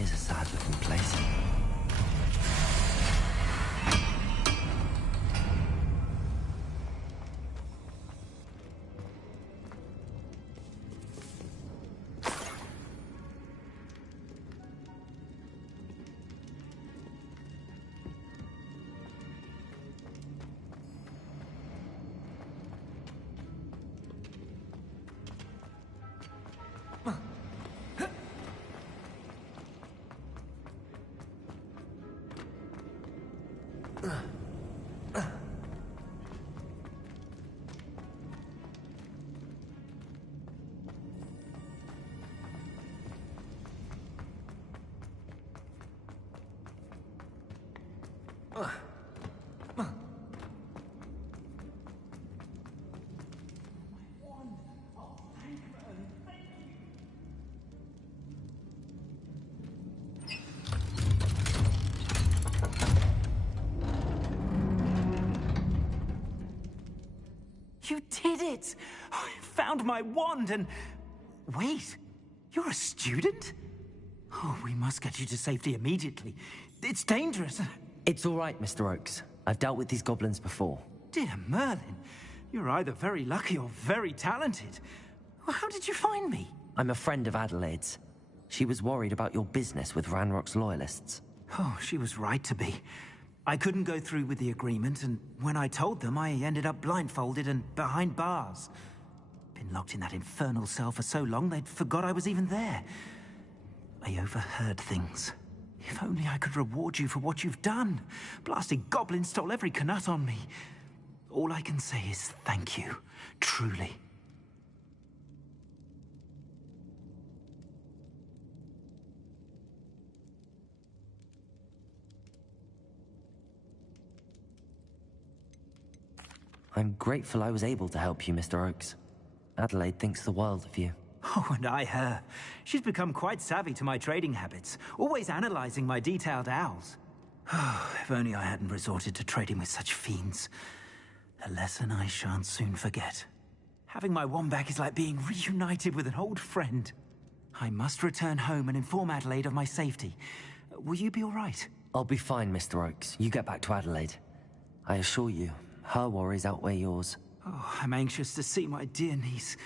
Here's a sad-looking place. You did it! I found my wand and... Wait, you're a student? Oh, we must get you to safety immediately. It's dangerous. It's all right, Mr. Oakes. I've dealt with these goblins before. Dear Merlin, you're either very lucky or very talented. Well, how did you find me? I'm a friend of Adelaide's. She was worried about your business with Ranrock's loyalists. Oh, she was right to be. I couldn't go through with the agreement, and when I told them, I ended up blindfolded and behind bars. Been locked in that infernal cell for so long, they'd forgot I was even there. I overheard things. If only I could reward you for what you've done. Blasted goblin stole every knut on me. All I can say is thank you, truly. I'm grateful I was able to help you, Mr. Oakes. Adelaide thinks the world of you. Oh, and I her. She's become quite savvy to my trading habits, always analyzing my detailed owls. Oh, if only I hadn't resorted to trading with such fiends. A lesson I shan't soon forget. Having my wand back is like being reunited with an old friend. I must return home and inform Adelaide of my safety. Will you be all right? I'll be fine, Mr. Oakes. You get back to Adelaide. I assure you, her worries outweigh yours. Oh, I'm anxious to see my dear niece.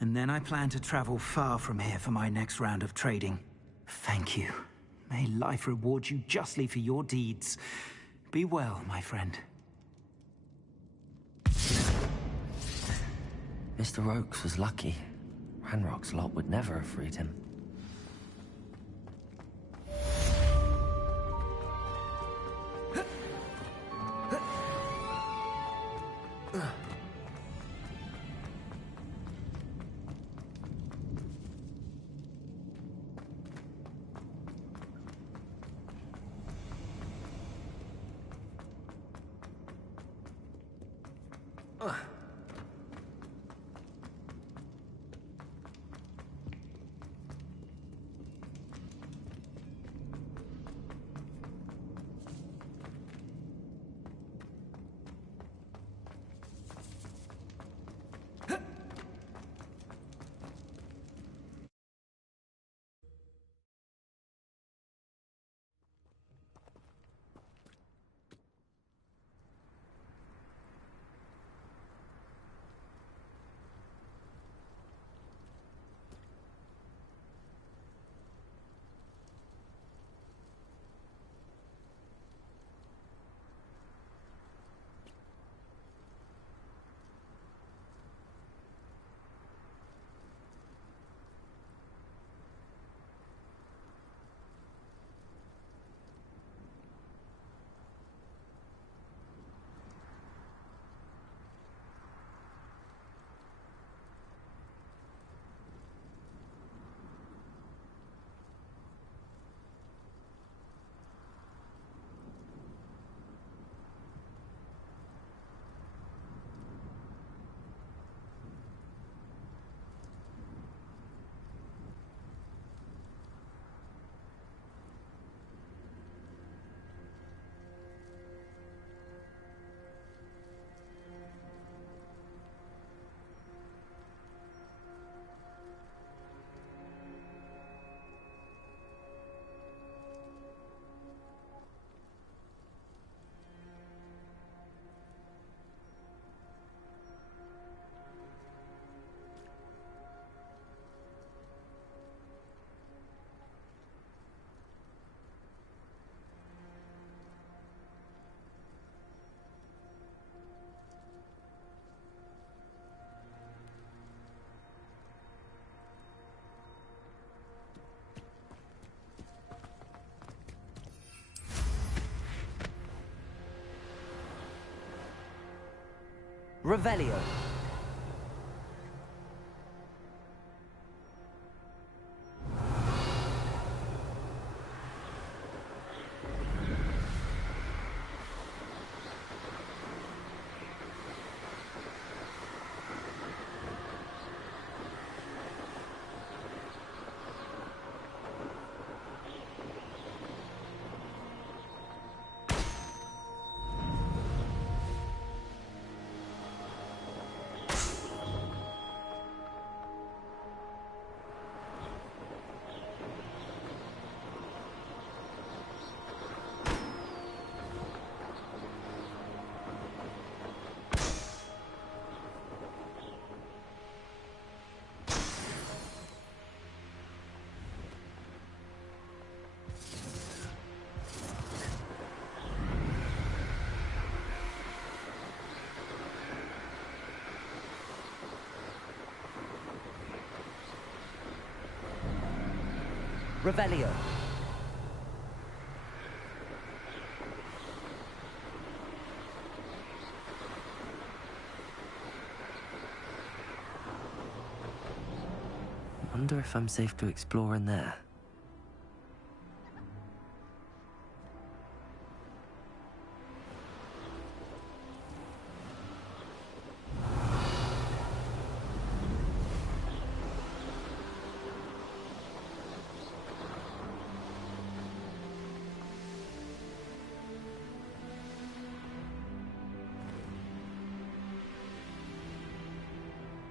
And then I plan to travel far from here for my next round of trading. Thank you. May life reward you justly for your deeds. Be well, my friend. Mr. Oakes was lucky. Ranrock's lot would never have freed him. Revelio. Revelio. Wonder if I'm safe to explore in there.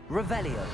Revelio.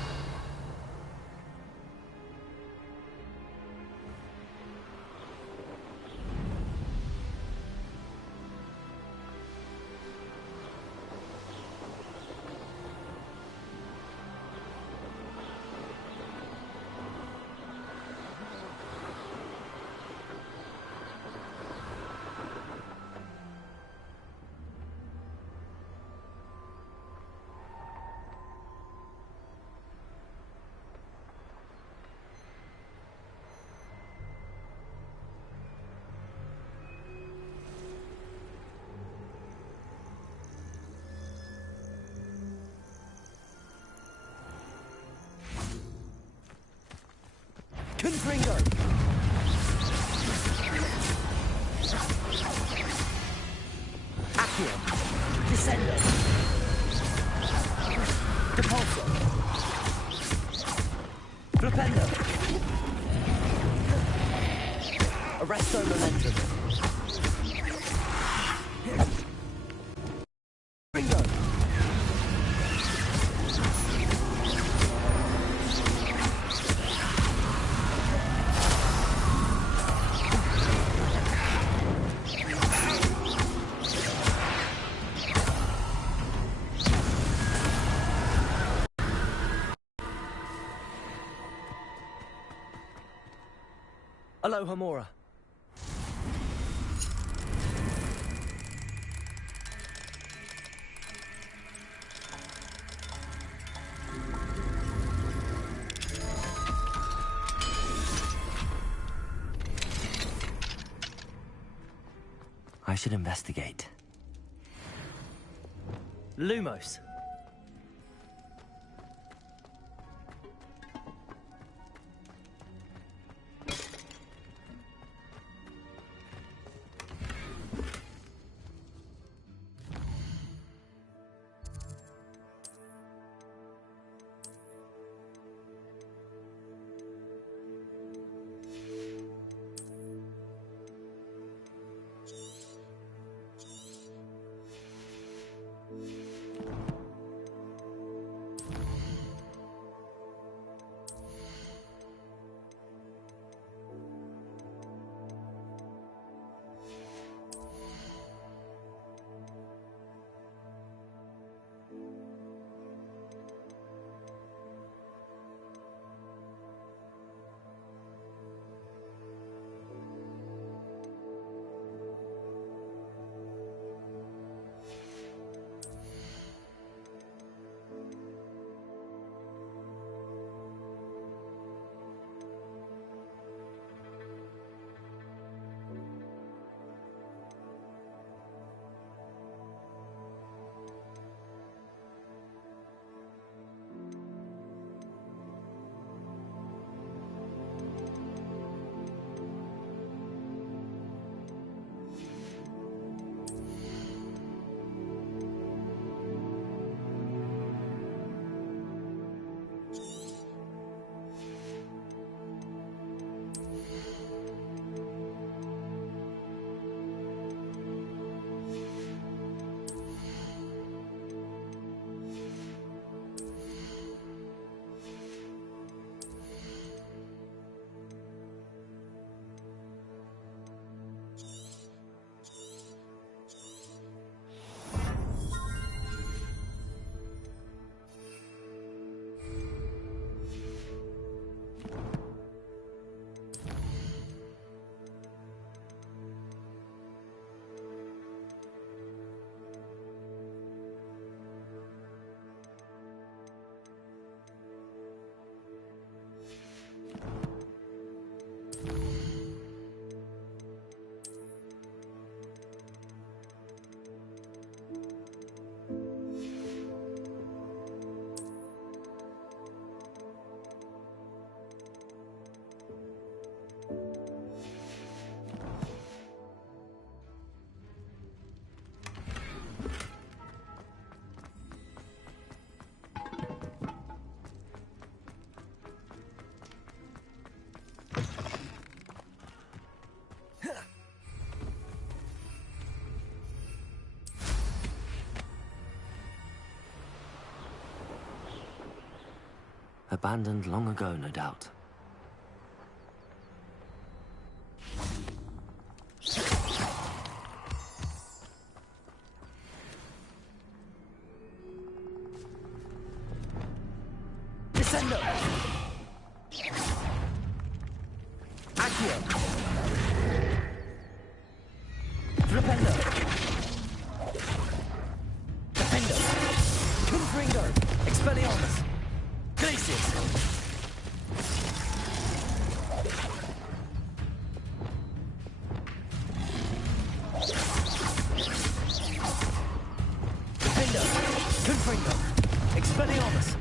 Confringo! Accio! Descendo! Depulso! Flipendo! Arresto momentum! Ringo! Aloha Mora. I should investigate. Lumos. Abandoned long ago, no doubt. Descendo! Accio! Flipendo! Defendo! Confringo! Expelliarmus! Glacius! Defendo! Confringo! Expelliarmus!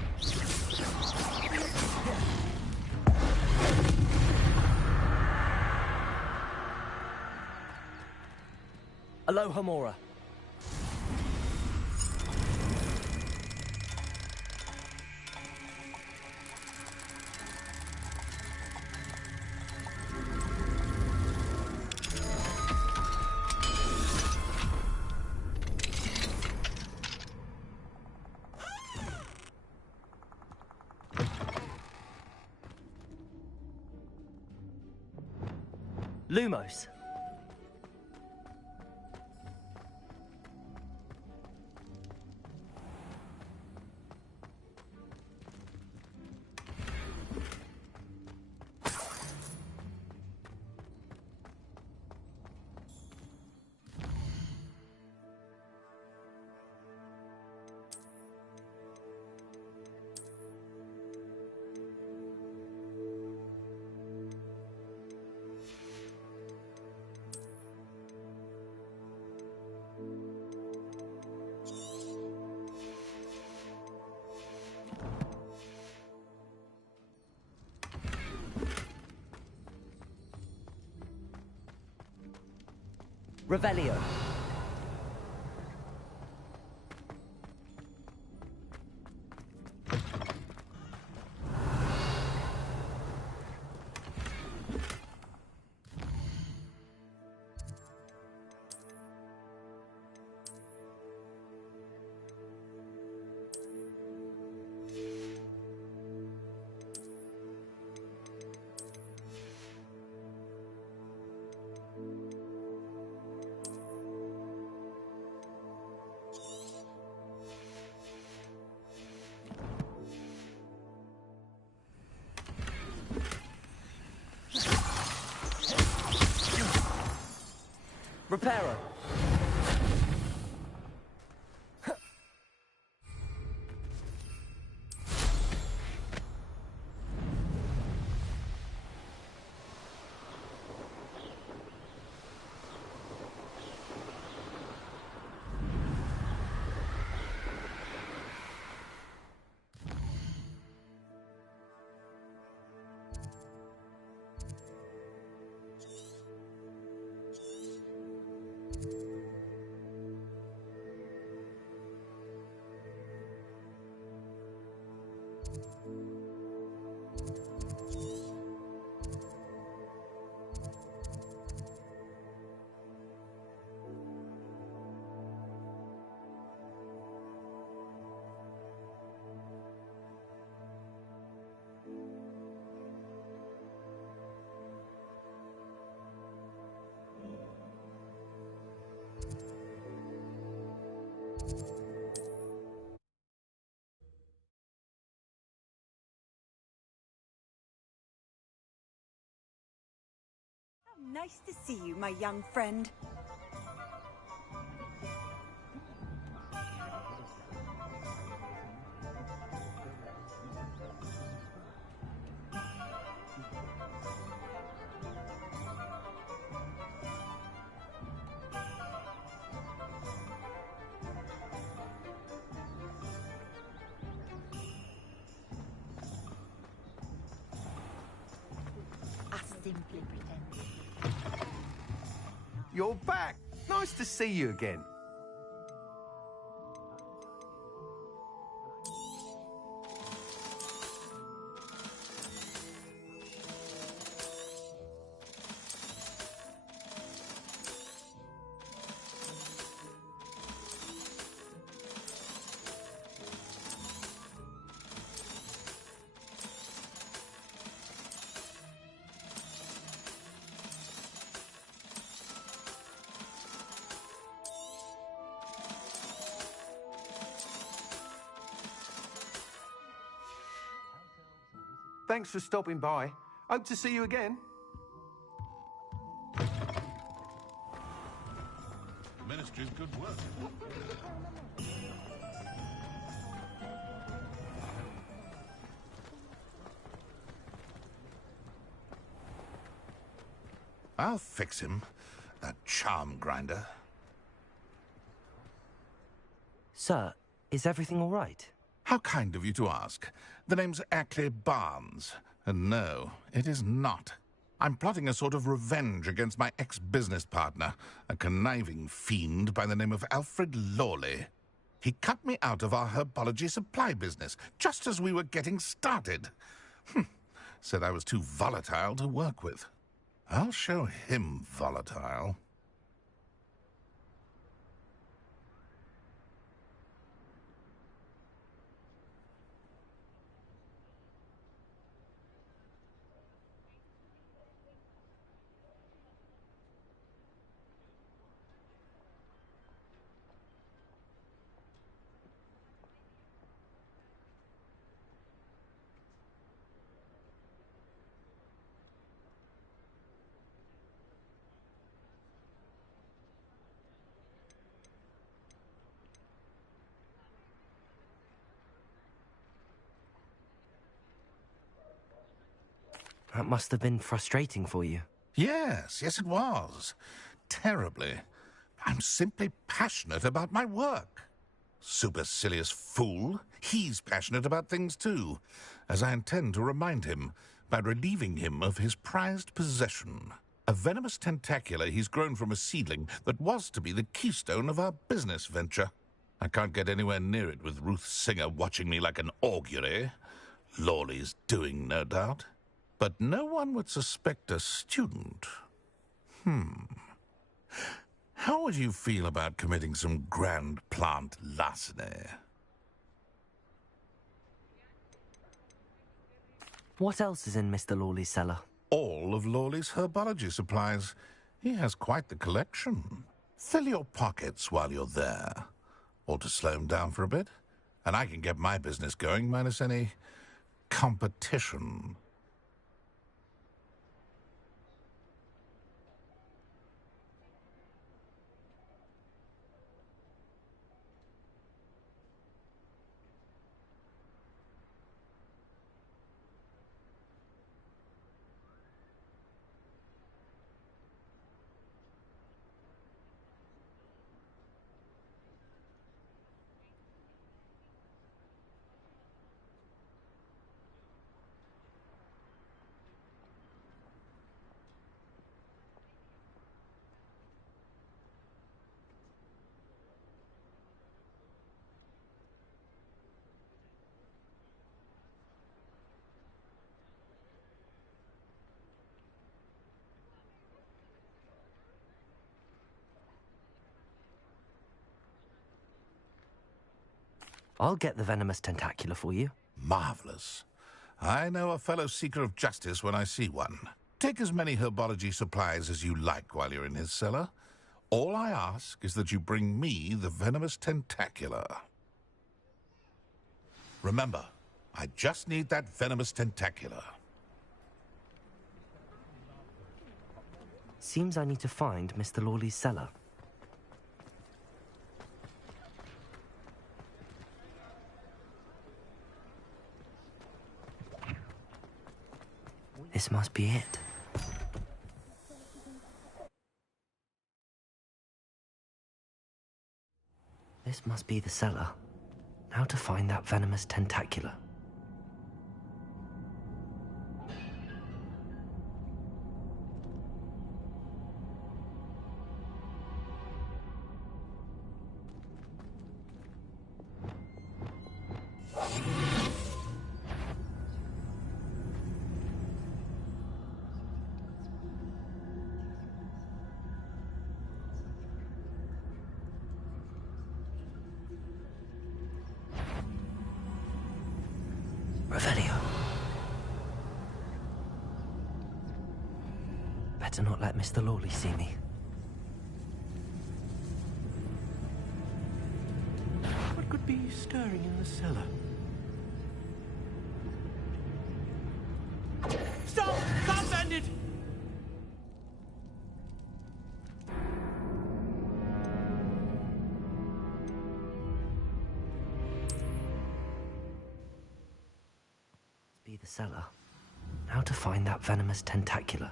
Aloha Mora. Lumos. Revelio. Reparo. Nice to see you, my young friend. I simply pretend. You're back! Nice to see you again. Thanks for stopping by. Hope to see you again. Ministry's good work. I'll fix him, that charm grinder. Sir, is everything all right? How kind of you to ask. The name's Ackley Barnes, and no, it is not. I'm plotting a sort of revenge against my ex-business partner, a conniving fiend by the name of Alfred Lawley. He cut me out of our herbology supply business, just as we were getting started. Said I was too volatile to work with. I'll show him volatile. That must have been frustrating for you. Yes, it was. Terribly. I'm simply passionate about my work. Supercilious fool. He's passionate about things too, as I intend to remind him by relieving him of his prized possession. A venomous tentacula he's grown from a seedling that was to be the keystone of our business venture. I can't get anywhere near it with Ruth Singer watching me like an augury. Lawley's doing, no doubt. But no one would suspect a student. How would you feel about committing some grand plant larceny? What else is in Mr. Lawley's cellar? All of Lawley's herbology supplies. He has quite the collection. Fill your pockets while you're there. Or to slow him down for a bit. And I can get my business going minus any competition. I'll get the venomous tentacula for you. Marvelous. I know a fellow seeker of justice when I see one. Take as many herbology supplies as you like while you're in his cellar. All I ask is that you bring me the venomous tentacula. Remember, I just need that venomous tentacula. Seems I need to find Mr. Lawley's cellar. This must be it. This must be the cellar. How to find that venomous tentacula? Revelio. Better not let Mr. Lawley see me. What could be stirring in the cellar? cellar. How to find that venomous tentacula?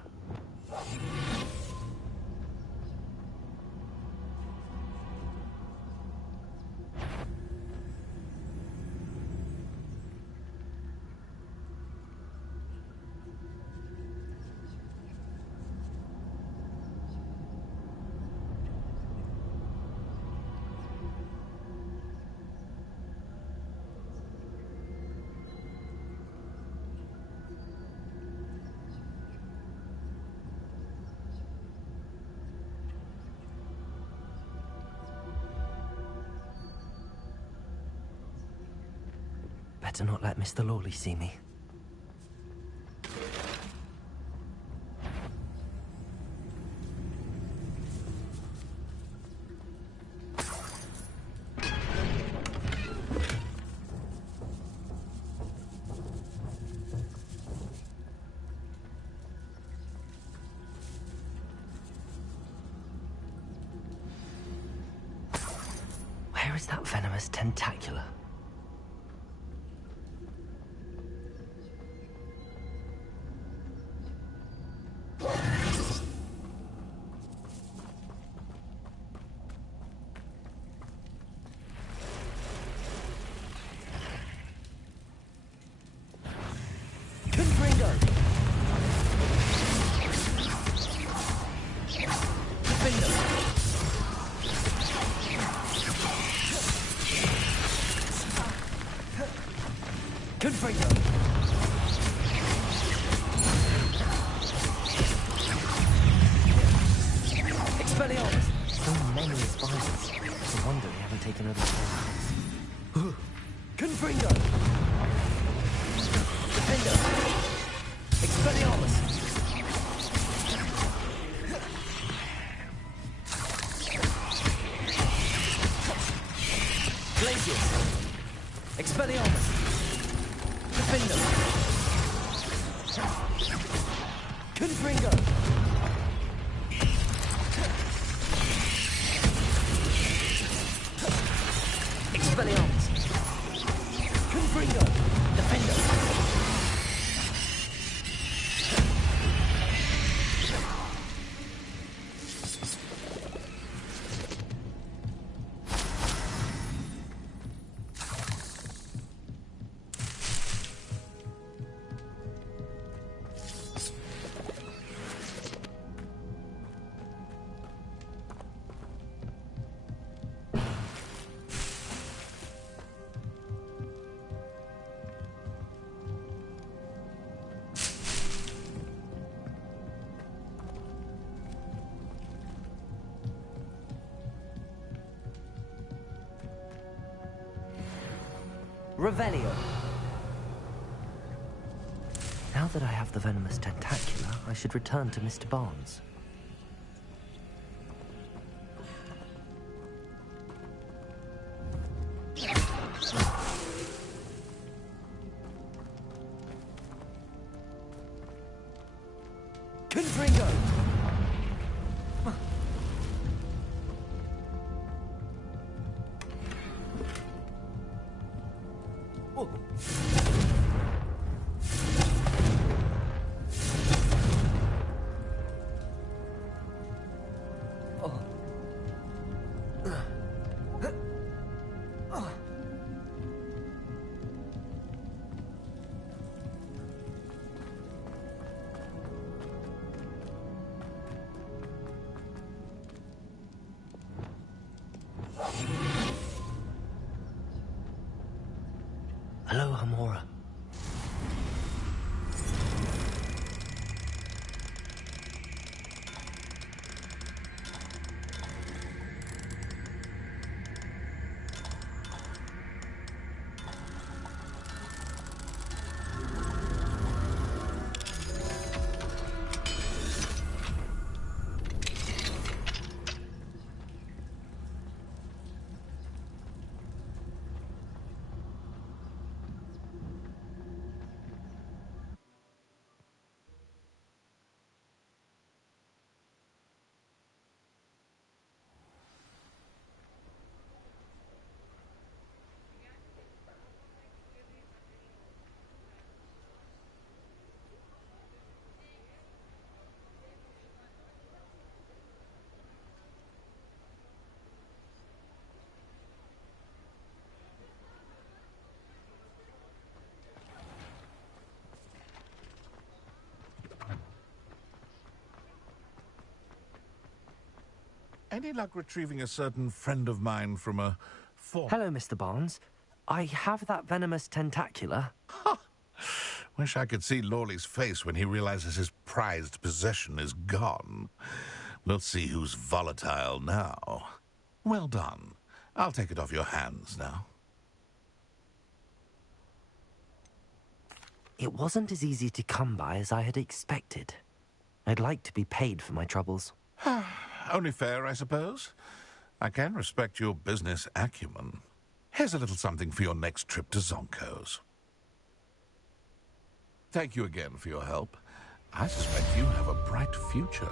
Better not let Mr. Lawley see me. Where is that venomous tentacula? Revelio. Now that I have the venomous tentacula, I should return to Mr. Barnes. Any luck retrieving a certain friend of mine from a Hello, Mr. Barnes. I have that venomous tentacula. Wish I could see Lawley's face when he realizes his prized possession is gone. We'll see who's volatile now. Well done. I'll take it off your hands now. It wasn't as easy to come by as I had expected. I'd like to be paid for my troubles. Only fair, I suppose. I can respect your business acumen. Here's a little something for your next trip to Zonko's. Thank you again for your help. I suspect you have a bright future.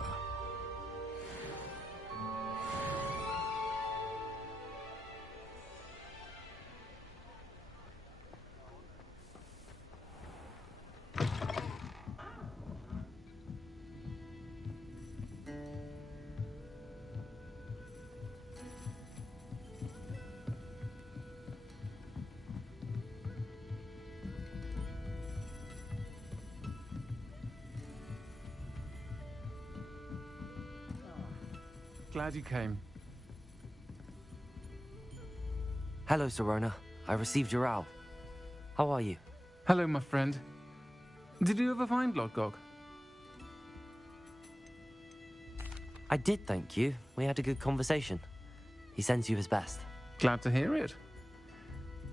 Glad you came. Hello, Sirona. I received your owl. How are you? Hello, my friend. Did you ever find Lodgok? I did, thank you. We had a good conversation. He sends you his best. Glad to hear it.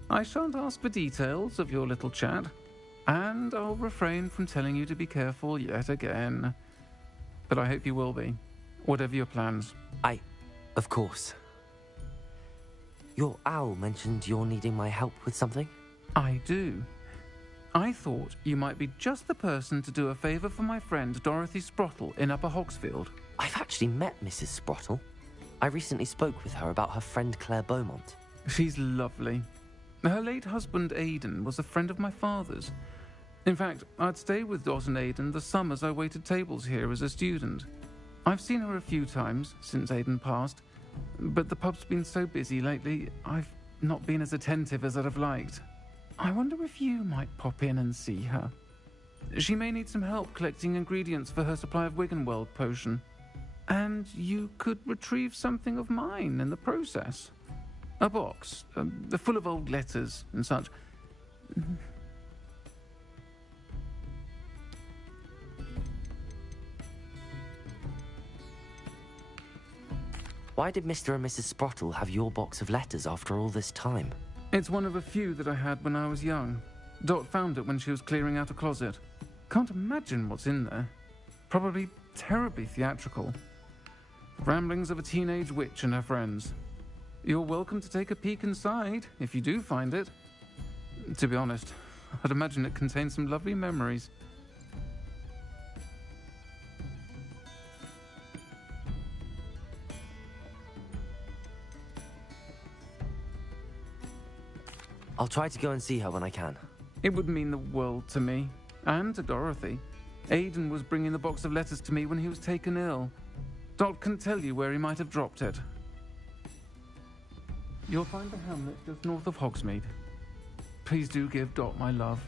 I shan't ask for details of your little chat, and I'll refrain from telling you to be careful yet again. But I hope you will be, whatever your plans. Of course. Your owl mentioned you're needing my help with something? I do. I thought you might be just the person to do a favour for my friend Dorothy Sprottle in Upper Hogsfield. I've actually met Mrs. Sprottle. I recently spoke with her about her friend Claire Beaumont. She's lovely. Her late husband Aidan was a friend of my father's. In fact, I'd stayed with Dot and Aidan the summers I waited tables here as a student. I've seen her a few times since Aidan passed, but the pub's been so busy lately, I've not been as attentive as I'd have liked. I wonder if you might pop in and see her. She may need some help collecting ingredients for her supply of Wiggenweld potion. And you could retrieve something of mine in the process. A box, full of old letters and such. Why did Mr. and Mrs. Sprottle have your box of letters after all this time? It's one of a few that I had when I was young. Dot found it when she was clearing out a closet. Can't imagine what's in there. Probably terribly theatrical. Ramblings of a teenage witch and her friends. You're welcome to take a peek inside, if you do find it. To be honest, I'd imagine it contains some lovely memories. I'll try to go and see her when I can. It would mean the world to me, and to Dorothy. Aidan was bringing the box of letters to me when he was taken ill. Dot can tell you where he might have dropped it. You'll find the hamlet just north of Hogsmeade. Please do give Dot my love.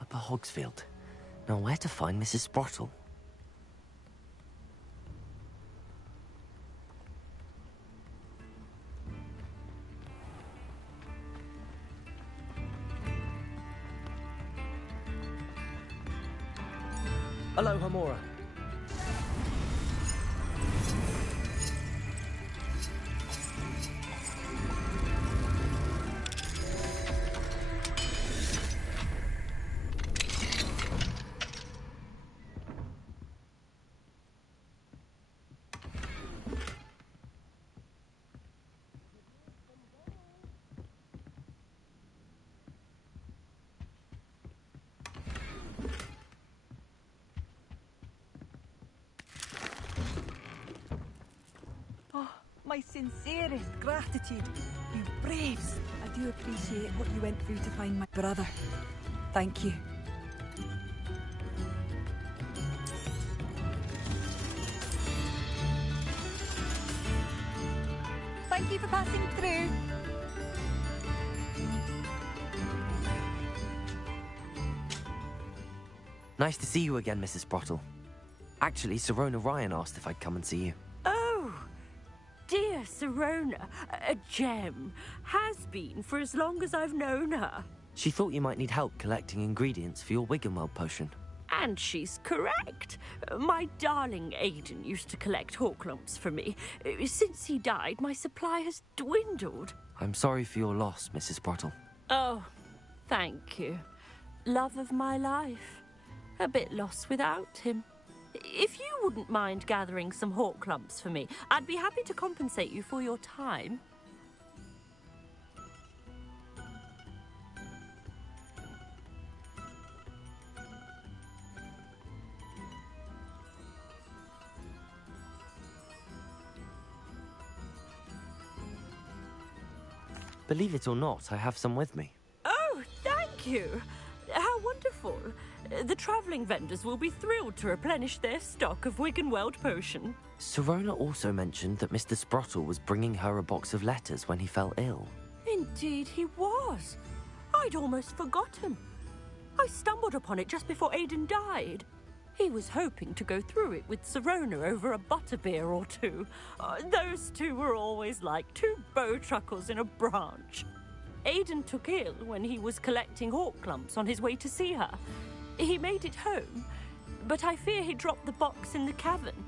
Upper Hogsfield. Now where to find Mrs. Sprottle? Hello, Homora. my sincerest gratitude. You braves. I do appreciate what you went through to find my brother. Thank you. Thank you for passing through. Nice to see you again, Mrs. Sprottle. Actually, Sirona Ryan asked if I'd come and see you. Oh, dear Sirona, a gem. Has been for as long as I've known her. She thought you might need help collecting ingredients for your Wiggenweld potion. And she's correct. My darling Aiden used to collect Horklumps for me. Since he died, my supply has dwindled. I'm sorry for your loss, Mrs. Sprottle. Oh, thank you. Love of my life. A bit lost without him. If you wouldn't mind gathering some Horklumps for me, I'd be happy to compensate you for your time. Believe it or not, I have some with me. Oh, thank you. How wonderful. The travelling vendors will be thrilled to replenish their stock of Wiggenweld potion. Sirona also mentioned that Mr. Sprottle was bringing her a box of letters when he fell ill. Indeed he was. I'd almost forgotten. I stumbled upon it just before Aiden died. He was hoping to go through it with Sirona over a butterbeer or two. Those two were always like two bowtruckles in a branch. Aiden took ill when he was collecting Horklumps on his way to see her. He made it home, but I fear he dropped the box in the cavern.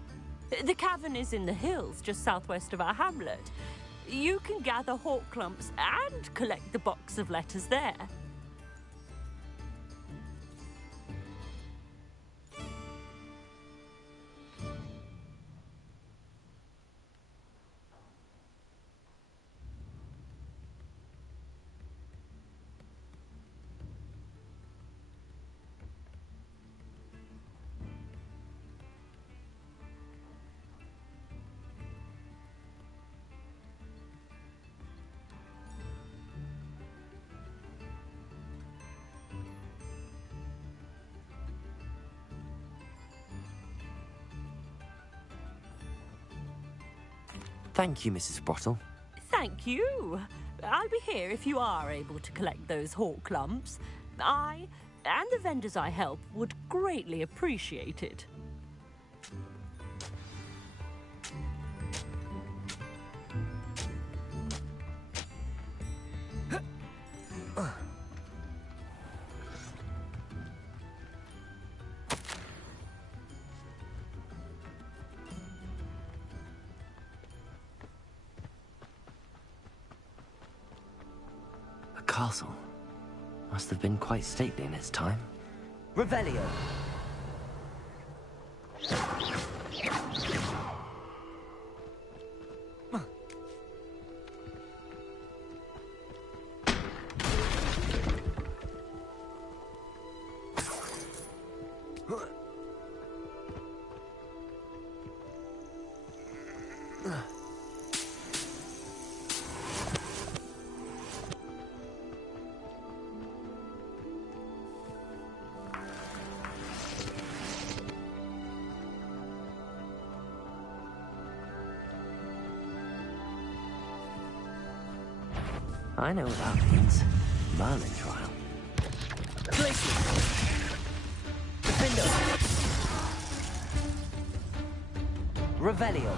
The cavern is in the hills just southwest of our hamlet. You can gather Horklumps and collect the box of letters there. Thank you, Mrs. Sprottle. Thank you. I'll be here if you are able to collect those Horklumps. I and the vendors I help would greatly appreciate it. Castle. Must have been quite stately in its time. Revelio. I know what that means. Merlin trial. Placement. Defendo. Revelio.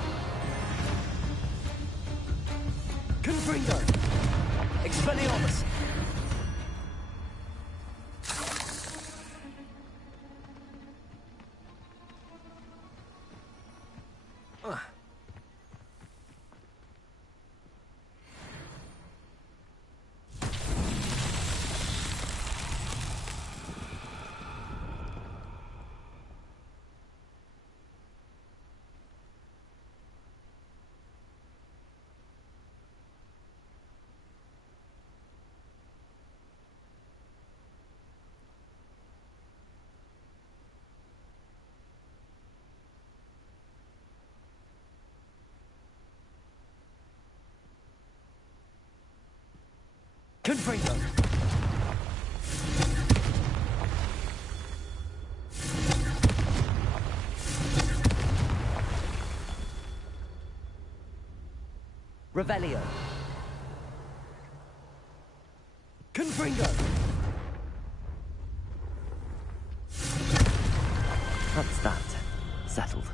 Confringo. Expelliarmus. Confringo. Revelio. Confringo. That's that. Settled.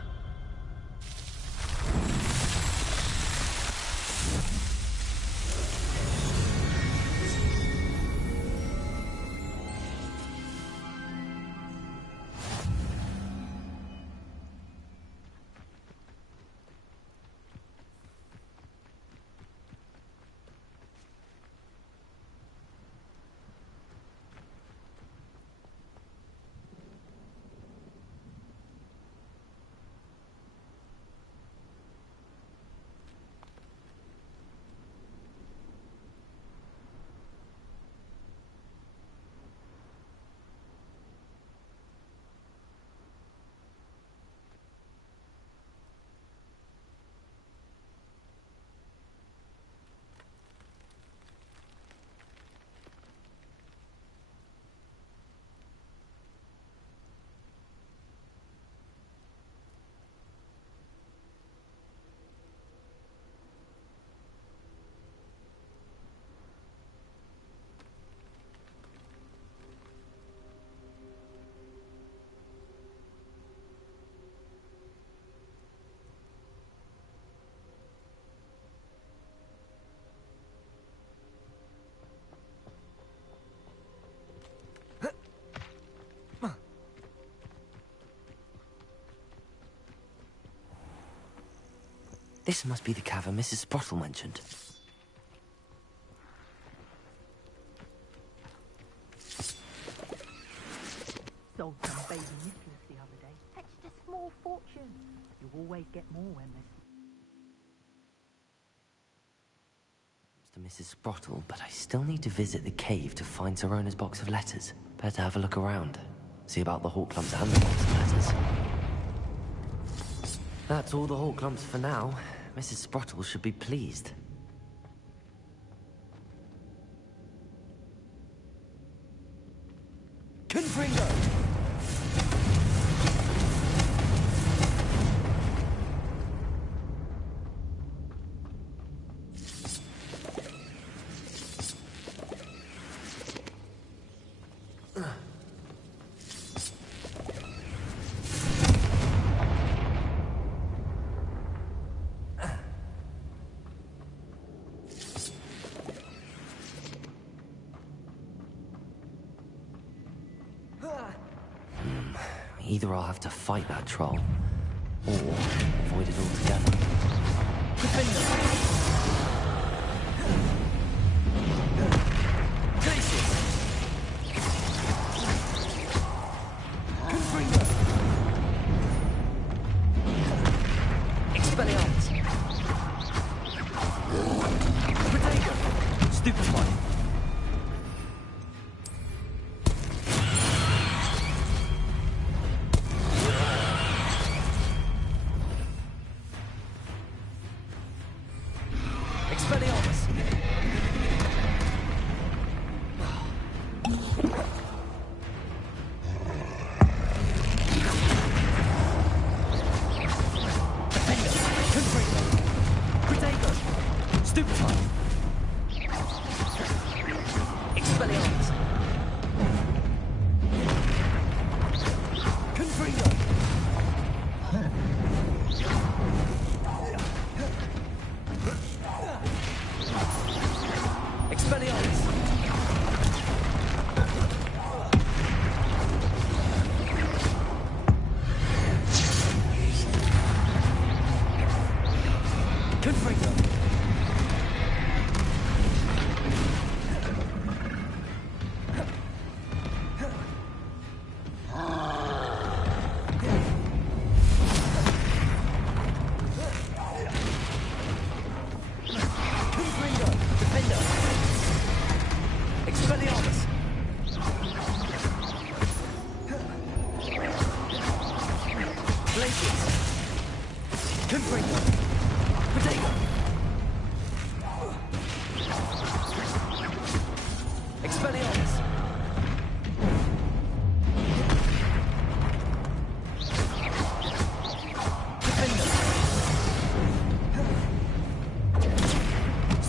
This must be the cavern Mrs. Sprottle mentioned. Sold some baby Nicholas the other day. Fetched a small fortune. You always get more when there's... To Mrs. Sprottle, but I still need to visit the cave to find Sirona's box of letters. Better have a look around. See about the Hawk-Clumps and the box of letters. That's all the Hawk-Clumps for now. Mrs. Sprottle should be pleased. Confringo. Either I'll have to fight that troll, or avoid it altogether.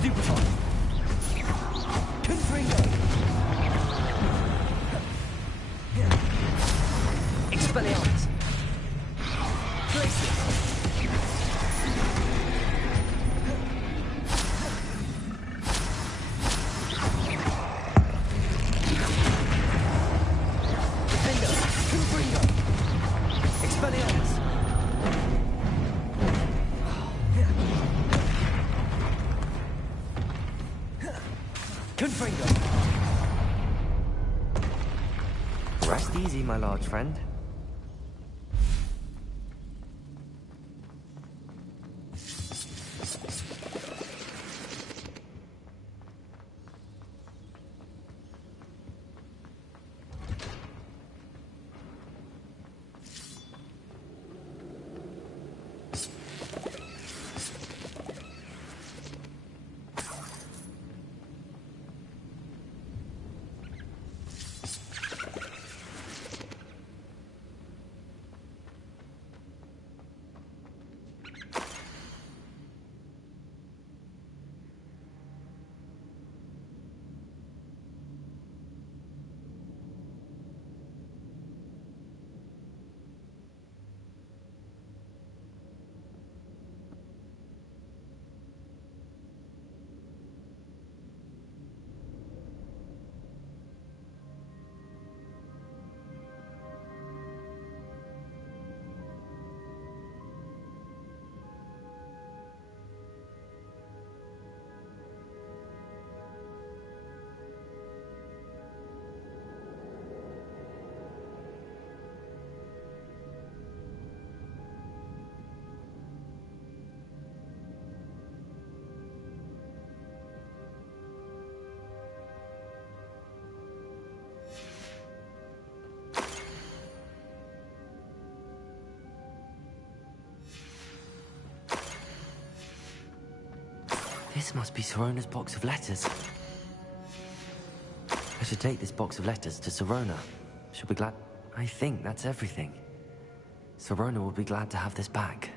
Stupefy. Confringo. Expelliarmus. Glacius. Defender. Confringo. Expelliarmus. Confringo. Rest easy, my large friend. This must be Sirona's box of letters. I should take this box of letters to Sirona. She'll be glad... I think that's everything. Sirona will be glad to have this back.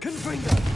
Confringo.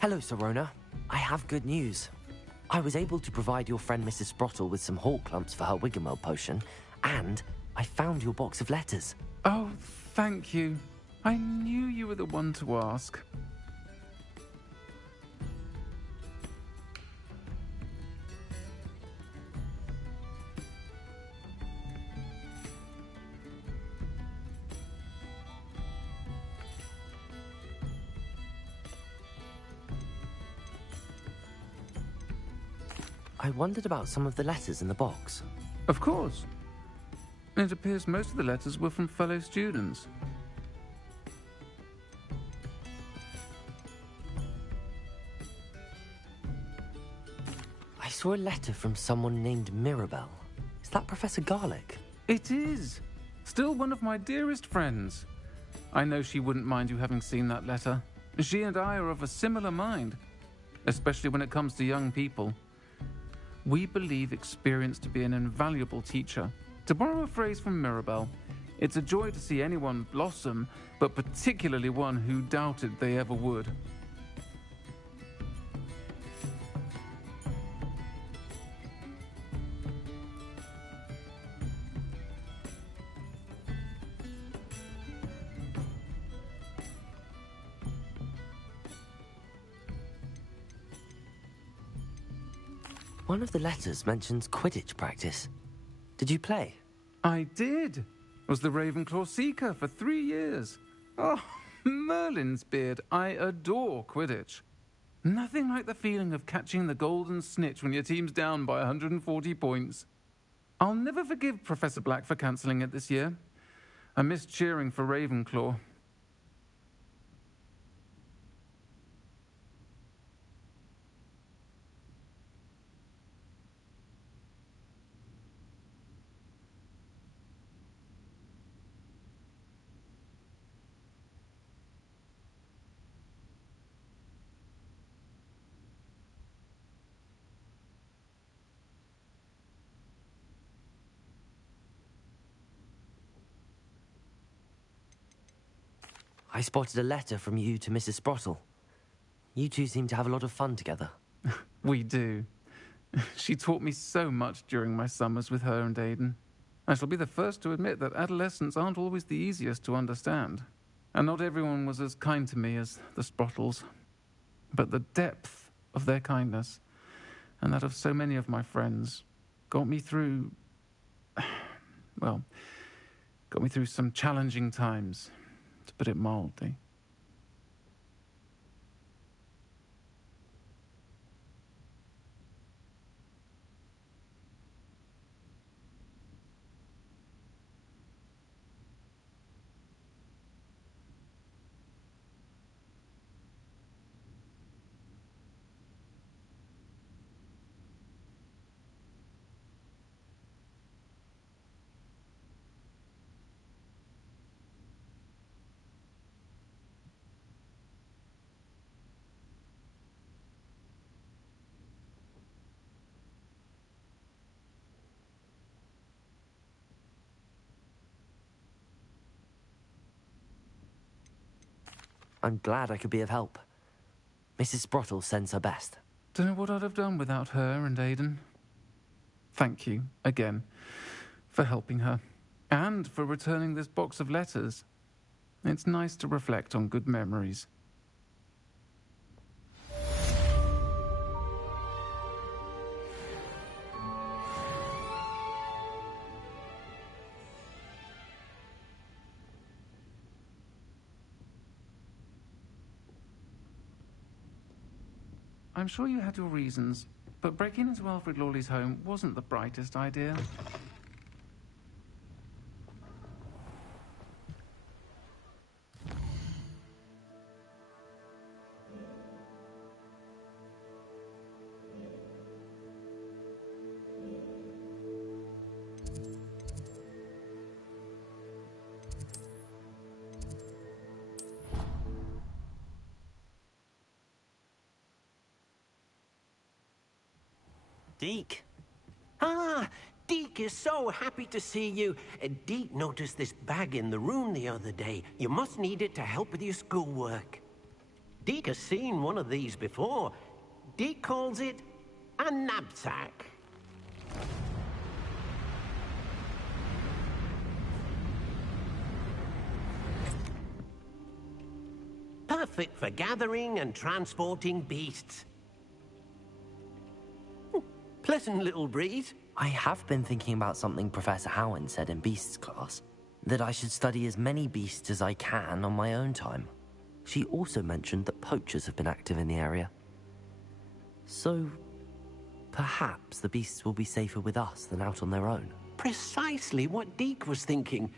Hello, Sirona. I have good news. I was able to provide your friend Mrs. Sprottle with some hawk clumps for her Wiggenweld potion, and I found your box of letters. Oh, thank you. I knew you were the one to ask. I wondered about some of the letters in the box. Of course. It appears most of the letters were from fellow students. I saw a letter from someone named Mirabelle. Is that Professor Garlick? It is. Still one of my dearest friends. I know she wouldn't mind you having seen that letter. She and I are of a similar mind, especially when it comes to young people. We believe experience to be an invaluable teacher. To borrow a phrase from Mirabelle, it's a joy to see anyone blossom, but particularly one who doubted they ever would. One of the letters mentions Quidditch practice. Did you play? I did. Was the Ravenclaw Seeker for 3 years. Oh, Merlin's beard. I adore Quidditch. Nothing like the feeling of catching the golden snitch when your team's down by 140 points. I'll never forgive Professor Black for cancelling it this year. I missed cheering for Ravenclaw. I spotted a letter from you to Mrs. Sprottle. You two seem to have a lot of fun together. We do. She taught me so much during my summers with her and Aidan. I shall be the first to admit that adolescents aren't always the easiest to understand. And not everyone was as kind to me as the Sprottles. But the depth of their kindness, and that of so many of my friends, got me through... well, got me through some challenging times, to put it mildly. I'm glad I could be of help. Mrs. Sprottle sends her best. Don't know what I'd have done without her and Aidan. Thank you, again, for helping her, and for returning this box of letters. It's nice to reflect on good memories. I'm sure you had your reasons, but breaking into Alfred Lawley's home wasn't the brightest idea. Deke. Ah, Deke is so happy to see you. Deke noticed this bag in the room the other day. You must need it to help with your schoolwork. Deke has seen one of these before. Deke calls it A knapsack. Perfect for gathering and transporting beasts. Pleasant little breeze. I have been thinking about something Professor Howard said in Beasts class, that I should study as many beasts as I can on my own time. She also mentioned that poachers have been active in the area. So, perhaps the beasts will be safer with us than out on their own. Precisely what Deke was thinking.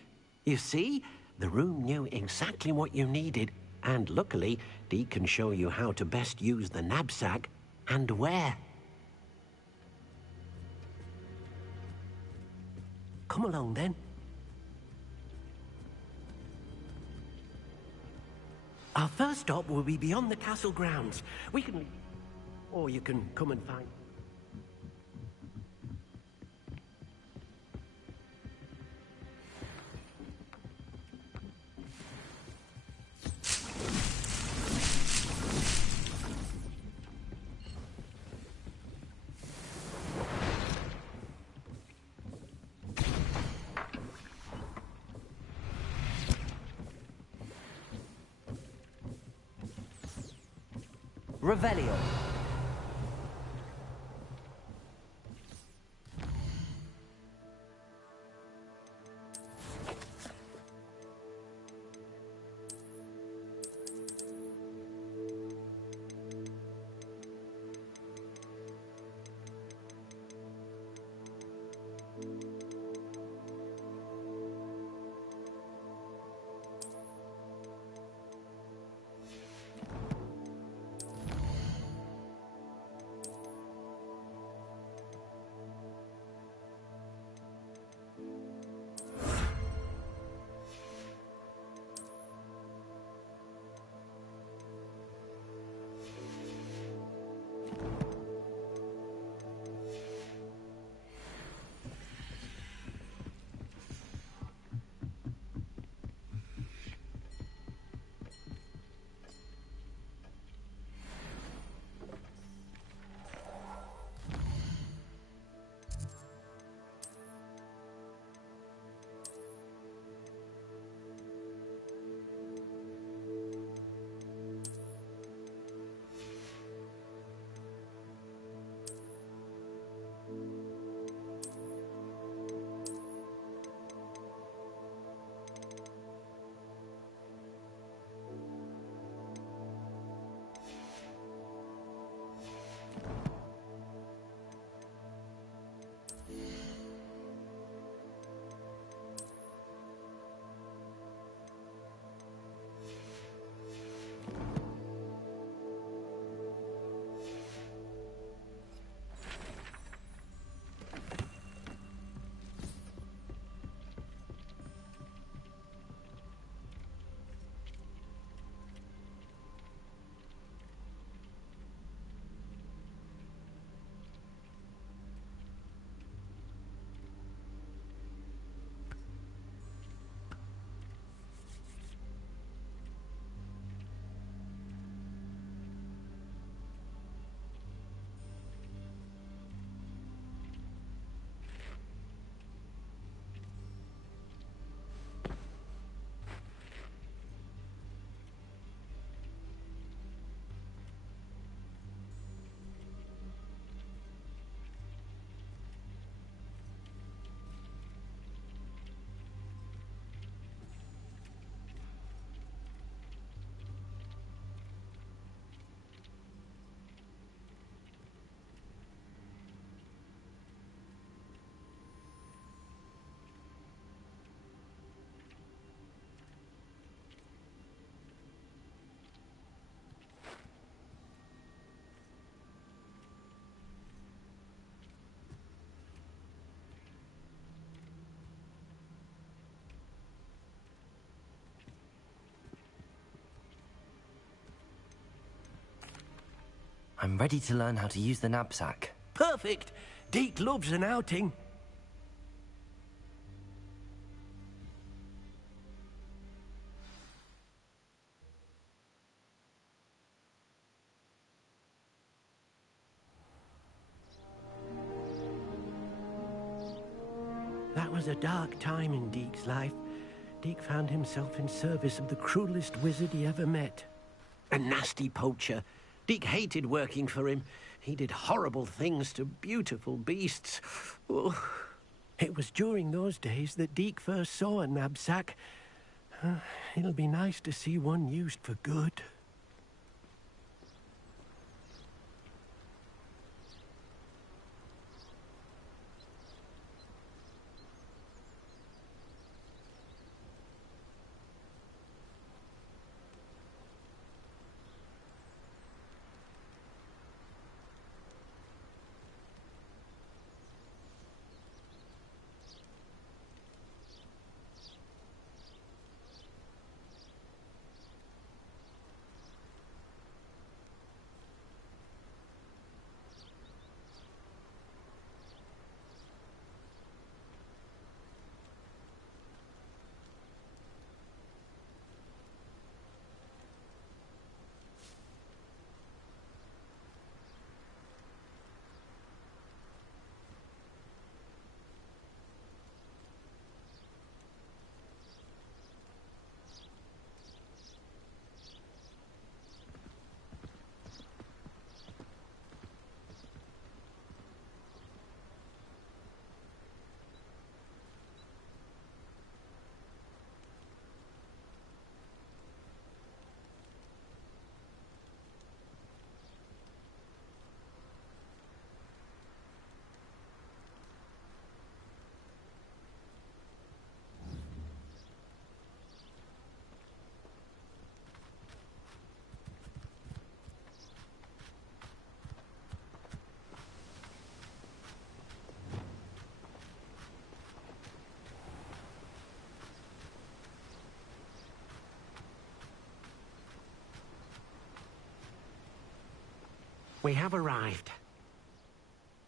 You see, the room knew exactly what you needed, and luckily, Deke can show you how to best use the knapsack and where. Come along, then. Our first stop will be beyond the castle grounds. We can... Or you can come and find... Revelio. I'm ready to learn how to use the knapsack. Perfect! Deke loves an outing. That was a dark time in Deke's life. Deke found himself in service of the cruelest wizard he ever met. A nasty poacher. Deke hated working for him. He did horrible things to beautiful beasts. Oh. It was during those days that Deke first saw a knapsack. It'll be nice to see one used for good. We have arrived.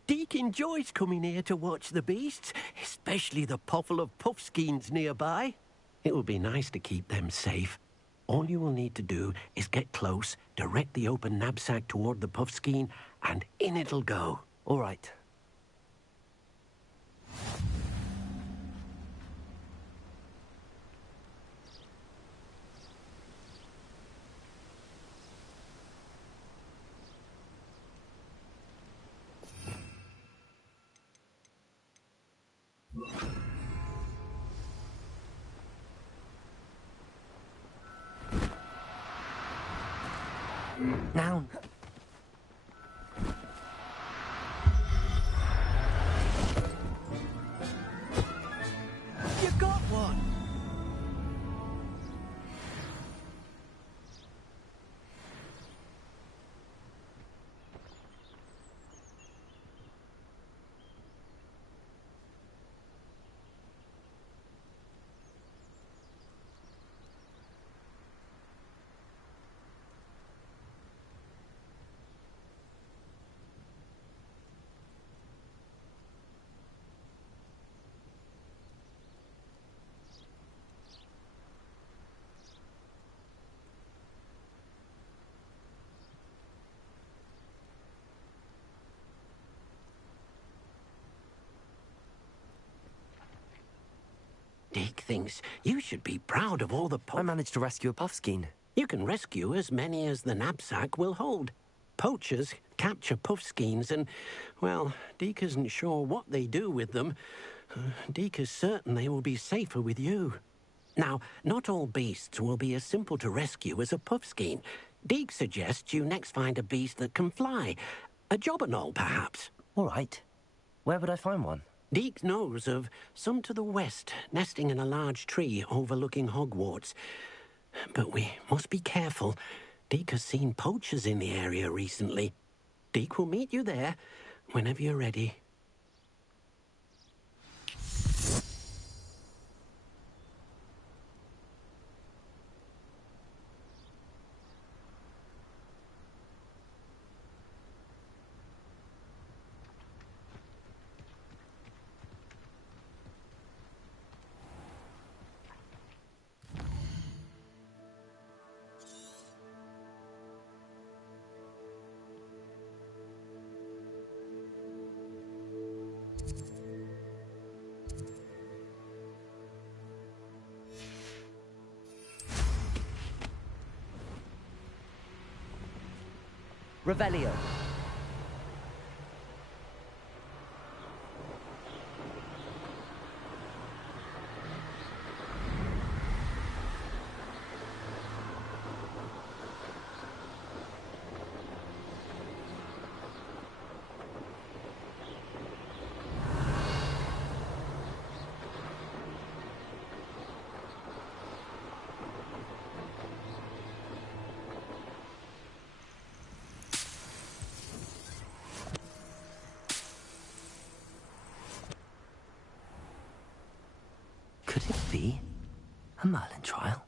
Deke enjoys coming here to watch the beasts, especially the potful of puffskeins nearby. It will be nice to keep them safe. All you will need to do is get close, direct the open knapsack toward the puffskein, and in it'll go. All right. Now. You got one! Deke thinks you should be proud of all the I managed to rescue a puffskein. You can rescue as many as the knapsack will hold. Poachers capture puffskeins and, well, Deke isn't sure what they do with them. Deke is certain they will be safer with you. Now, not all beasts will be as simple to rescue as a puffskein. Deke suggests you next find a beast that can fly. A jobberknoll, perhaps. All right. Where would I find one? Deke knows of some to the west, nesting in a large tree overlooking Hogwarts. But we must be careful. Deke has seen poachers in the area recently. Deke will meet you there whenever you're ready. Revelio. Could it be a Merlin trial?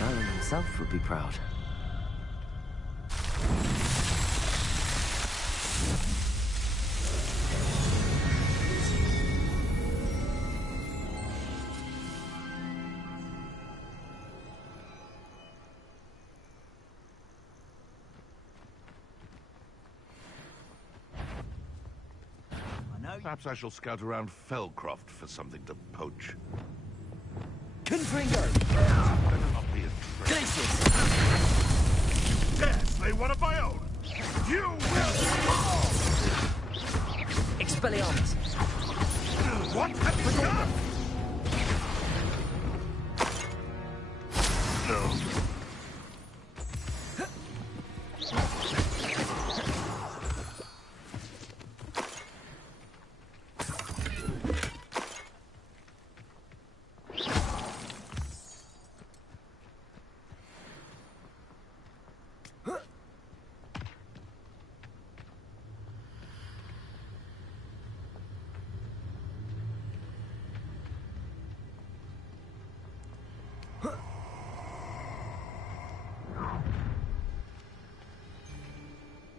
Merlin himself would be proud. Perhaps I shall scout around Felcroft for something to poach. Confringo. Better not be a trick. Dare slay one of my own! You will fall! Expelliarmus. What have you done?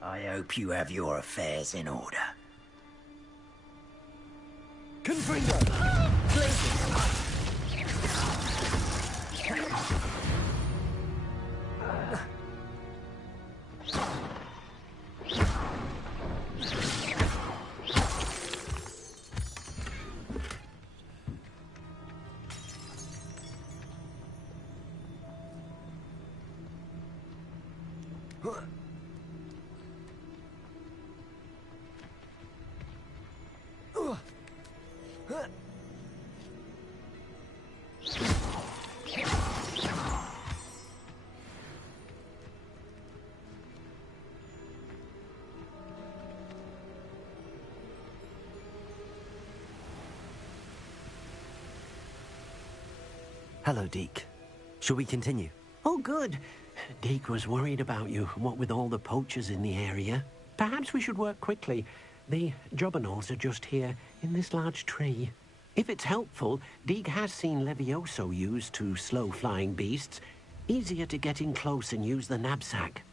I hope you have your affairs in order. Confringo. Hello, Deke. Shall we continue? Oh, good. Deke was worried about you, what with all the poachers in the area. Perhaps we should work quickly. The jobberknolls are just here, in this large tree. If it's helpful, Deke has seen Levioso used to slow flying beasts. Easier to get in close and use the knapsack.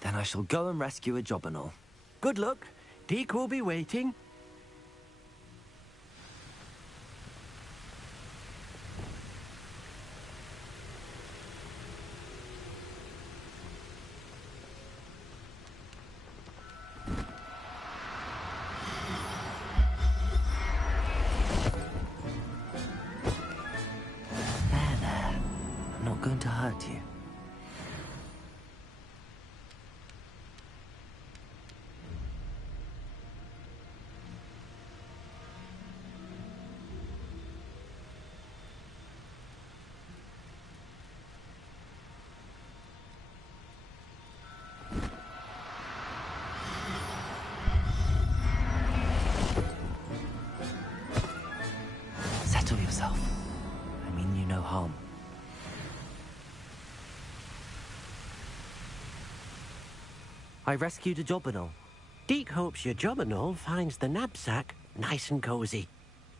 Then I shall go and rescue a jobberknoll. Good luck. Deke will be waiting. There. I'm not going to hurt you. Settle yourself. I mean you no harm. I rescued a job and all. Deke hopes your job and all finds the knapsack nice and cozy.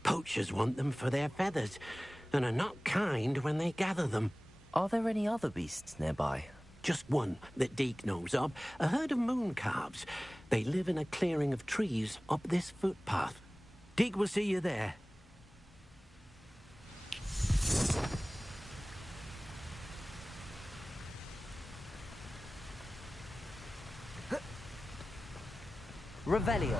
Poachers want them for their feathers, and are not kind when they gather them. Are there any other beasts nearby? Just one that Deke knows of, a herd of moon calves. They live in a clearing of trees up this footpath. Deke will see you there. Revelio.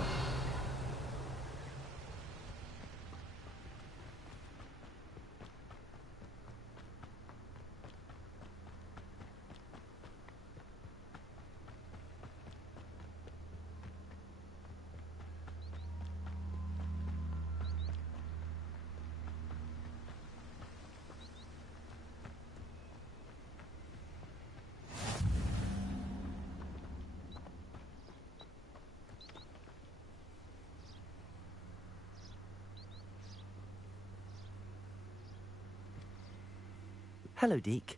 Hello, Deke.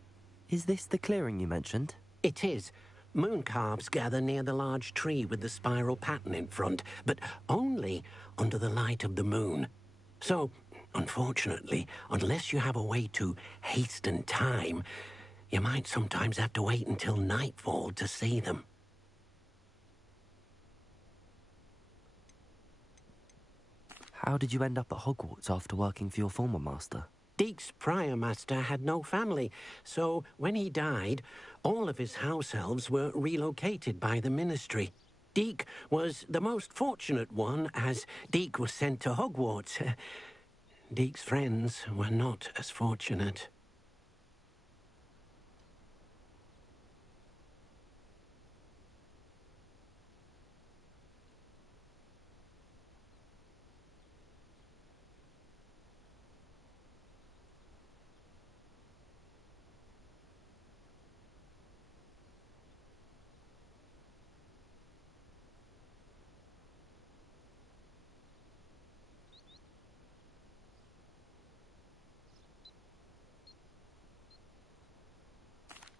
Is this the clearing you mentioned? It is. Moon calves gather near the large tree with the spiral pattern in front, but only under the light of the moon. So, unfortunately, unless you have a way to hasten time, you might sometimes have to wait until nightfall to see them. How did you end up at Hogwarts after working for your former master? Deke's prior master had no family, so when he died, all of his house elves were relocated by the ministry. Deke was the most fortunate one, as Deke was sent to Hogwarts. Deke's friends were not as fortunate.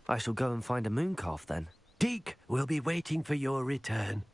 I shall go and find a moon calf then. Deke will be waiting for your return.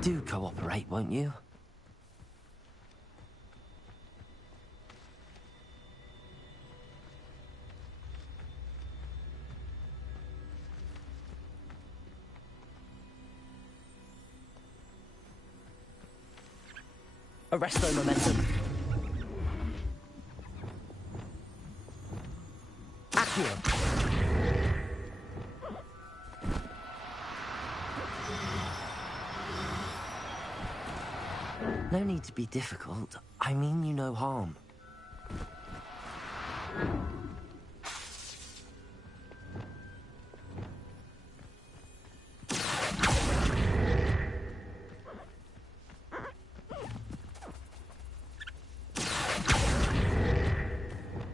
Do cooperate, won't you? Arresto momentum. Accio. No need to be difficult. I mean you no harm.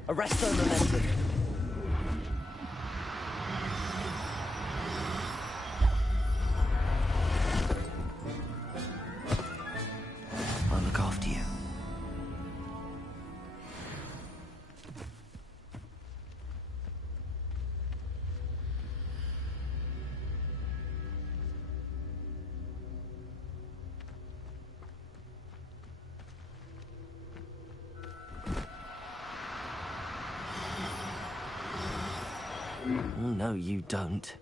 Arresto momentum. No, you don't.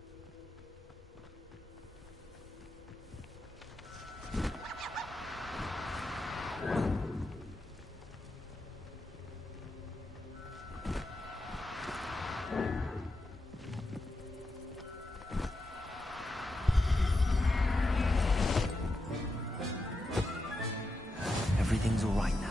Everything's all right now.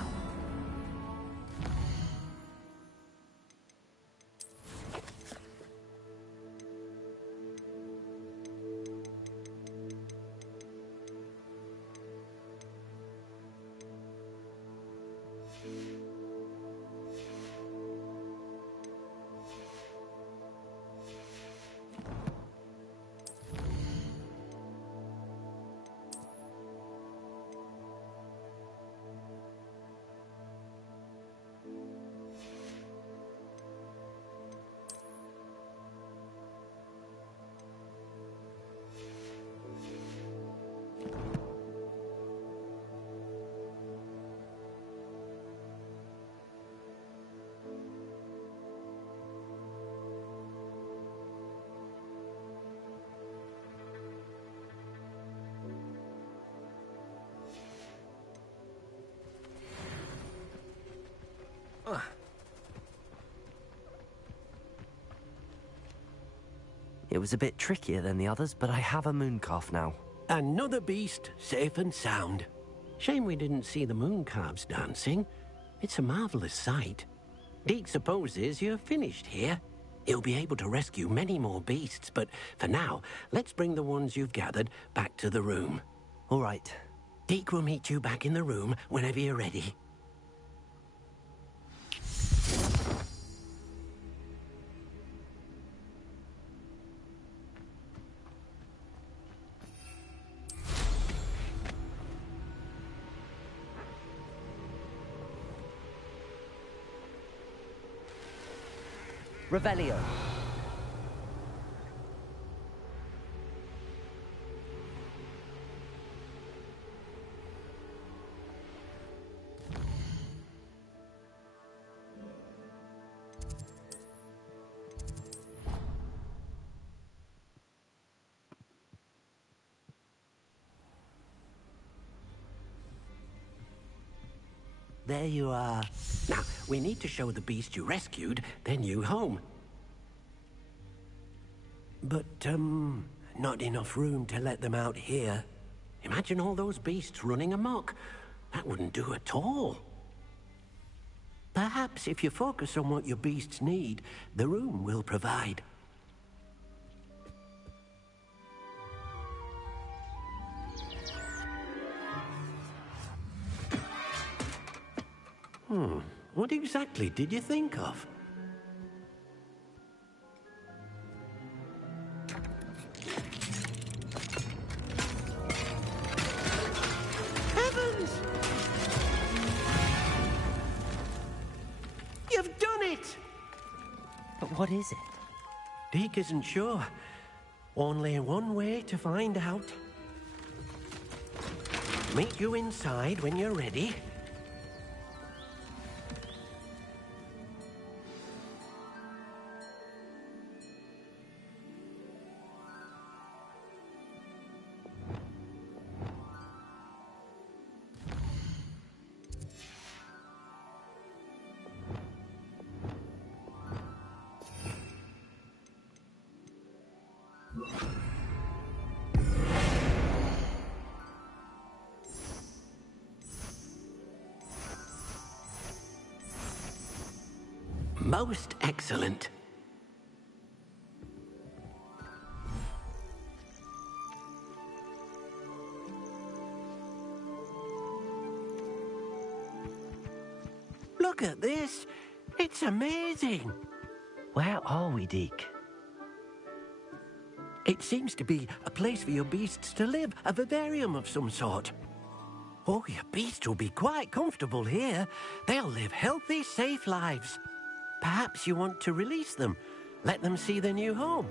It was a bit trickier than the others, but I have a mooncalf now. Another beast, safe and sound. Shame we didn't see the mooncalves dancing. It's a marvelous sight. Deke supposes you're finished here. He'll be able to rescue many more beasts, but for now, let's bring the ones you've gathered back to the room. All right. Deke will meet you back in the room whenever you're ready. Revelio. There you are. Now, we need to show the beast you rescued their new home. But, not enough room to let them out here. Imagine all those beasts running amok. That wouldn't do at all. Perhaps if you focus on what your beasts need, the room will provide. What exactly did you think of? Heavens! You've done it! But what is it? Deke isn't sure. Only one way to find out. Meet you inside when you're ready. Most excellent. Look at this. It's amazing. Where are we, Deke? It seems to be a place for your beasts to live, a vivarium of some sort. Oh, your beasts will be quite comfortable here. They'll live healthy, safe lives. Perhaps you want to release them, let them see their new home.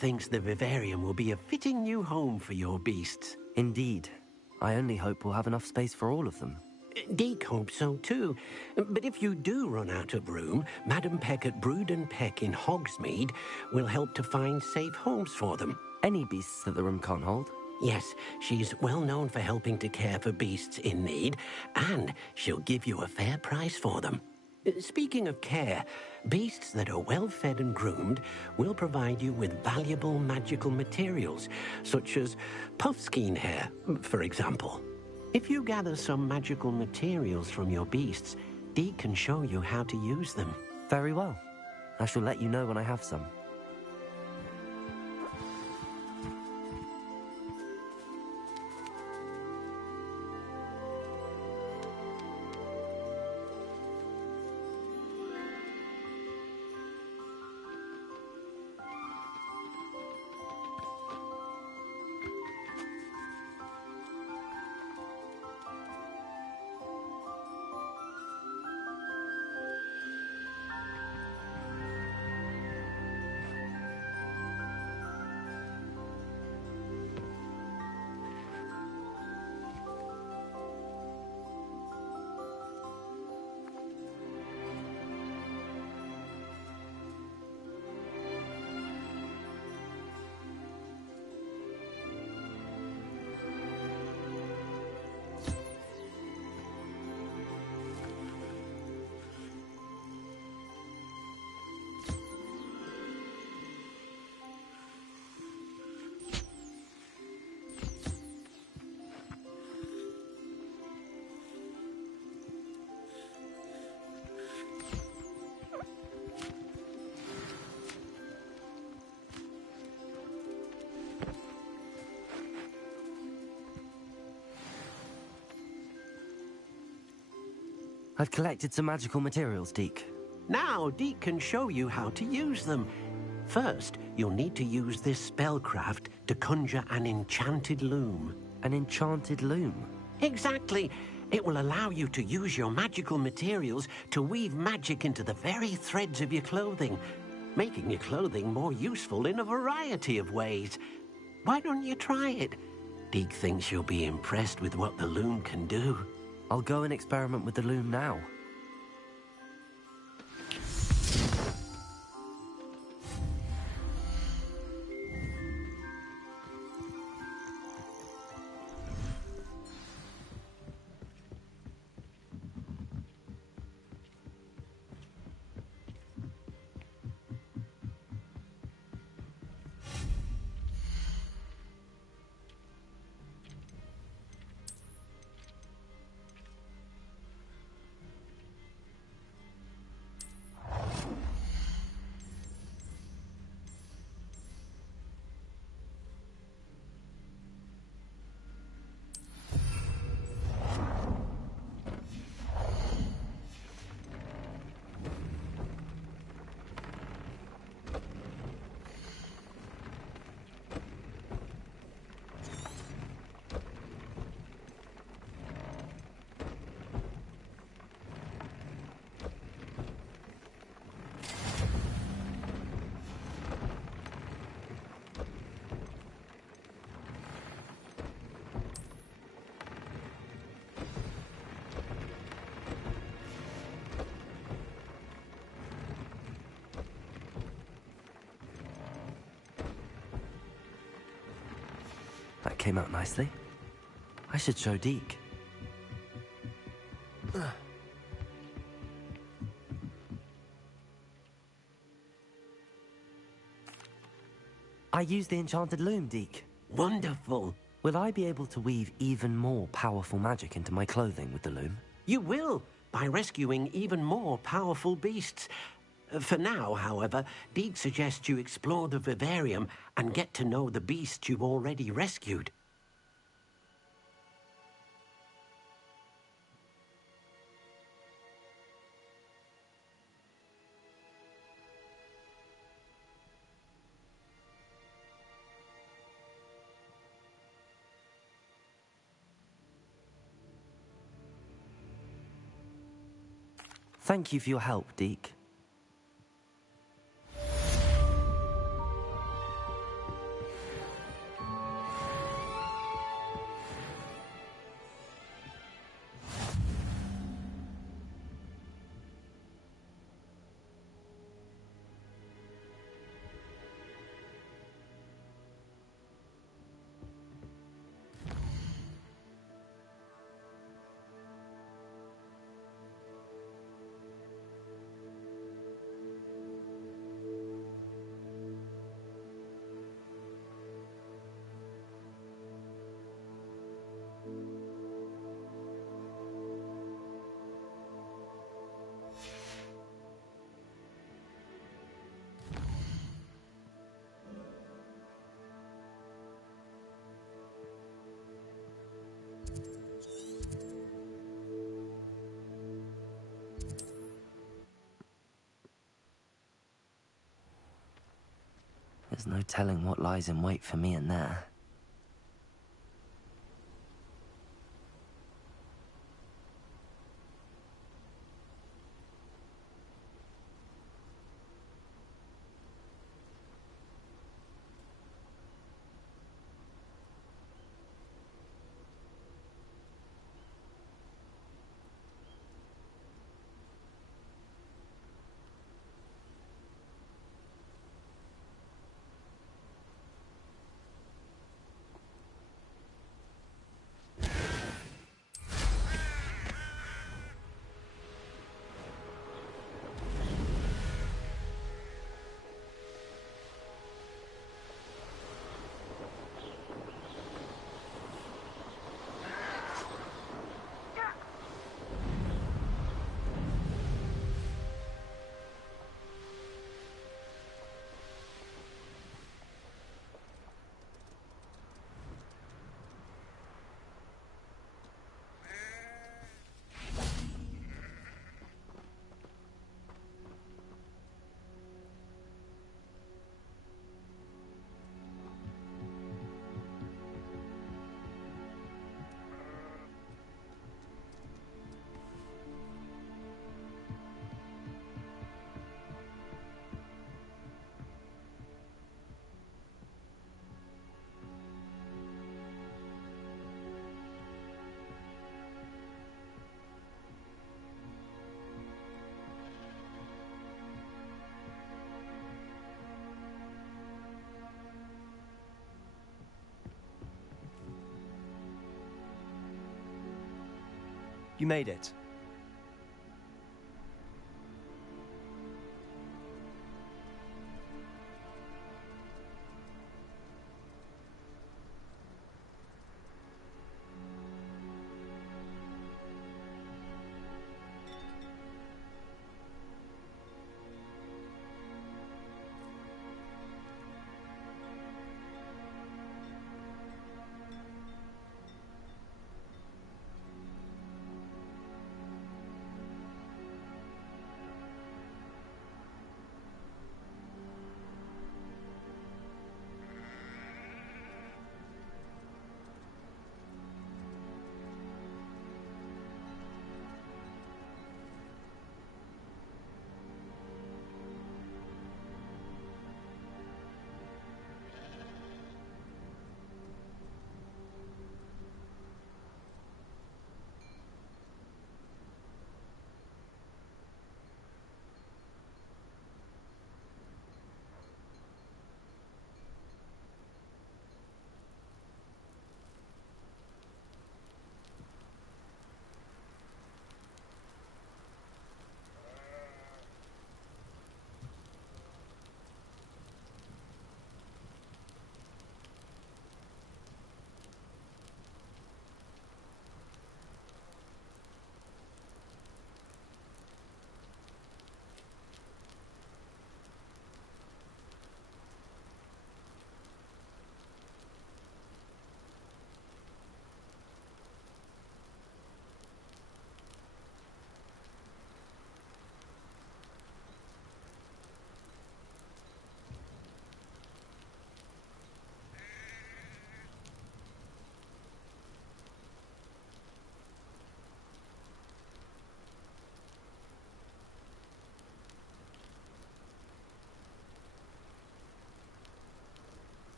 Deke thinks the vivarium will be a fitting new home for your beasts. Indeed. I only hope we'll have enough space for all of them. Deke hopes so too. But if you do run out of room, Madam Peck at Brood and Peck in Hogsmeade will help to find safe homes for them. Any beasts that the room can't hold? Yes, she's well known for helping to care for beasts in need, and she'll give you a fair price for them. Speaking of care, beasts that are well fed and groomed will provide you with valuable magical materials, such as puffskein hair, for example. If you gather some magical materials from your beasts, Deke can show you how to use them. Very well. I shall let you know when I have some. I've collected some magical materials, Deke. Now, Deke can show you how to use them. First, you'll need to use this spellcraft to conjure an enchanted loom. An enchanted loom? Exactly. It will allow you to use your magical materials to weave magic into the very threads of your clothing, making your clothing more useful in a variety of ways. Why don't you try it? Deke thinks you'll be impressed with what the loom can do. I'll go and experiment with the loom now. That came out nicely. I should show Deke. I used the enchanted loom, Deke. Wonderful. Will I be able to weave even more powerful magic into my clothing with the loom? You will, by rescuing even more powerful beasts. For now, however, Deke suggests you explore the vivarium and get to know the beasts you've already rescued. Thank you for your help, Deke. There's no telling what lies in wait for me in there. You made it.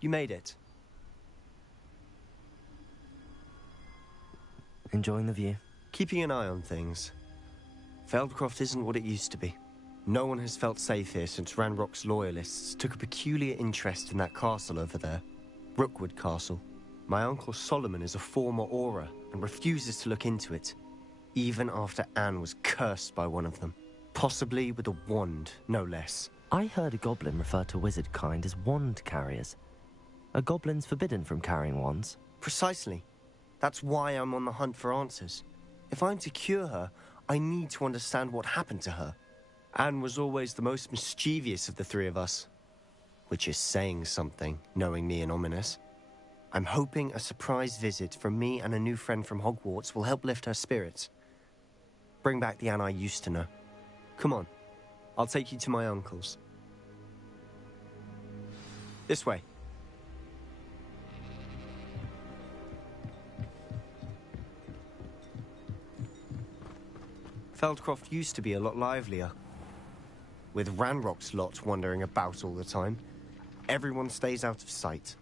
You made it. Enjoying the view? Keeping an eye on things. Feldcroft isn't what it used to be. No one has felt safe here since Ranrock's loyalists took a peculiar interest in that castle over there. Rookwood Castle. My uncle Solomon is a former Auror and refuses to look into it, even after Anne was cursed by one of them. Possibly with a wand, no less. I heard a goblin refer to wizard kind as wand carriers. Are goblins forbidden from carrying wands? Precisely. That's why I'm on the hunt for answers. If I'm to cure her, I need to understand what happened to her. Anne was always the most mischievous of the three of us. Which is saying something, knowing me and ominous. I'm hoping a surprise visit from me and a new friend from Hogwarts will help lift her spirits. Bring back the Anne I used to know. Come on, I'll take you to my uncle's. This way. Feldcroft used to be a lot livelier. With Ranrock's lot wandering about all the time, everyone stays out of sight.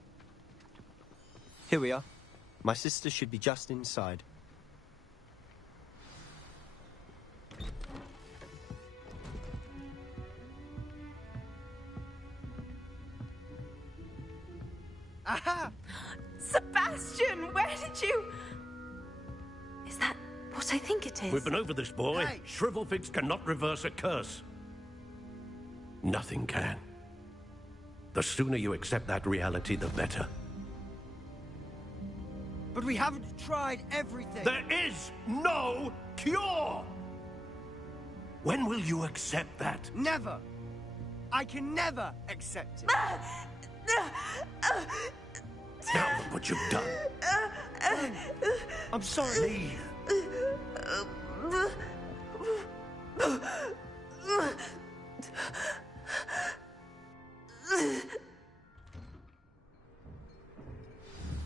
Here we are. My sister should be just inside. Aha! Sebastian, where did you... Is that what I think it is? We've been over this, boy. Hey. Shrivelfigs cannot reverse a curse. Nothing can. The sooner you accept that reality, the better. But we haven't tried everything. There is no cure! When will you accept that? Never. I can never accept it. Now look what you've done. I'm sorry. Leave.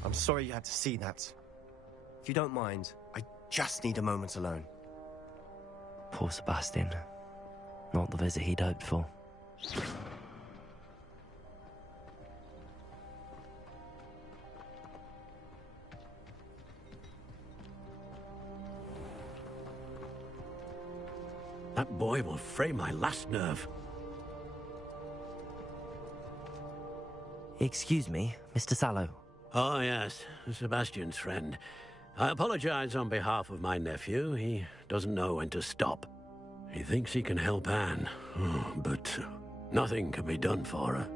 I'm sorry you had to see that. If you don't mind, I just need a moment alone. Poor Sebastian. Not the visit he'd hoped for. That boy will fray my last nerve. Excuse me, Mr. Sallow. Oh, yes, Sebastian's friend. I apologize on behalf of my nephew. He doesn't know when to stop. He thinks he can help Anne, but nothing can be done for her.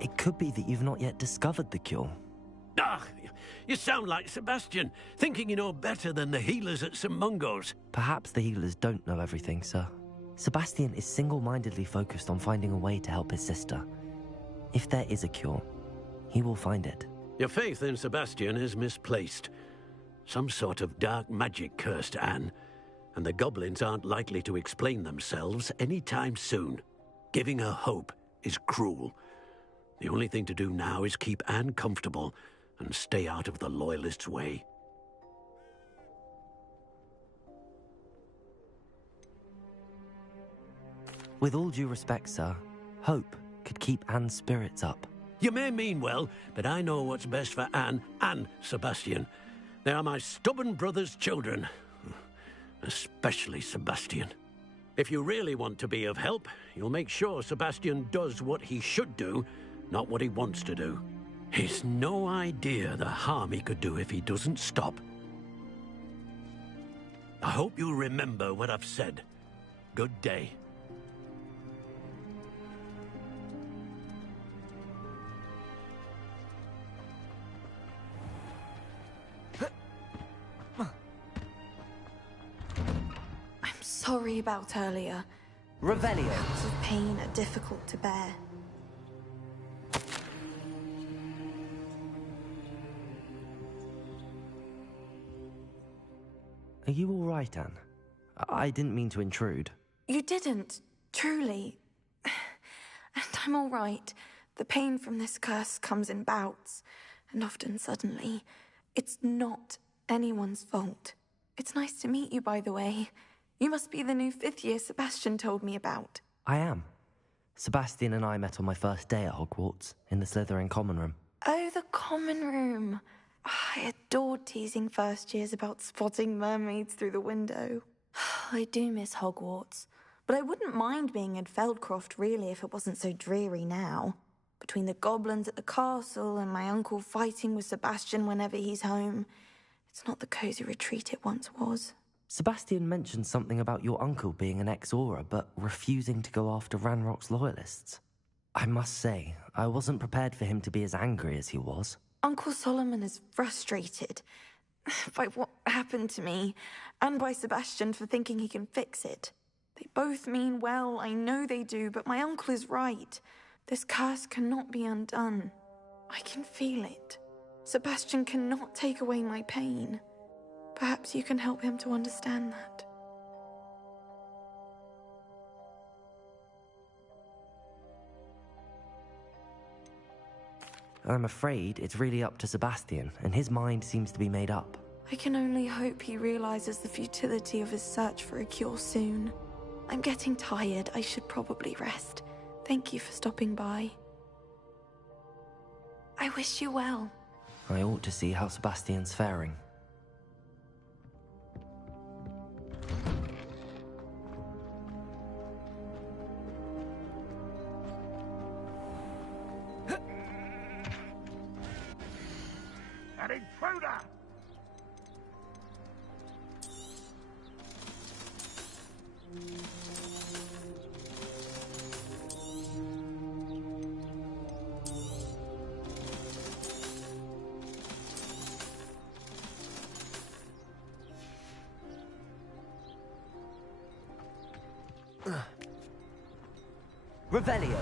It could be that you've not yet discovered the cure. Ah, you sound like Sebastian, thinking you know better than the healers at St. Mungo's. Perhaps the healers don't know everything, sir. Sebastian is single-mindedly focused on finding a way to help his sister. If there is a cure, he will find it. Your faith in Sebastian is misplaced. Some sort of dark magic cursed Anne, and the goblins aren't likely to explain themselves anytime soon. Giving her hope is cruel. The only thing to do now is keep Anne comfortable and stay out of the Loyalists' way. With all due respect, sir, hope could keep Anne's spirits up. You may mean well, but I know what's best for Anne and Sebastian. They are my stubborn brother's children. Especially Sebastian. If you really want to be of help, you'll make sure Sebastian does what he should do, not what he wants to do. He's no idea the harm he could do if he doesn't stop. I hope you'll remember what I've said. Good day. Sorry about earlier. Revelio. Hours of pain are difficult to bear. Are you all right, Anne? I didn't mean to intrude. You didn't, truly. And I'm all right. The pain from this curse comes in bouts, and often suddenly. It's not anyone's fault. It's nice to meet you, by the way. You must be the new 5th year Sebastian told me about. I am. Sebastian and I met on my first day at Hogwarts, in the Slytherin common room. Oh, the common room. I adored teasing first years about spotting mermaids through the window. I do miss Hogwarts, but I wouldn't mind being in Feldcroft really if it wasn't so dreary now. Between the goblins at the castle and my uncle fighting with Sebastian whenever he's home, it's not the cosy retreat it once was. Sebastian mentioned something about your uncle being an ex-Auror, but refusing to go after Ranrock's loyalists. I must say, I wasn't prepared for him to be as angry as he was. Uncle Solomon is frustrated by what happened to me, and by Sebastian for thinking he can fix it. They both mean well, I know they do, but my uncle is right. This curse cannot be undone. I can feel it. Sebastian cannot take away my pain. Perhaps you can help him to understand that. I'm afraid it's really up to Sebastian, and his mind seems to be made up. I can only hope he realizes the futility of his search for a cure soon. I'm getting tired. I should probably rest. Thank you for stopping by. I wish you well. I ought to see how Sebastian's faring. An intruder! Revelio!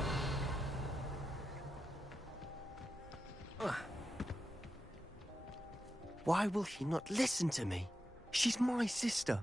Why will he not listen to me? She's my sister.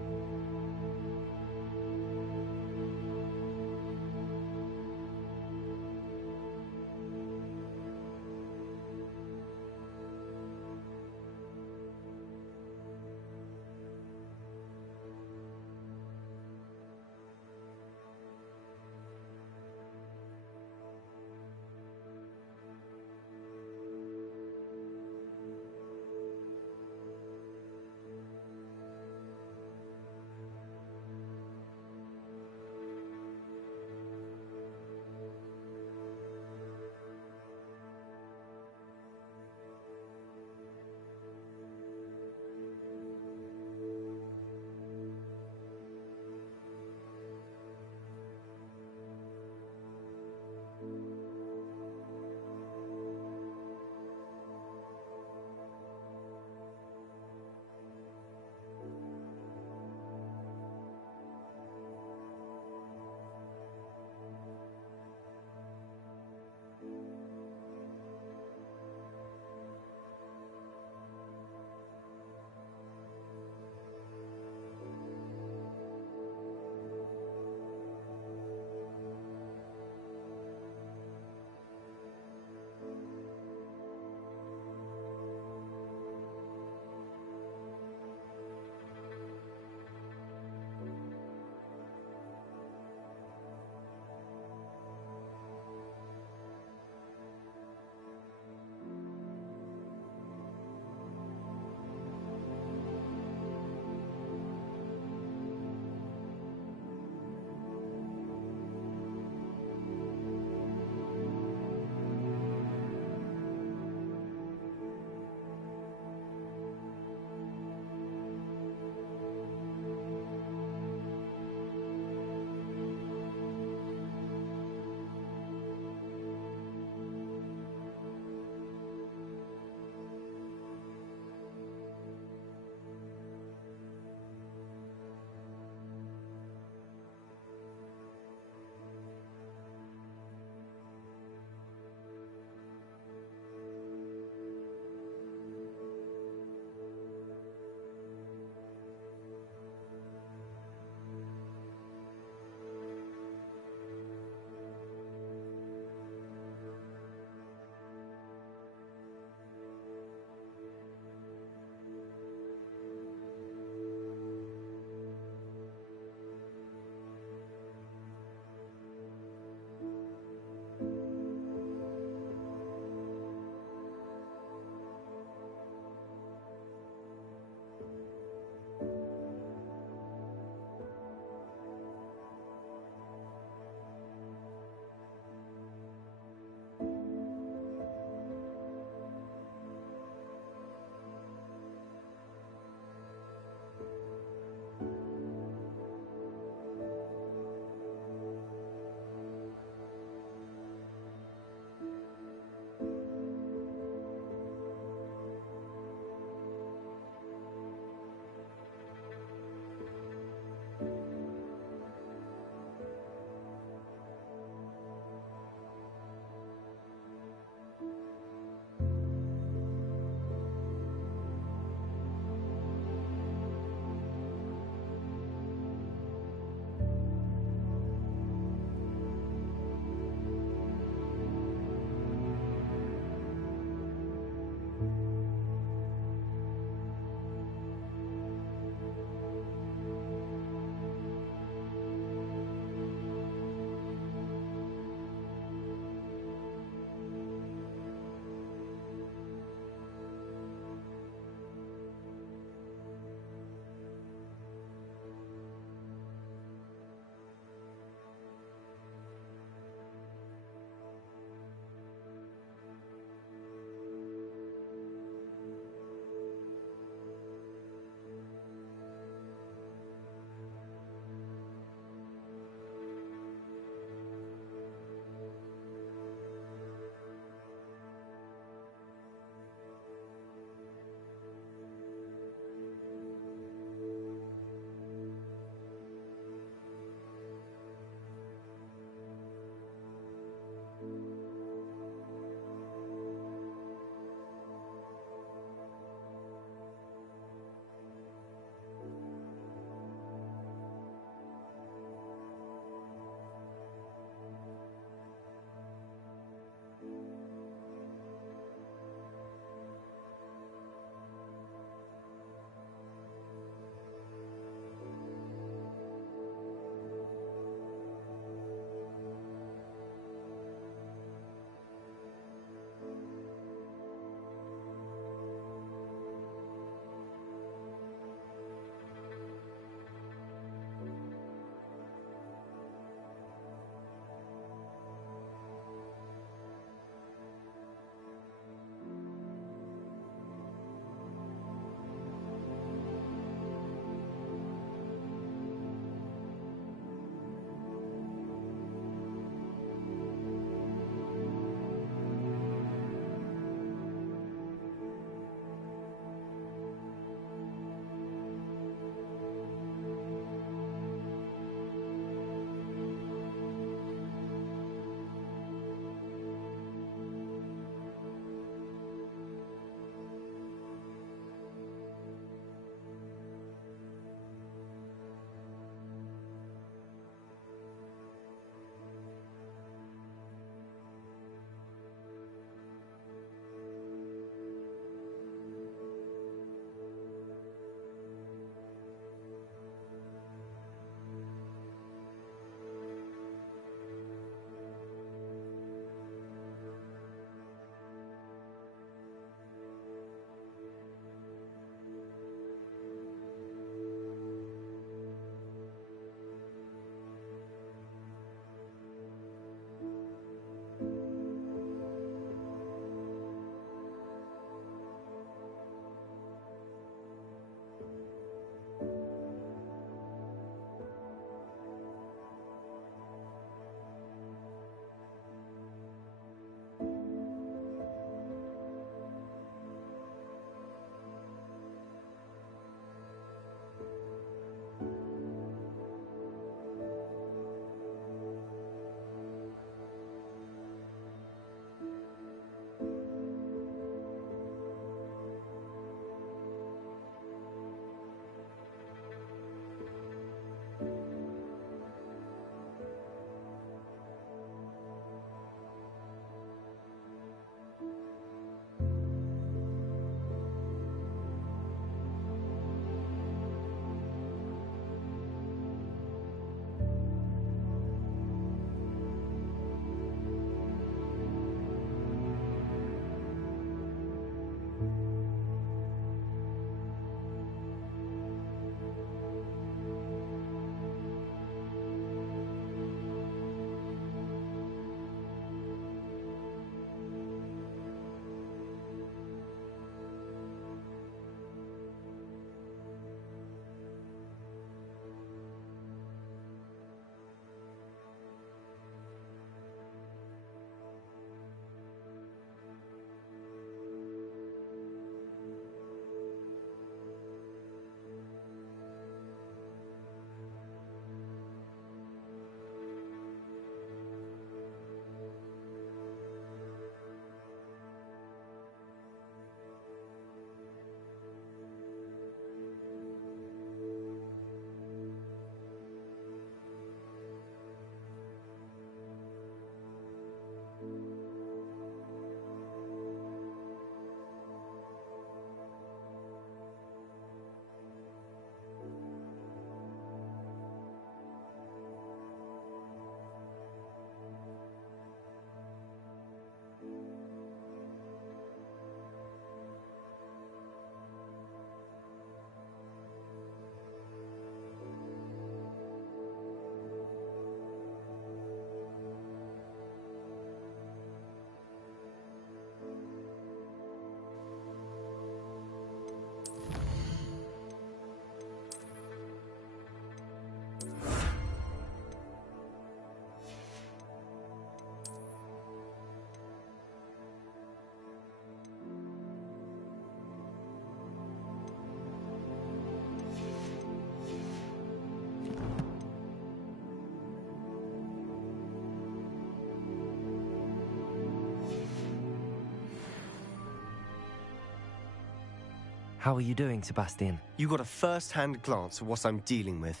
How are you doing, Sebastian? You got a first-hand glance at what I'm dealing with.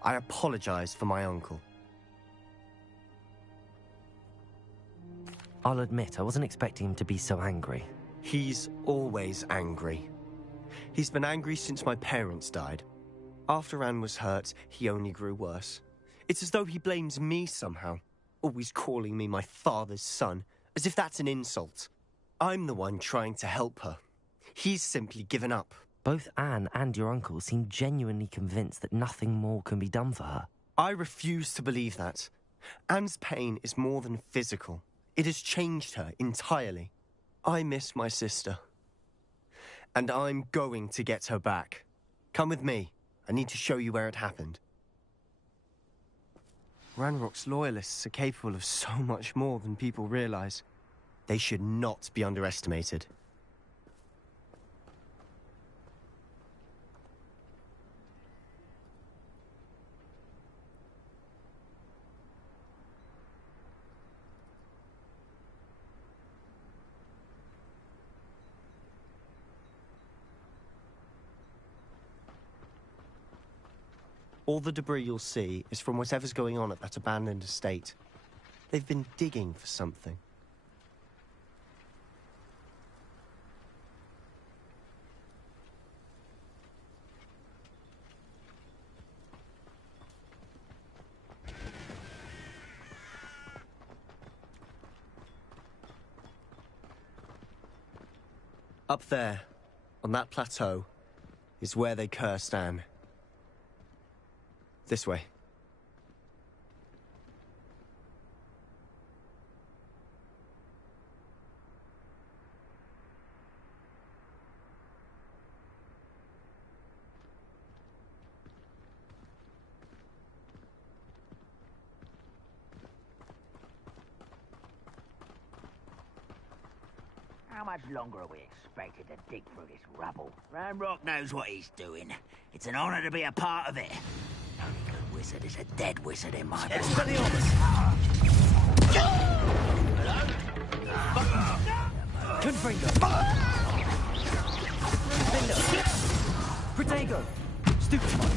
I apologize for my uncle. I'll admit, I wasn't expecting him to be so angry. He's always angry. He's been angry since my parents died. After Anne was hurt, he only grew worse. It's as though he blames me somehow, always calling me my father's son, as if that's an insult. I'm the one trying to help her. He's simply given up. Both Anne and your uncle seem genuinely convinced that nothing more can be done for her. I refuse to believe that. Anne's pain is more than physical. It has changed her entirely. I miss my sister. And I'm going to get her back. Come with me. I need to show you where it happened. Ranrock's loyalists are capable of so much more than people realize. They should not be underestimated. All the debris you'll see is from whatever's going on at that abandoned estate. They've been digging for something. Up there, on that plateau, is where they cursed Anne. This way. How much longer are we expected to dig through this rubble? Ranrock knows what he's doing. It's an honor to be a part of it. Only good wizard is a dead wizard in my book. Confringo! Protego! Stupefy!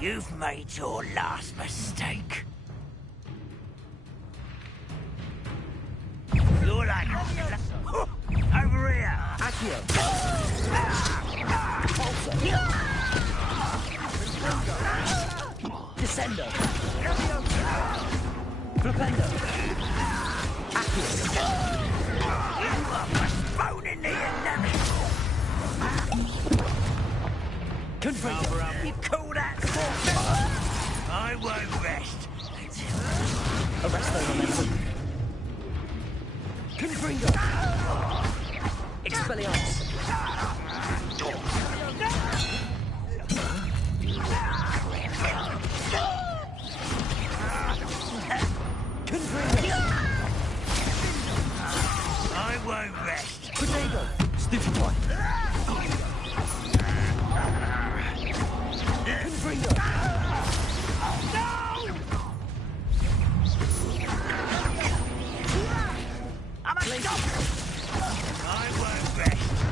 You've made your last mistake. You're like... Over here! Accio! Descendo! Flipendo! Accio! You are postponing the enemy! Confringo! You call that? I won't rest. Arresto momentum. Confringo! Expelliarmus! Confringo! I won't rest. Protego! Stupefy! Confringo! I'm a stop! I won't rest.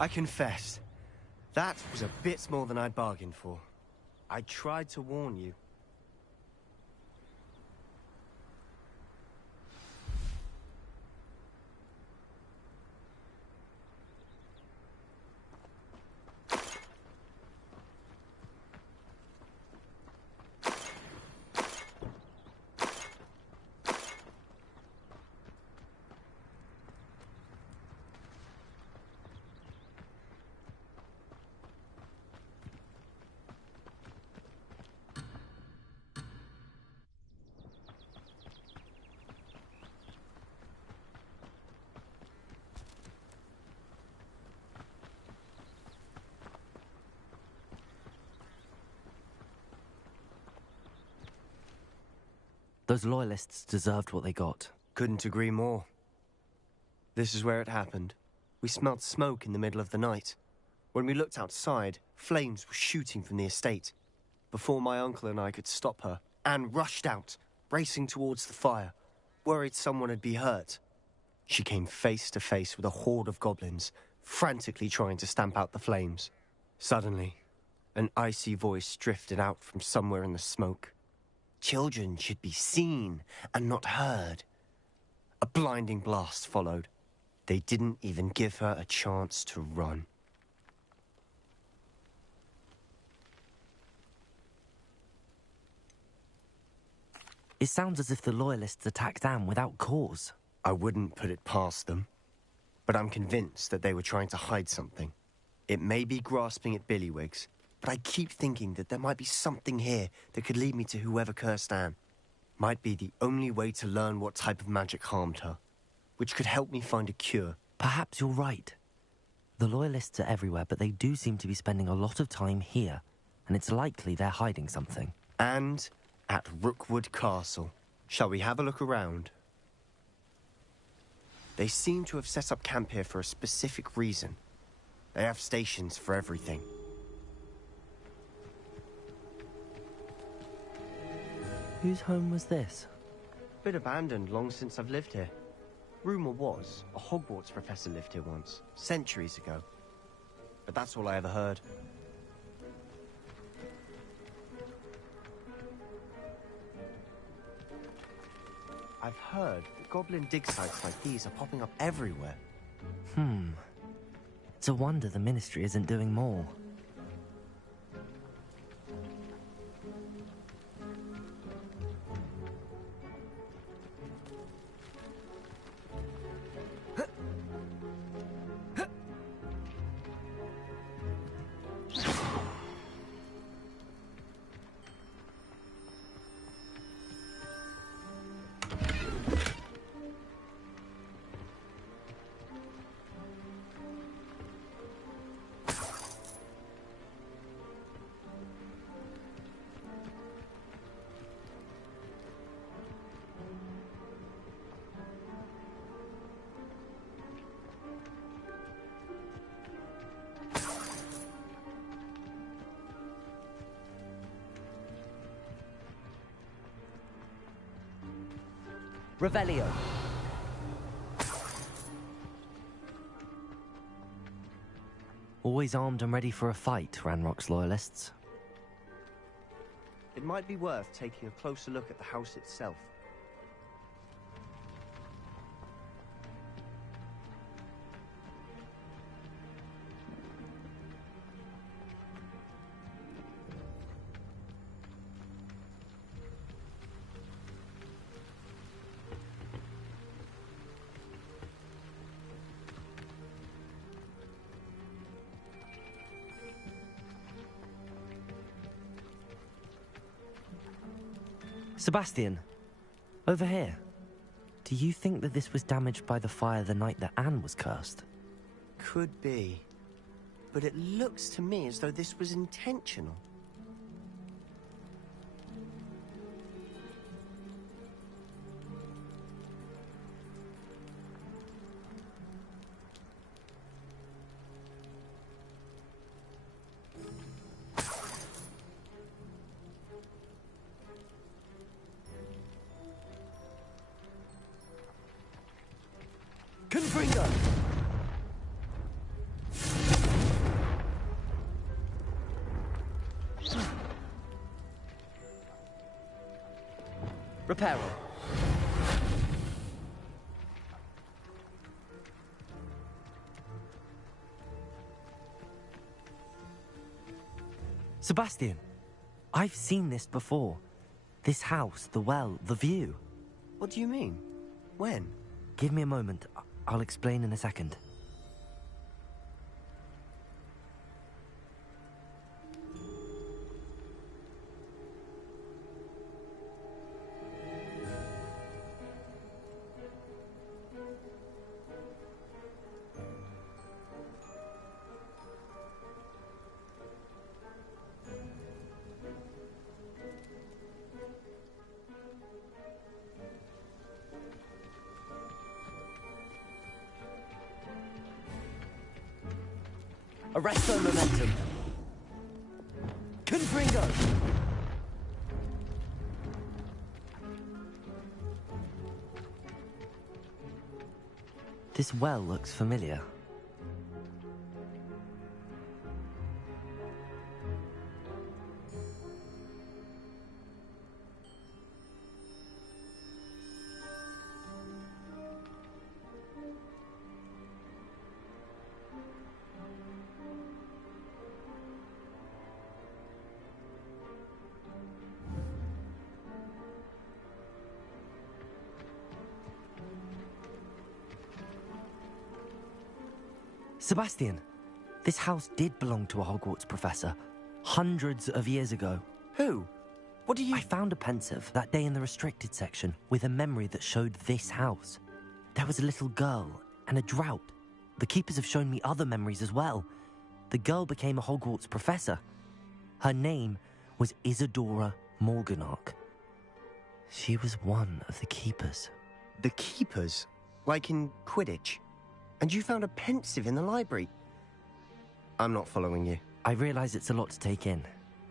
I confess, that was a bit more than I'd bargained for. I tried to warn you. Those loyalists deserved what they got. Couldn't agree more. This is where it happened. We smelled smoke in the middle of the night. When we looked outside, flames were shooting from the estate. Before my uncle and I could stop her, Anne rushed out, racing towards the fire, worried someone had been hurt. She came face to face with a horde of goblins, frantically trying to stamp out the flames. Suddenly, an icy voice drifted out from somewhere in the smoke. Children should be seen and not heard. A blinding blast followed. They didn't even give her a chance to run. It sounds as if the Loyalists attacked Anne without cause. I wouldn't put it past them, but I'm convinced that they were trying to hide something. It may be grasping at Billywigs, but I keep thinking that there might be something here that could lead me to whoever cursed Anne. Might be the only way to learn what type of magic harmed her, which could help me find a cure. Perhaps you're right. The Loyalists are everywhere, but they do seem to be spending a lot of time here, and it's likely they're hiding something. And at Rookwood Castle. Shall we have a look around? They seem to have set up camp here for a specific reason. They have stations for everything. Whose home was this? Been abandoned long since I've lived here. Rumour was, a Hogwarts professor lived here once, centuries ago. But that's all I ever heard. I've heard that goblin dig sites like these are popping up everywhere. It's a wonder the Ministry isn't doing more. Revelio. Always armed and ready for a fight, Ranrock's Loyalists. It might be worth taking a closer look at the house itself. Sebastian, over here. Do you think that this was damaged by the fire the night that Anne was cursed? Could be. But it looks to me as though this was intentional. Confringo! peril. Sebastian, I've seen this before. This house, the well, the view. What do you mean? When? Give me a moment. I'll explain in a second. Arresto momentum. Confringo. This well looks familiar. Sebastian, this house did belong to a Hogwarts professor, hundreds of years ago. Who? What do you... I found a pensive that day in the restricted section with a memory that showed this house. There was a little girl and a drought. The keepers have shown me other memories as well. The girl became a Hogwarts professor. Her name was Isadora Morganach. She was one of the keepers. The keepers? Like in Quidditch? And you found a pensive in the library? I'm not following you. I realize it's a lot to take in.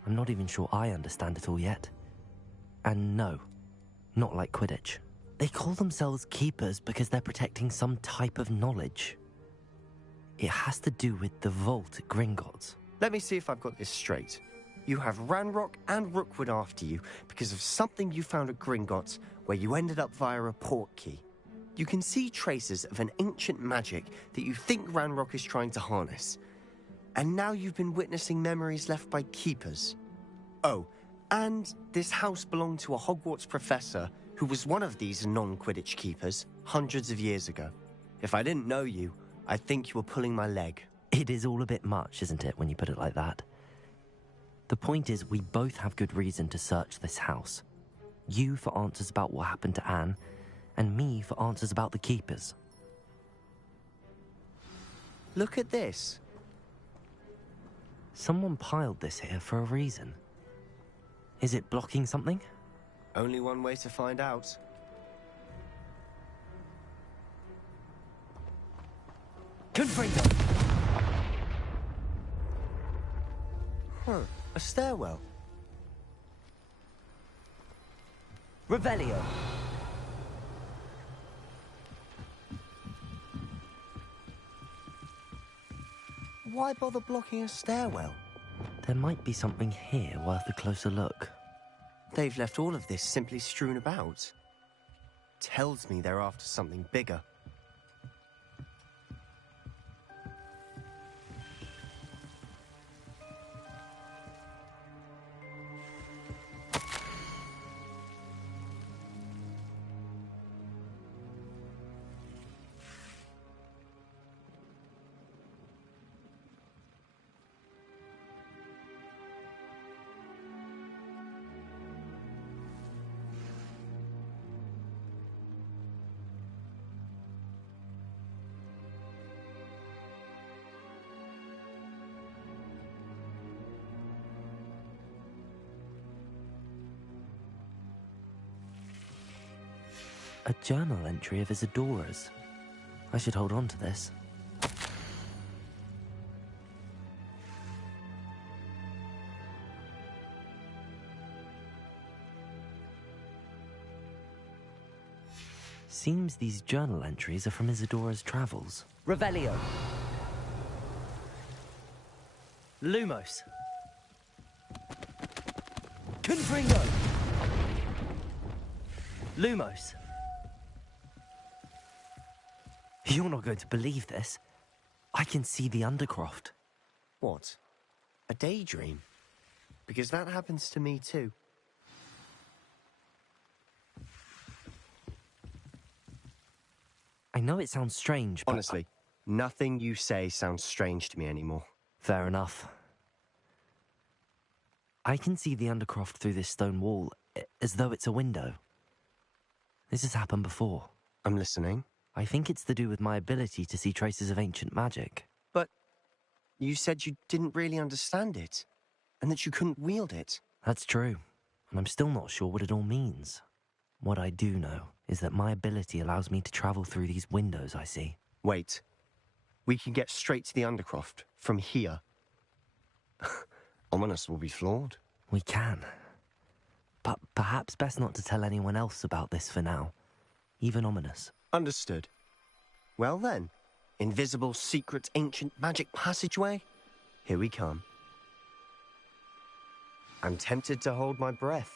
I'm not even sure I understand it all yet. And no, not like Quidditch. They call themselves keepers because they're protecting some type of knowledge. It has to do with the vault at Gringotts. Let me see if I've got this straight. You have Ranrock and Rookwood after you because of something you found at Gringotts where you ended up via a portkey. You can see traces of an ancient magic that you think Ranrock is trying to harness. And now you've been witnessing memories left by keepers. Oh, and this house belonged to a Hogwarts professor who was one of these non-Quidditch keepers hundreds of years ago. If I didn't know you, I'd think you were pulling my leg. It is all a bit much, isn't it, when you put it like that? The point is, we both have good reason to search this house. You for answers about what happened to Anne, and me for answers about the keepers. Look at this. Someone piled this here for a reason. Is it blocking something? Only one way to find out. Confringo! Huh, a stairwell. Revelio. Why bother blocking a stairwell? There might be something here worth a closer look. They've left all of this simply strewn about. Tells me they're after something bigger. A journal entry of Isadora's. I should hold on to this. Seems these journal entries are from Isadora's travels. Revelio. Lumos. Confringo. Lumos! You're not going to believe this. I can see the Undercroft. What? A daydream? Because that happens to me too. I know it sounds strange, but... Honestly, nothing you say sounds strange to me anymore. Fair enough. I can see the Undercroft through this stone wall, as though it's a window. This has happened before. I'm listening. I think it's to do with my ability to see traces of ancient magic. But you said you didn't really understand it, and that you couldn't wield it. That's true, and I'm still not sure what it all means. What I do know is that my ability allows me to travel through these windows I see. Wait. We can get straight to the Undercroft from here. Ominous will be floored. We can. But perhaps best not to tell anyone else about this for now. Even Ominous. Understood. Well then, invisible, secret, ancient magic passageway? Here we come. I'm tempted to hold my breath.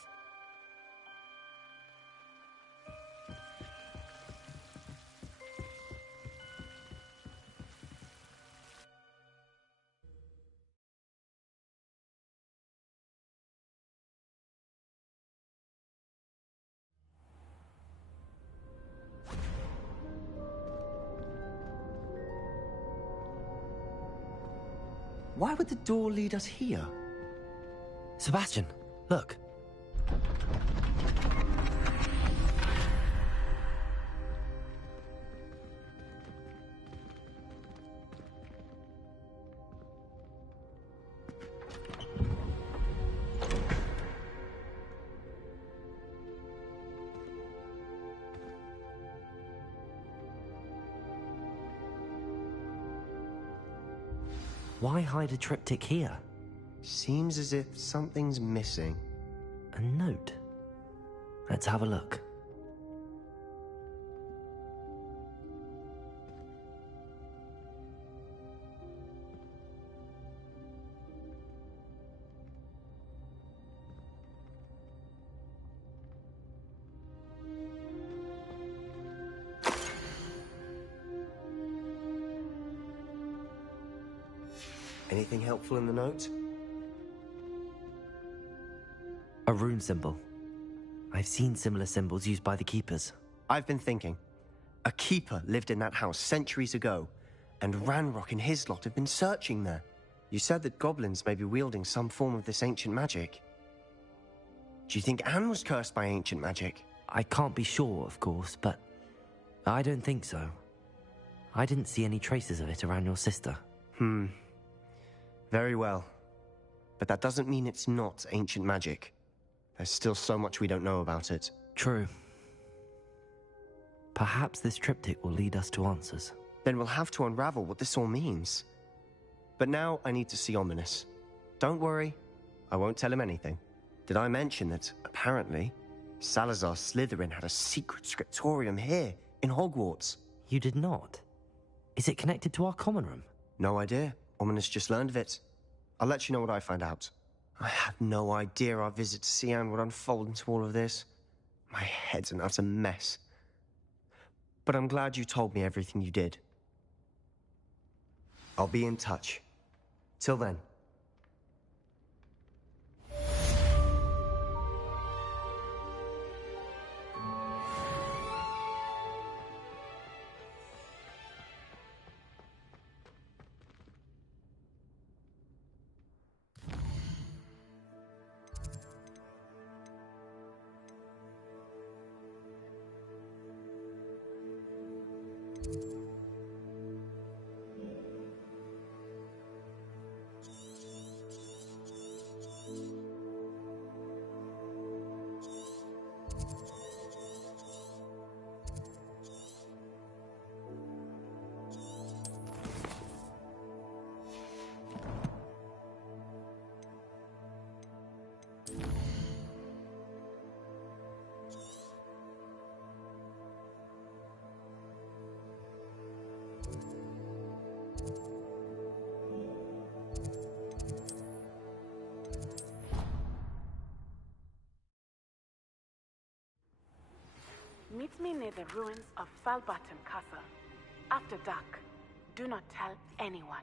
Why would the door lead us here? Sebastian, look. Why hide a triptych here? Seems as if something's missing. A note. Let's have a look. Anything helpful in the note? A rune symbol. I've seen similar symbols used by the Keepers. I've been thinking. A Keeper lived in that house centuries ago, and Ranrock and his lot have been searching there. You said that goblins may be wielding some form of this ancient magic. Do you think Anne was cursed by ancient magic? I can't be sure, of course, but I don't think so. I didn't see any traces of it around your sister. Very well. But that doesn't mean it's not ancient magic. There's still so much we don't know about it. True. Perhaps this triptych will lead us to answers. Then we'll have to unravel what this all means. But now I need to see Ominous. Don't worry, I won't tell him anything. Did I mention that, apparently, Salazar Slytherin had a secret scriptorium here, in Hogwarts? You did not? Is it connected to our common room? No idea. Ominous just learned of it. I'll let you know what I find out. I had no idea our visit to Sian would unfold into all of this. My head's an utter mess. But I'm glad you told me everything you did. I'll be in touch. Till then. Meet me near the ruins of Falbaton Castle. After dark. Do not tell anyone.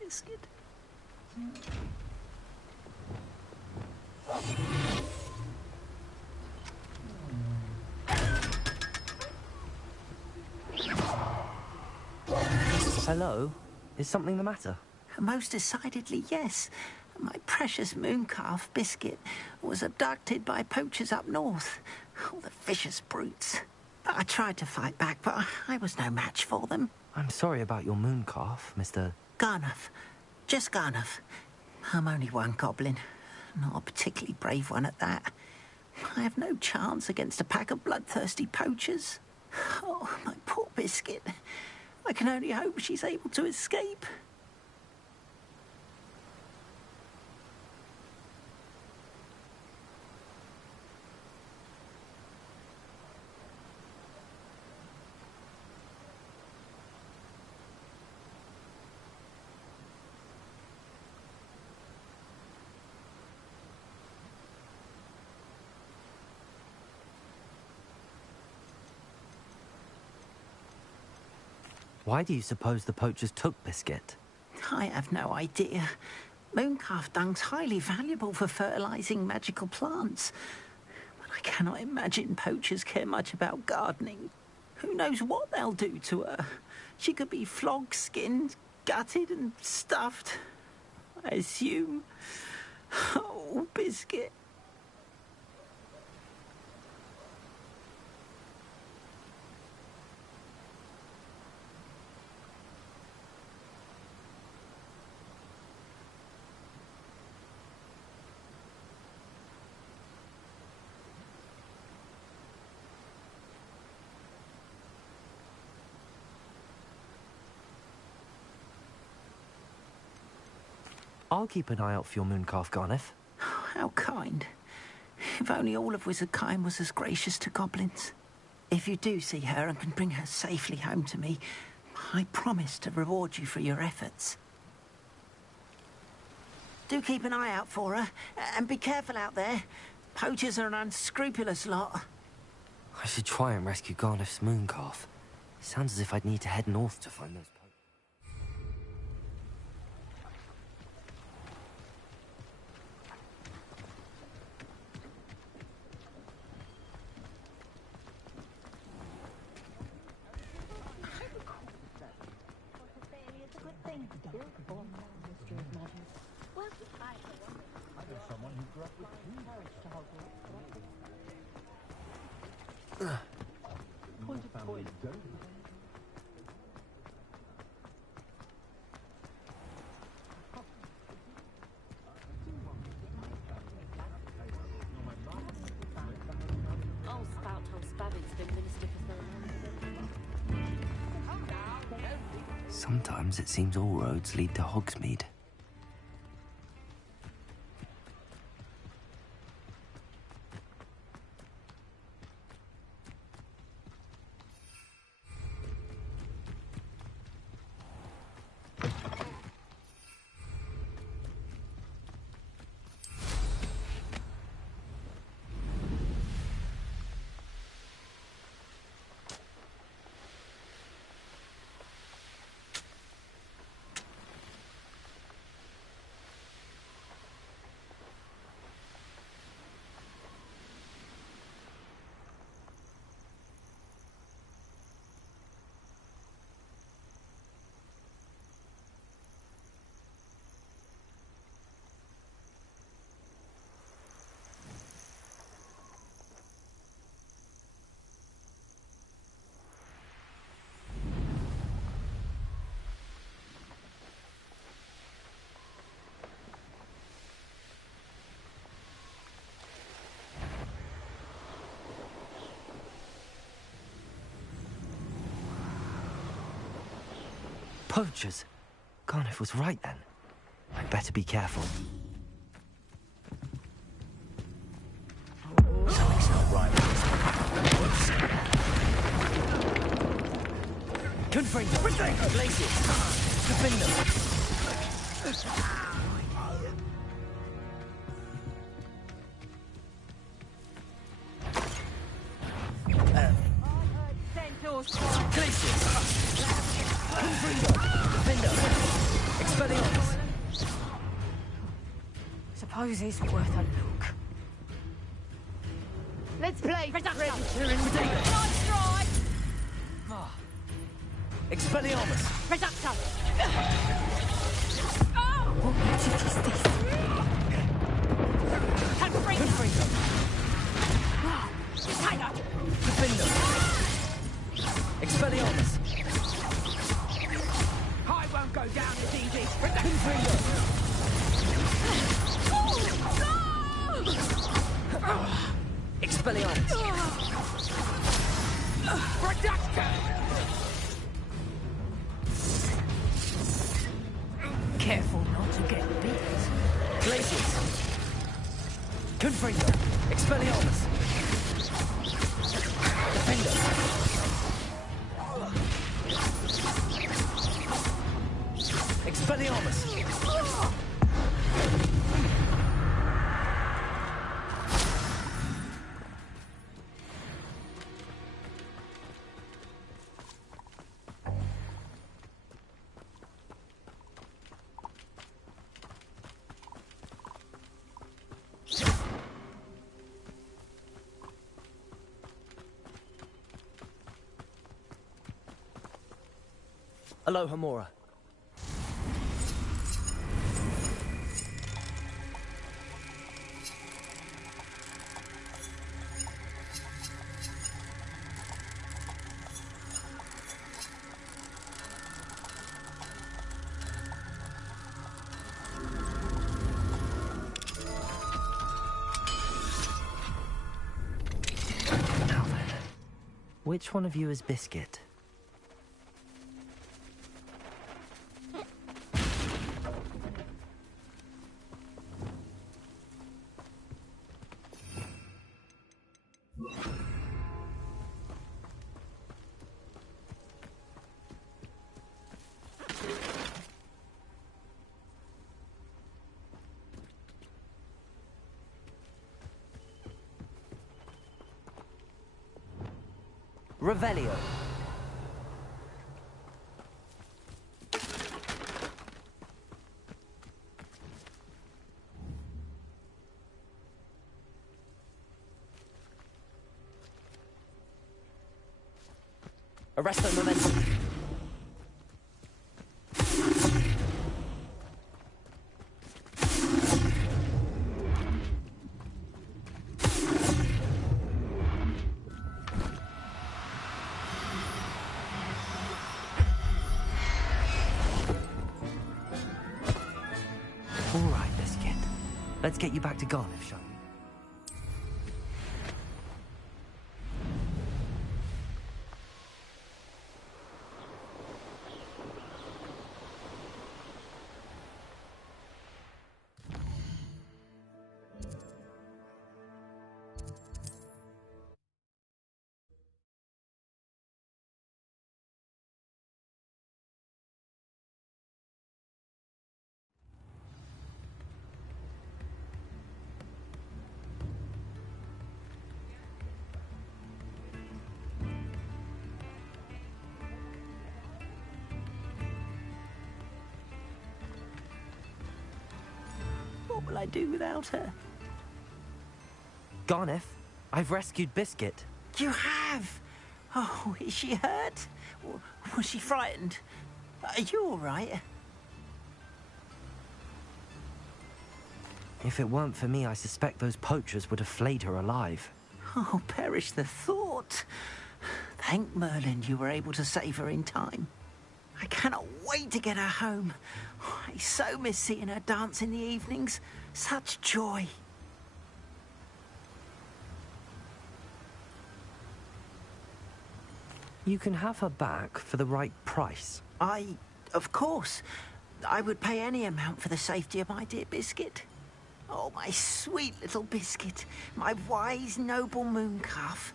Biscuit. Hello? Is something the matter? Most decidedly, yes. My precious mooncalf Biscuit was abducted by poachers up north. Oh, the vicious brutes. I tried to fight back, but I was no match for them. I'm sorry about your mooncalf, Mr. Garnuff. Just Garnuff. I'm only one goblin. Not a particularly brave one at that. I have no chance against a pack of bloodthirsty poachers. Oh, my poor Biscuit. I can only hope she's able to escape. Why do you suppose the poachers took Biscuit? I have no idea. Mooncalf dung's highly valuable for fertilizing magical plants. But I cannot imagine poachers care much about gardening. Who knows what they'll do to her? She could be flogged, skinned, gutted and stuffed. I assume. Oh, Biscuit. I'll keep an eye out for your mooncalf, Garniff. How kind. If only all of Wizardkind was as gracious to goblins. If you do see her and can bring her safely home to me, I promise to reward you for your efforts. Do keep an eye out for her, and be careful out there. Poachers are an unscrupulous lot. I should try and rescue Garniff's mooncalf. Sounds as if I'd need to head north to find those poachers. Sometimes it seems all roads lead to Hogsmeade. Poachers! Garniff was right then. I'd better be careful. Something's not right. Confringo! Glaciers! Defender! Glaciers! Confringo! Defender! Expelliarmus! Suppose it's worth a look. Let's play. Nice try! Expelliarmus! Reducto. What magic is this? Confringo! Tiger. Defender! Expelliarmus! I won't go down as easy. Confringo! Expelliarmus! Reducto. Careful not to get bit. Glaciers! Confringo! Expelliarmus! Defender! Expelliarmus! Aloha Mora. Now then, which one of you is Biscuit? Revelio. Arresto momentum. All right, Biscuit. Let's get you back to Garniff, shall we? What will I do without her? Garniff, I've rescued Biscuit. You have? Oh, is she hurt? Was she frightened? Are you all right? If it weren't for me, I suspect those poachers would have flayed her alive. Oh, perish the thought. Thank Merlin you were able to save her in time. I cannot wait to get her home. I so miss seeing her dance in the evenings. Such joy. You can have her back for the right price. I Of course. I would pay any amount for the safety of my dear Biscuit. Oh, my sweet little Biscuit. My wise, noble moon calf.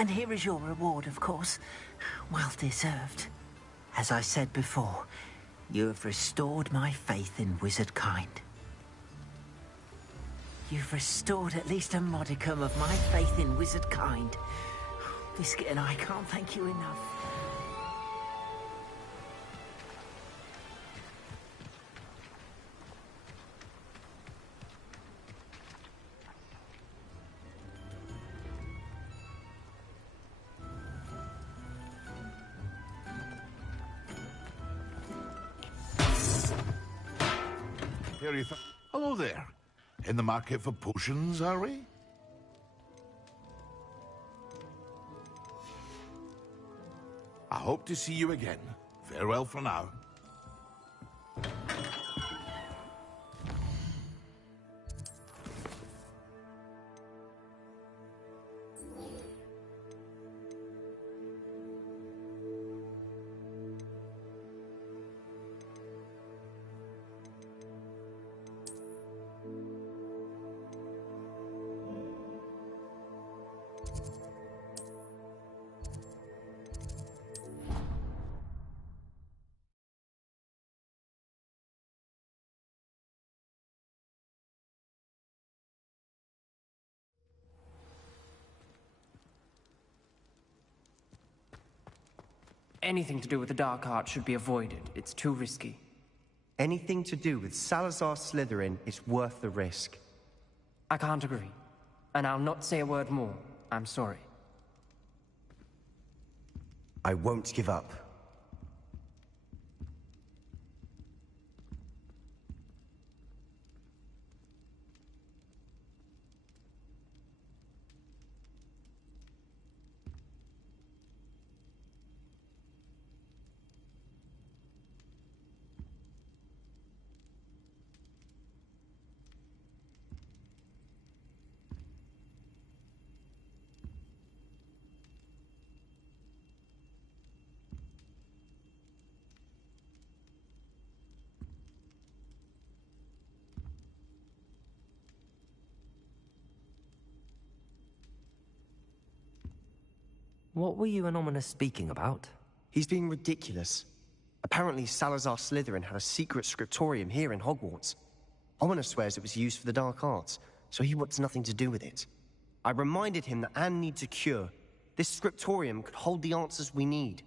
And here is your reward, of course. Well deserved. As I said before, you have restored my faith in wizard kind. You've restored at least a modicum of my faith in wizard kind. Biscuit and I can't thank you enough. Hello there. In the market for potions, are we? I hope to see you again. Farewell for now. Anything to do with the dark art should be avoided. It's too risky. Anything to do with Salazar Slytherin is worth the risk. I can't agree. And I'll not say a word more. I'm sorry. I won't give up. What were you and Ominous speaking about? He's being ridiculous. Apparently Salazar Slytherin had a secret scriptorium here in Hogwarts. Ominous swears it was used for the dark arts, so he wants nothing to do with it. I reminded him that Anne needs a cure. This scriptorium could hold the answers we need.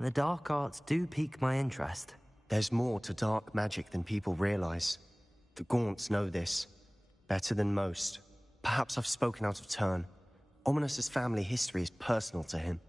The dark arts do pique my interest. There's more to dark magic than people realize. The Gaunts know this. Better than most. Perhaps I've spoken out of turn. Ominous's family history is personal to him.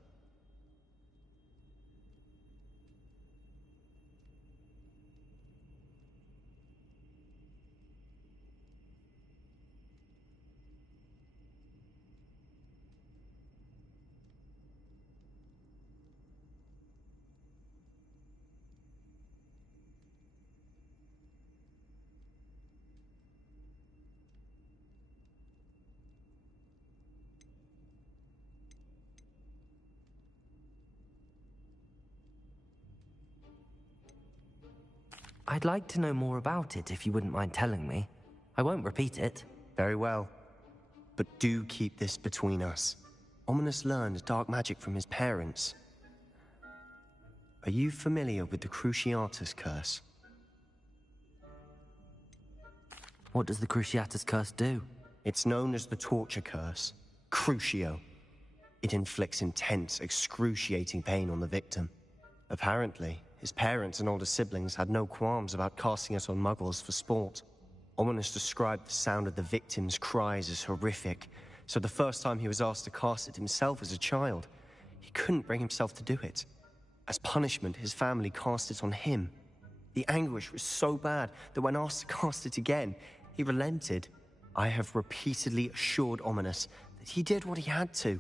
I'd like to know more about it if you wouldn't mind telling me. I won't repeat it. Very well. But do keep this between us. Ominous learned dark magic from his parents. Are you familiar with the Cruciatus Curse? What does the Cruciatus Curse do? It's known as the Torture Curse. Crucio. It inflicts intense, excruciating pain on the victim. Apparently, his parents and older siblings had no qualms about casting it on muggles for sport. Ominous described the sound of the victim's cries as horrific, so the first time he was asked to cast it himself as a child, he couldn't bring himself to do it. As punishment, his family cast it on him. The anguish was so bad that when asked to cast it again, he relented. I have repeatedly assured Ominous that he did what he had to,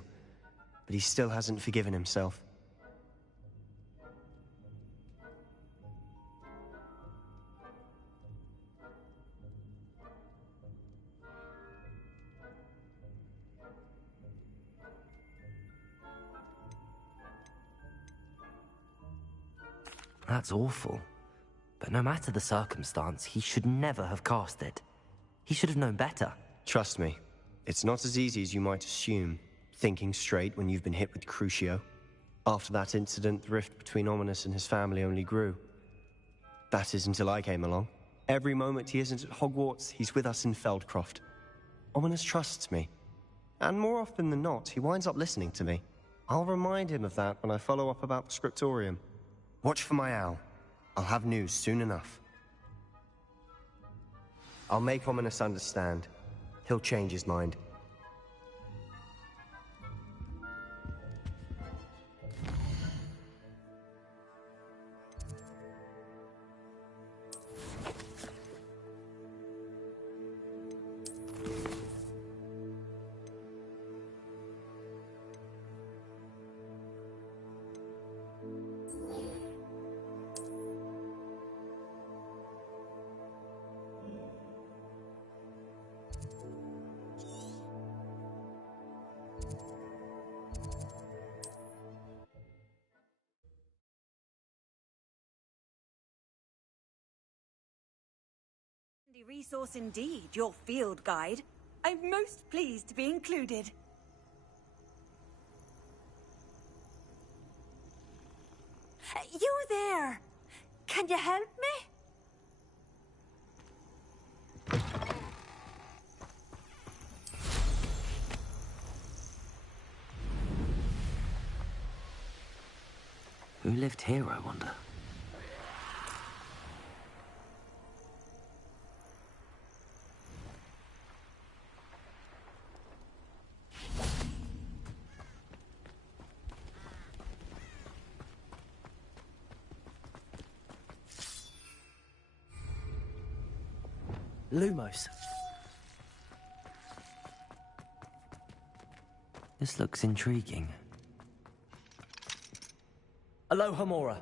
but he still hasn't forgiven himself. That's awful. But no matter the circumstance, he should never have cast it. He should have known better. Trust me, it's not as easy as you might assume, thinking straight when you've been hit with Crucio. After that incident, the rift between Ominous and his family only grew. That is until I came along. Every moment he isn't at Hogwarts, he's with us in Feldcroft. Ominous trusts me. And more often than not, he winds up listening to me. I'll remind him of that when I follow up about the scriptorium. Watch for my owl. I'll have news soon enough. I'll make Ominous understand. He'll change his mind. Resource indeed, your field guide. I'm most pleased to be included. You there! Can you help me? Who lived here, I wonder? Lumos. This looks intriguing. Alohomora.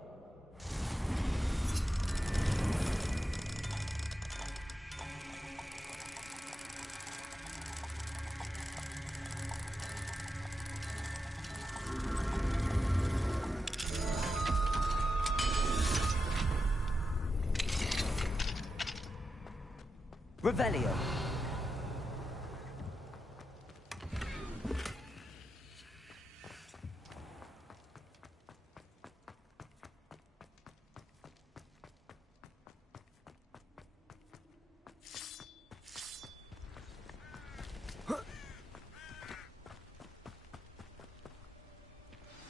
Revelio.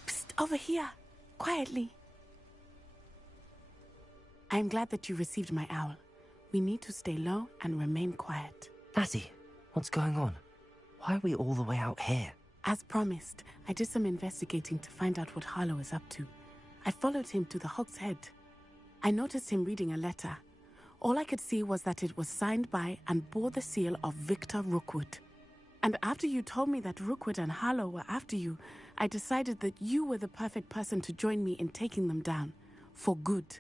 Psst, over here. Quietly. I am glad that you received my owl. We need to stay low and remain quiet. Natty, what's going on? Why are we all the way out here? As promised, I did some investigating to find out what Harlow is up to. I followed him to the Hog's Head. I noticed him reading a letter. All I could see was that it was signed by and bore the seal of Victor Rookwood. And after you told me that Rookwood and Harlow were after you, I decided that you were the perfect person to join me in taking them down. For good.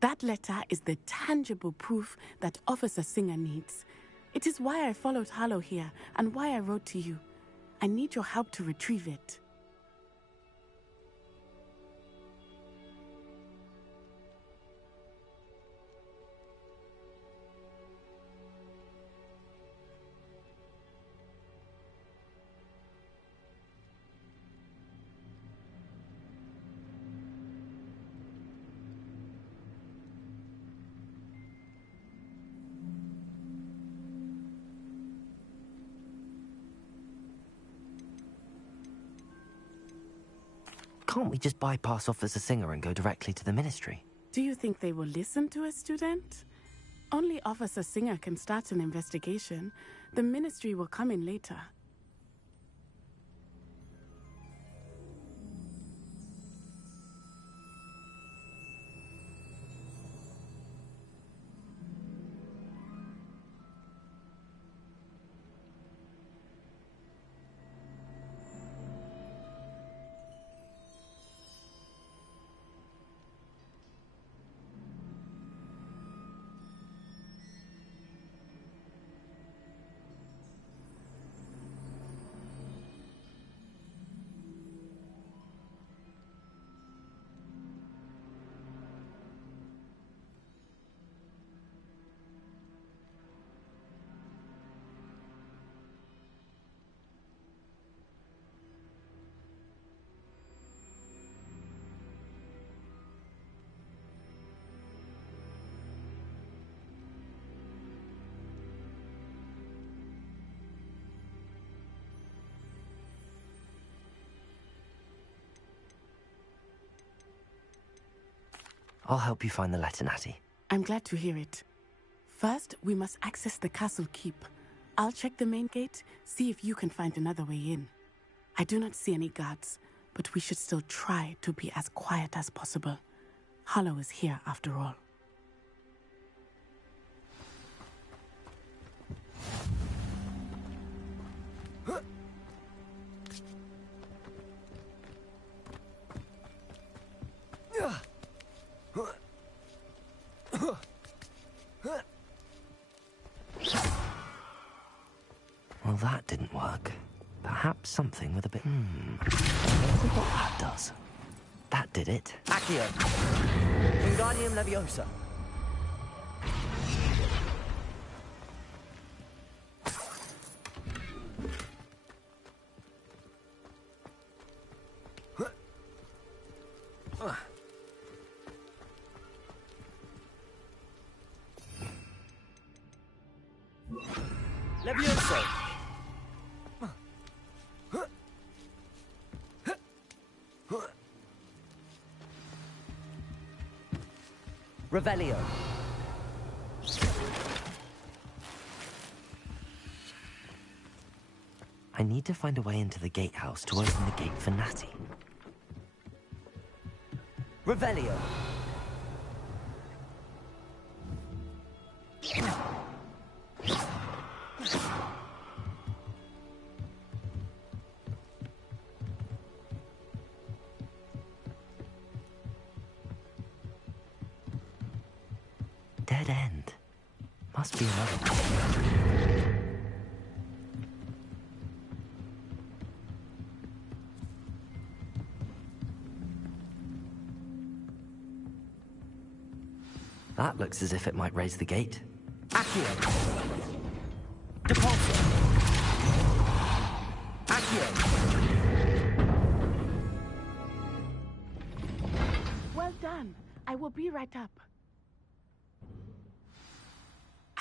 That letter is the tangible proof that Officer Singer needs. It is why I followed Harlow here and why I wrote to you. I need your help to retrieve it. Can't we just bypass Officer Singer and go directly to the Ministry? Do you think they will listen to a student? Only Officer Singer can start an investigation. The Ministry will come in later. I'll help you find the letter, Natty. I'm glad to hear it. First, we must access the castle keep. I'll check the main gate, see if you can find another way in. I do not see any guards, but we should still try to be as quiet as possible. Harlow is here, after all. Well, that didn't work. Perhaps something with a bit... what that does. That did it. Accio. Wingardium Leviosa. Levioso. Revelio. I need to find a way into the gatehouse to open the gate for Natty. Revelio. Dead end. Must be another one. That looks as if it might raise the gate. Accio. Depulso. Accio. Well done. I will be right up.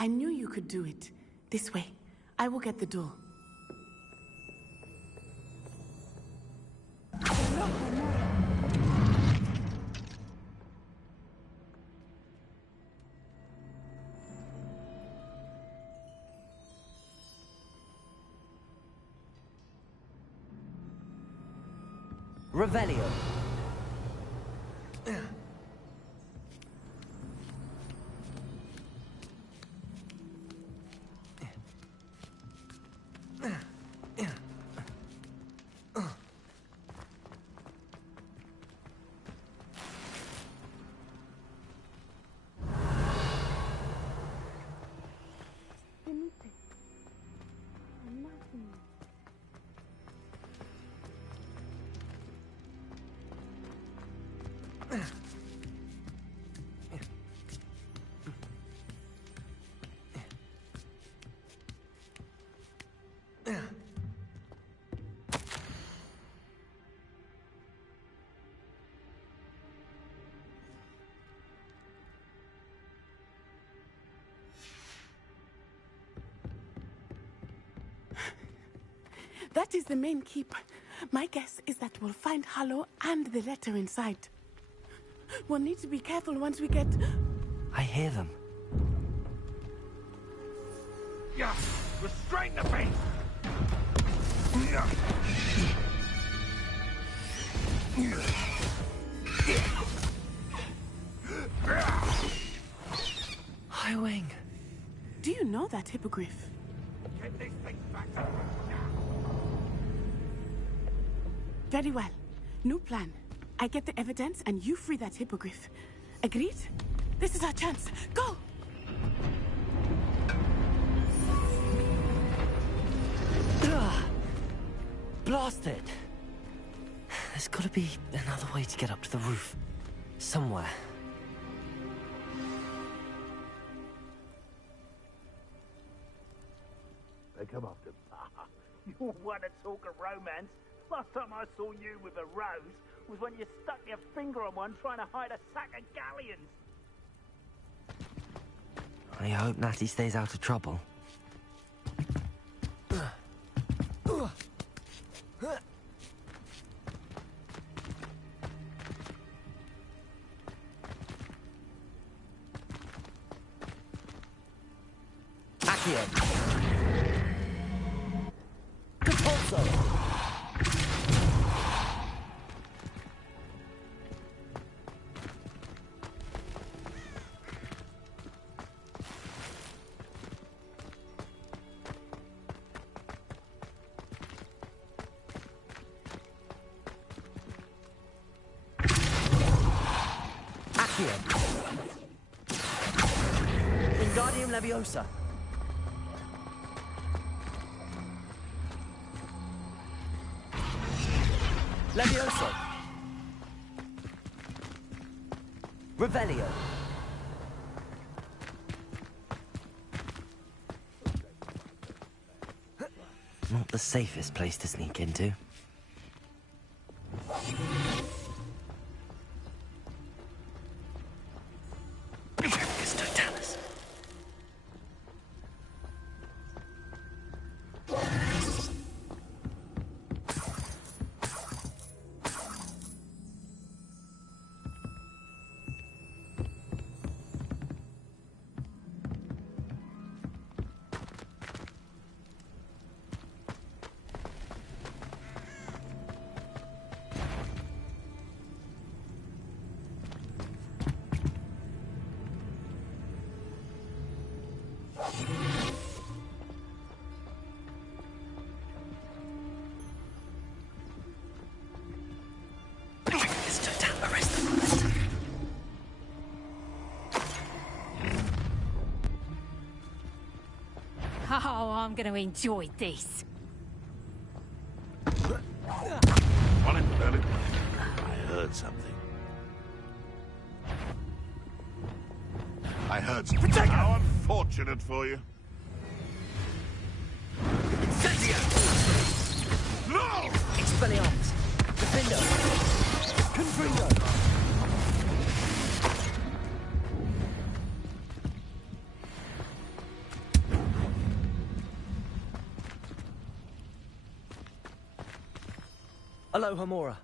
I knew you could do it. This way. I will get the door. Revelio. That is the main keep. My guess is that we'll find Harlow and the letter inside. We'll need to be careful once we get... I hear them. Yeah, restrain the beast! Highwing. Do you know that hippogriff? Get this thing back. Very well. New plan. I get the evidence and you free that hippogriff. Agreed? This is our chance. Go! Blast it! There's gotta be another way to get up to the roof. Somewhere. They come after. You want to talk of romance? Last time I saw you with a rose was when you stuck your finger on one trying to hide a sack of galleons. I hope Natty stays out of trouble. Accio. Depulso. Accio. Wingardium Leviosa. Levioso. Revelio. Not the safest place to sneak into. Oh, I'm going to enjoy this. On it, Merlin. I heard something. I heard something. How unfortunate for you. No! Expelliarmus. Defendo. Confringo. Alohomora.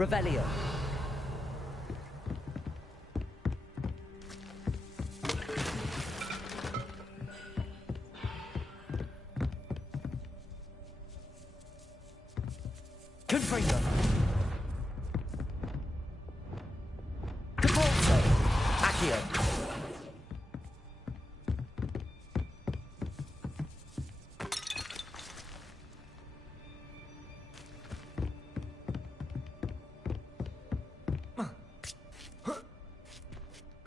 Revelio. Confringo. Depulso. Accio.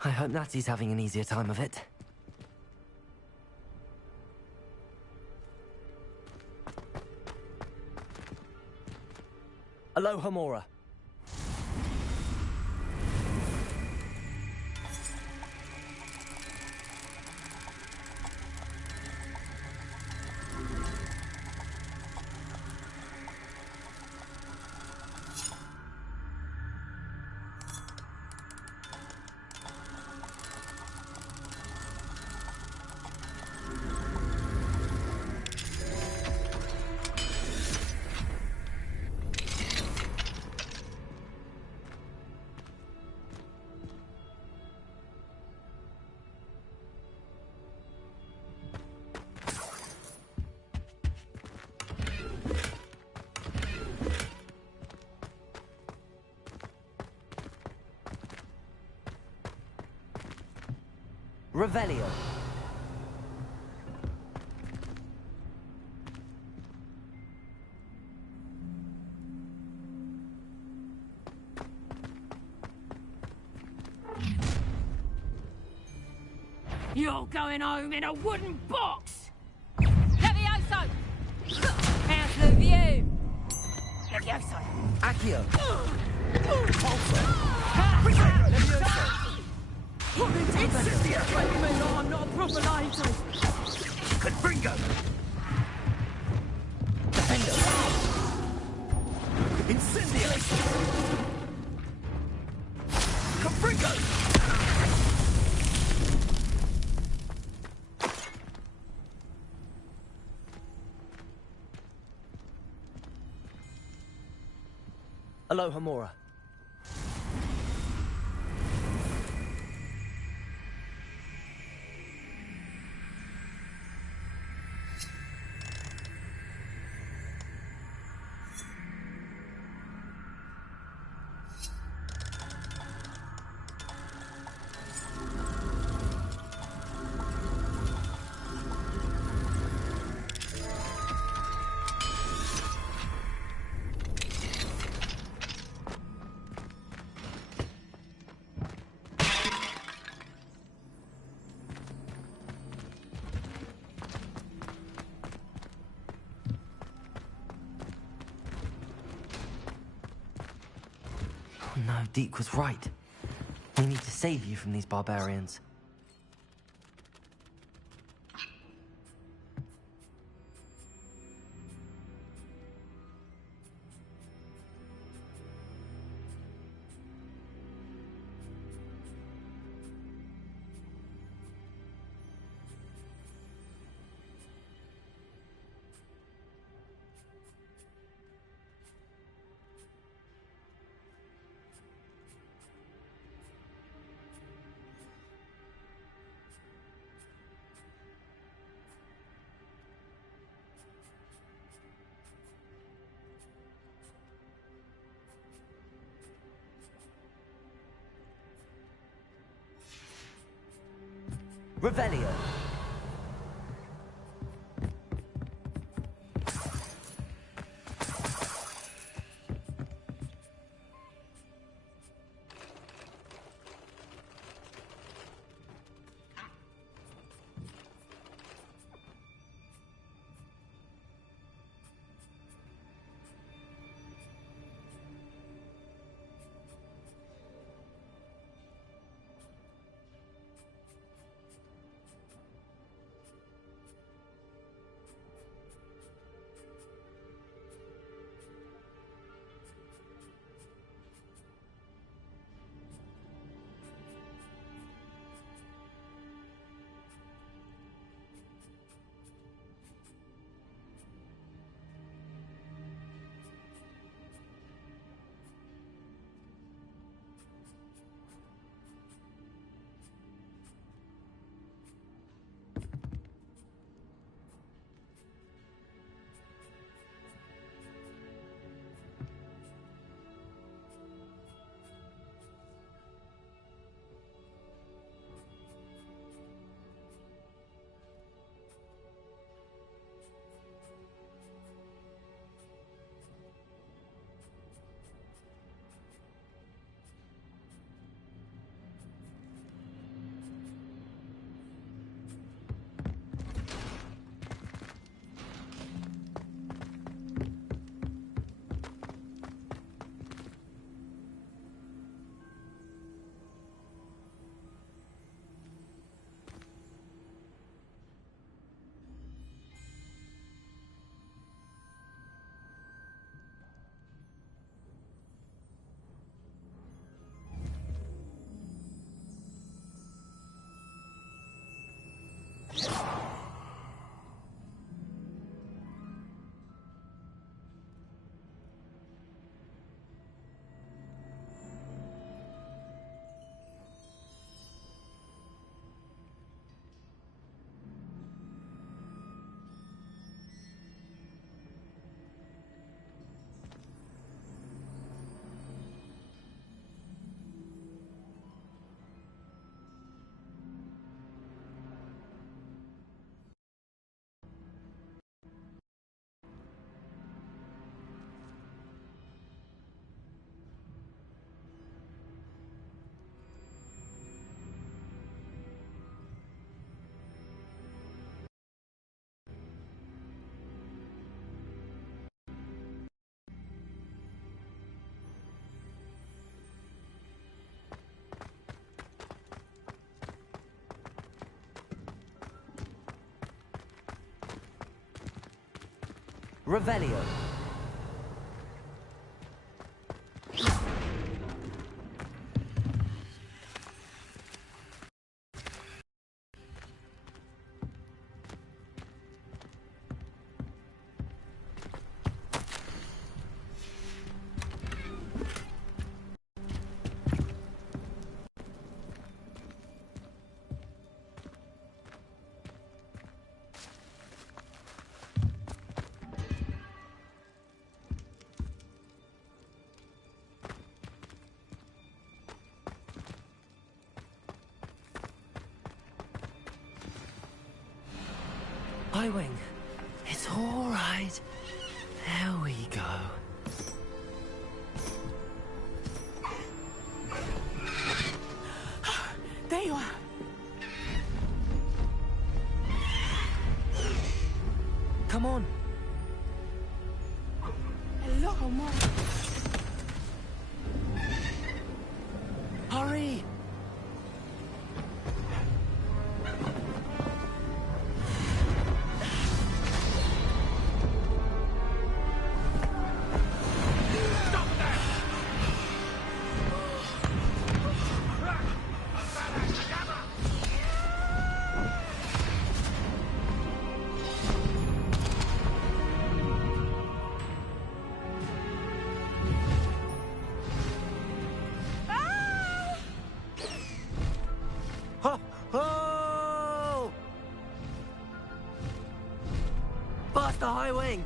I hope Natty's having an easier time of it. Alohomora. Revelio. You're going home in a wooden box! Levioso! How's the view? Levioso! Accio. I'm not a proper lighter. Confringo! Incendio! Confringo! Aloha Mora. Oh no, Deke was right. We need to save you from these barbarians. Revelio. Revelio. Highwing, it's all right. There we go. There you are. Come on. Hello, Mom. Hurry! Faster, Highwing!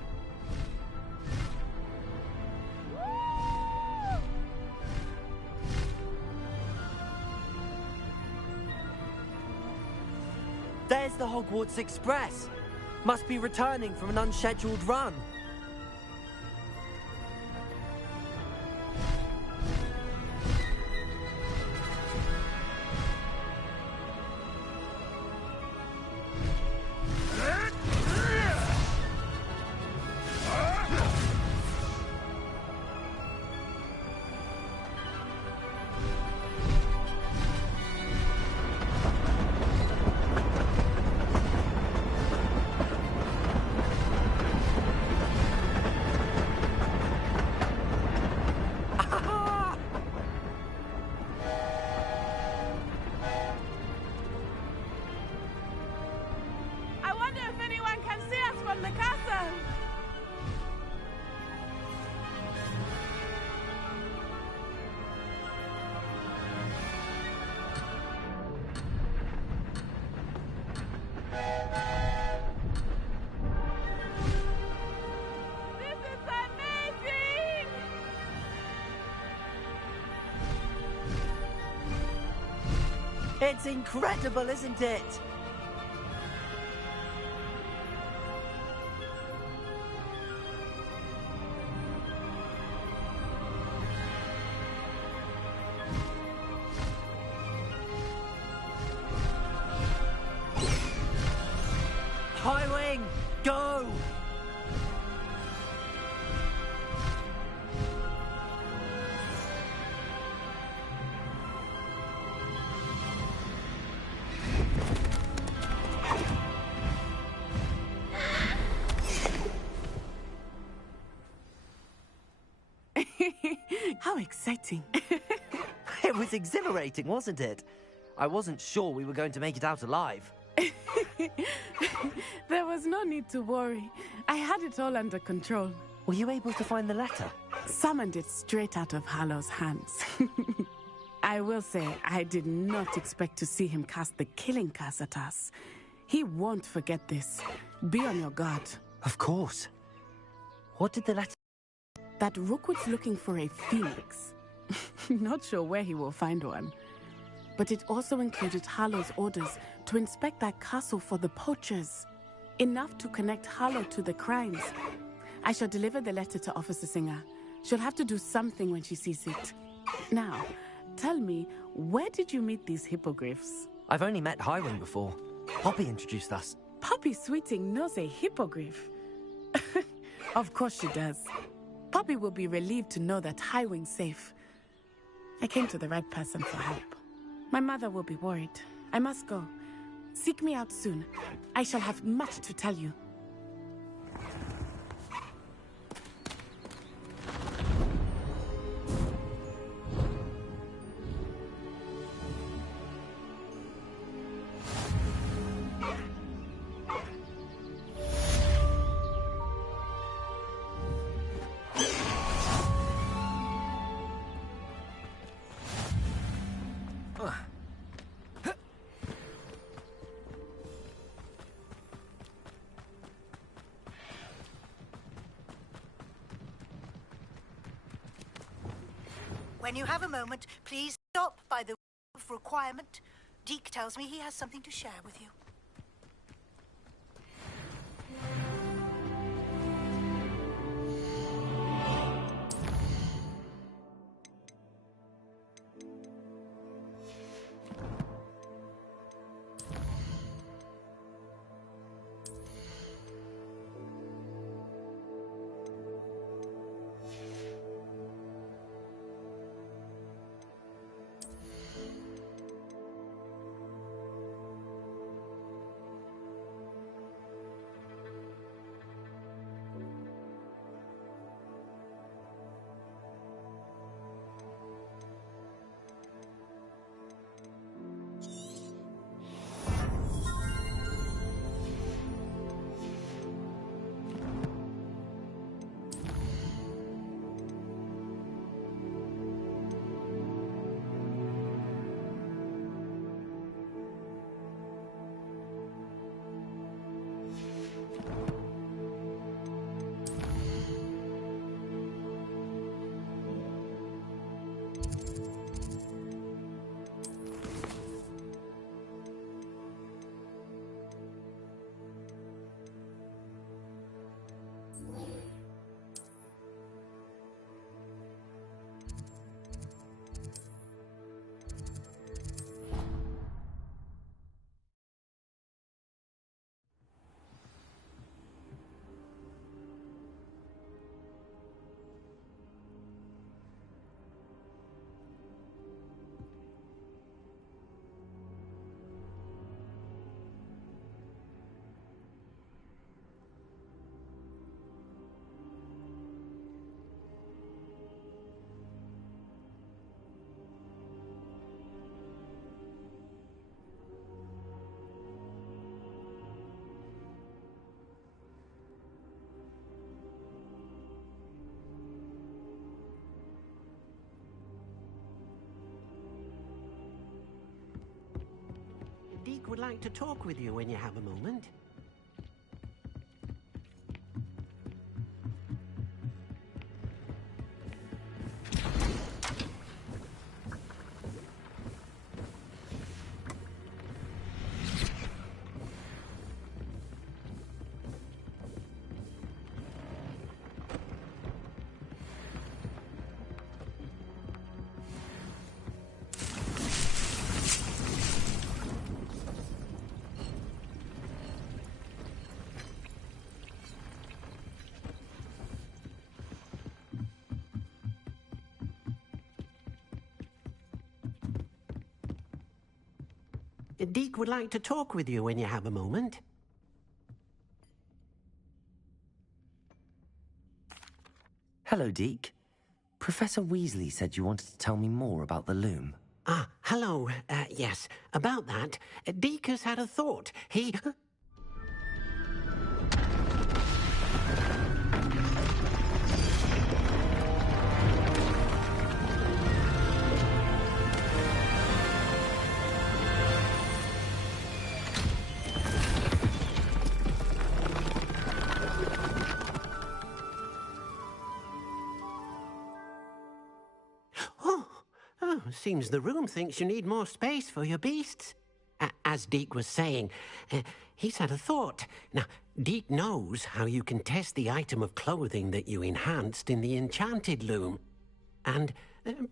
There's the Hogwarts Express. Must be returning from an unscheduled run. It's incredible, isn't it? Highwing, go! How exciting. It was exhilarating, wasn't it? I wasn't sure we were going to make it out alive. There was no need to worry. I had it all under control. Were you able to find the letter? Summoned it straight out of Harlow's hands. I will say, I did not expect to see him cast the killing curse at us. He won't forget this. Be on your guard. Of course. What did the letter... That Rookwood's looking for a phoenix. Not sure where he will find one. But it also included Harlow's orders to inspect that castle for the poachers. Enough to connect Harlow to the crimes. I shall deliver the letter to Officer Singer. She'll have to do something when she sees it. Now, tell me, where did you meet these hippogriffs? I've only met Highwing before. Poppy introduced us. Poppy Sweeting knows a hippogriff. Of course she does. Poppy will be relieved to know that Highwing's safe. I came to the right person for help. My mother will be worried. I must go. Seek me out soon. I shall have much to tell you. When you have a moment, please stop by the of requirement. Deke tells me he has something to share with you. Deke would like to talk with you when you have a moment. Deke would like to talk with you when you have a moment. Hello, Deke. Professor Weasley said you wanted to tell me more about the loom. Ah, hello. Yes, about that. Deke has had a thought. He... Seems the room thinks you need more space for your beasts. As Deke was saying, he's had a thought. Now, Deke knows how you can test the item of clothing that you enhanced in the enchanted loom. And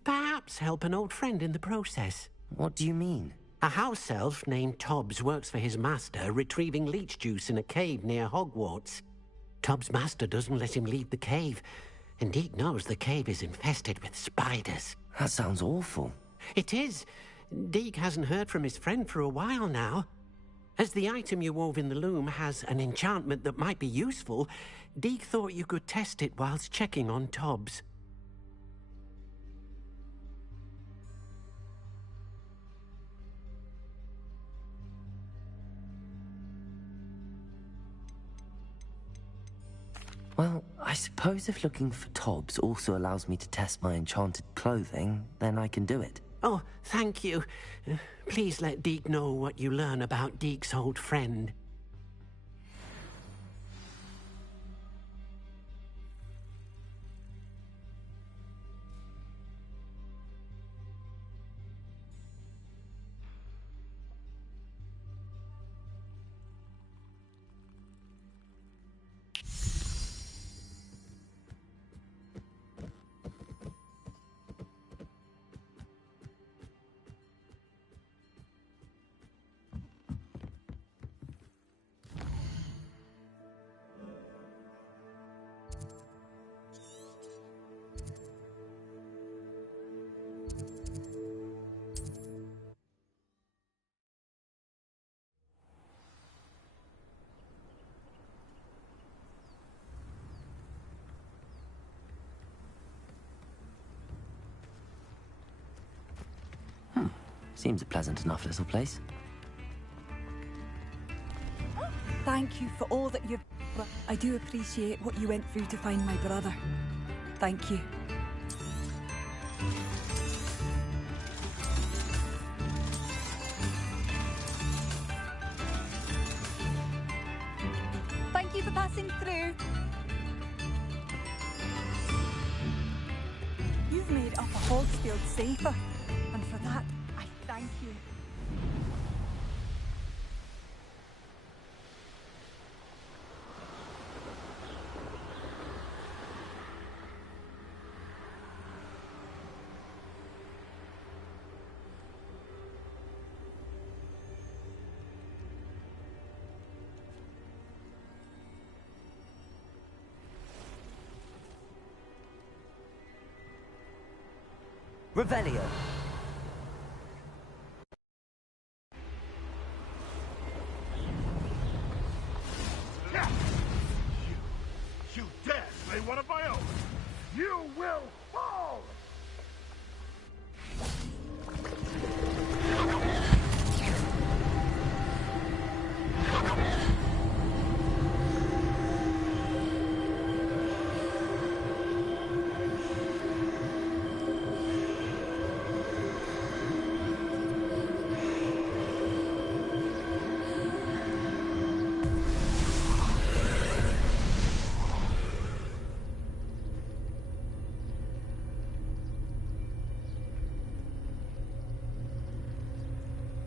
perhaps help an old friend in the process. What do you mean? A house elf named Tobbs works for his master, retrieving leech juice in a cave near Hogwarts. Tobbs' master doesn't let him leave the cave, and Deke knows the cave is infested with spiders. That sounds awful. It is. Deke hasn't heard from his friend for a while now. As the item you wove in the loom has an enchantment that might be useful, Deke thought you could test it whilst checking on Tobbs. Well, I suppose if looking for Tobbs also allows me to test my enchanted clothing, then I can do it. Oh, thank you. Please let Deke know what you learn about Deke's old friend. Seems a pleasant enough little place. Thank you for all that you've... I do appreciate what you went through to find my brother. Thank you. Thank you for passing through. You've made Upper Hogsfield safer, and for that, I thank you. Revelio. You dare slay one of my own! You will fall!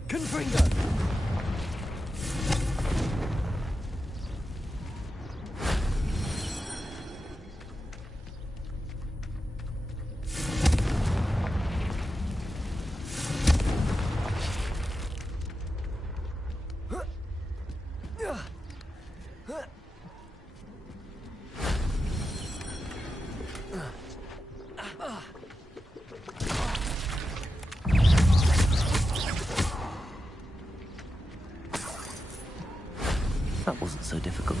Confringo! That wasn't so difficult.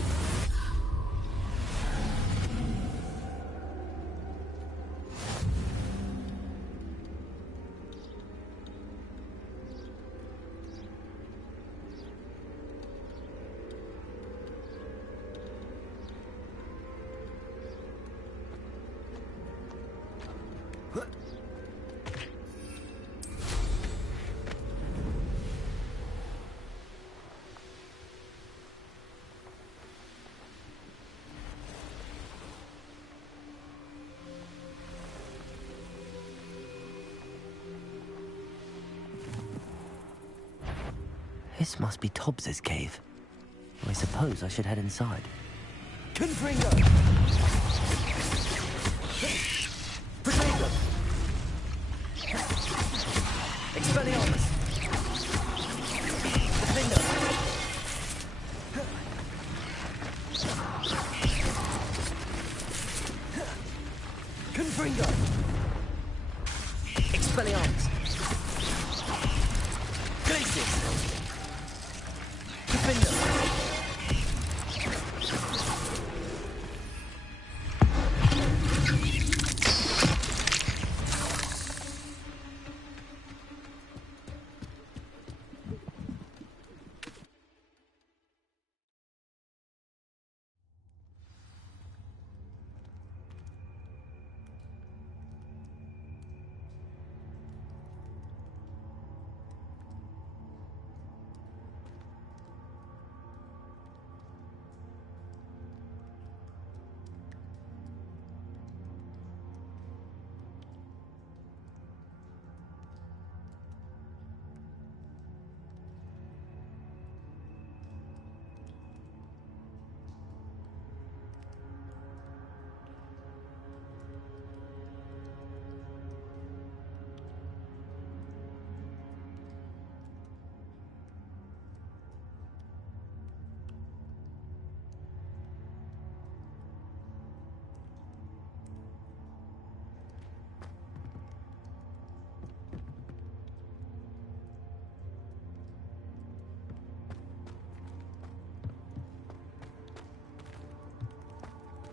This must be Tobbs's cave. I suppose I should head inside. Confringo! Protego! Expelliarmus! Defender! Confringo! Expelliarmus! Glacius! Defender!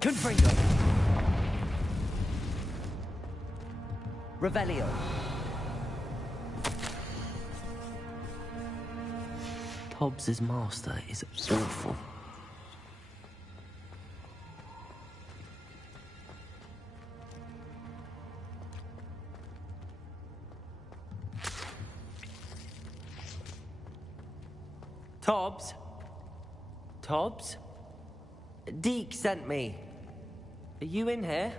Confringo! Revelio! Tobbs' master is awful. Tobbs? Tobbs? Deke sent me. Are you in here?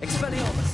Expelliarmus!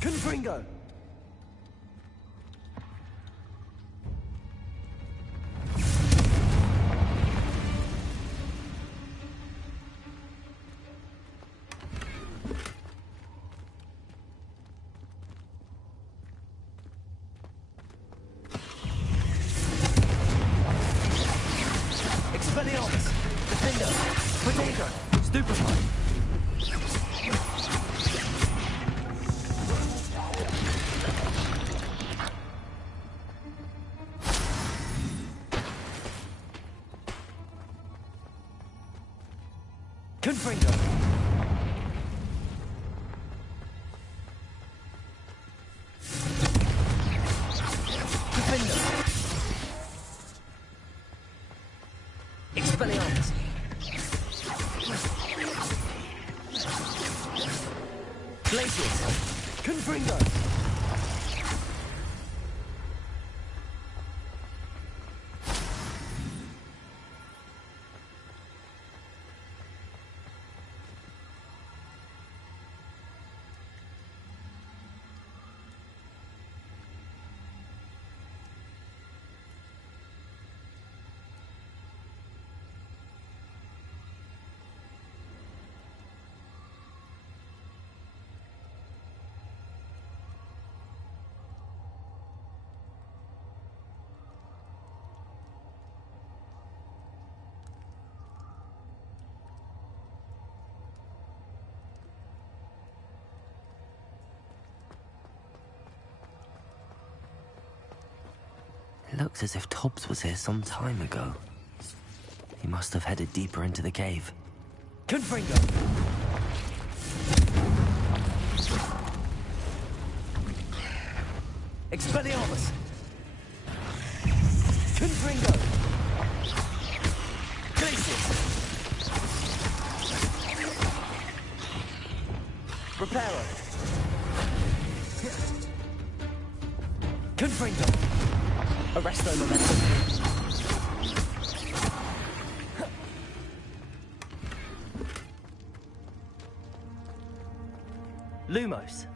Confringo! Expelliarmus! Defender! Potato! Stupefy! Confringo! Defender! Expelliarmus! Glacius! Confringo! It looks as if Tobbs was here some time ago. He must have headed deeper into the cave. Confringo! Expelliarmus! Confringo! Glacius! Reparo! Confringo! Arresto momentum. Lumos.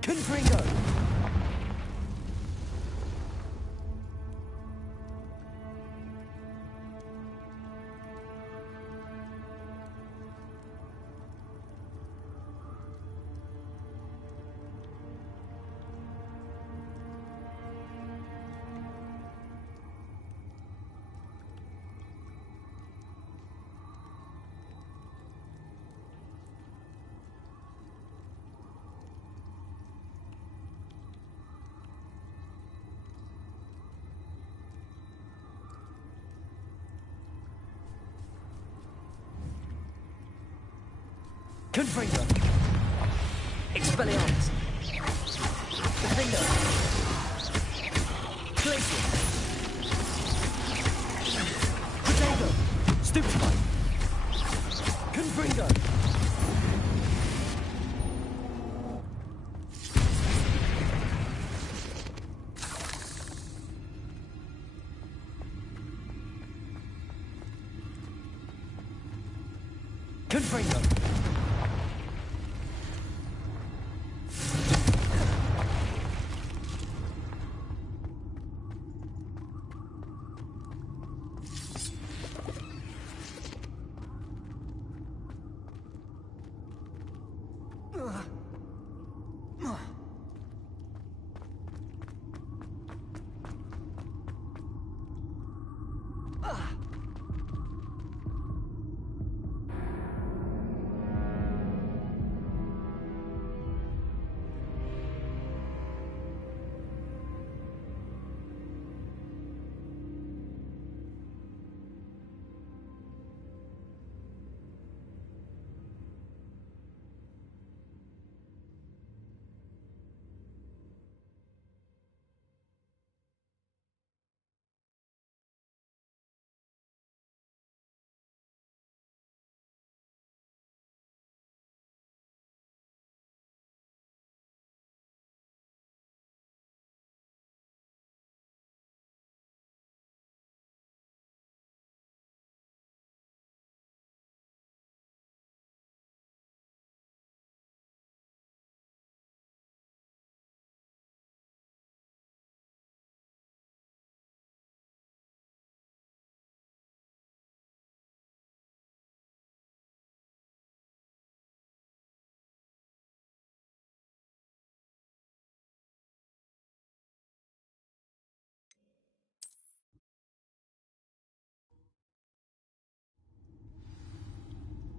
Confringo! Confringo. Expelliarmus. Defender. Glacier. Potato. Stupefy. Confringo. Confringo.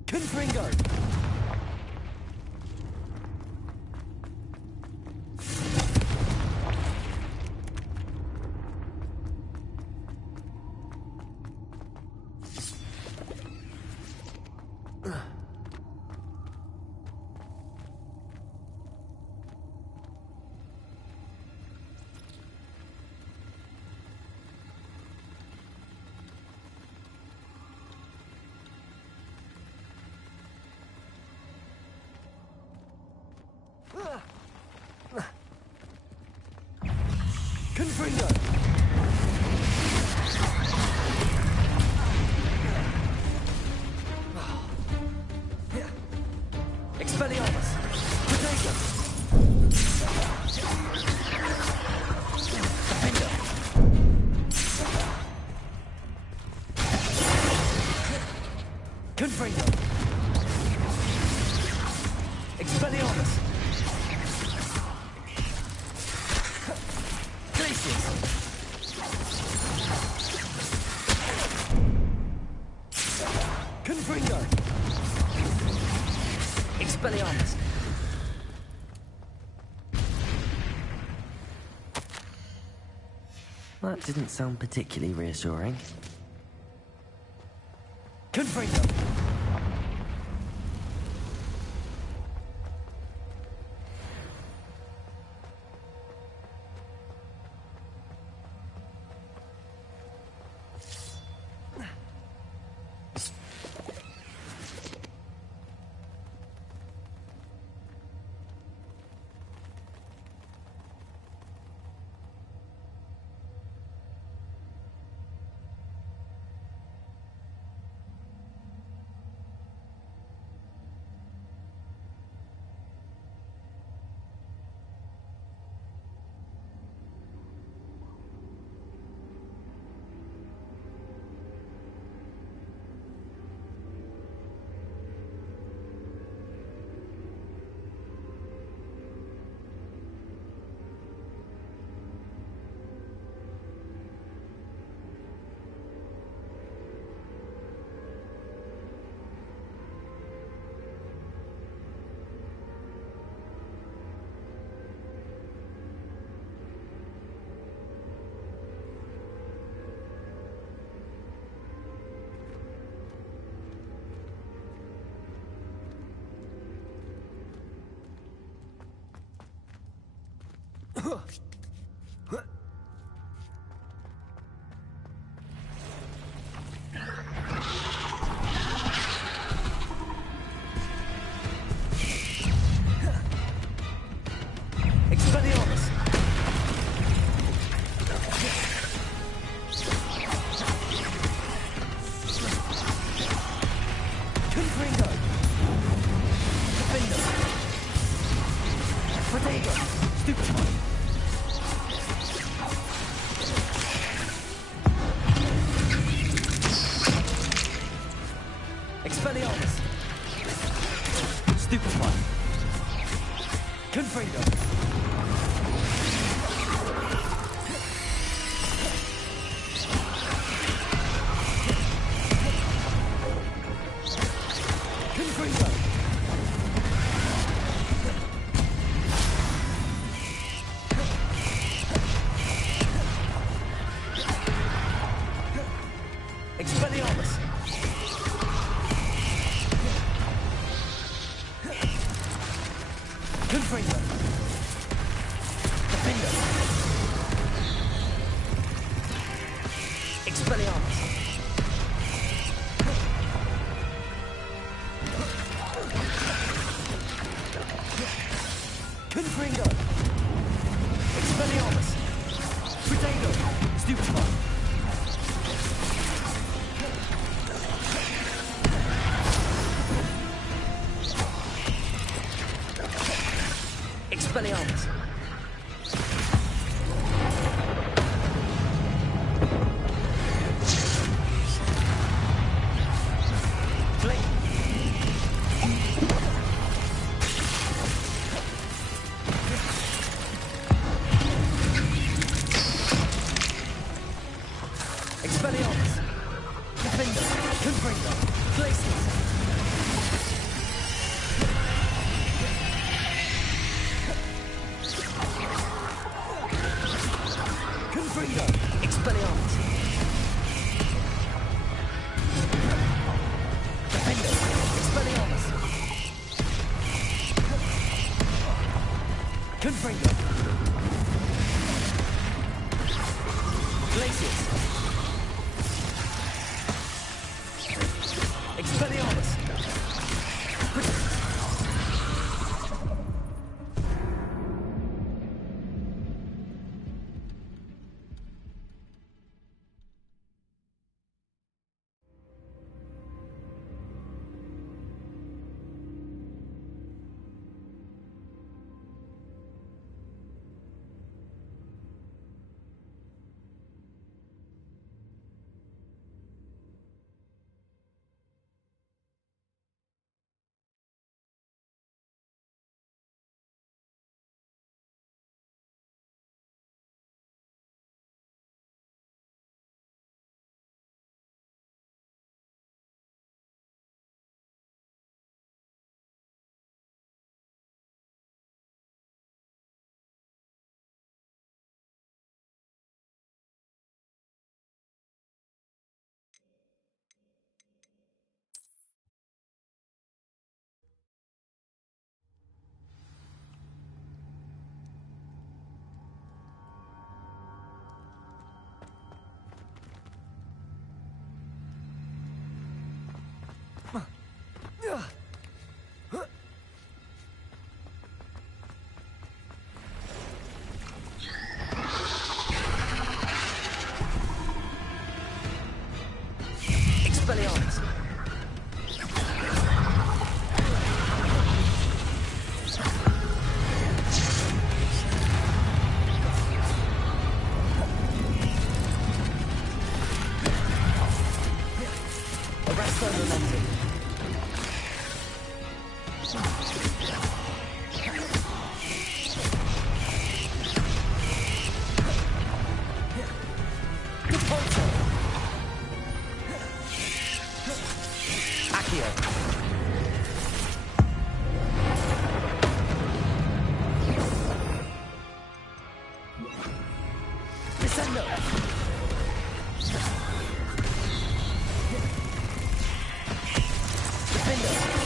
Confringo. Confringo. Expelliarmus. Potato. Defender. Confringo. Expelliarmus. Confringo. Expelliarmus. That didn't sound particularly reassuring. Confringo. Expelliarmus! Confringo! Defender! Protego! Stupefy! Expelliarmus! Stupefy! Confringo! Expelliarmus! Confringo! Defender! Expelliarmus! Confringo! Expelliarmus! Protego! Stupefy! Expelliarmus! Flame! Expelliarmus! Defender! Confringo! Glacius! Confringo! Expelliarmus! Defender! Expelliarmus! Confringo! Glacius! Expelliarmus! Expelliarmus! Arresto Momentum! Descendo! Defender!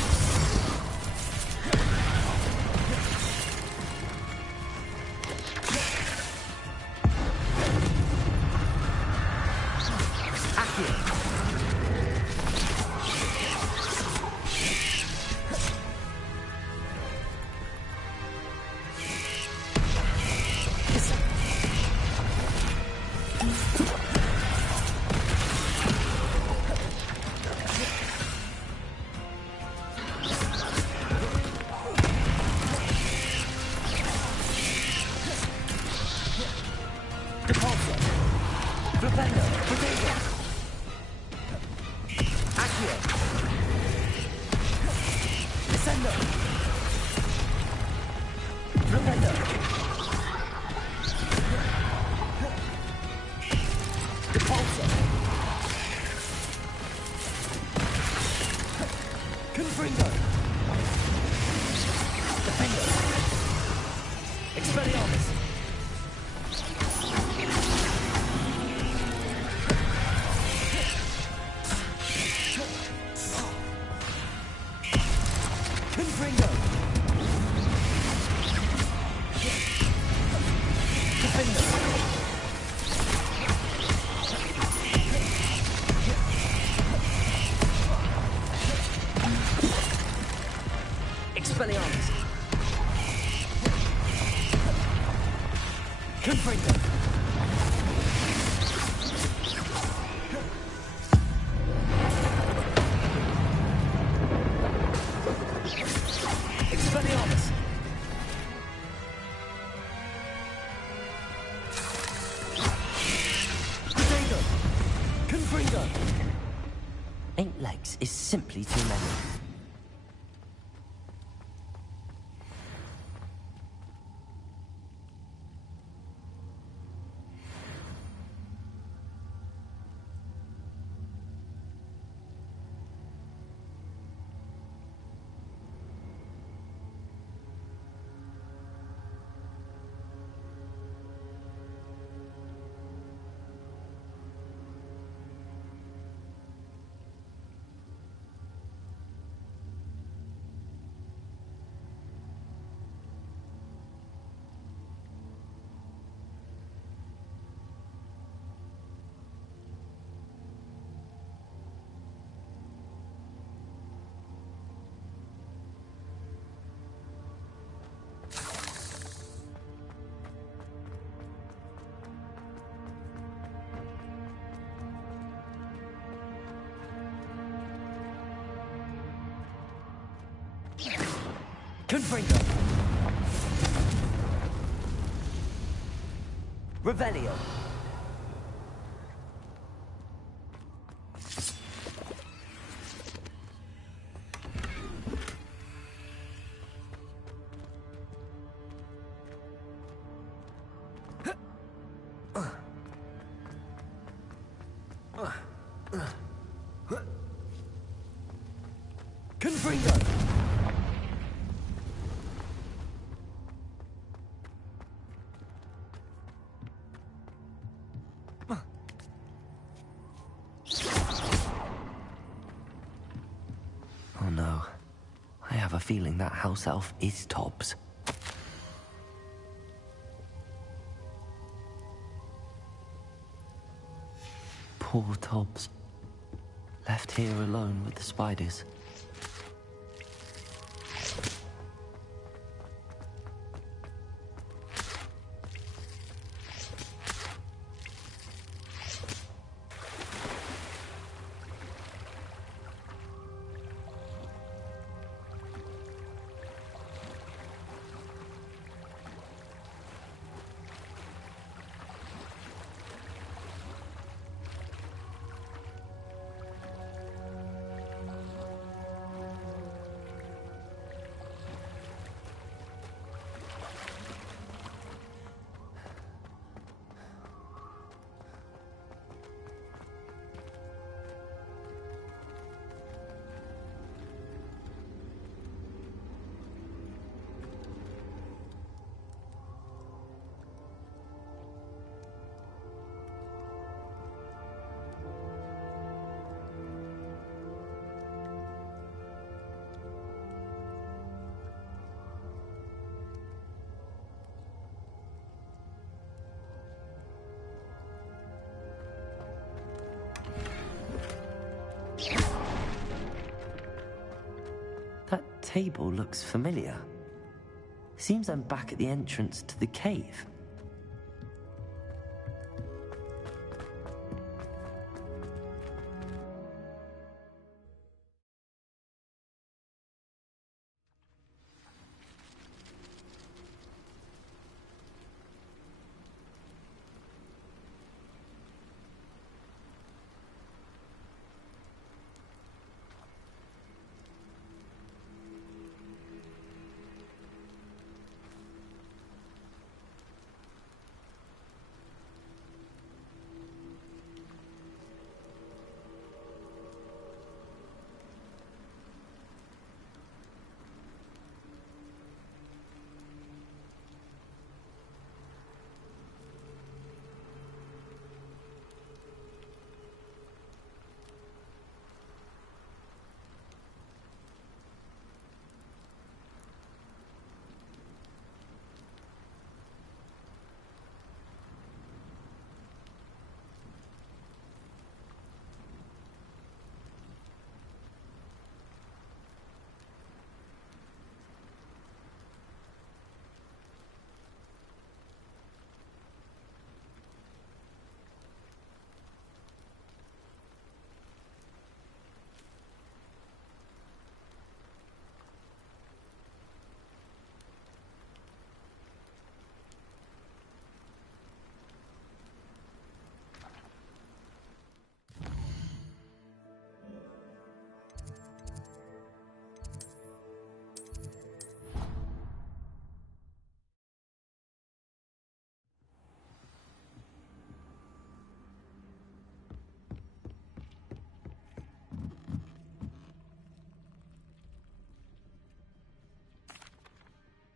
8 legs is simply too many. Confringo. Revelio. Confringo. Oh no. I have a feeling that house elf is Tobbs. Poor Tobbs. Left here alone with the spiders. table looks familiar. Seems I'm back at the entrance to the cave.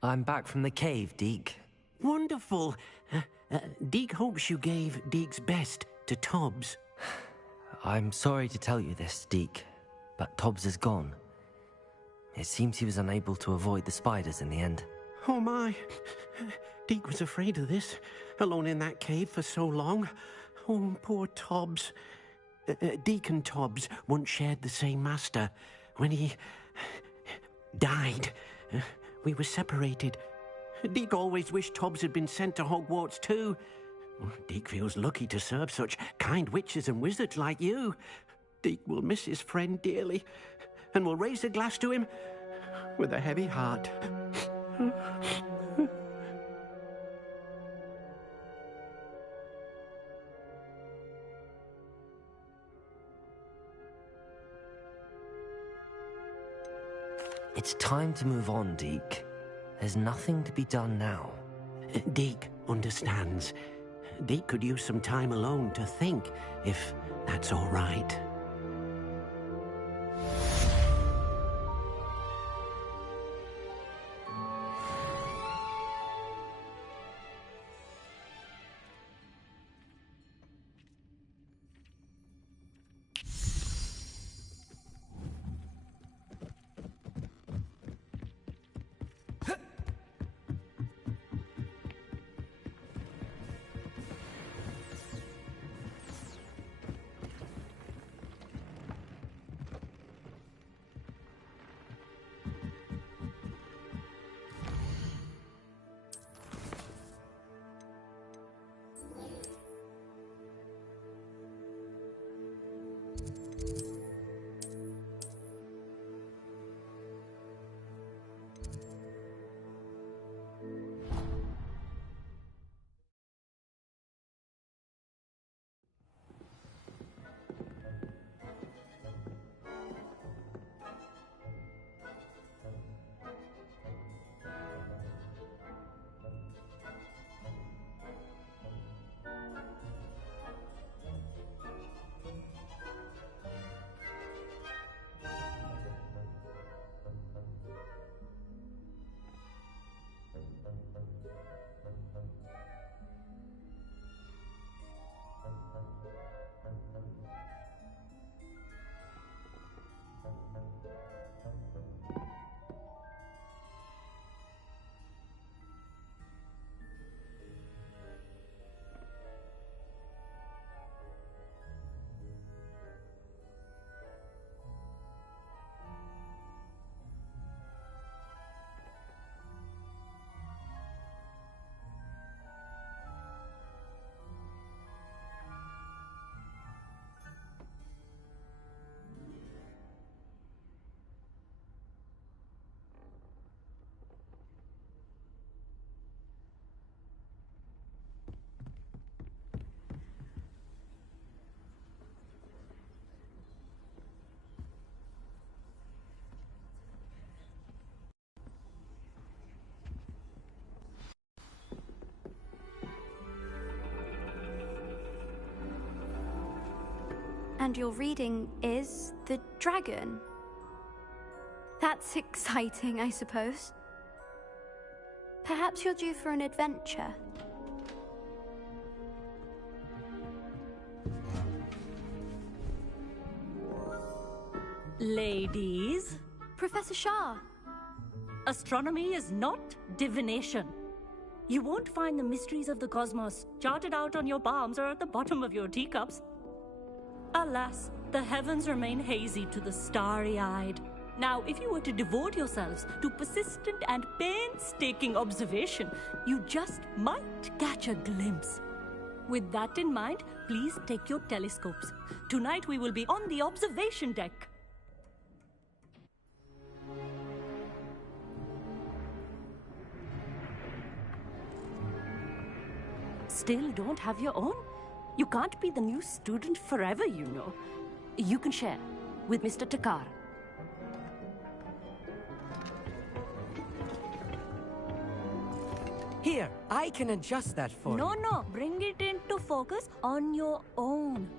I'm back from the cave, Deke. Wonderful. Deke hopes you gave Deke's best to Tobbs. I'm sorry to tell you this, Deke, but Tobbs is gone. It seems he was unable to avoid the spiders in the end. Oh my. Deke was afraid of this, alone in that cave for so long. Oh, poor Tobbs. Deke and Tobbs once shared the same master. When he died, we were separated. Deke always wished Tobbs had been sent to Hogwarts too. Deke feels lucky to serve such kind witches and wizards like you. Deke will miss his friend dearly, and will raise a glass to him with a heavy heart. It's time to move on, Deke. There's nothing to be done now. Deke understands. Deke could use some time alone to think, if that's all right. And your reading is the dragon. That's exciting, I suppose. Perhaps you're due for an adventure. Ladies, Professor Shah. astronomy is not divination. You won't find the mysteries of the cosmos charted out on your palms or at the bottom of your teacups. Alas, the heavens remain hazy to the starry-eyed. Now, if you were to devote yourselves to persistent and painstaking observation, you just might catch a glimpse. With that in mind, please take your telescopes. Tonight we will be on the observation deck. Still don't have your own? You can't be the new student forever, you know. You can share with Mr. Takar. Here, I can adjust that for you. No, bring it into focus on your own.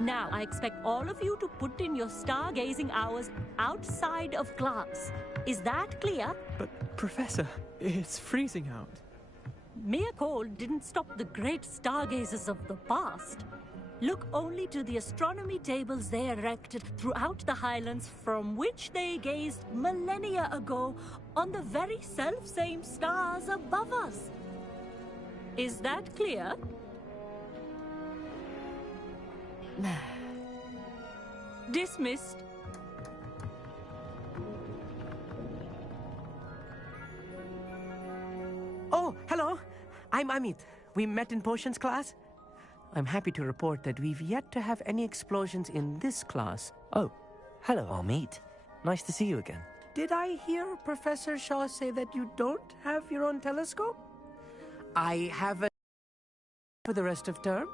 Now, I expect all of you to put in your stargazing hours outside of class. Is that clear? But, Professor, it's freezing out. Mere cold didn't stop the great stargazers of the past. Look only to the astronomy tables they erected throughout the highlands from which they gazed millennia ago on the very self-same stars above us. Is that clear? Dismissed. Oh, hello. I'm Amit. We met in potions class. I'm happy to report that we've yet to have any explosions in this class. Oh, hello, Amit. Nice to see you again. Did I hear Professor Shaw say that you don't have your own telescope? I have a for the rest of term.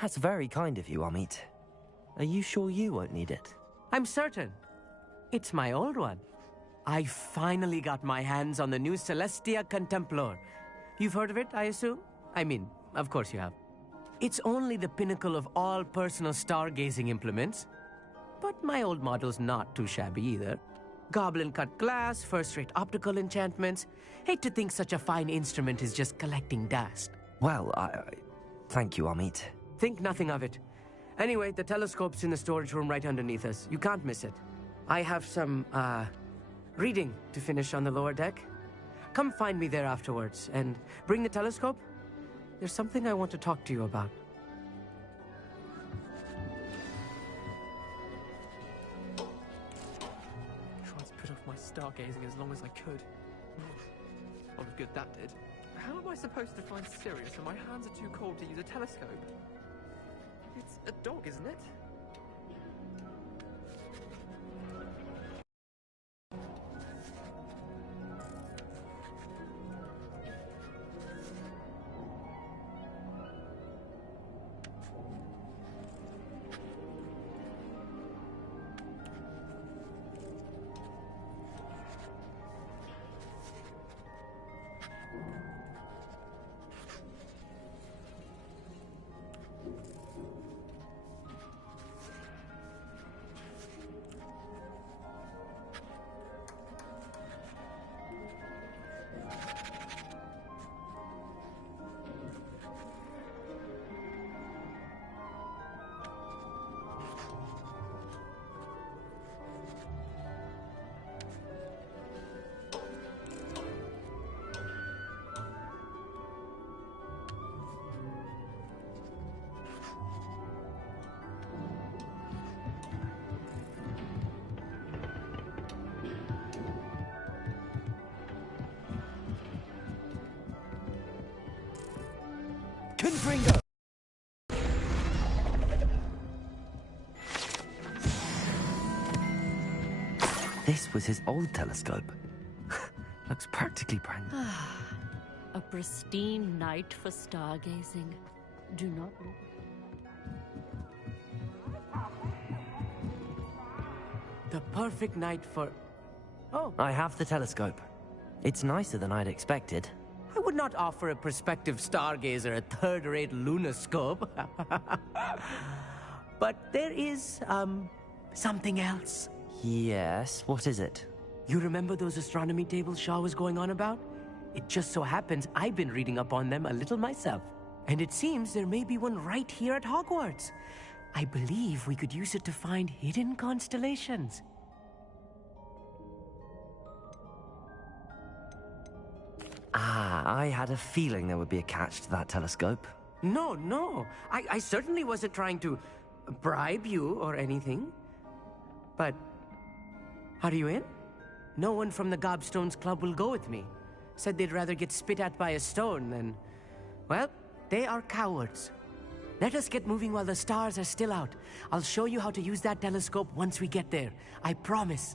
That's very kind of you, Amit. Are you sure you won't need it? I'm certain. It's my old one. I finally got my hands on the new Celestia Contemplar. You've heard of it, I assume? I mean, of course you have. It's only the pinnacle of all personal stargazing implements. But my old model's not too shabby either. Goblin-cut glass, first-rate optical enchantments. Hate to think such a fine instrument is just collecting dust. Well, thank you, Amit. Think nothing of it. Anyway, the telescope's in the storage room right underneath us. You can't miss it. I have some, reading to finish on the lower deck. Come find me there afterwards, and bring the telescope. There's something I want to talk to you about. Tried to put off my stargazing as long as I could. Not as good that did. How am I supposed to find Sirius when my hands are too cold to use a telescope? It's a dog, isn't it? Confringo! This was his old telescope. Looks practically brand new. A pristine night for stargazing. Do not look. The perfect night for... Oh. I have the telescope. It's nicer than I'd expected. I would not offer a prospective stargazer a third-rate lunoscope. But there is, something else. Yes, what is it? You remember those astronomy tables Shaw was going on about? It just so happens I've been reading up on them a little myself. And it seems there may be one right here at Hogwarts. I believe we could use it to find hidden constellations. Ah, I had a feeling there would be a catch to that telescope. No. I certainly wasn't trying to bribe you or anything. But, are you in? No one from the Gobstones Club will go with me. Said they'd rather get spit at by a stone than... Well, they are cowards. Let us get moving while the stars are still out. I'll show you how to use that telescope once we get there. I promise.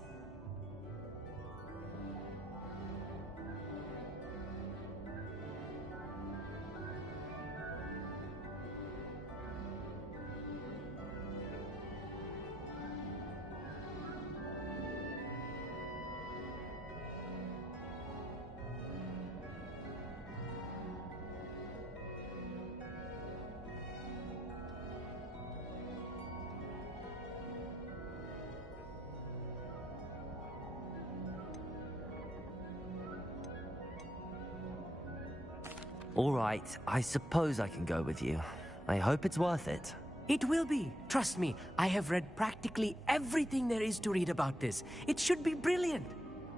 All right, I suppose I can go with you. I hope it's worth it. It will be. Trust me, I have read practically everything there is to read about this. It should be brilliant.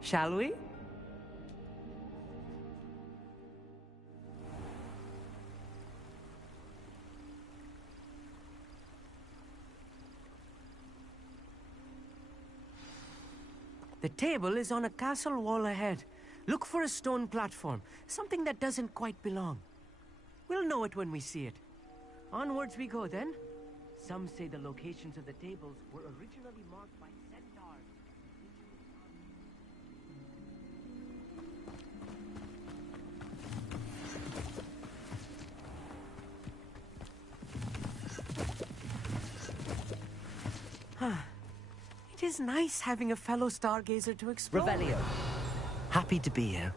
Shall we? The table is on a castle wall ahead. Look for a stone platform, something that doesn't quite belong. We'll know it when we see it. Onwards we go then. Some say the locations of the tables were originally marked by centaurs. It is nice having a fellow stargazer to explore. Revelio. Happy to be here.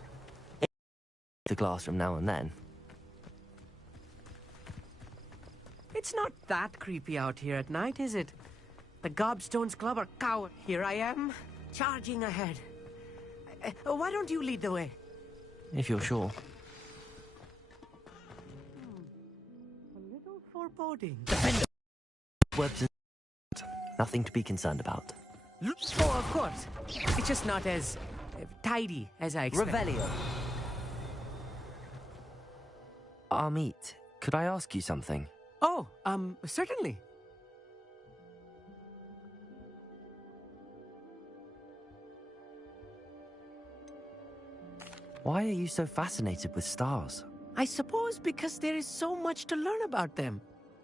The glass from now and then. It's not that creepy out here at night, is it? The Gobstones Club are coward. Here I am, charging ahead. Why don't you lead the way? If you're sure. A little foreboding. Defender. Webs and nothing to be concerned about. Oh, of course. It's just not as tidy as I expected. Revelio. Amit, could I ask you something? Oh, certainly. Why are you so fascinated with stars? I suppose because there is so much to learn about them.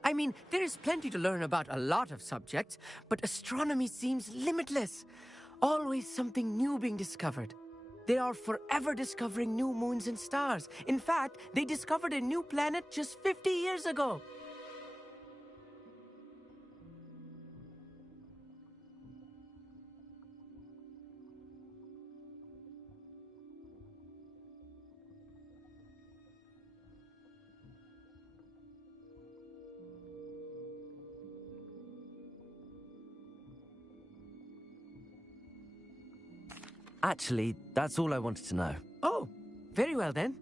I mean, there is plenty to learn about a lot of subjects, but astronomy seems limitless. Always something new being discovered. They are forever discovering new moons and stars. In fact, they discovered a new planet just 50 years ago. Actually, that's all I wanted to know. Oh, very well then.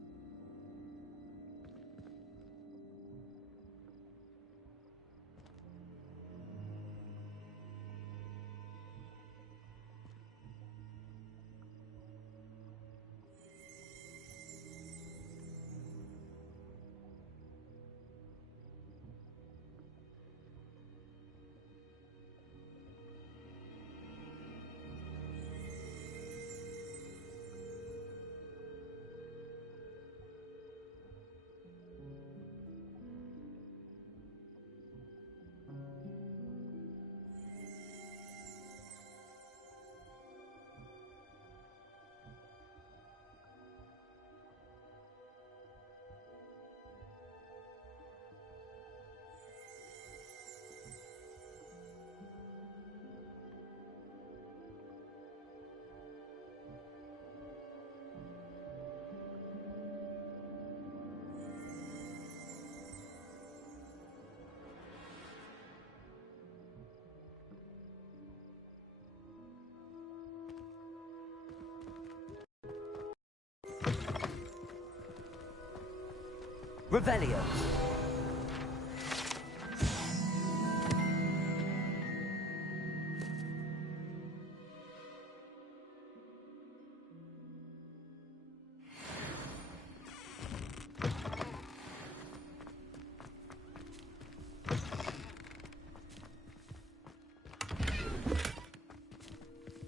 Revelio.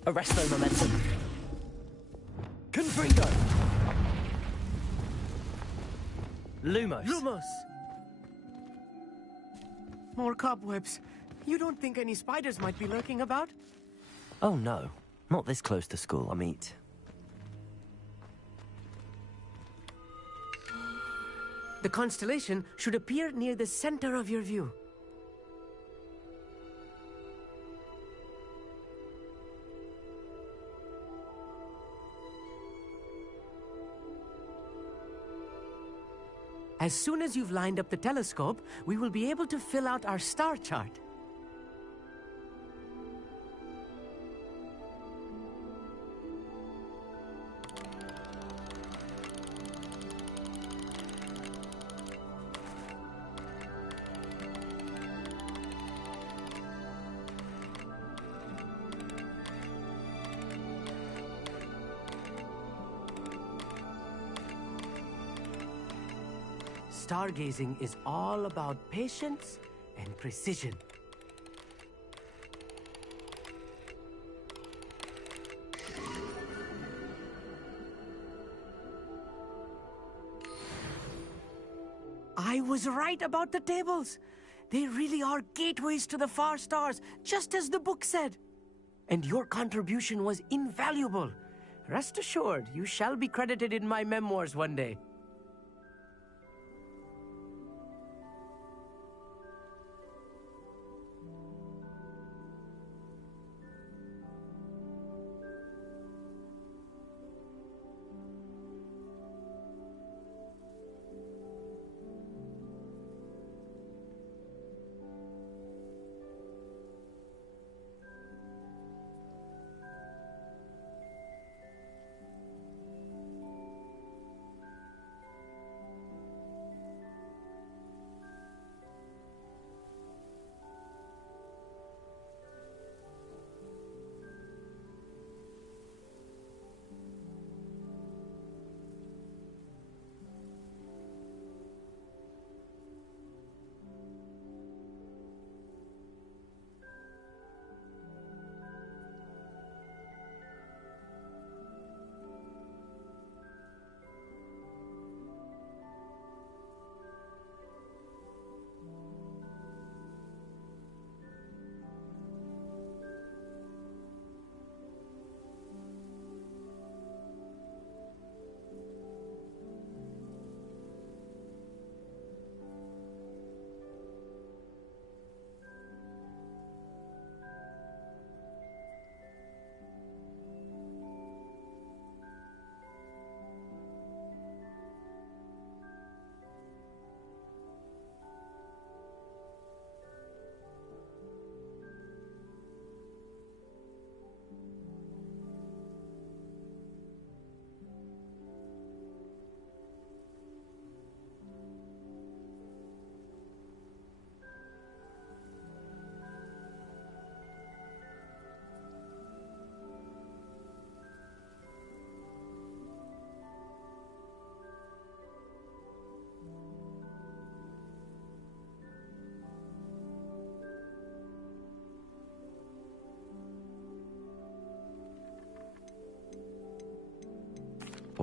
Arresto momentum. Confringo. Lumos. Lumos! More cobwebs. You don't think any spiders might be lurking about? Oh no, not this close to school, I mean. The constellation should appear near the center of your view. As soon as you've lined up the telescope, we will be able to fill out our star chart. Stargazing is all about patience and precision. I was right about the tables. They really are gateways to the far stars, just as the book said. And your contribution was invaluable. Rest assured, you shall be credited in my memoirs one day.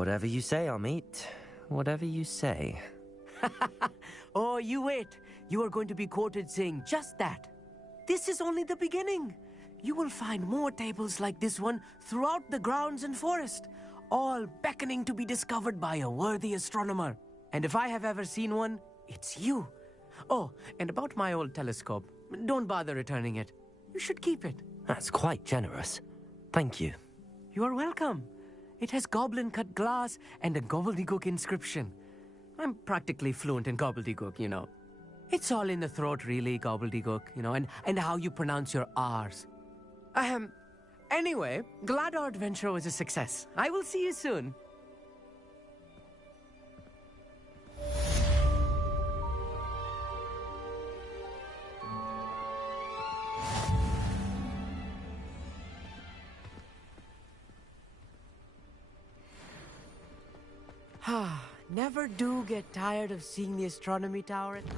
Whatever you say, Amit. Whatever you say. Oh, you wait. You are going to be quoted saying just that. This is only the beginning. You will find more tables like this one throughout the grounds and forest, all beckoning to be discovered by a worthy astronomer. And if I have ever seen one, it's you. Oh, and about my old telescope, don't bother returning it. You should keep it. That's quite generous. Thank you. You are welcome. It has goblin-cut glass and a gobbledygook inscription. I'm practically fluent in gobbledygook, you know. It's all in the throat, really, gobbledygook, you know, and how you pronounce your R's. Anyway, glad our adventure was a success. I will see you soon. Never do get tired of seeing the astronomy tower at night.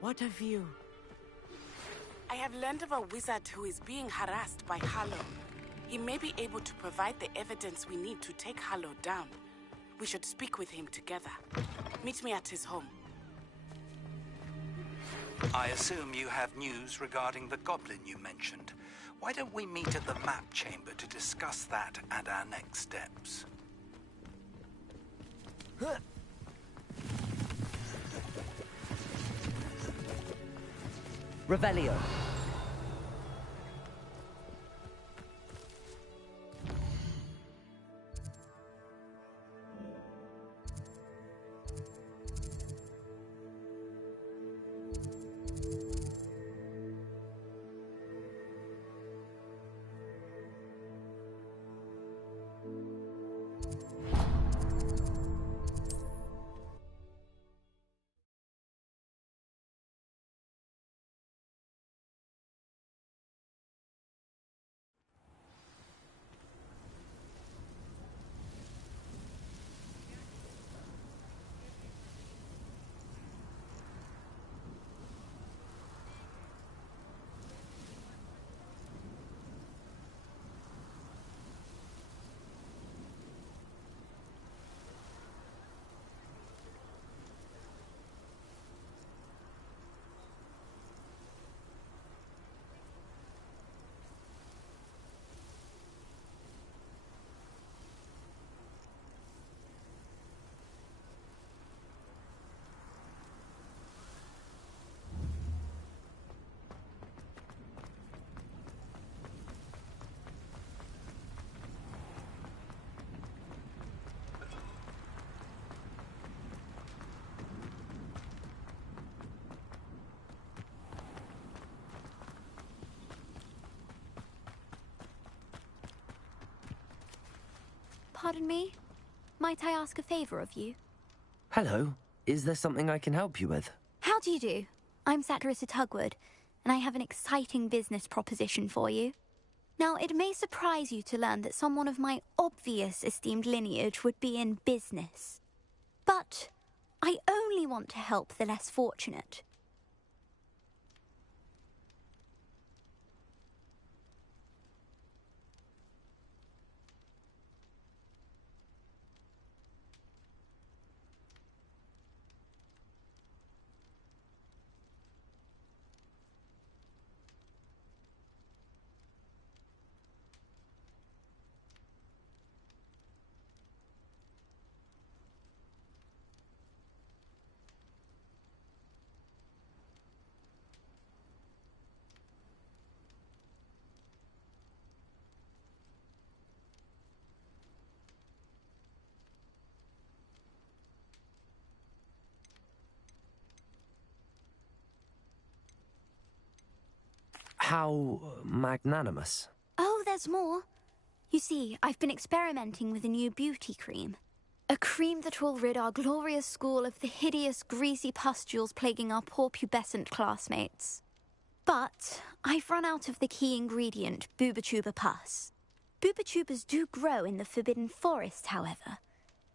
What a view. I have learned of a wizard who is being harassed by Harlow. He may be able to provide the evidence we need to take Harlow down. We should speak with him together. Meet me at his home. I assume you have news regarding the goblin you mentioned. Why don't we meet at the map chamber to discuss that and our next steps? Revelio. Pardon me? Might I ask a favor of you? Hello. Is there something I can help you with? How do you do? I'm Satirissa Tugwood, and I have an exciting business proposition for you. Now, it may surprise you to learn that someone of my obvious esteemed lineage would be in business. But I only want to help the less fortunate. How magnanimous. Oh, there's more. You see, I've been experimenting with a new beauty cream. A cream that will rid our glorious school of the hideous, greasy pustules plaguing our poor pubescent classmates. But I've run out of the key ingredient, Booba-Tuba pus. Booba-Tubas do grow in the Forbidden Forest, however.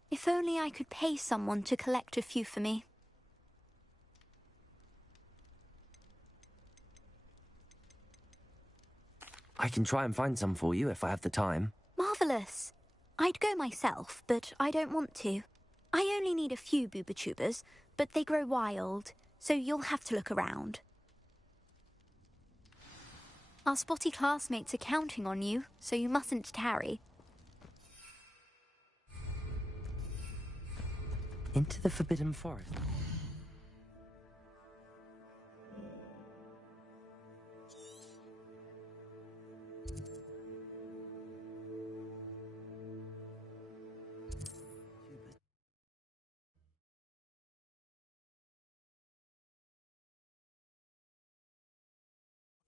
If only I could pay someone to collect a few for me. I can try and find some for you if I have the time. Marvellous. I'd go myself, but I don't want to. I only need a few Booba-Tubas, but they grow wild, so you'll have to look around. Our spotty classmates are counting on you, so you mustn't tarry. Into the Forbidden Forest.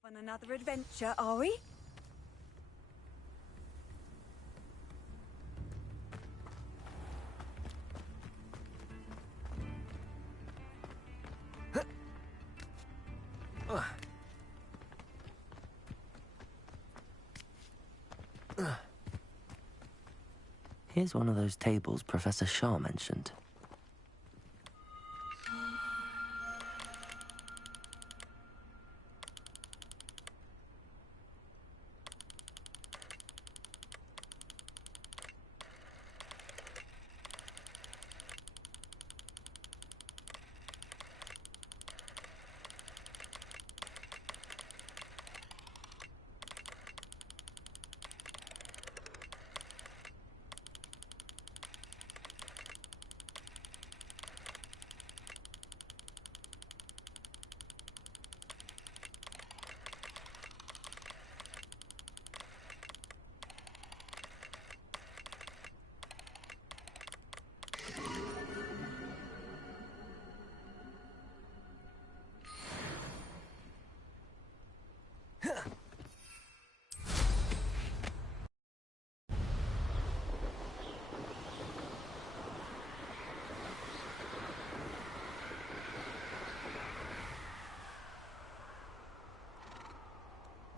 On another adventure, are we? Here's one of those tables Professor Shah mentioned.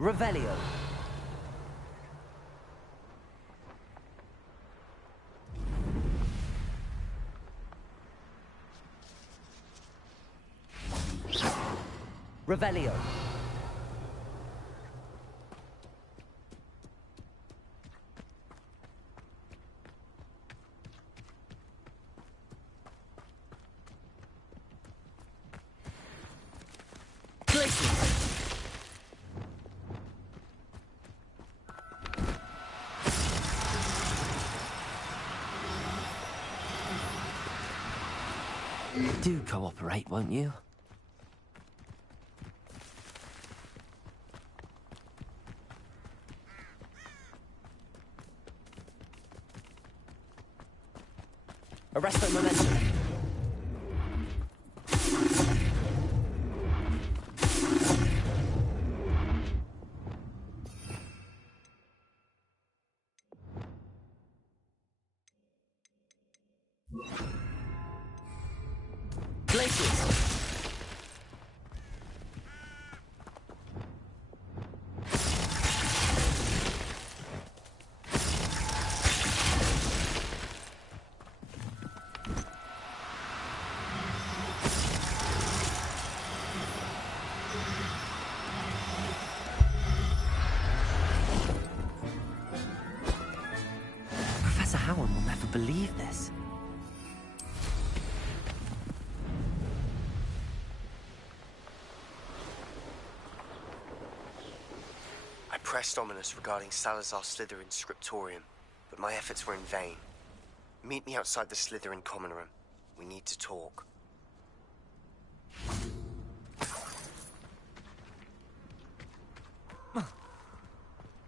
Revelio. Revelio. Do cooperate, won't you? Arresto momentum. Professor Howard will never believe this. I pressed Ominous regarding Salazar Slytherin's scriptorium, but my efforts were in vain. Meet me outside the Slytherin common room. We need to talk.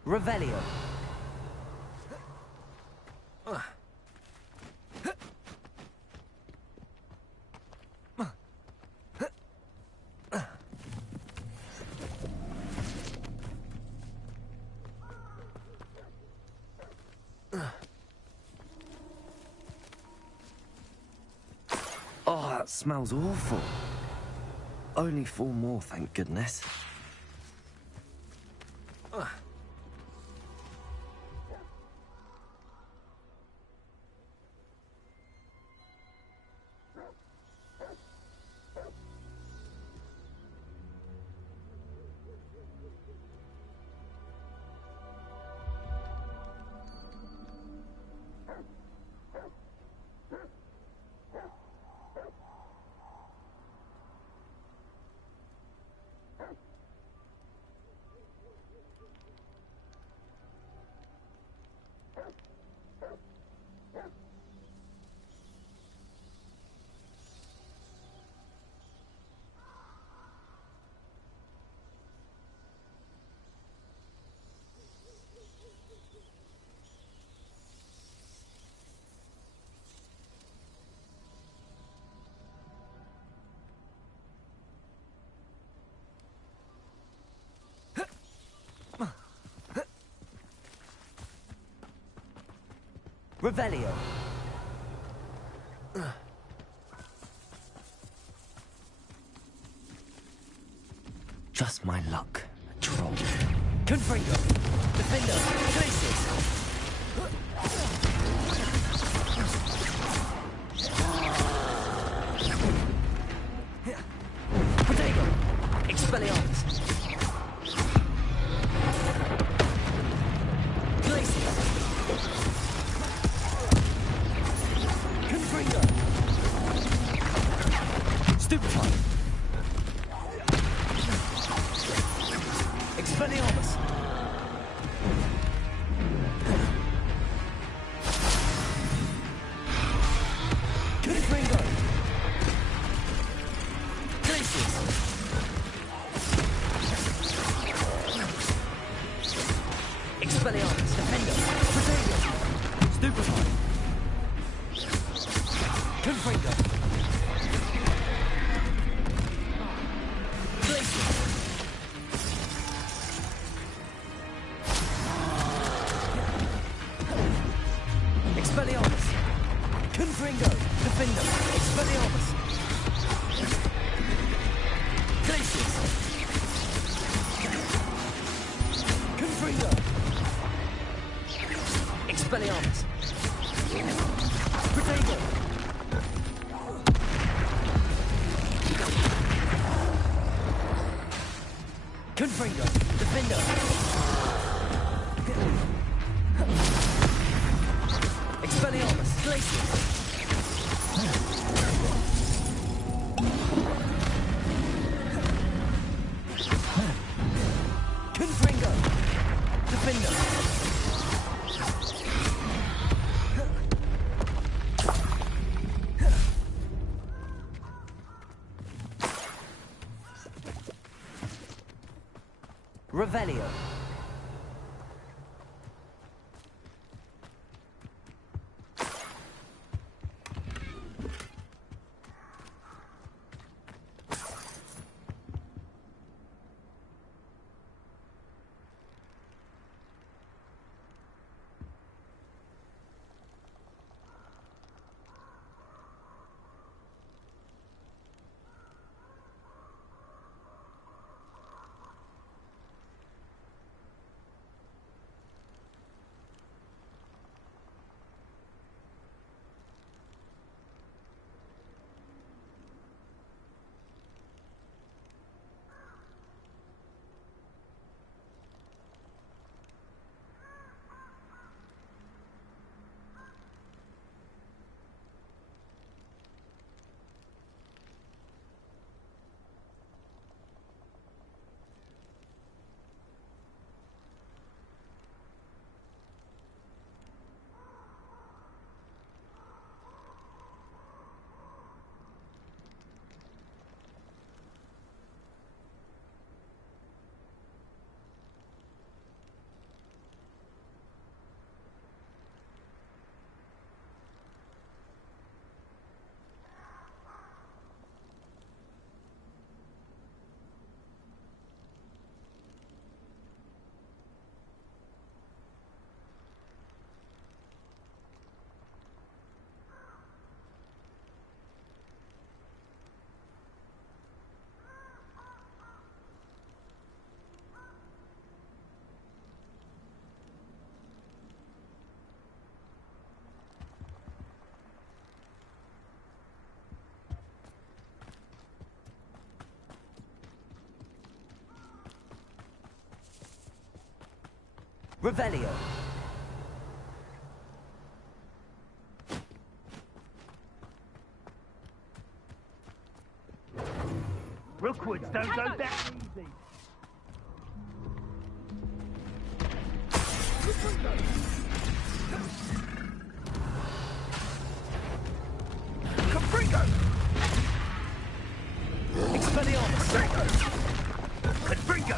Revelio. Oh, that smells awful. Only 4 more, thank goodness. Ugh. Revelio. Just my luck. A troll. Confringo. Defender. Places. Potato. Expelliarmus. Expelliarmus! Confringo! Glacius! Expelliarmus! Defender! Potato! Stupefy! Confringo! Expelliarmus! Confringo! Defender! Expelliarmus! Glacius! Confringo! Expelliarmus! Potato! Confringo! Defender! Expelliarmus! Glacius! Confringo! Defender! Revelio. Revelio. Rookwoods don't go down easy. Confringo! Expelliarmus! Confringo!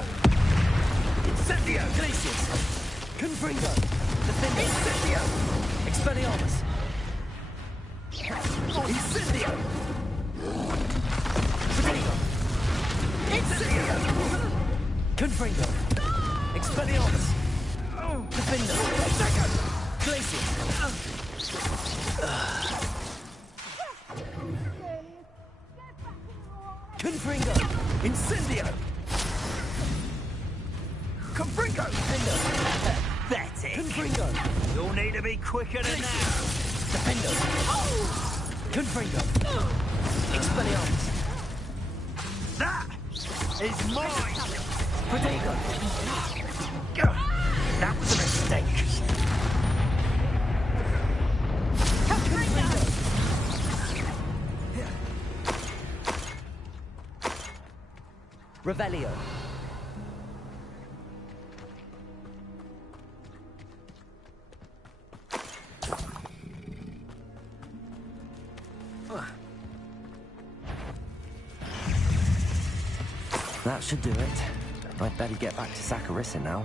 Incendio! Glacius! Confringo! Defender! Incendio! Expelliarmus! Incendio! Protego! Incendio! Confringo! Expelliarmus! Defender! Glacius! Confringo! Incendio! Confringo! Defender! Pathetic! Confringo! You'll need to be quicker than that! Defender! Oh! Confringo! Expelliarmus! That is mine! Protego! That was a mistake! Revelio. That should do it. I'd better get back to Saccharissa now.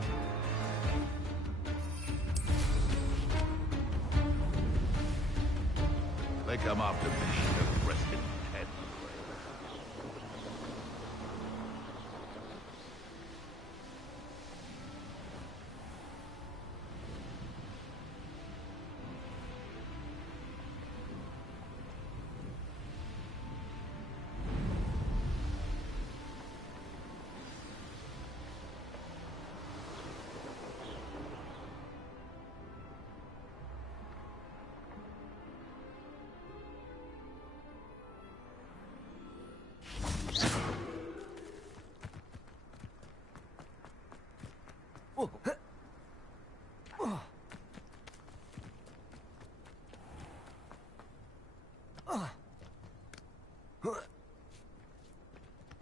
They come after me, the rest in head.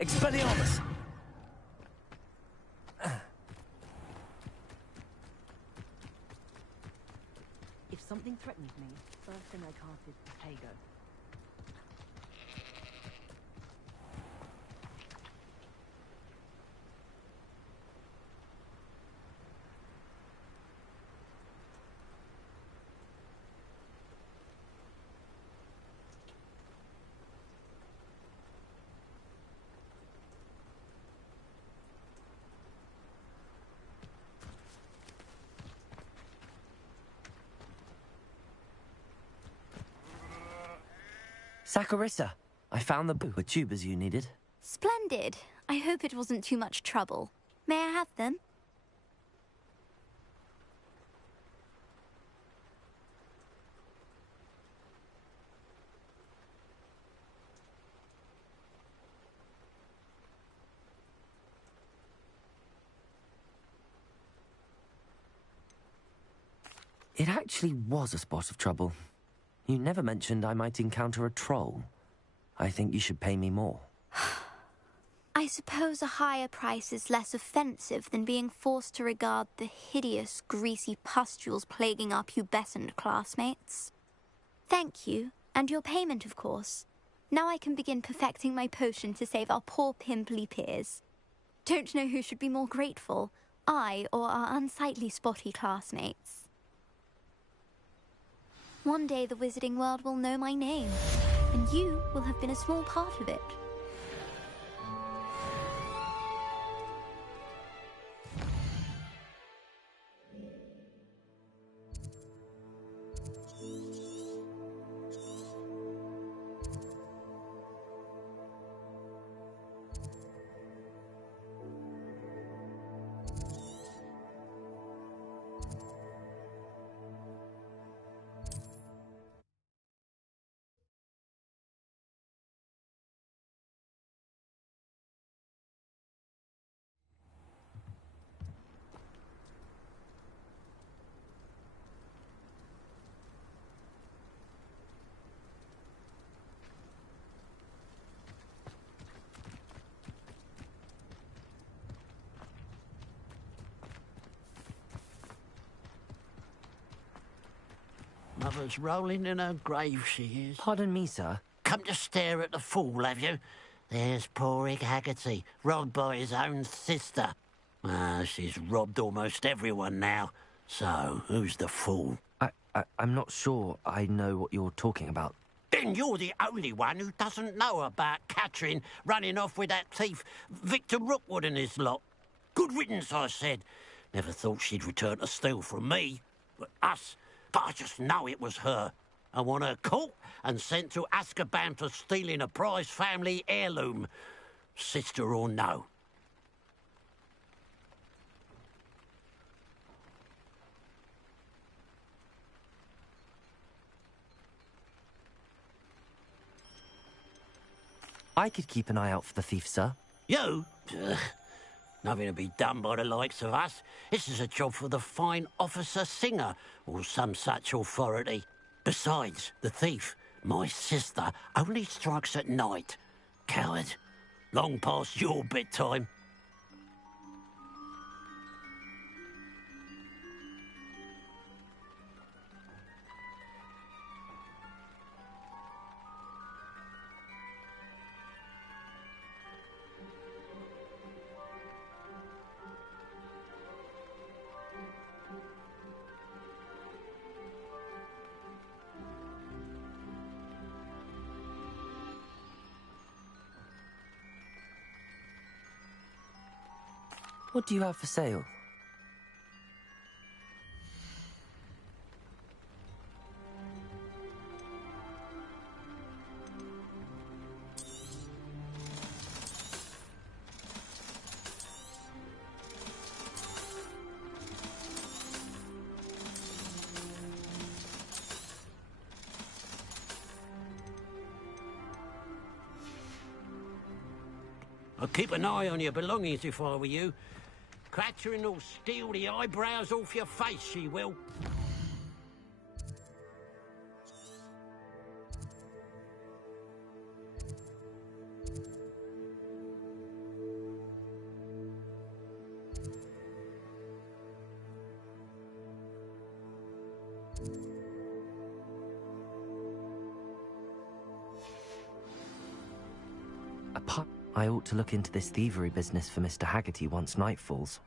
Expelliarmus! If something threatened me, first thing I cast is Protego. Saccharissa, I found the tubers you needed. Splendid. I hope it wasn't too much trouble. May I have them? It actually was a spot of trouble. You never mentioned I might encounter a troll. I think you should pay me more. I suppose a higher price is less offensive than being forced to regard the hideous, greasy pustules plaguing our pubescent classmates. Thank you, and your payment, of course. Now I can begin perfecting my potion to save our poor pimply peers. Don't know who should be more grateful, I or our unsightly spotty classmates. One day the wizarding world will know my name, and you will have been a small part of it. mother's rolling in her grave, she is. Pardon me, sir. Come to stare at the fool, have you? There's poor Ig Haggerty, robbed by his own sister. She's robbed almost everyone now. So, who's the fool? I'm not sure I know what you're talking about. Then you're the only one who doesn't know about Catherine running off with that thief Victor Rookwood and his lot. Good riddance, I said. Never thought she'd return to steal from me, but us. But I just know it was her. I want her caught and sent to Azkaban for stealing a prize family heirloom. Sister or no. I could keep an eye out for the thief, sir. You? Nothing to be done by the likes of us. This is a job for the fine officer Singer, or some such authority. Besides, the thief, my sister, only strikes at night. Coward. Long past your bedtime. What do you have for sale? I'd keep an eye on your belongings if I were you. Catherine will steal the eyebrows off your face, she will. I ought to look into this thievery business for Mr. Haggerty once night falls.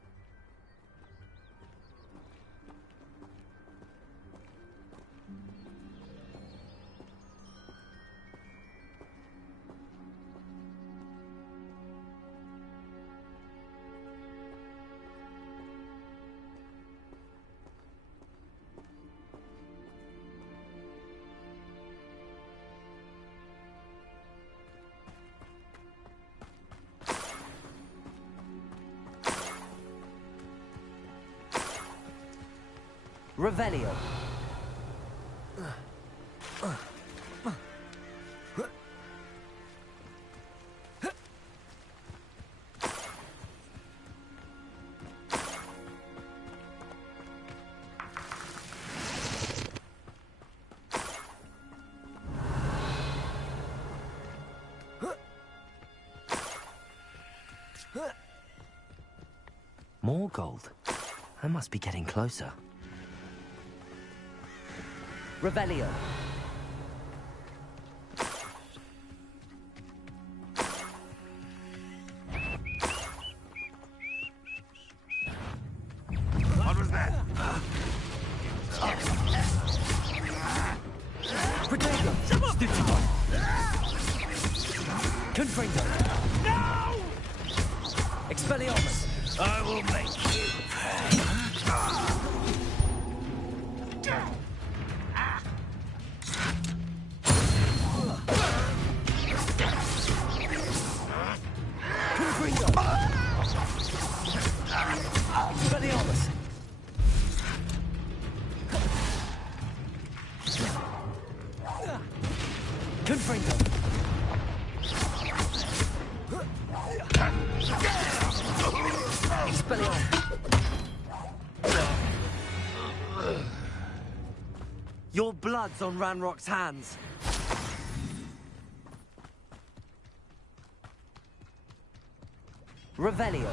Revelio. More gold. I must be getting closer. Revelio. What was that? Protego! Stitching on! Confringo! No! Expelliarmus! I will make you pay. Expelliarmus! Confringo! Expelliarmus! Your blood's on Ranrock's hands. Revelio.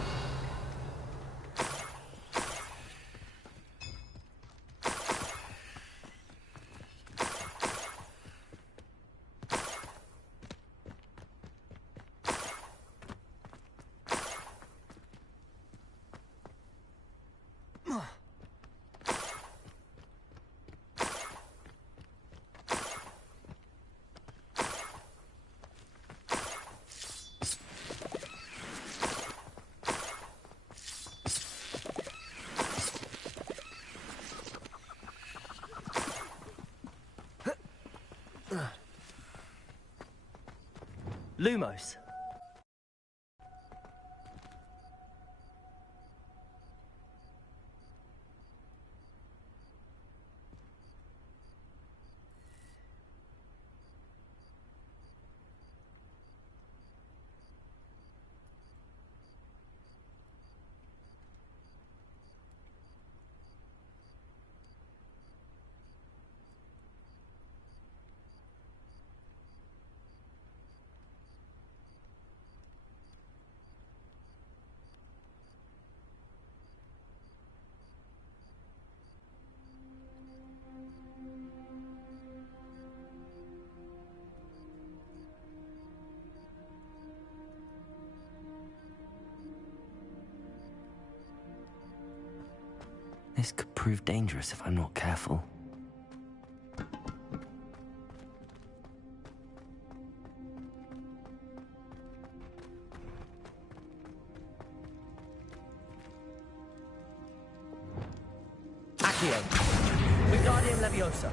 Lumos. This could prove dangerous if I'm not careful. Accio. Wingardium Leviosa.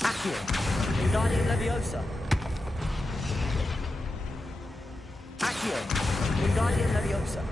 Accio. Wingardium Leviosa. Accio. Wingardium Leviosa.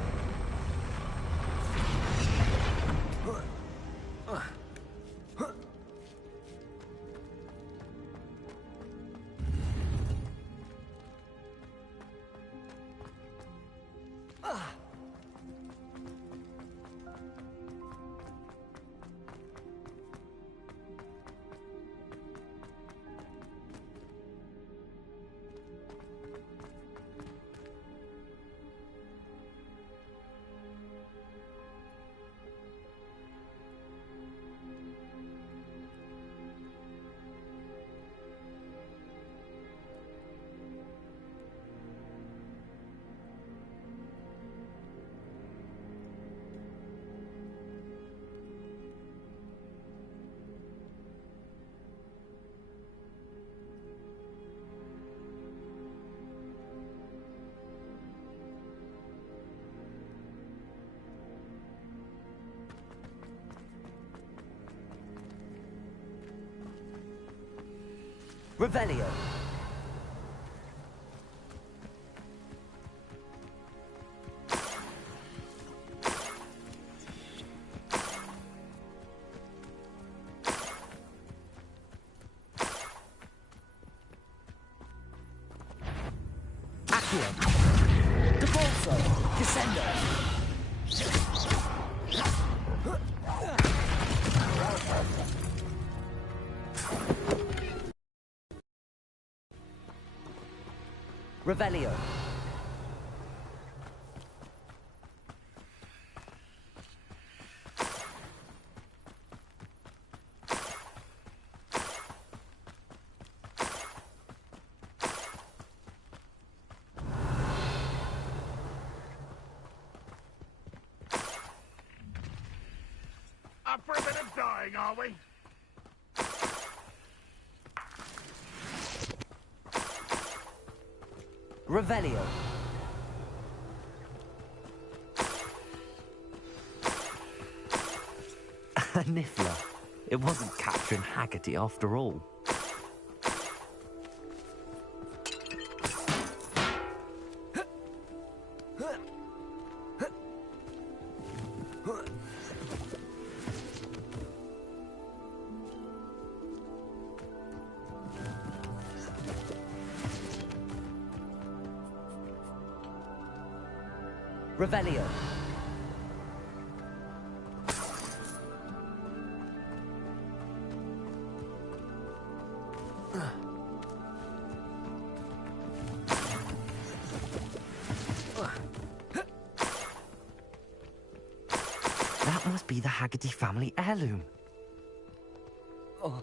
Revelio. Accio. Devolso. Descendo. Revelio. Up for a bit of dying, are we? Revelio. A Niffler. It wasn't Catherine Haggerty after all. Revelio. That must be the Haggerty family heirloom. Oh.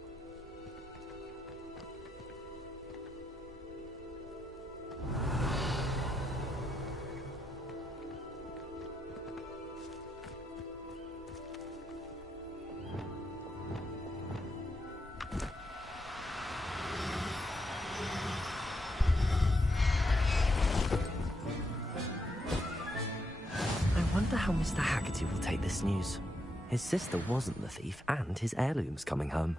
I wonder how Mr. Haggerty will take this news. His sister wasn't the thief, and his heirloom's coming home.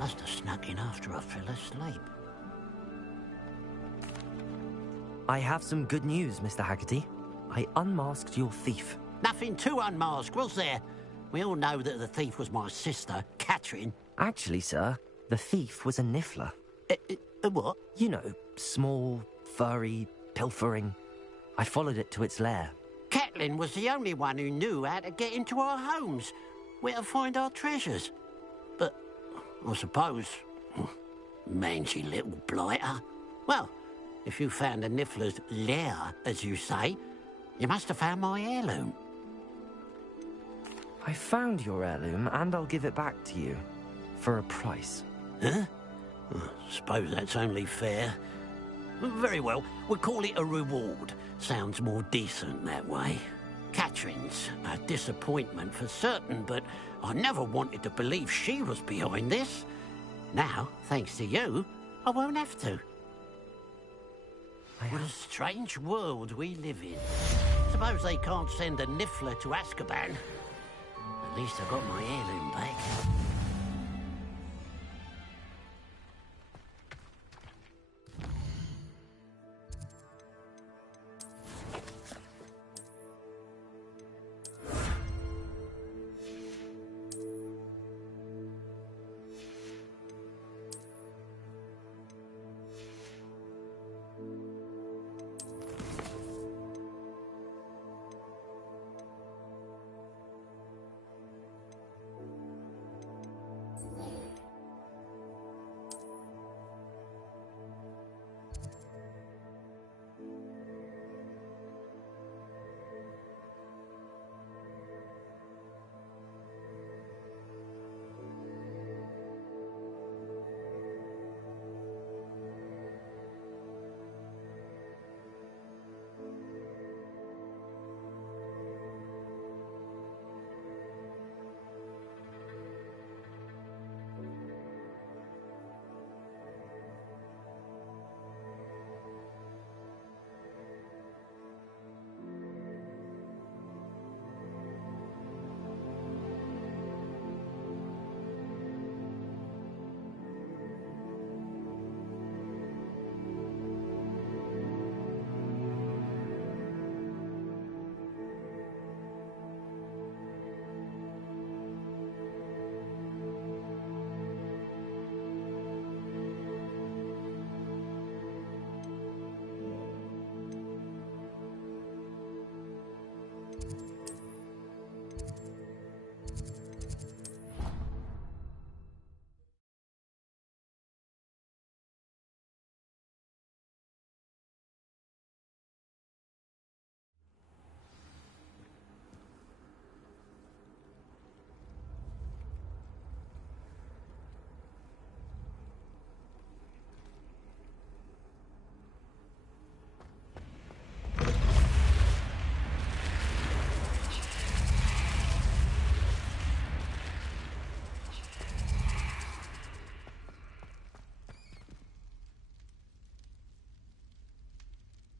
Must have snuck in after I fell asleep. I have some good news, Mr. Haggerty. I unmasked your thief. Nothing to unmask, was there? We all know that the thief was my sister, Catherine. Actually, sir, the thief was a niffler. A what? You know, small, furry, pilfering. I followed it to its lair. Catelyn was the only one who knew how to get into our homes, where to find our treasures. But I suppose, mangy little blighter. Well, if you found the niffler's lair, as you say, you must have found my heirloom. I found your heirloom, and I'll give it back to you. For a price. Huh? I suppose that's only fair. Very well, we'll call it a reward. Sounds more decent that way. Catherine's a disappointment for certain, but I never wanted to believe she was behind this. Now, thanks to you, I won't have to. What a strange world we live in. Suppose they can't send a niffler to Azkaban. At least I got my heirloom back.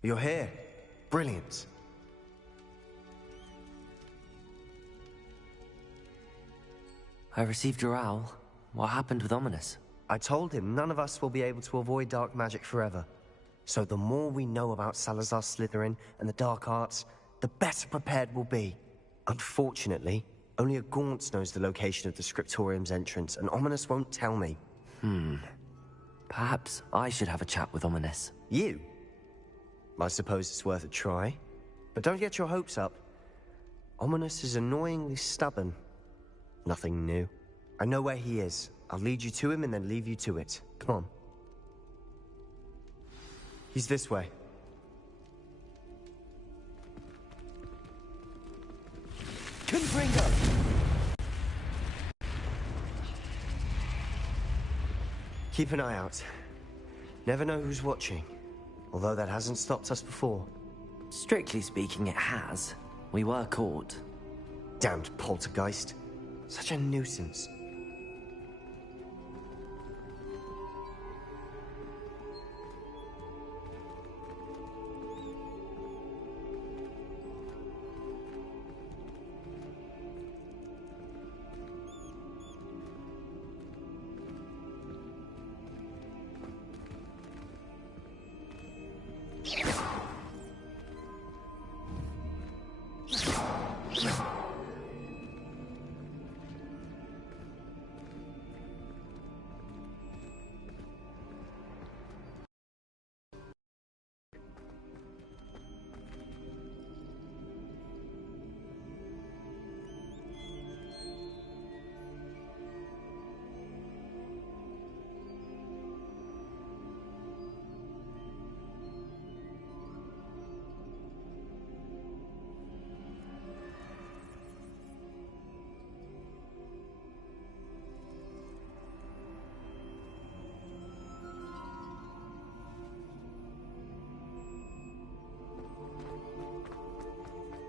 You're here. Brilliant. I received your owl. What happened with Ominous? I told him none of us will be able to avoid dark magic forever. So the more we know about Salazar Slytherin and the dark arts, the better prepared we'll be. Unfortunately, only a Gaunt knows the location of the Scriptorium's entrance, and Ominous won't tell me. Perhaps I should have a chat with Ominous. You? I suppose it's worth a try. But don't get your hopes up. Ominous is annoyingly stubborn. Nothing new. I know where he is. I'll lead you to him and then leave you to it. Come on. He's this way. Confringo! Keep an eye out. Never know who's watching. Although that hasn't stopped us before. Strictly speaking, it has. We were caught. Damned poltergeist. Such a nuisance.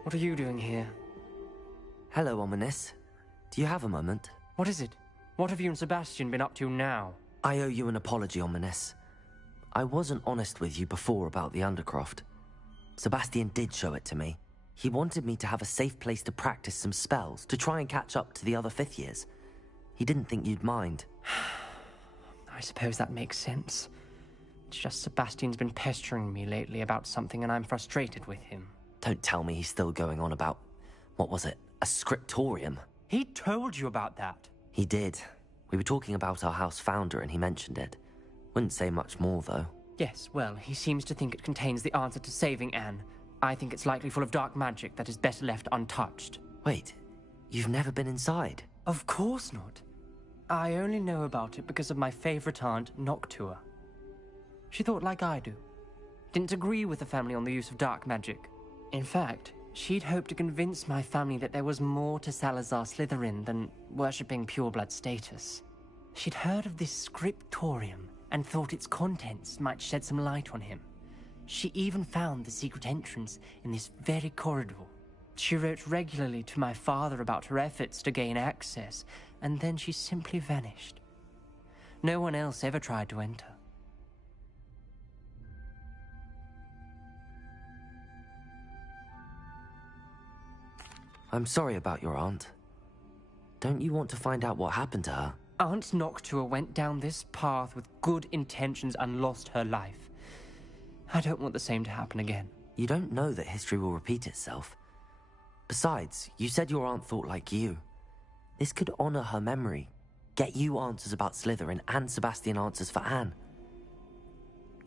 What are you doing here? Hello, Ominous. Do you have a moment? What is it? What have you and Sebastian been up to now? I owe you an apology, Ominous. I wasn't honest with you before about the Undercroft. Sebastian did show it to me. He wanted me to have a safe place to practice some spells, to try and catch up to the other fifth years. He didn't think you'd mind. I suppose that makes sense. It's just Sebastian's been pestering me lately about something and I'm frustrated with him. Don't tell me he's still going on about, what was it, a scriptorium? He told you about that. He did. We were talking about our house founder and he mentioned it. Wouldn't say much more, though. Yes, well, he seems to think it contains the answer to saving Anne. I think it's likely full of dark magic that is better left untouched. Wait, you've never been inside? Of course not. I only know about it because of my favorite aunt, Noctua. She thought like I do. Didn't agree with the family on the use of dark magic. In fact, she'd hoped to convince my family that there was more to Salazar Slytherin than worshipping pureblood status. She'd heard of this scriptorium and thought its contents might shed some light on him. She even found the secret entrance in this very corridor. She wrote regularly to my father about her efforts to gain access, and then she simply vanished. No one else ever tried to enter. I'm sorry about your aunt. Don't you want to find out what happened to her? Aunt Noctua went down this path with good intentions and lost her life. I don't want the same to happen again. You don't know that history will repeat itself. Besides, you said your aunt thought like you. This could honor her memory, get you answers about Slytherin and Sebastian answers for Anne.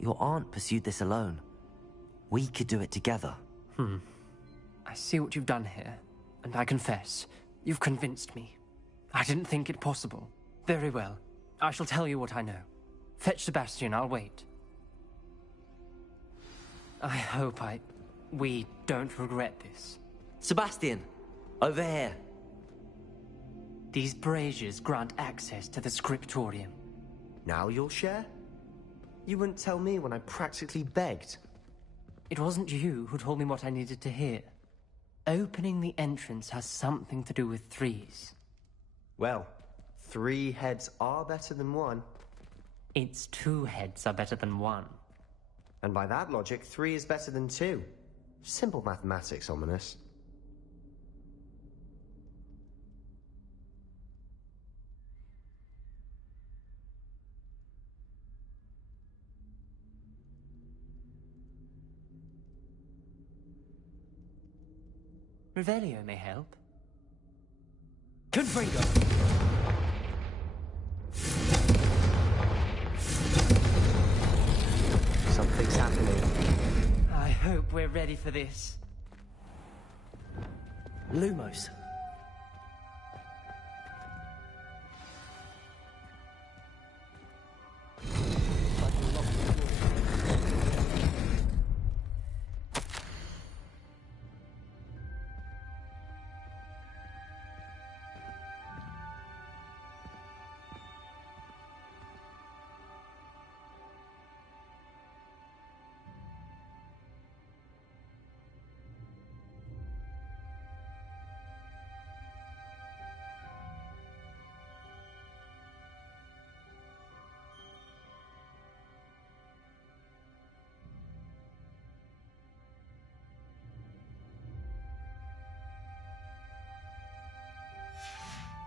Your aunt pursued this alone. We could do it together. I see what you've done here, and I confess, you've convinced me. I didn't think it possible. Very well. I shall tell you what I know. Fetch Sebastian, I'll wait. I hope we don't regret this. Sebastian, over here. These braziers grant access to the scriptorium. Now you'll share? You wouldn't tell me when I practically begged. It wasn't you who told me what I needed to hear. Opening the entrance has something to do with threes. Well, 3 heads are better than 1. It's 2 heads are better than 1. And by that logic, 3 is better than 2. Simple mathematics, Ominous. Revelio may help. Confringo! Something's happening. I hope we're ready for this. Lumos.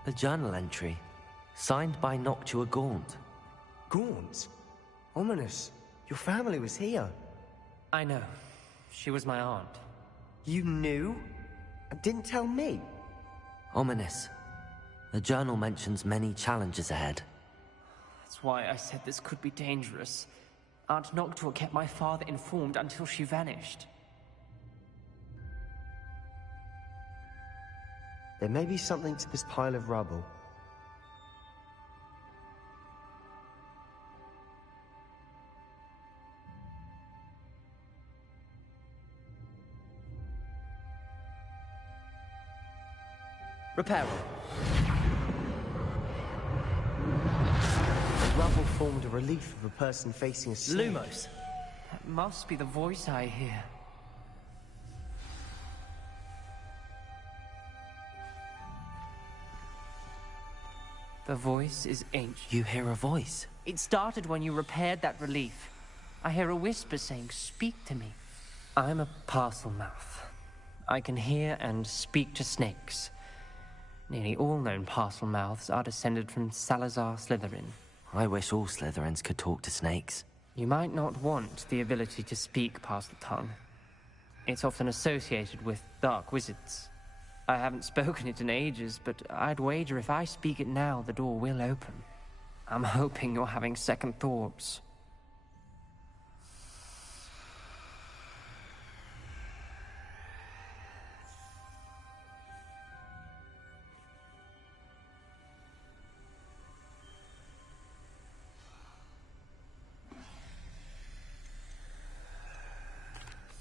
A journal entry, signed by Noctua Gaunt. Gaunt? Ominous. Your family was here. I know. She was my aunt. You knew? And didn't tell me? Ominous. The journal mentions many challenges ahead. That's why I said this could be dangerous. Aunt Noctua kept my father informed until she vanished. There may be something to this pile of rubble. Reparo. The rubble formed a relief of a person facing a snake. Lumos. That must be the voice I hear. The voice is ancient. You hear a voice? It started when you repaired that relief. I hear a whisper saying, "Speak to me." I'm a parcel mouth. I can hear and speak to snakes. Nearly all known parcel mouths are descended from Salazar Slytherin. I wish all Slytherins could talk to snakes. You might not want the ability to speak past the tongue. It's often associated with dark wizards. I haven't spoken it in ages, but I'd wager if I speak it now, the door will open. I'm hoping you're having second thoughts.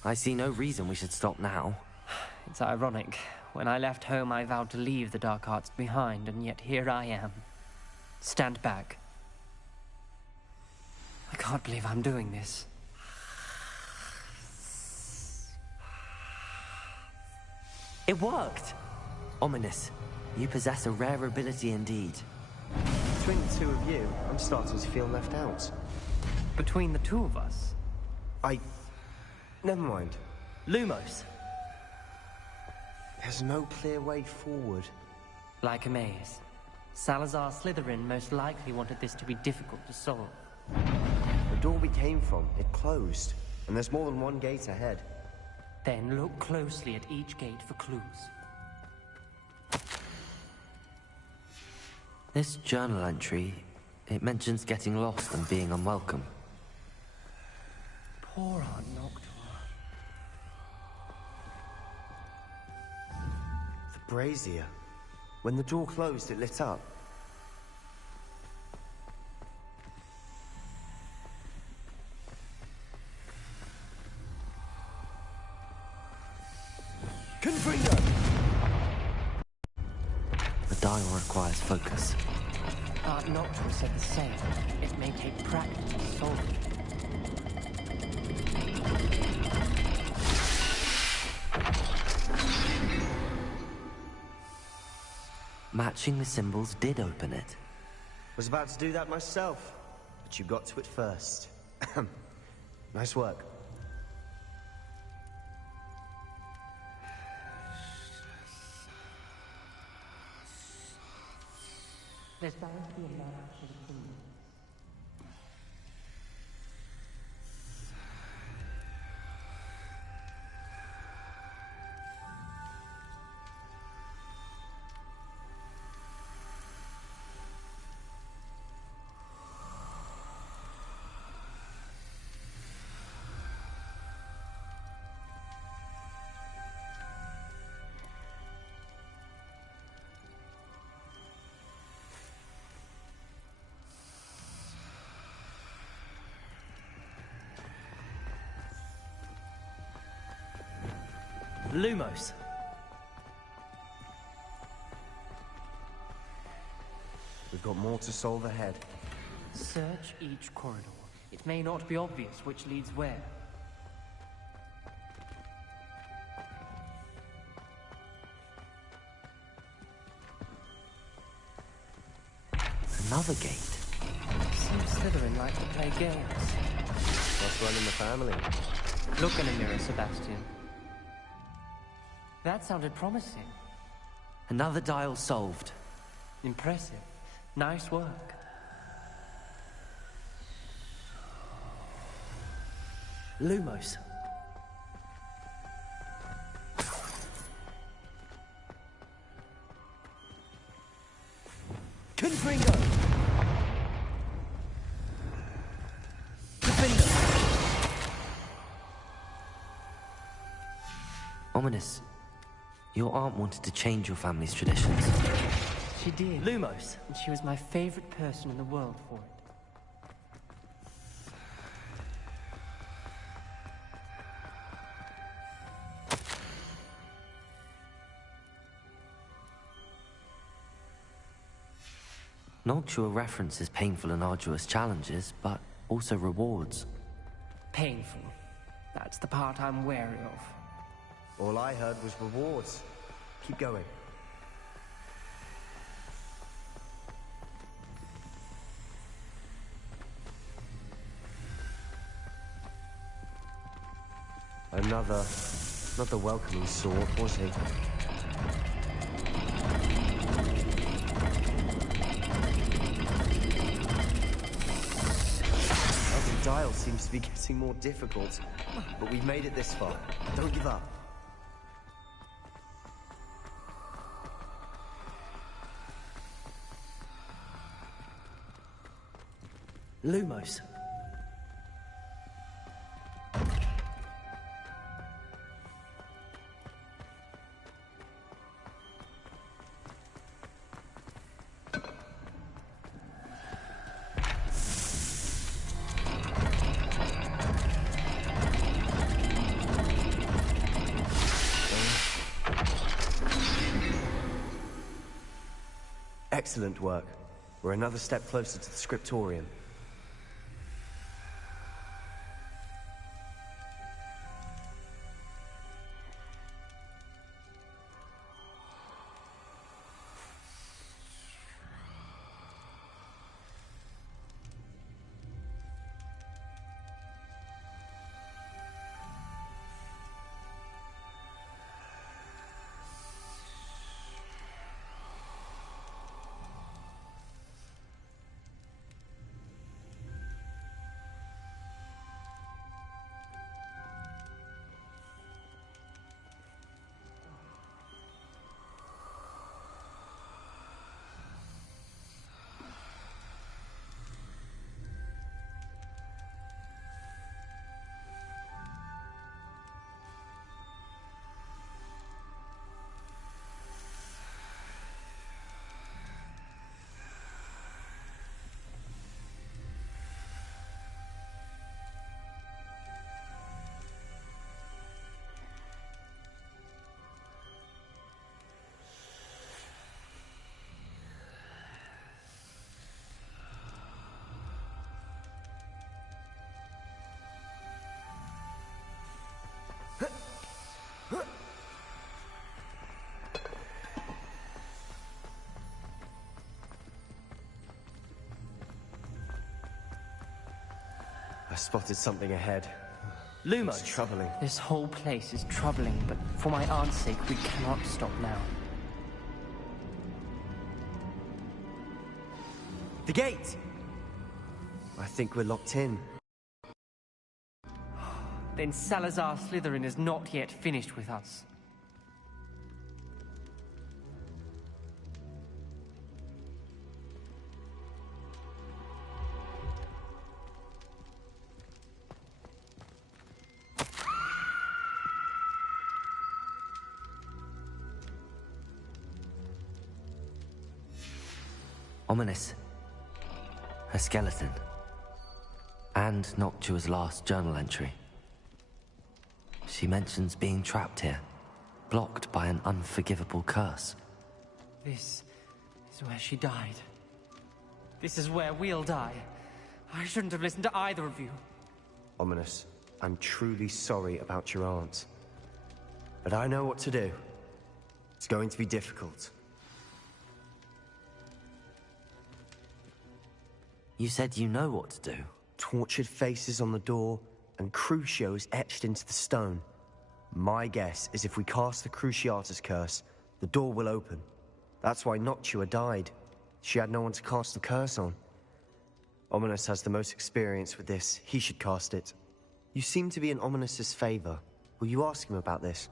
I see no reason we should stop now. It's ironic. When I left home, I vowed to leave the dark arts behind, and yet here I am. Stand back. I can't believe I'm doing this. It worked! Ominous. You possess a rare ability indeed. Between the two of you, I'm starting to feel left out. Between the two of us? Never mind. Lumos. There's no clear way forward. Like a maze. Salazar Slytherin most likely wanted this to be difficult to solve. The door we came from, it closed. And there's more than one gate ahead. Then look closely at each gate for clues. This journal entry, it mentions getting lost and being unwelcome. Poor Aunt Noctua. The brazier. When the door closed, it lit up. Confringo! The dial requires focus. Aunt Noctua said the same. It may take practice to solve it. Matching the symbols did open it. Was about to do that myself, but you got to it first. Nice work. There's bound to be a man action from you. Lumos. We've got more to solve ahead. Search each corridor. It may not be obvious which leads where. Another gate. Seems Slytherin like to play games. What's running the family? Look in a mirror, Sebastian. That sounded promising. Another dial solved. Impressive. Nice work. Lumos. Confringo. Ominous. Your aunt wanted to change your family's traditions. She did. Lumos. And she was my favorite person in the world for it. Noctua references painful and arduous challenges, but also rewards. Painful. That's the part I'm wary of. All I heard was rewards. Keep going. Not the welcoming sort, was he? Every dial seems to be getting more difficult, but we've made it this far. Don't give up. Lumos. Excellent work. We're another step closer to the scriptorium. I spotted something ahead. Lumos. It's troubling. This whole place is troubling, but for my aunt's sake, we cannot stop now. The gate! I think we're locked in. Then Salazar Slytherin is not yet finished with us. Ominous. A skeleton. And Noctua's last journal entry. She mentions being trapped here. blocked by an unforgivable curse. This is where she died. This is where we'll die. I shouldn't have listened to either of you. Ominous, I'm truly sorry about your aunt. But I know what to do. It's going to be difficult. You said you know what to do. Tortured faces on the door, and Crucios etched into the stone. My guess is if we cast the Cruciatus curse, the door will open. That's why Noctua died. She had no one to cast the curse on. Ominous has the most experience with this. He should cast it. You seem to be in Ominous's favor. Will you ask him about this?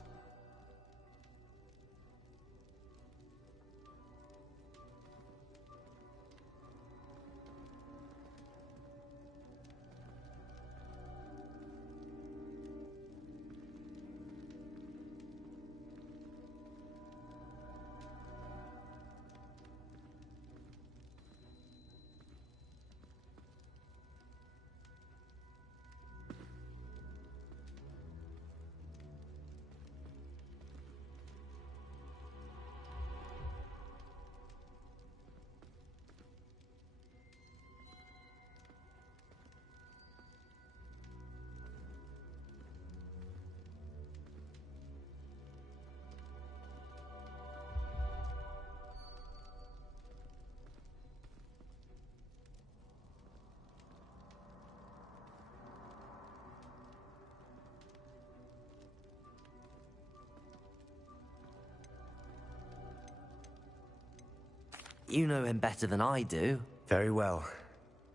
You know him better than I do. Very well.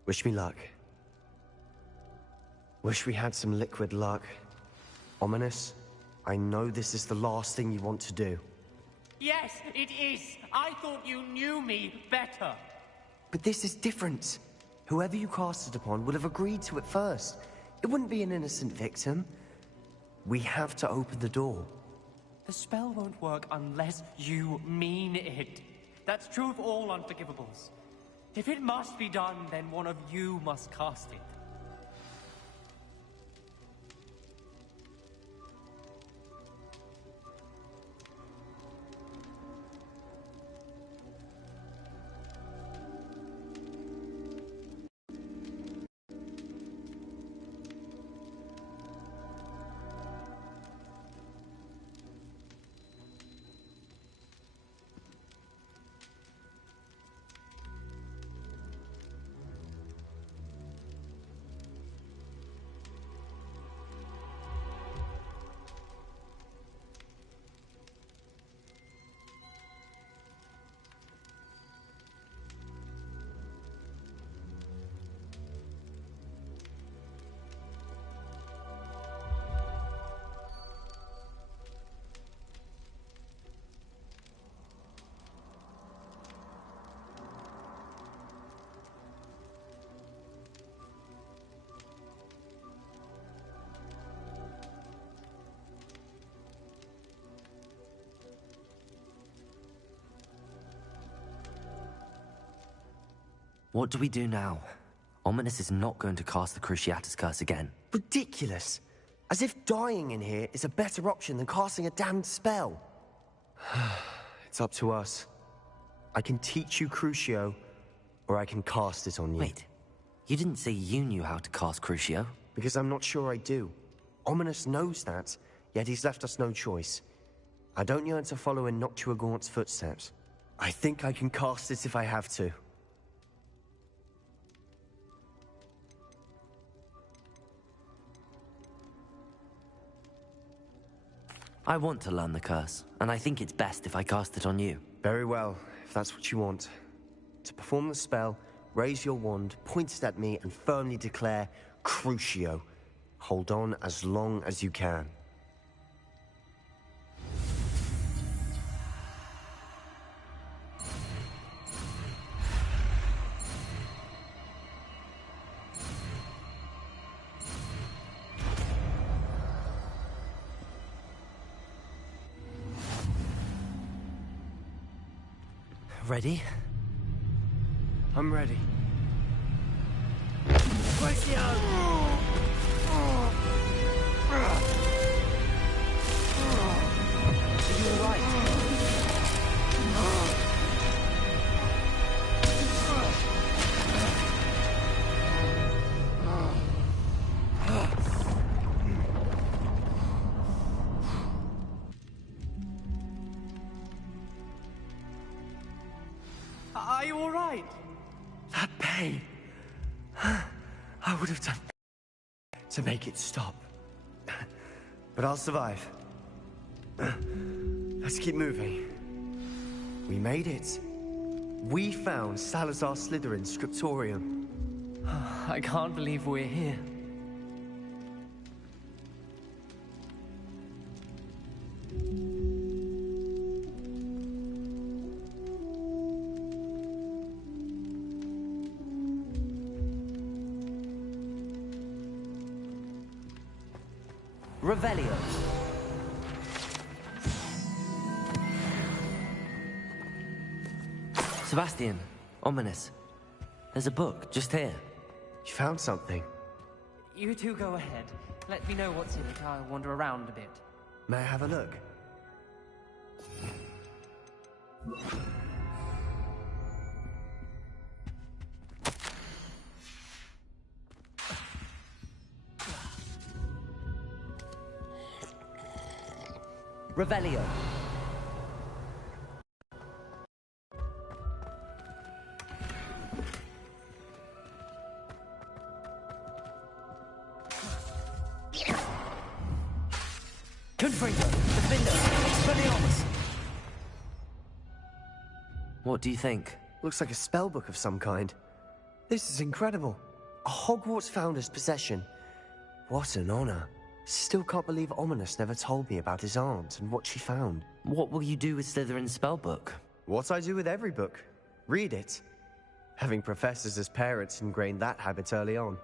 Wish me luck. Wish we had some liquid luck. Ominous, I know this is the last thing you want to do. Yes, it is. I thought you knew me better. But this is different. Whoever you cast it upon would have agreed to it first. It wouldn't be an innocent victim. We have to open the door. The spell won't work unless you mean it. That's true of all unforgivables. If it must be done, then one of you must cast it. What do we do now? Ominous is not going to cast the Cruciatus curse again. Ridiculous. As if dying in here is a better option than casting a damned spell. It's up to us. I can teach you Crucio, or I can cast it on you. Wait, you didn't say you knew how to cast Crucio? Because I'm not sure I do. Ominous knows that, yet he's left us no choice. I don't yearn to follow in Noctua Gaunt's footsteps. I think I can cast it if I have to. I want to learn the curse, and I think it's best if I cast it on you. Very well, if that's what you want. To perform the spell, raise your wand, point it at me, and firmly declare, Crucio. Hold on as long as you can. Ready? I'm ready. Are you right. That pain. I would have done to make it stop. But I'll survive. Let's keep moving. We made it. We found Salazar Slytherin's scriptorium. I can't believe we're here. Revelio. Sebastian, ominous. There's a book just here. You found something? You two go ahead. Let me know what's in it. I'll wander around a bit. May I have a look? Revelio. Confringo, Defender, Expelliarmus. What do you think? Looks like a spellbook of some kind. This is incredible. A Hogwarts founder's possession. What an honor. Still can't believe Ominous never told me about his aunt and what she found. What will you do with Slytherin's spellbook? What I do with every book. Read it. Having professors as parents ingrained that habit early on.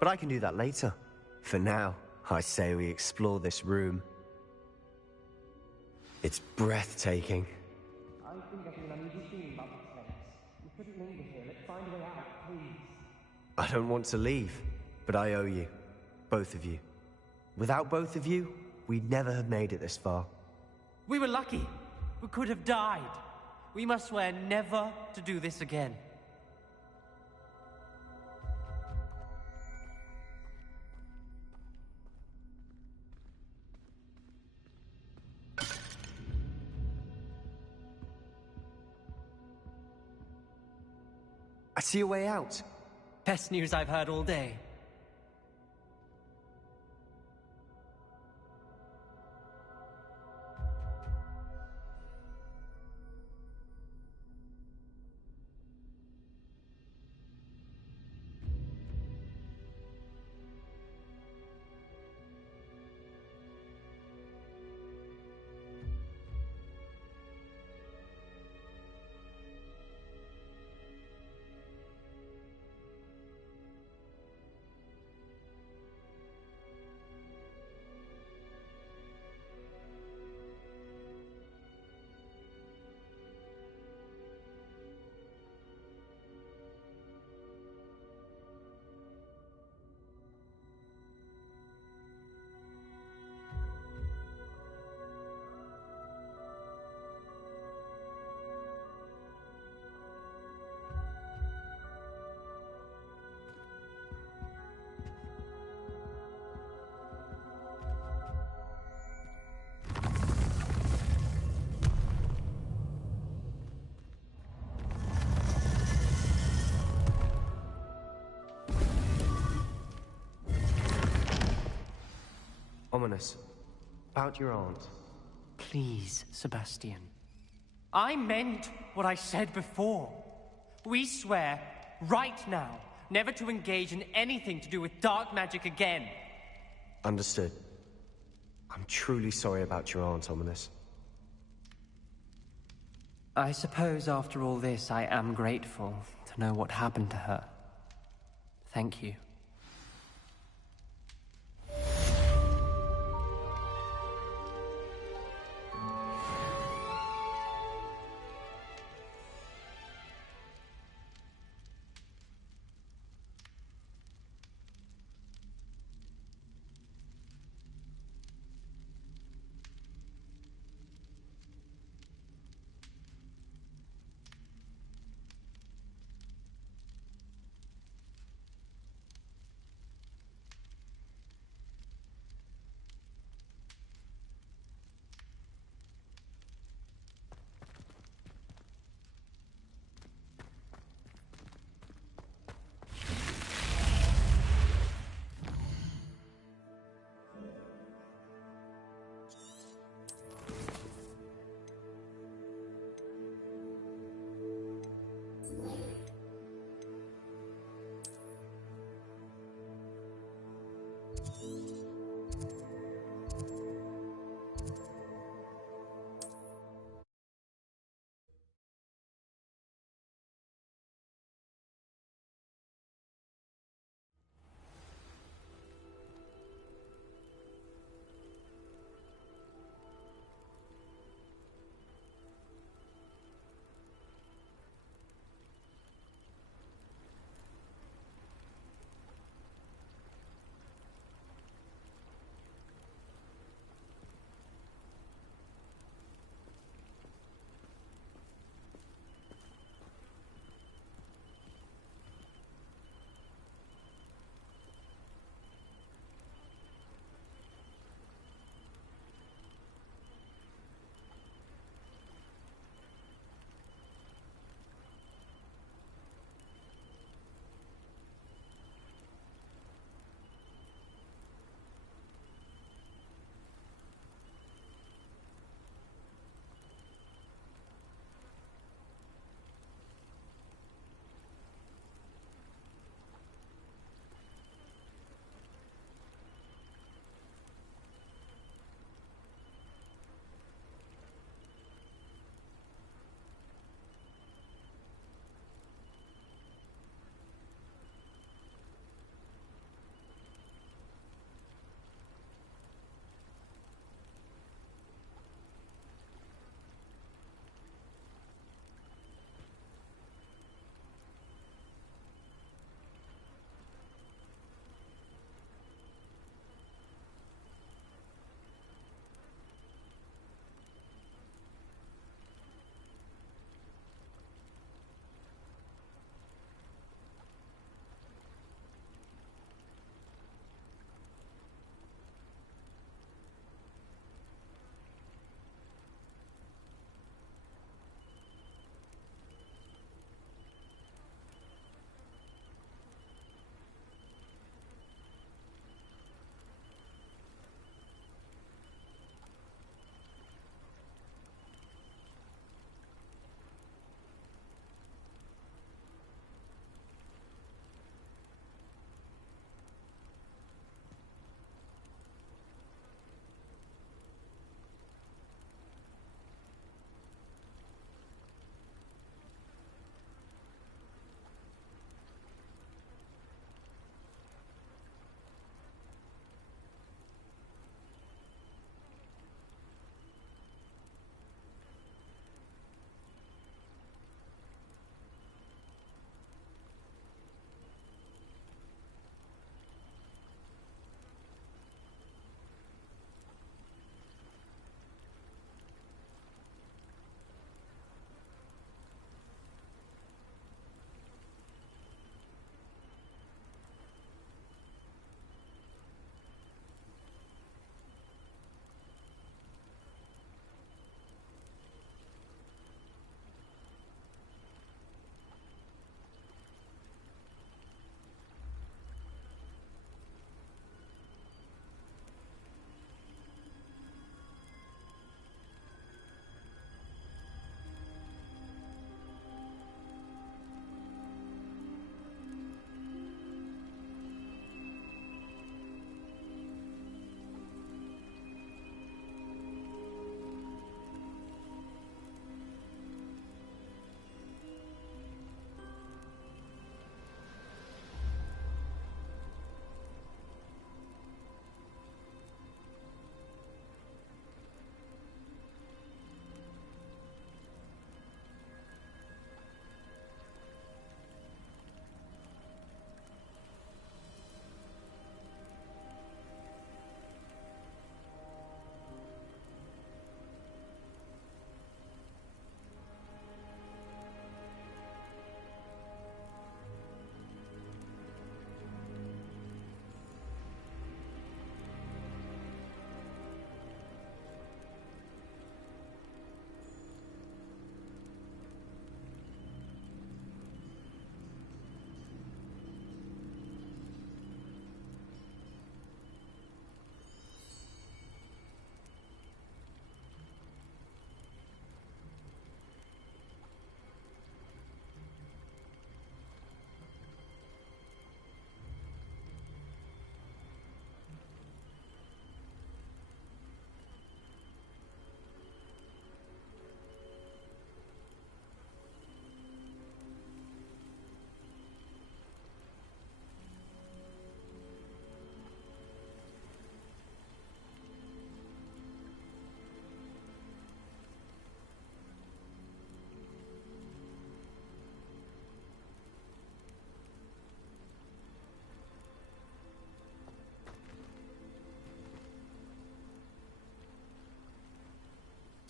But I can do that later. For now, I say we explore this room. It's breathtaking. I think I feel an uneasy feeling about this place. We couldn't linger here. Let's find a way out, please. I don't want to leave, but I owe you. Both of you. Without both of you, we'd never have made it this far. We were lucky. We could have died. We must swear never to do this again. I see a way out. Best news I've heard all day. Ominous. About your aunt. Please, Sebastian. I meant what I said before. We swear, right now, never to engage in anything to do with dark magic again. Understood. I'm truly sorry about your aunt, Ominous. I suppose after all this, I am grateful to know what happened to her. Thank you.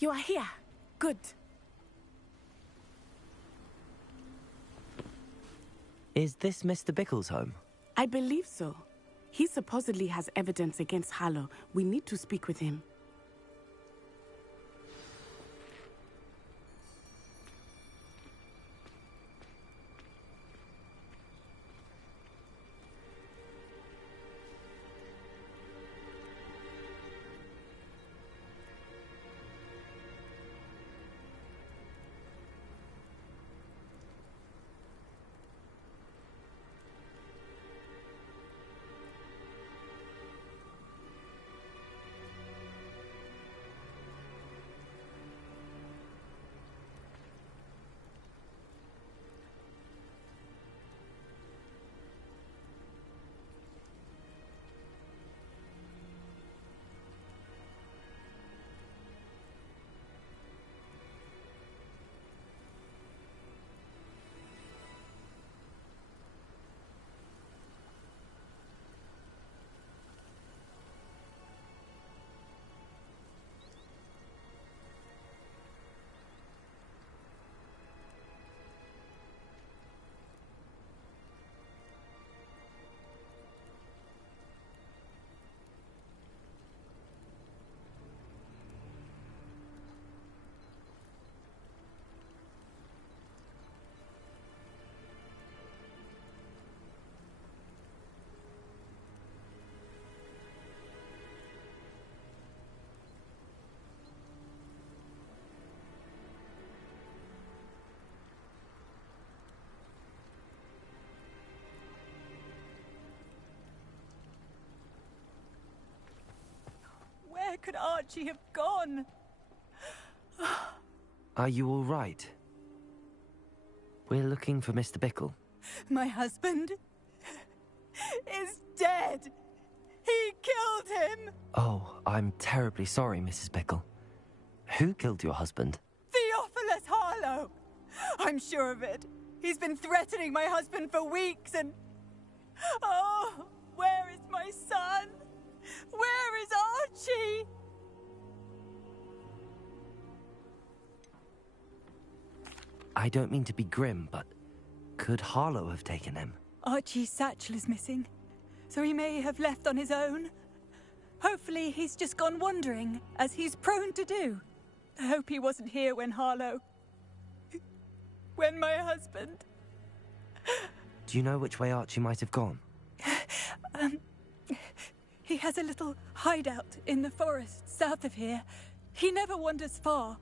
You are here. Good. Is this Mr. Bickle's home? I believe so. He supposedly has evidence against Harlow. We need to speak with him. Where could Archie have gone? Are you all right? We're looking for Mr. Bickle. My husband is dead. He killed him. Oh, I'm terribly sorry, Mrs. Bickle. Who killed your husband? Theophilus Harlow. I'm sure of it. He's been threatening my husband for weeks and... Oh, where is my son? Where is Archie? I don't mean to be grim, but could Harlow have taken him? Archie's satchel is missing, so he may have left on his own. Hopefully he's just gone wandering, as he's prone to do. I hope he wasn't here when when my husband... Do you know which way Archie might have gone? He has a little hideout in the forest south of here. He never wanders far.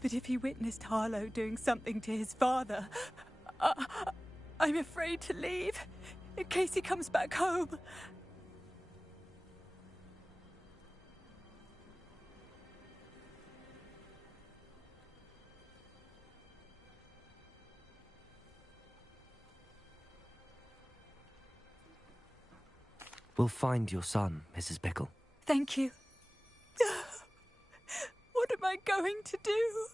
But if he witnessed Harlow doing something to his father, I'm afraid to leave, in case he comes back home. We'll find your son, Mrs. Bickle. Thank you. What am I going to do?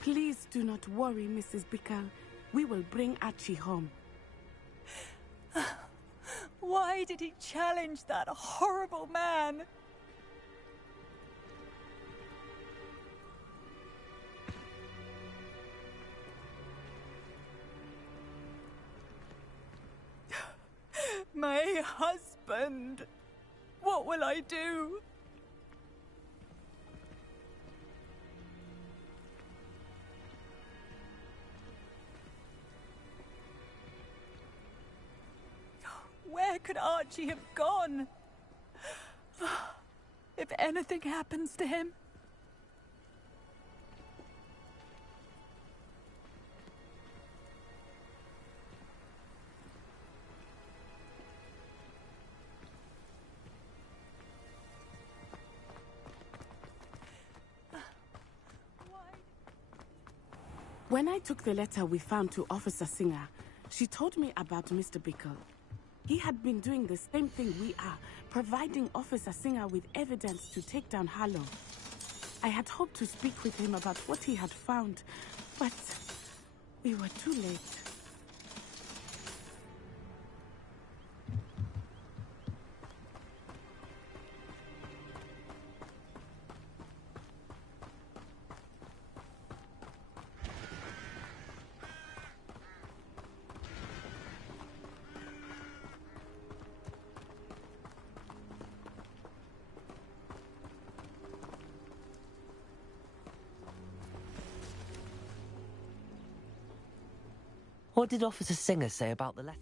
Please do not worry, Mrs. Bickle. We will bring Archie home. Why did he challenge that horrible man? My husband. What will I do? Where could Archie have gone? If anything happens to him... When I took the letter we found to Officer Singer, she told me about Mr. Bickle. He had been doing the same thing we are, providing Officer Singer with evidence to take down Harlow. I had hoped to speak with him about what he had found, but we were too late. What did Officer Singer say about the letter?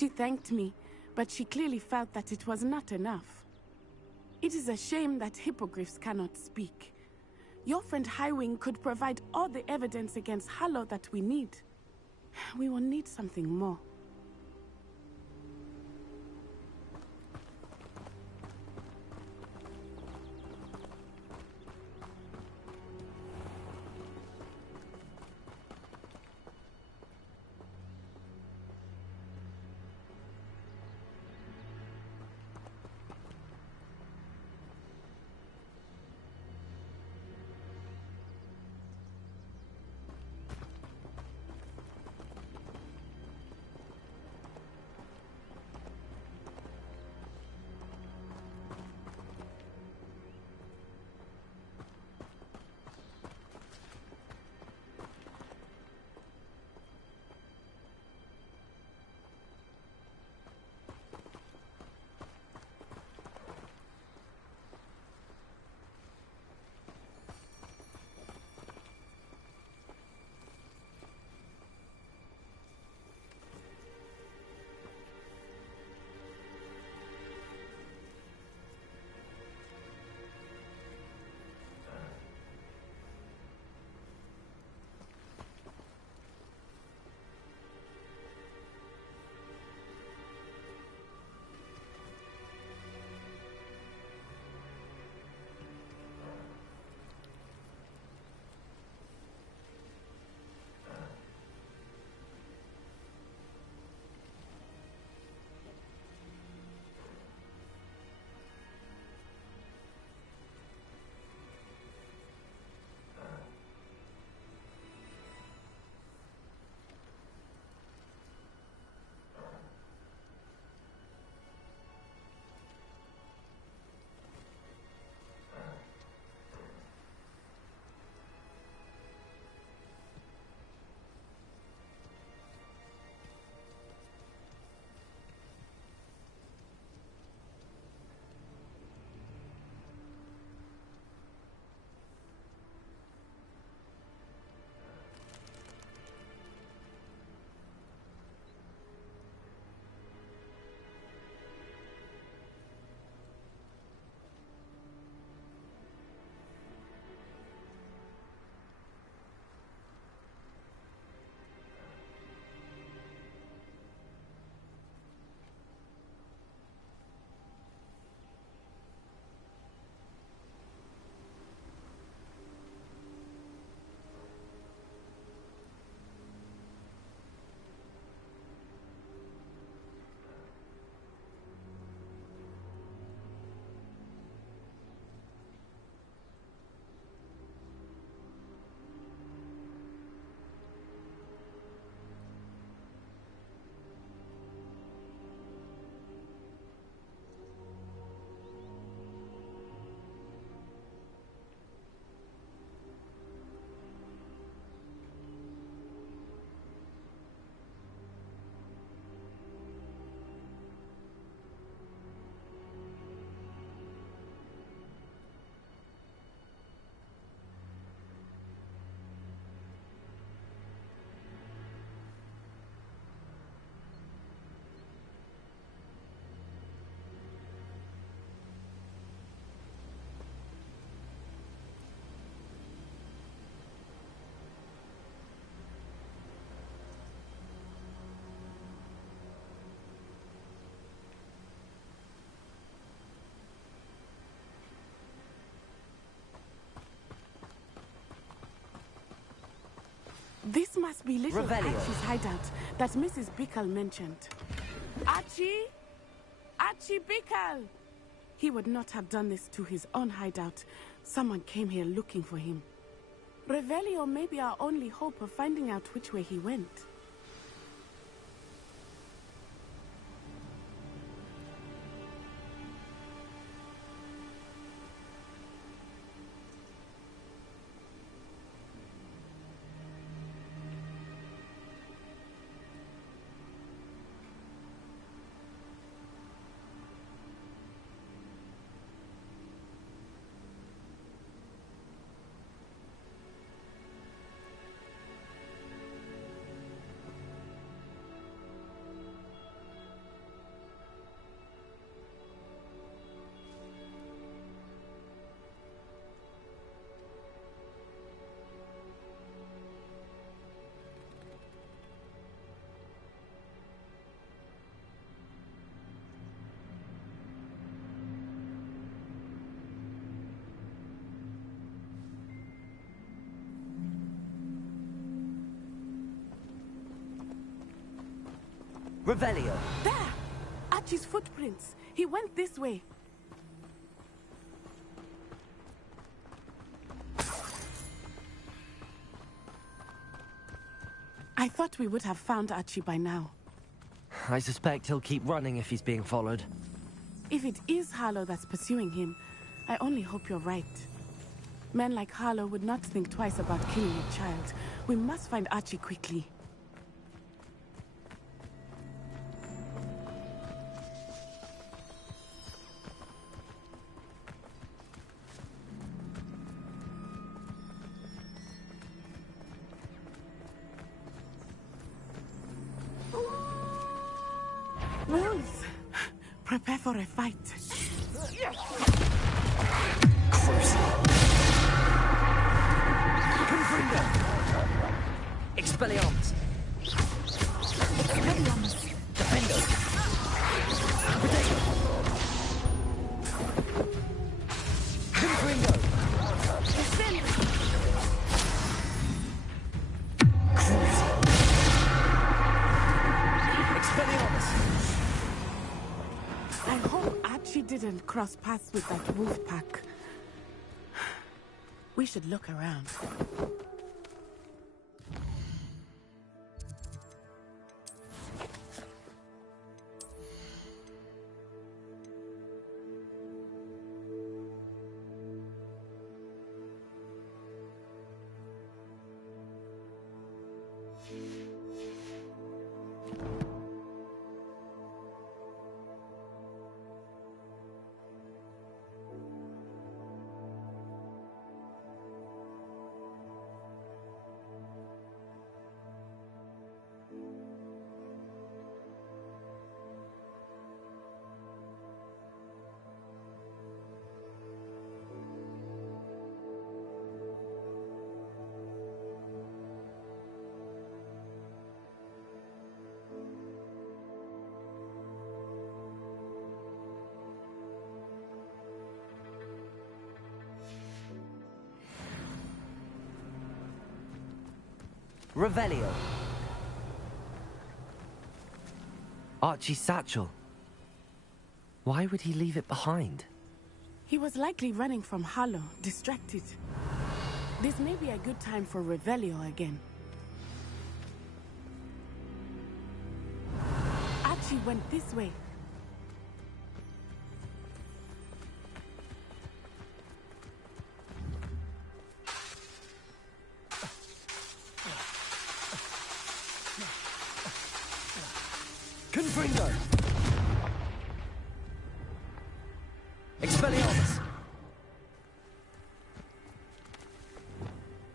She thanked me, but she clearly felt that it was not enough. It is a shame that hippogriffs cannot speak. Your friend Highwing could provide all the evidence against Harlow that we need. We will need something more. This must be little Archie's hideout that Mrs. Bickle mentioned. Archie? Archie Bickle! He would not have done this to his own hideout. Someone came here looking for him. Revelio may be our only hope of finding out which way he went. Revelio. There! Archie's footprints. He went this way. I thought we would have found Archie by now. I suspect he'll keep running if he's being followed. If it is Harlow that's pursuing him, I only hope you're right. Men like Harlow would not think twice about killing a child. We must find Archie quickly. Wolves! Prepare for a fight. Confringo! Expelliarmus! Expelliarmus! Defendo! Potato! Confringo! Defend! Expelliarmus! I hope Archie didn't cross paths with that wolf pack. We should look around. Revelio. Archie's satchel. Why would he leave it behind? He was likely running from Harlow, distracted. This may be a good time for Revelio again. Archie went this way. Confringo! Expelliarmus!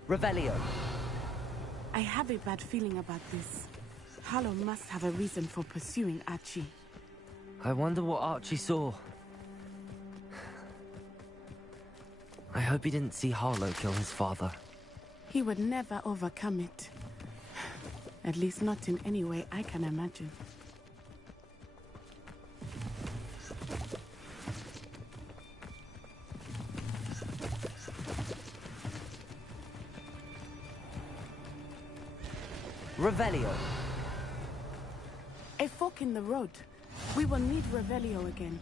Revelio. I have a bad feeling about this. Harlow must have a reason for pursuing Archie. I wonder what Archie saw. I hope he didn't see Harlow kill his father. He would never overcome it. At least not in any way I can imagine. Revelio. A fork in the road. We will need Revelio again.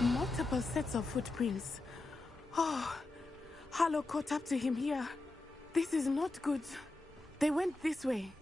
Multiple sets of footprints. Oh, Harlow caught up to him here. This is not good. They went this way.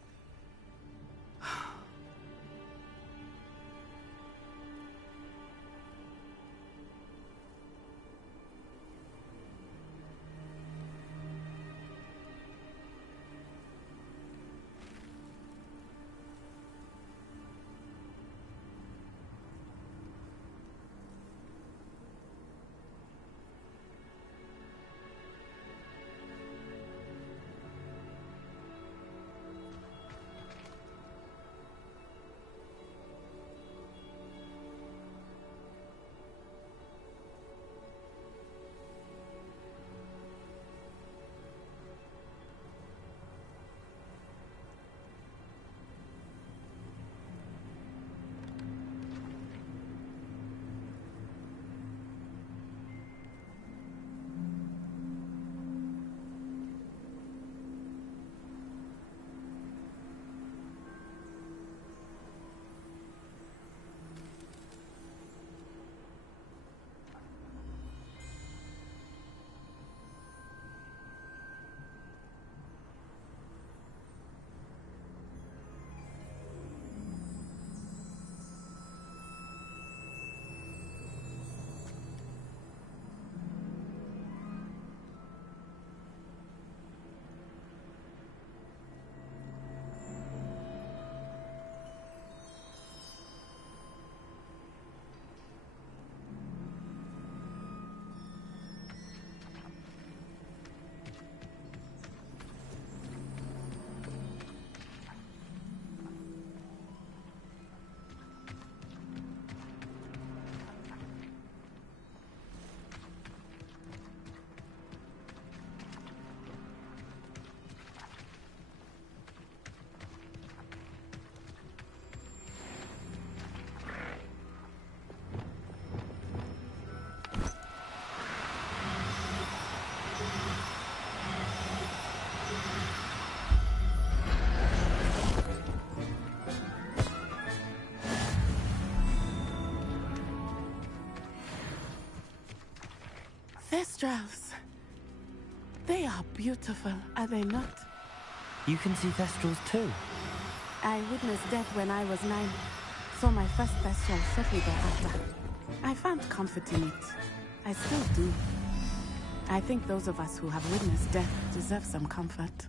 Thestrals. They are beautiful, are they not? You can see Thestrals too. I witnessed death when I was 9. Saw my first Thestral shortly thereafter. I found comfort in it. I still do. I think those of us who have witnessed death deserve some comfort.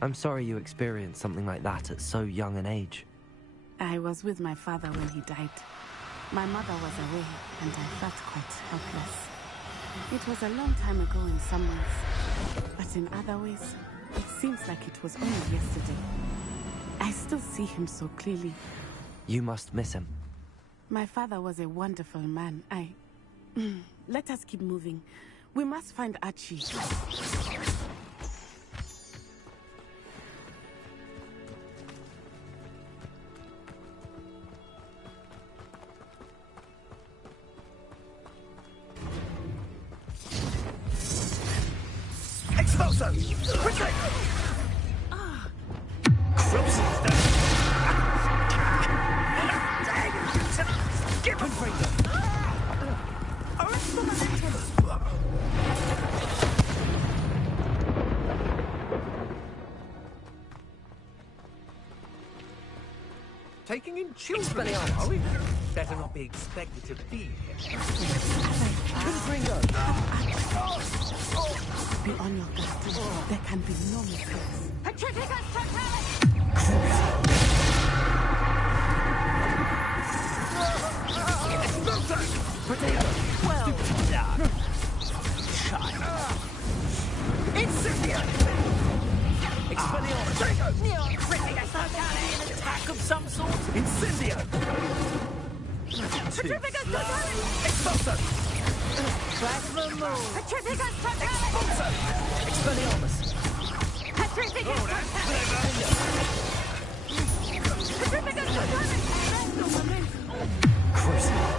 I'm sorry you experienced something like that at so young an age. I was with my father when he died. My mother was away, and I felt quite helpless. It was a long time ago in some ways, but in other ways, it seems like it was only yesterday. I still see him so clearly. You must miss him. My father was a wonderful man. Let us keep moving. We must find Archie. Expulso! Protect! Give him freedom! Taking in children, are we? Better not be expected to be here. Gringo! Be on your guard. There can be no mistakes. Petrificus totalis! Potato! Well done! Incendio! Expelliarmus! Petrificus totalis! An attack of some sort? Incendio! Petrificus totalis! Expulso! Blasphemous! Petrificus totalis! Expulso! Expelliarmus! Petrificus totalis! Petrificus totalis! Crucible!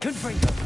Confringo.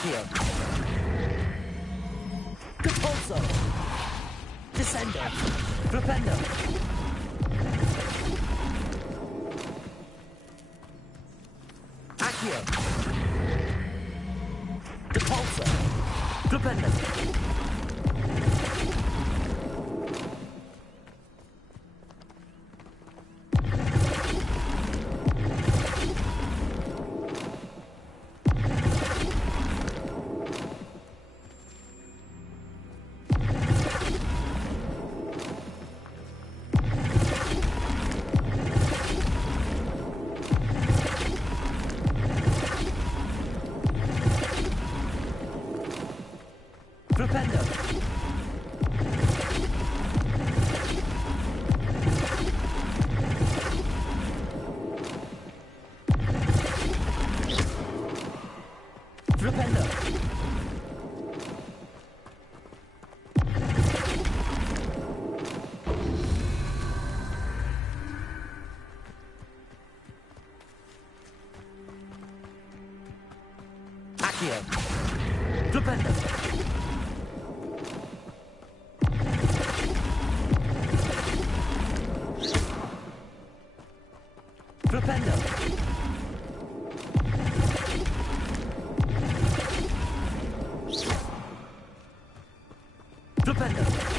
Accio. Compulso. Descendo. Flipendo. Accio. Compulso. Flipendo. Flipendo. Flipendo. Flipendo.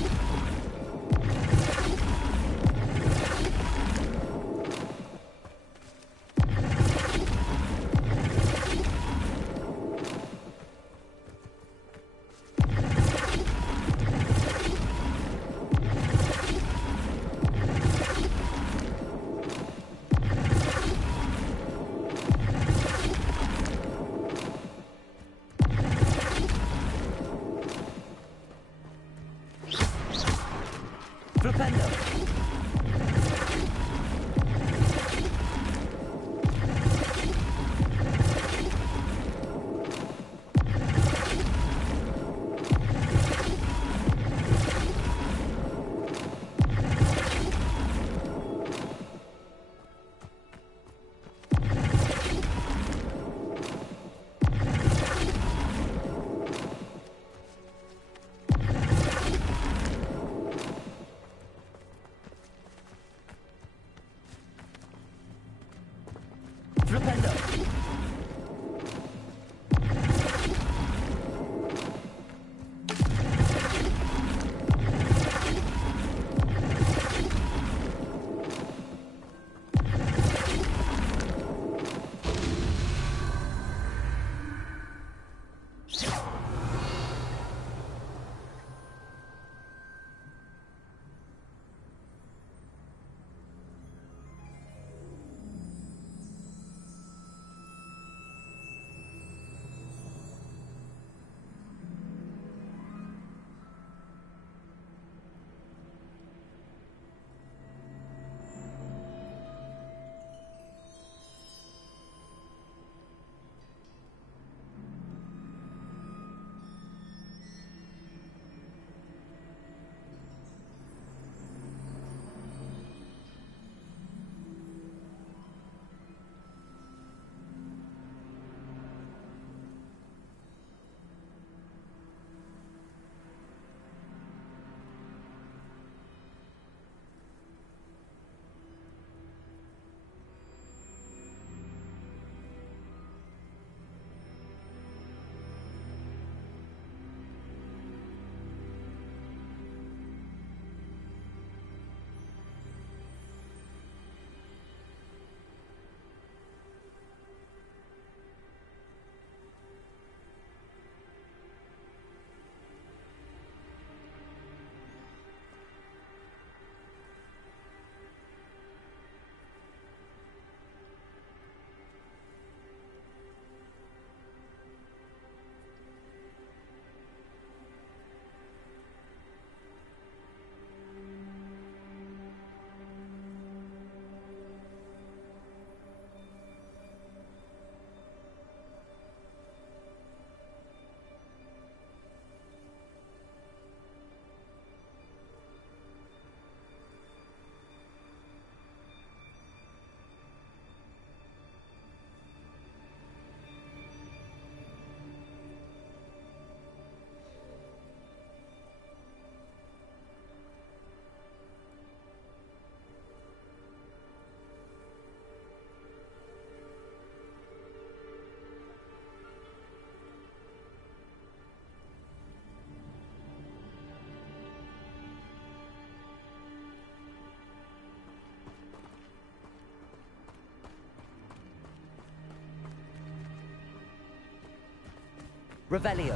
Revelio.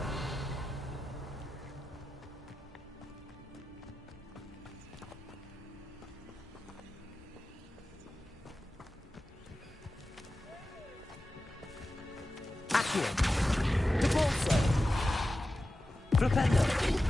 Accio. Repulso. Flipendo.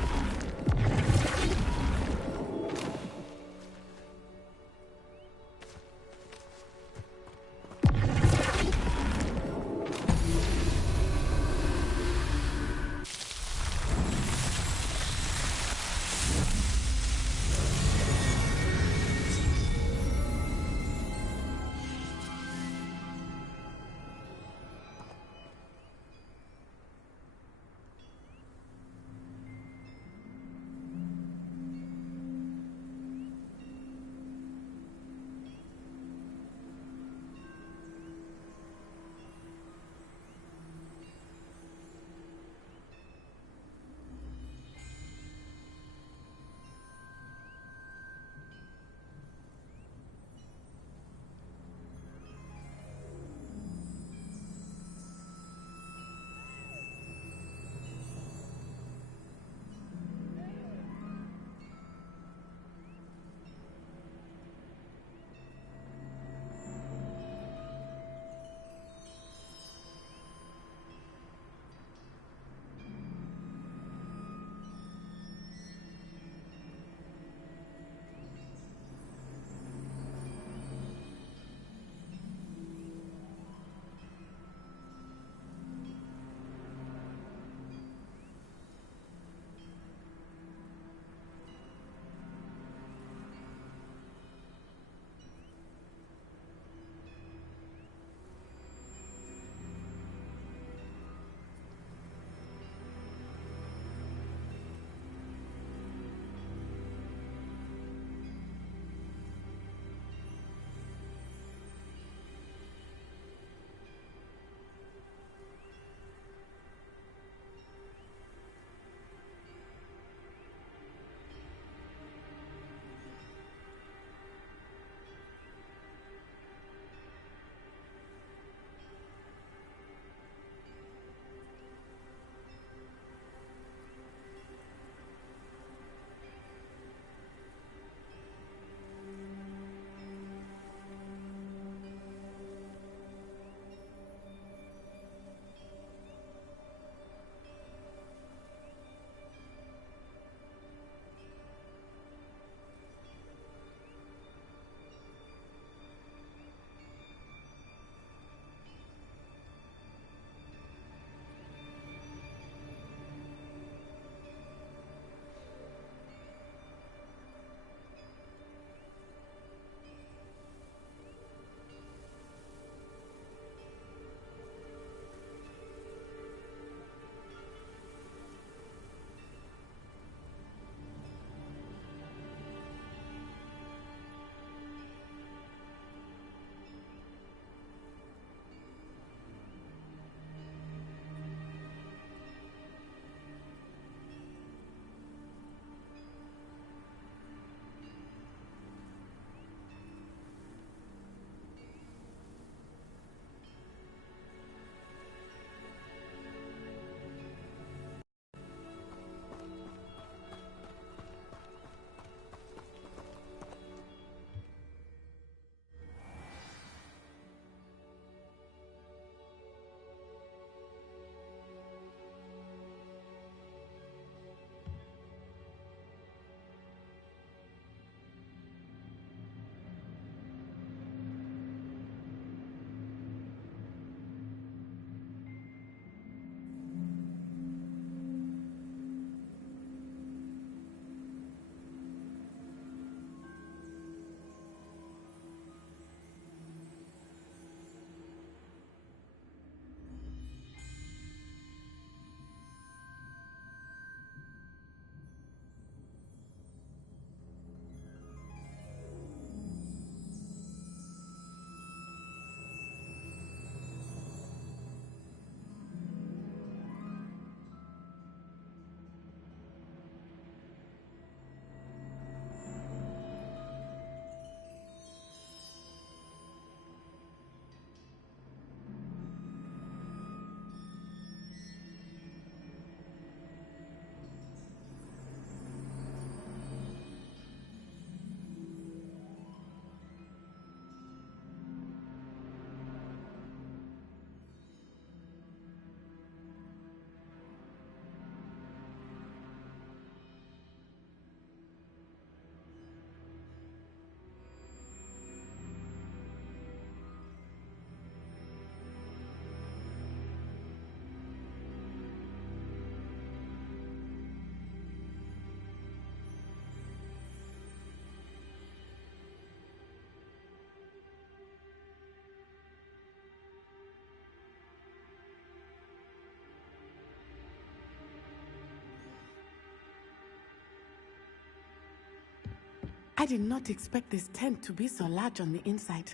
I did not expect this tent to be so large on the inside.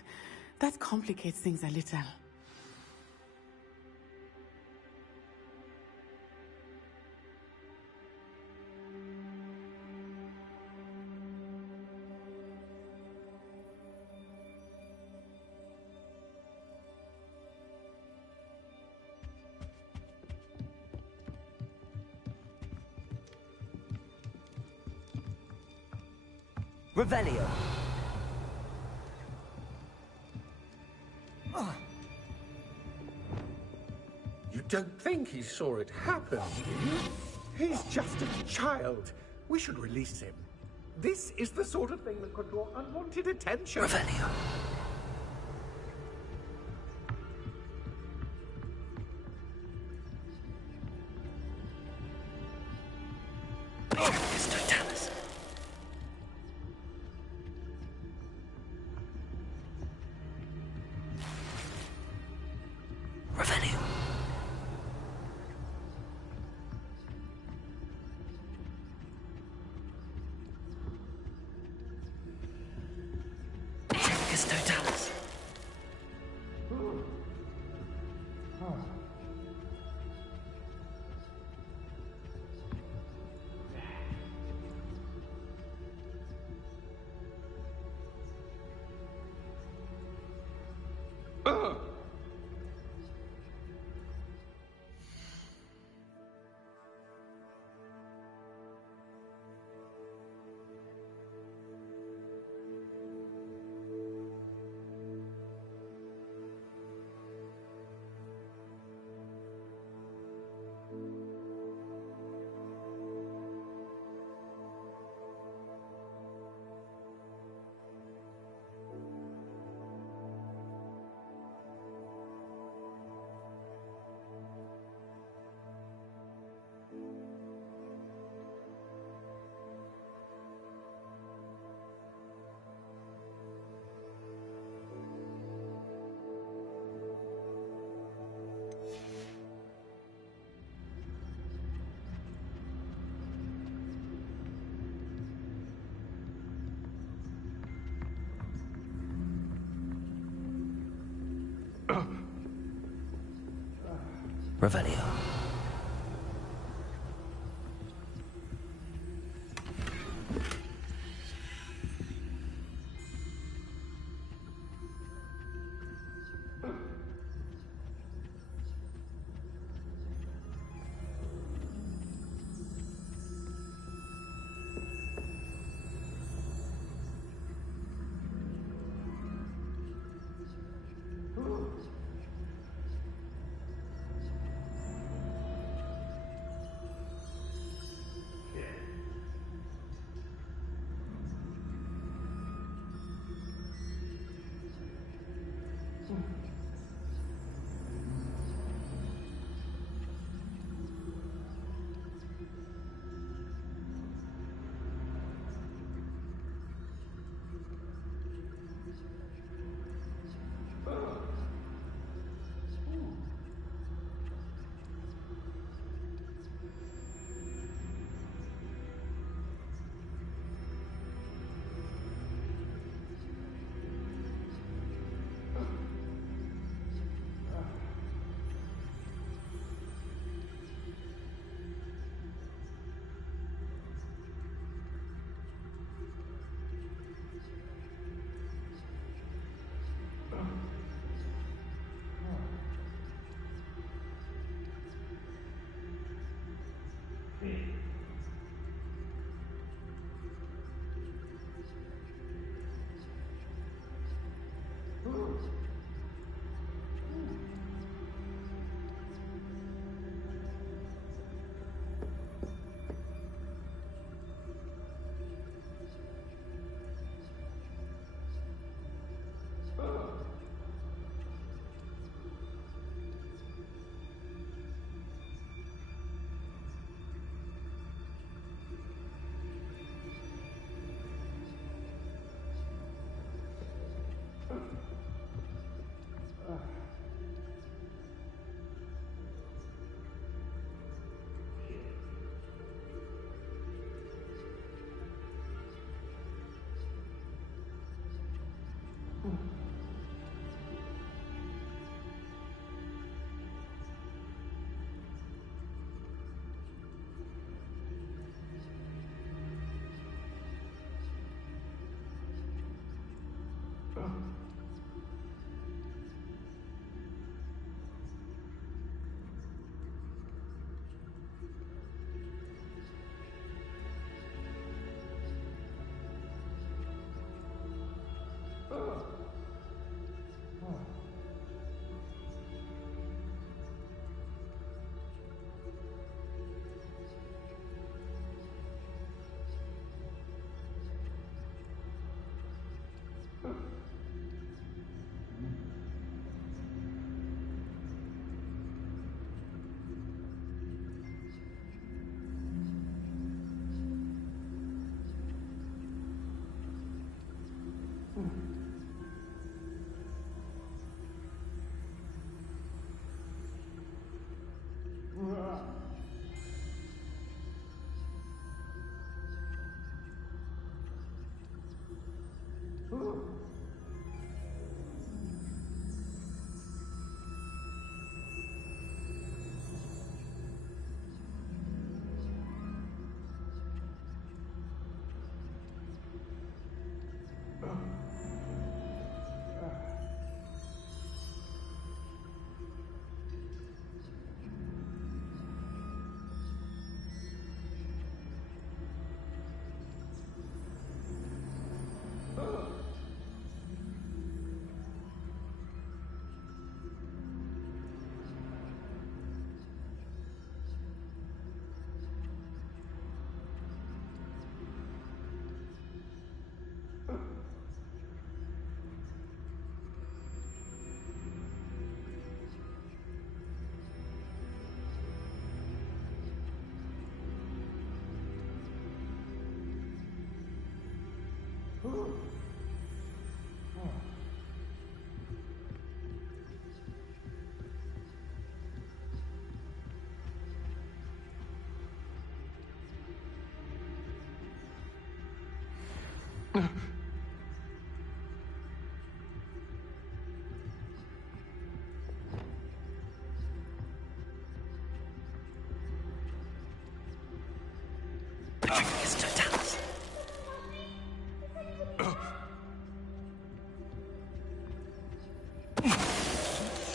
That complicates things a little. Revelio. You don't think he saw it happen, do you? He's just a child. We should release him. This is the sort of thing that could draw unwanted attention. Revelio. Revelio.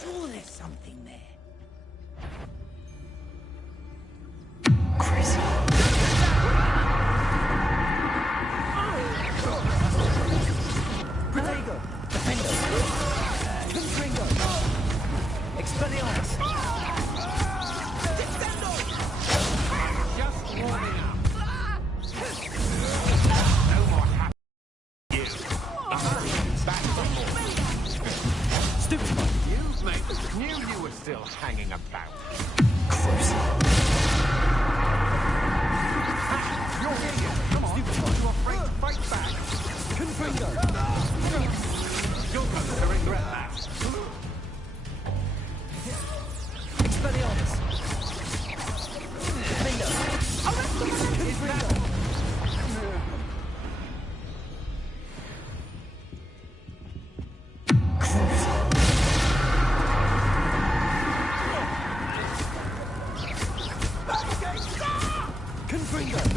Sure there's something there. Protego! Defendo! Confringo! Expelliarmus! Defendo! Just warming up. No more happy. You. Back before. Stupid one! You, mate, knew you were still hanging about. You're here yet. Come on. Stupid one. You afraid to fight back? Confringo! You're going to regret that. Expelliarmus! Defendo! Confringo! Confringo!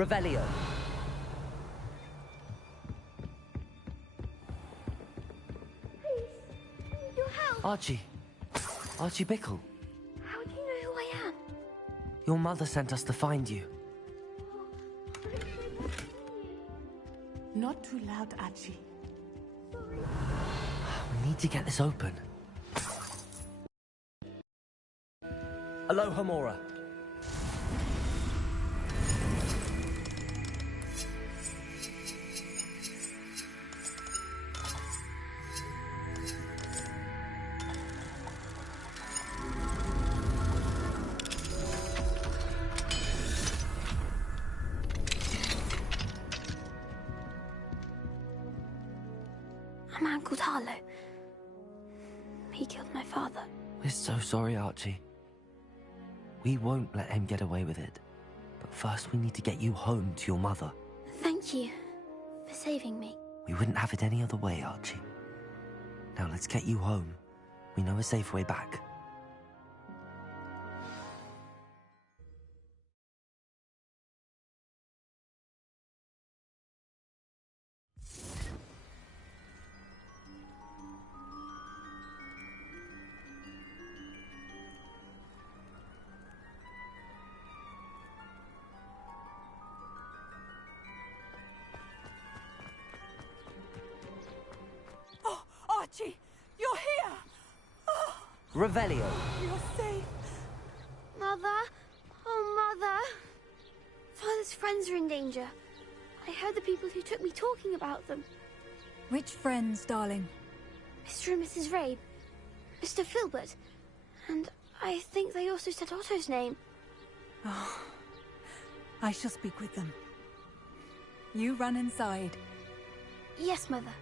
Revelio. Your help! Archie. Archie Bickle. How do you know who I am? Your mother sent us to find you. Not too loud, Archie. We need to get this open. Aloha, Mora. A man called Harlow. He killed my father. We're so sorry, Archie. We won't let him get away with it. But first we need to get you home to your mother. Thank you for saving me. We wouldn't have it any other way, Archie. Now let's get you home. We know a safe way back. Oh, Archie, you're here! Oh, Revelio. you're safe. Mother? Oh, Mother. Father's friends are in danger. I heard the people who took me talking about them. Which friends, darling? Mr. and Mrs. Rabe, Mr. Filbert, and I think they also said Otto's name. Oh, I shall speak with them. You run inside. Yes, Mother.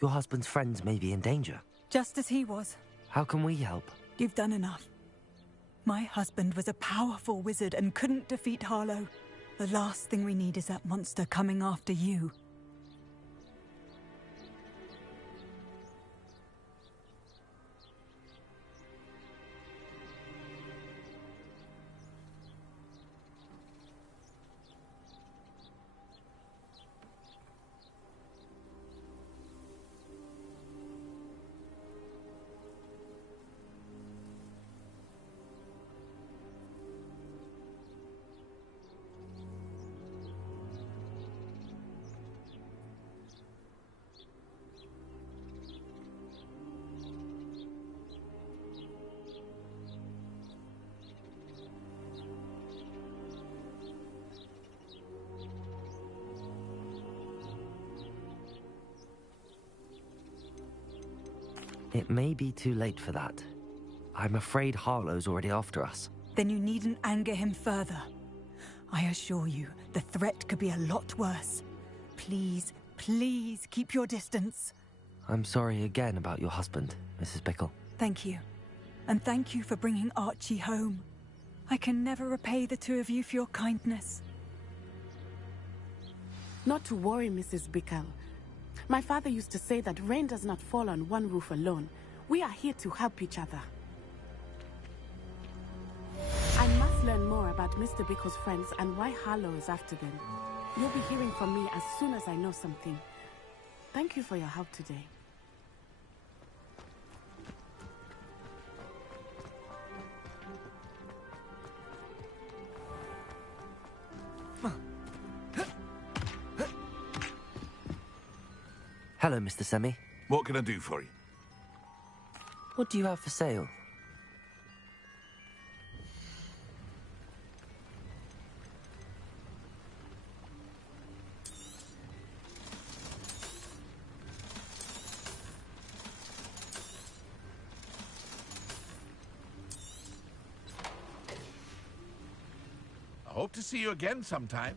Your husband's friends may be in danger. Just as he was. How can we help? You've done enough. My husband was a powerful wizard and couldn't defeat Harlow. The last thing we need is that monster coming after you. It may be too late for that. I'm afraid Harlow's already after us. Then you needn't anger him further. I assure you, the threat could be a lot worse. Please, please keep your distance. I'm sorry again about your husband, Mrs. Bickle. Thank you. And thank you for bringing Archie home. I can never repay the two of you for your kindness. Not to worry, Mrs. Bickle. My father used to say that rain does not fall on one roof alone. We are here to help each other. I must learn more about Mr. Bickle's friends and why Harlow is after them. You'll be hearing from me as soon as I know something. Thank you for your help today. Hello, Mr. Semi. What can I do for you? What do you have for sale? Hope to see you again sometime.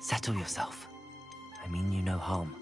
Settle yourself. I mean you no harm.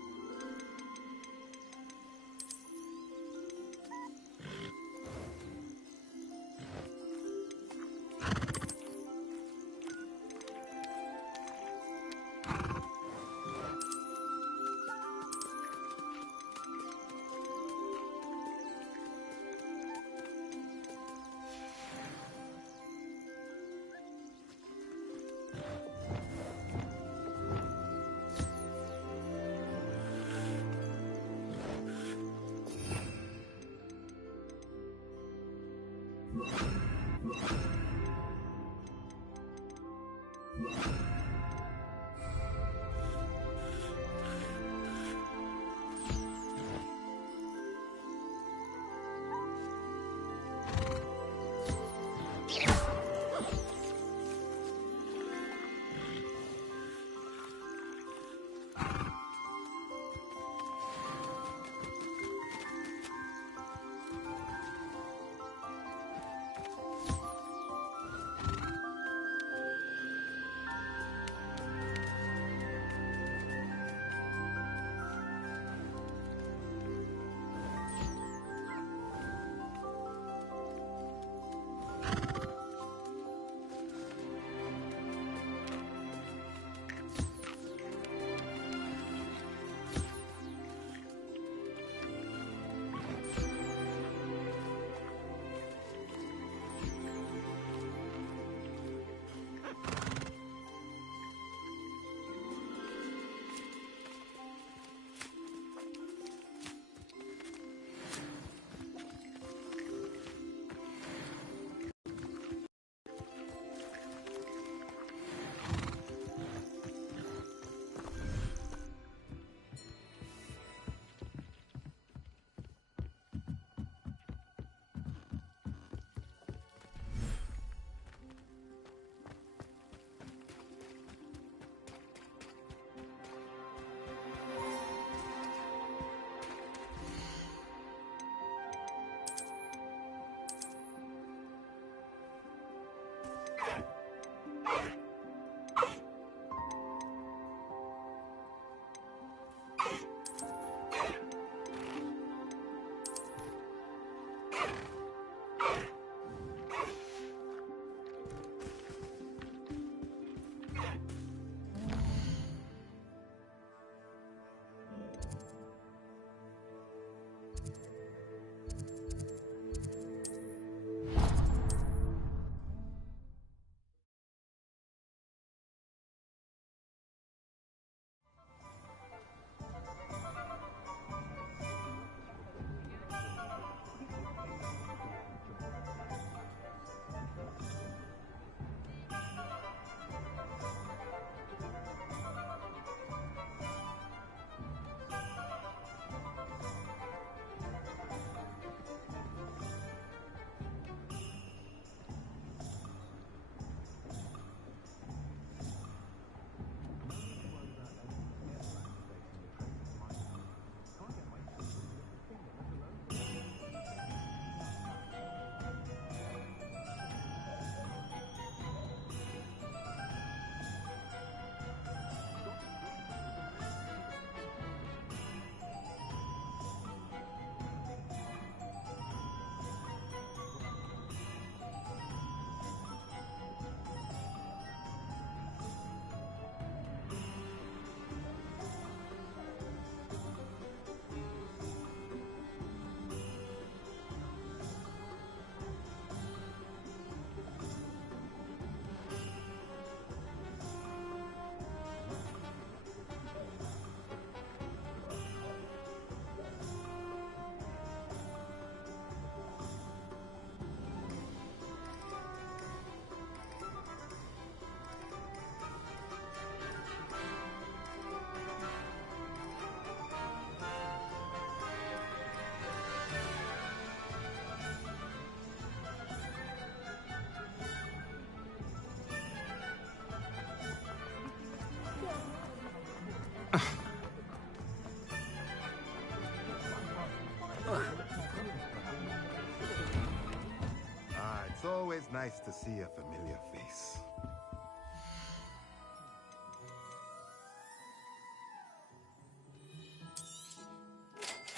always nice to see a familiar face.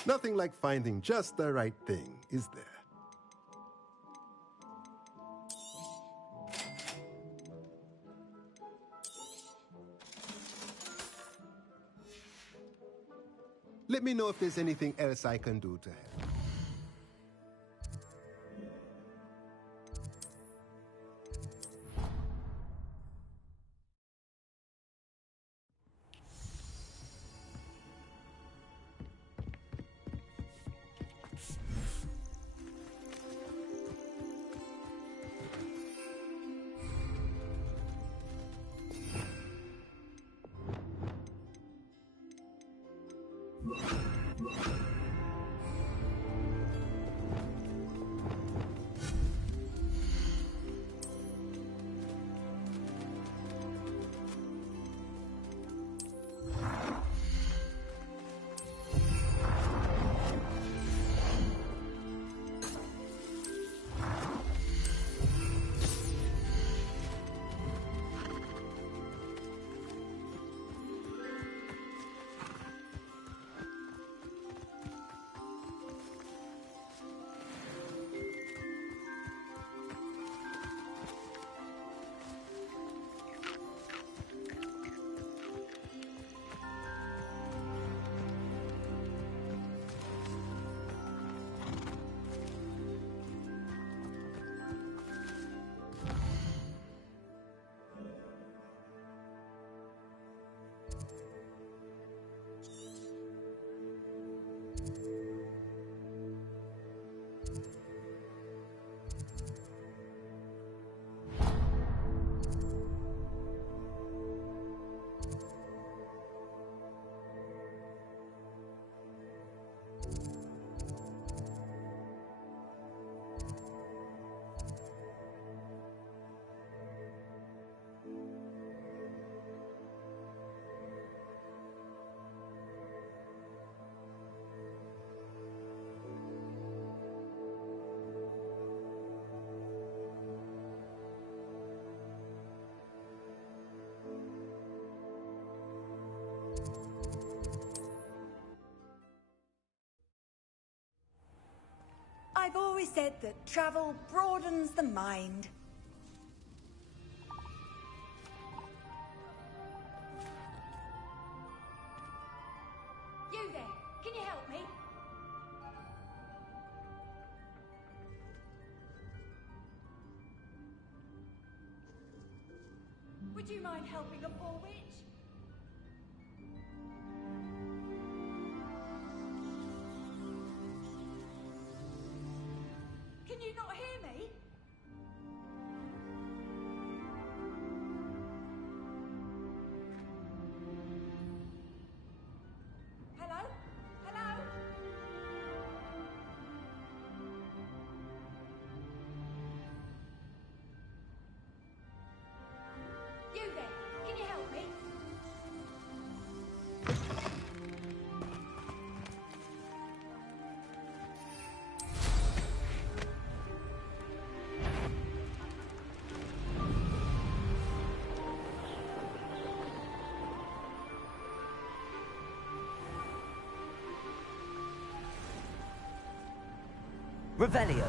Nothing like finding just the right thing, is there? Let me know if there's anything else I can do to help. I've always said that travel broadens the mind. You there, can you help me? Would you mind helping a poor witch? Can you not hear me? Hello? Hello? You there, can you help me? Revelio.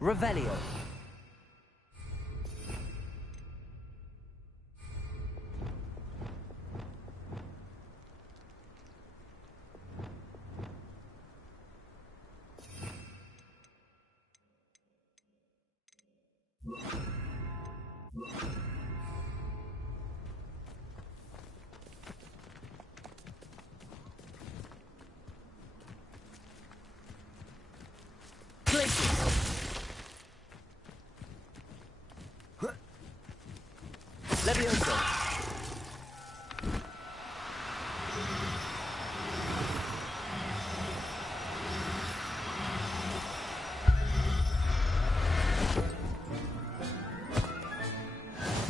Revelio. Leviosa.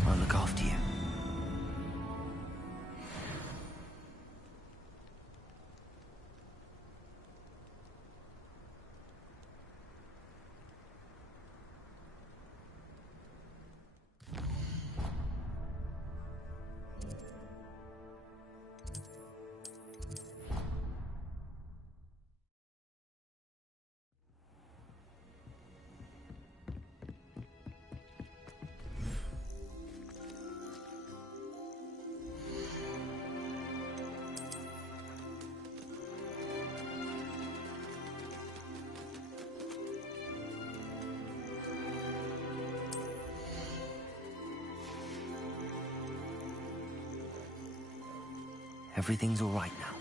I'll look after you. Everything's all right now.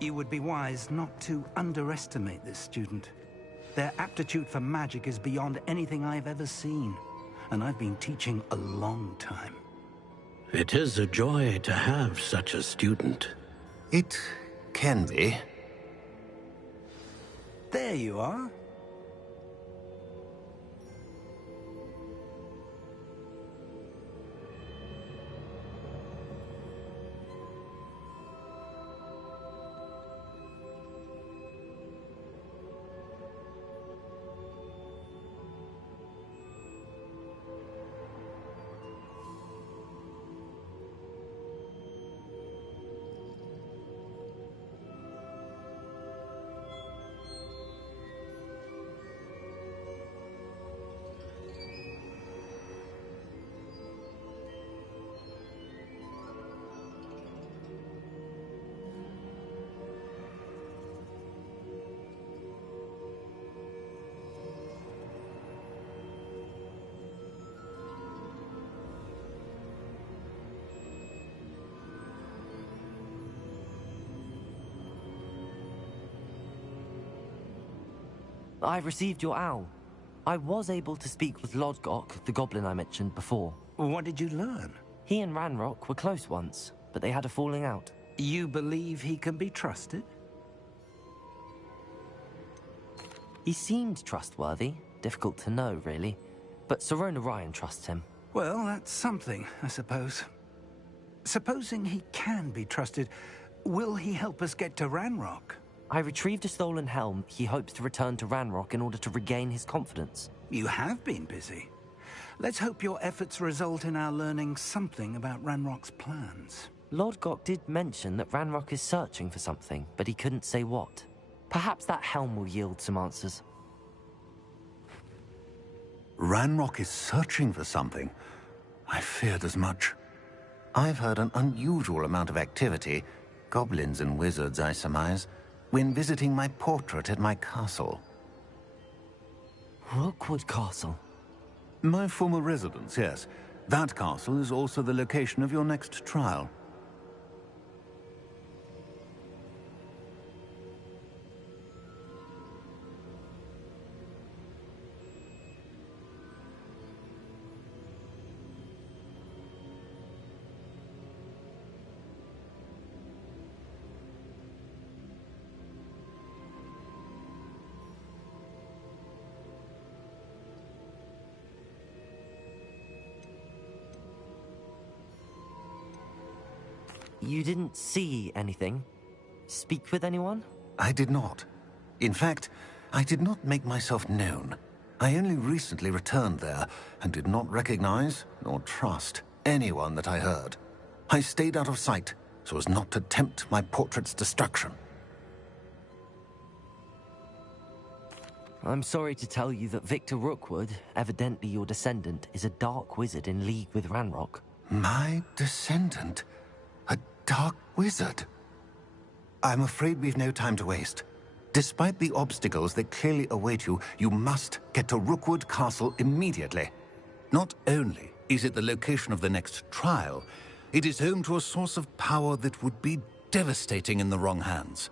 You would be wise not to underestimate this student. Their aptitude for magic is beyond anything I've ever seen, and I've been teaching a long time. It is a joy to have such a student. It can be. There you are. I received your owl. I was able to speak with Lodgok, the goblin I mentioned before. What did you learn? He and Ranrock were close once, but they had a falling out. You believe he can be trusted? He seemed trustworthy. Difficult to know, really. But Sirona Ryan trusts him. Well, that's something, I suppose. Supposing he can be trusted, will he help us get to Ranrock? I retrieved a stolen helm. He hopes to return to Ranrock in order to regain his confidence. You have been busy. Let's hope your efforts result in our learning something about Ranrock's plans. Lodgok did mention that Ranrock is searching for something, but he couldn't say what. Perhaps that helm will yield some answers. Ranrock is searching for something? I feared as much. I've heard an unusual amount of activity, goblins and wizards, I surmise, when visiting my portrait at my castle. Rookwood Castle? My former residence, yes. That castle is also the location of your next trial. You didn't see anything? Speak with anyone? I did not. In fact, I did not make myself known. I only recently returned there and did not recognize nor trust anyone that I heard. I stayed out of sight so as not to tempt my portrait's destruction. I'm sorry to tell you that Victor Rookwood, evidently your descendant, is a dark wizard in league with Ranrock. My descendant? A dark wizard? I'm afraid we've no time to waste. Despite the obstacles that clearly await you, you must get to Rookwood Castle immediately. Not only is it the location of the next trial, it is home to a source of power that would be devastating in the wrong hands.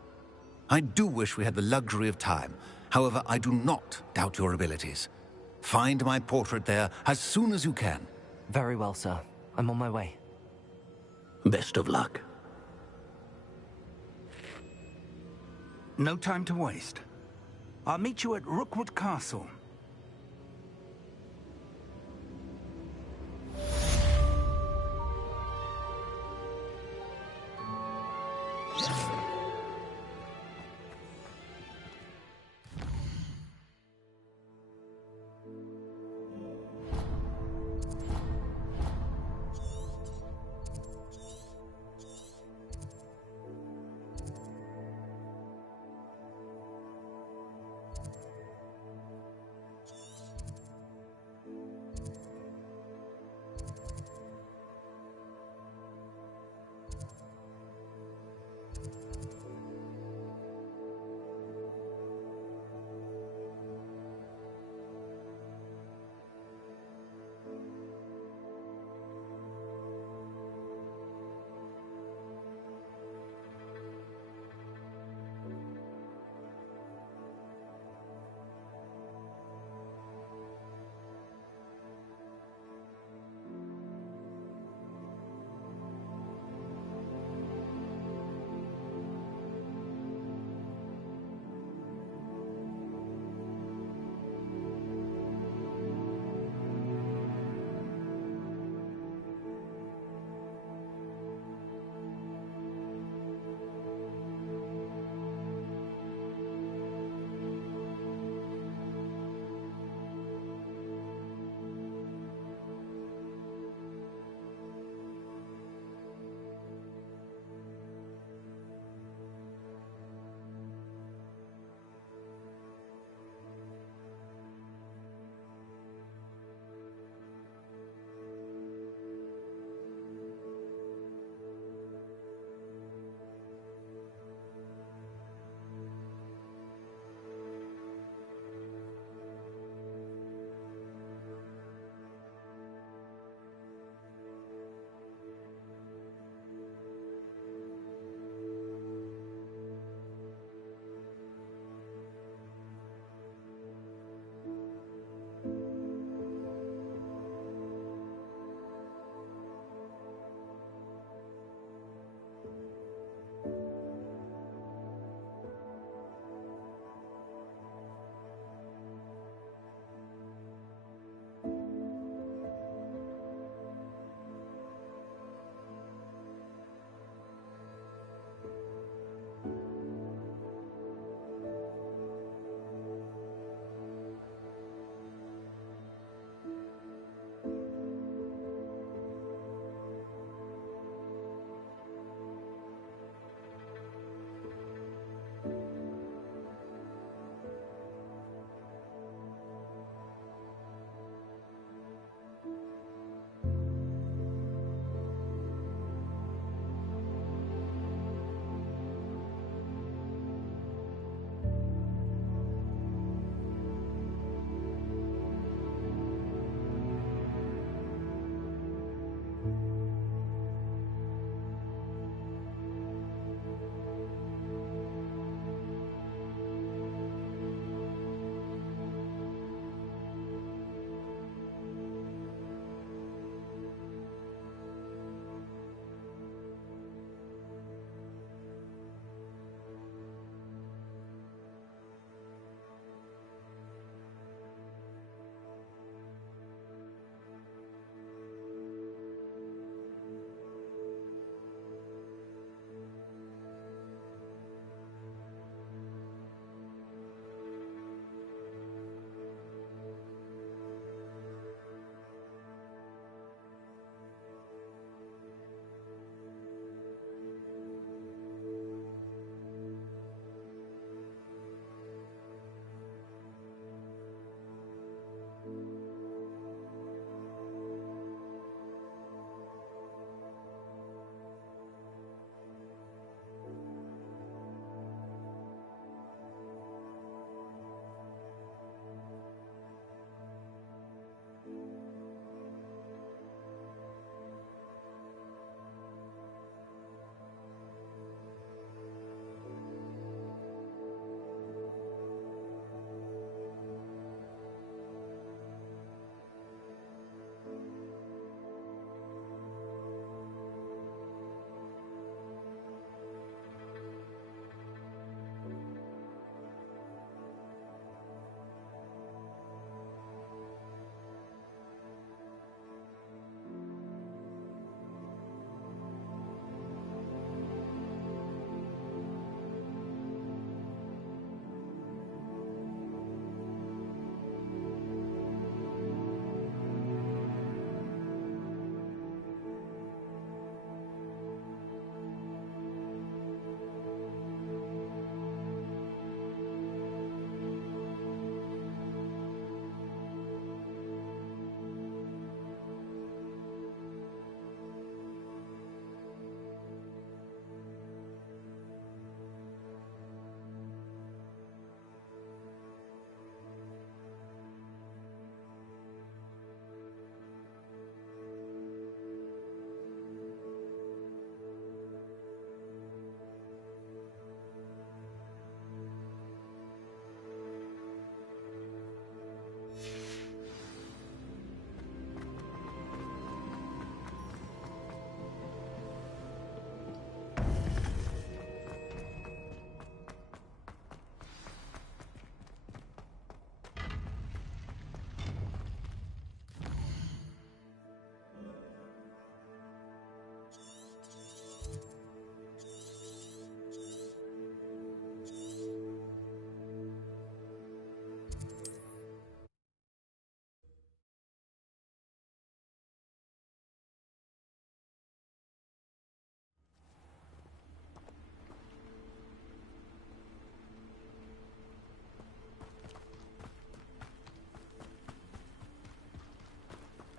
I do wish we had the luxury of time. However, I do not doubt your abilities. Find my portrait there as soon as you can. Very well, sir. I'm on my way. Best of luck. No time to waste. I'll meet you at Rookwood Castle.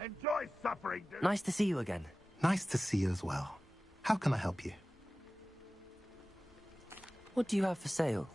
Enjoy suffering, dude. Nice to see you again. Nice to see you as well. How can I help you? What do you have for sale?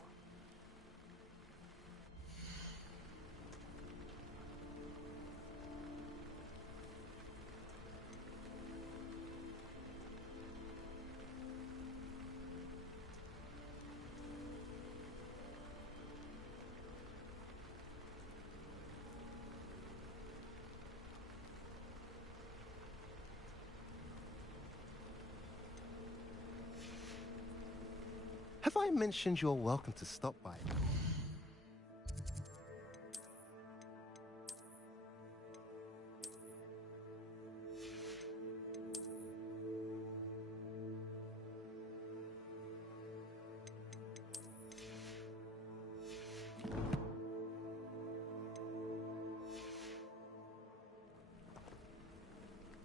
Have I mentioned you're welcome to stop by?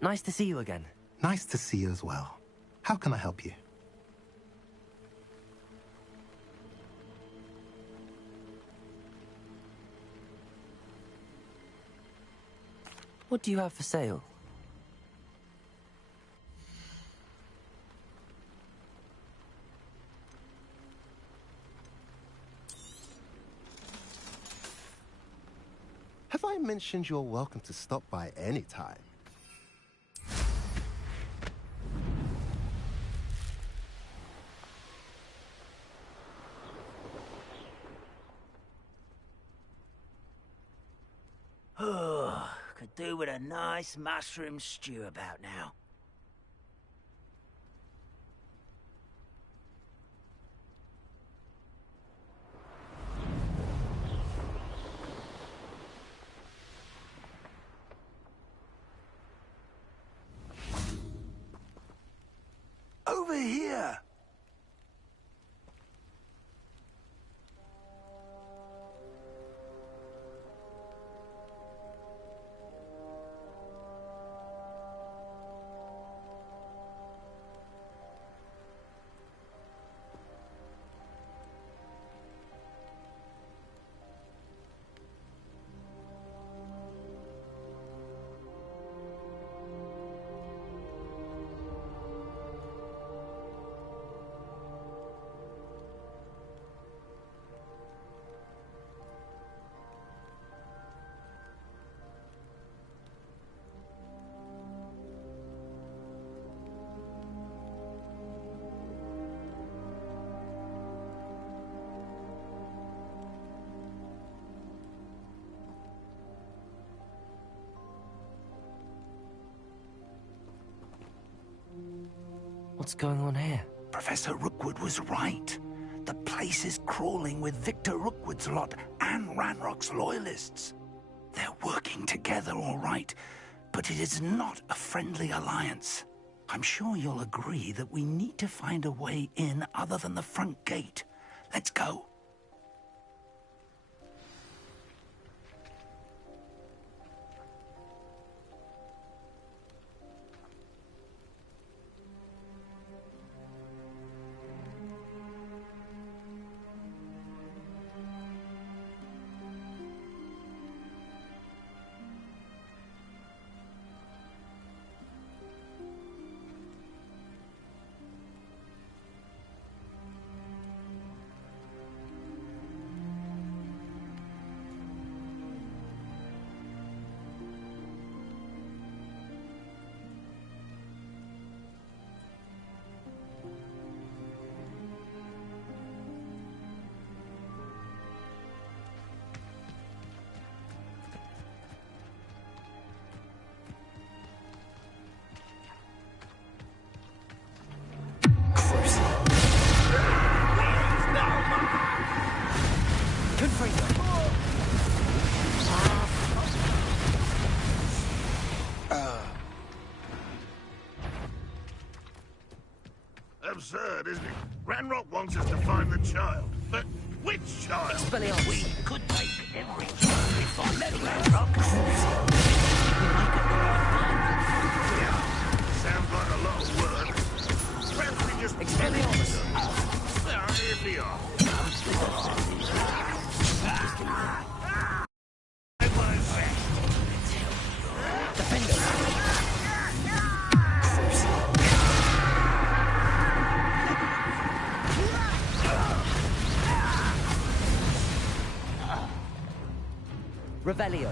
Nice to see you again. Nice to see you as well. How can I help you? What do you have for sale? Have I mentioned you're welcome to stop by anytime? Could do with a nice mushroom stew about now. Over here! What's going on here? Professor Rookwood was right. The place is crawling with Victor Rookwood's lot and Ranrock's loyalists. They're working together, all right, but it is not a friendly alliance. I'm sure you'll agree that we need to find a way in other than the front gate. Let's go. Absurd, isn't it? Ranrock wants us to find the child, but which child? We could take every child we find to Ranrock. Sounds like a lot of work. Perhaps we just Expelliarmus. Here we are. Defender. Revelio.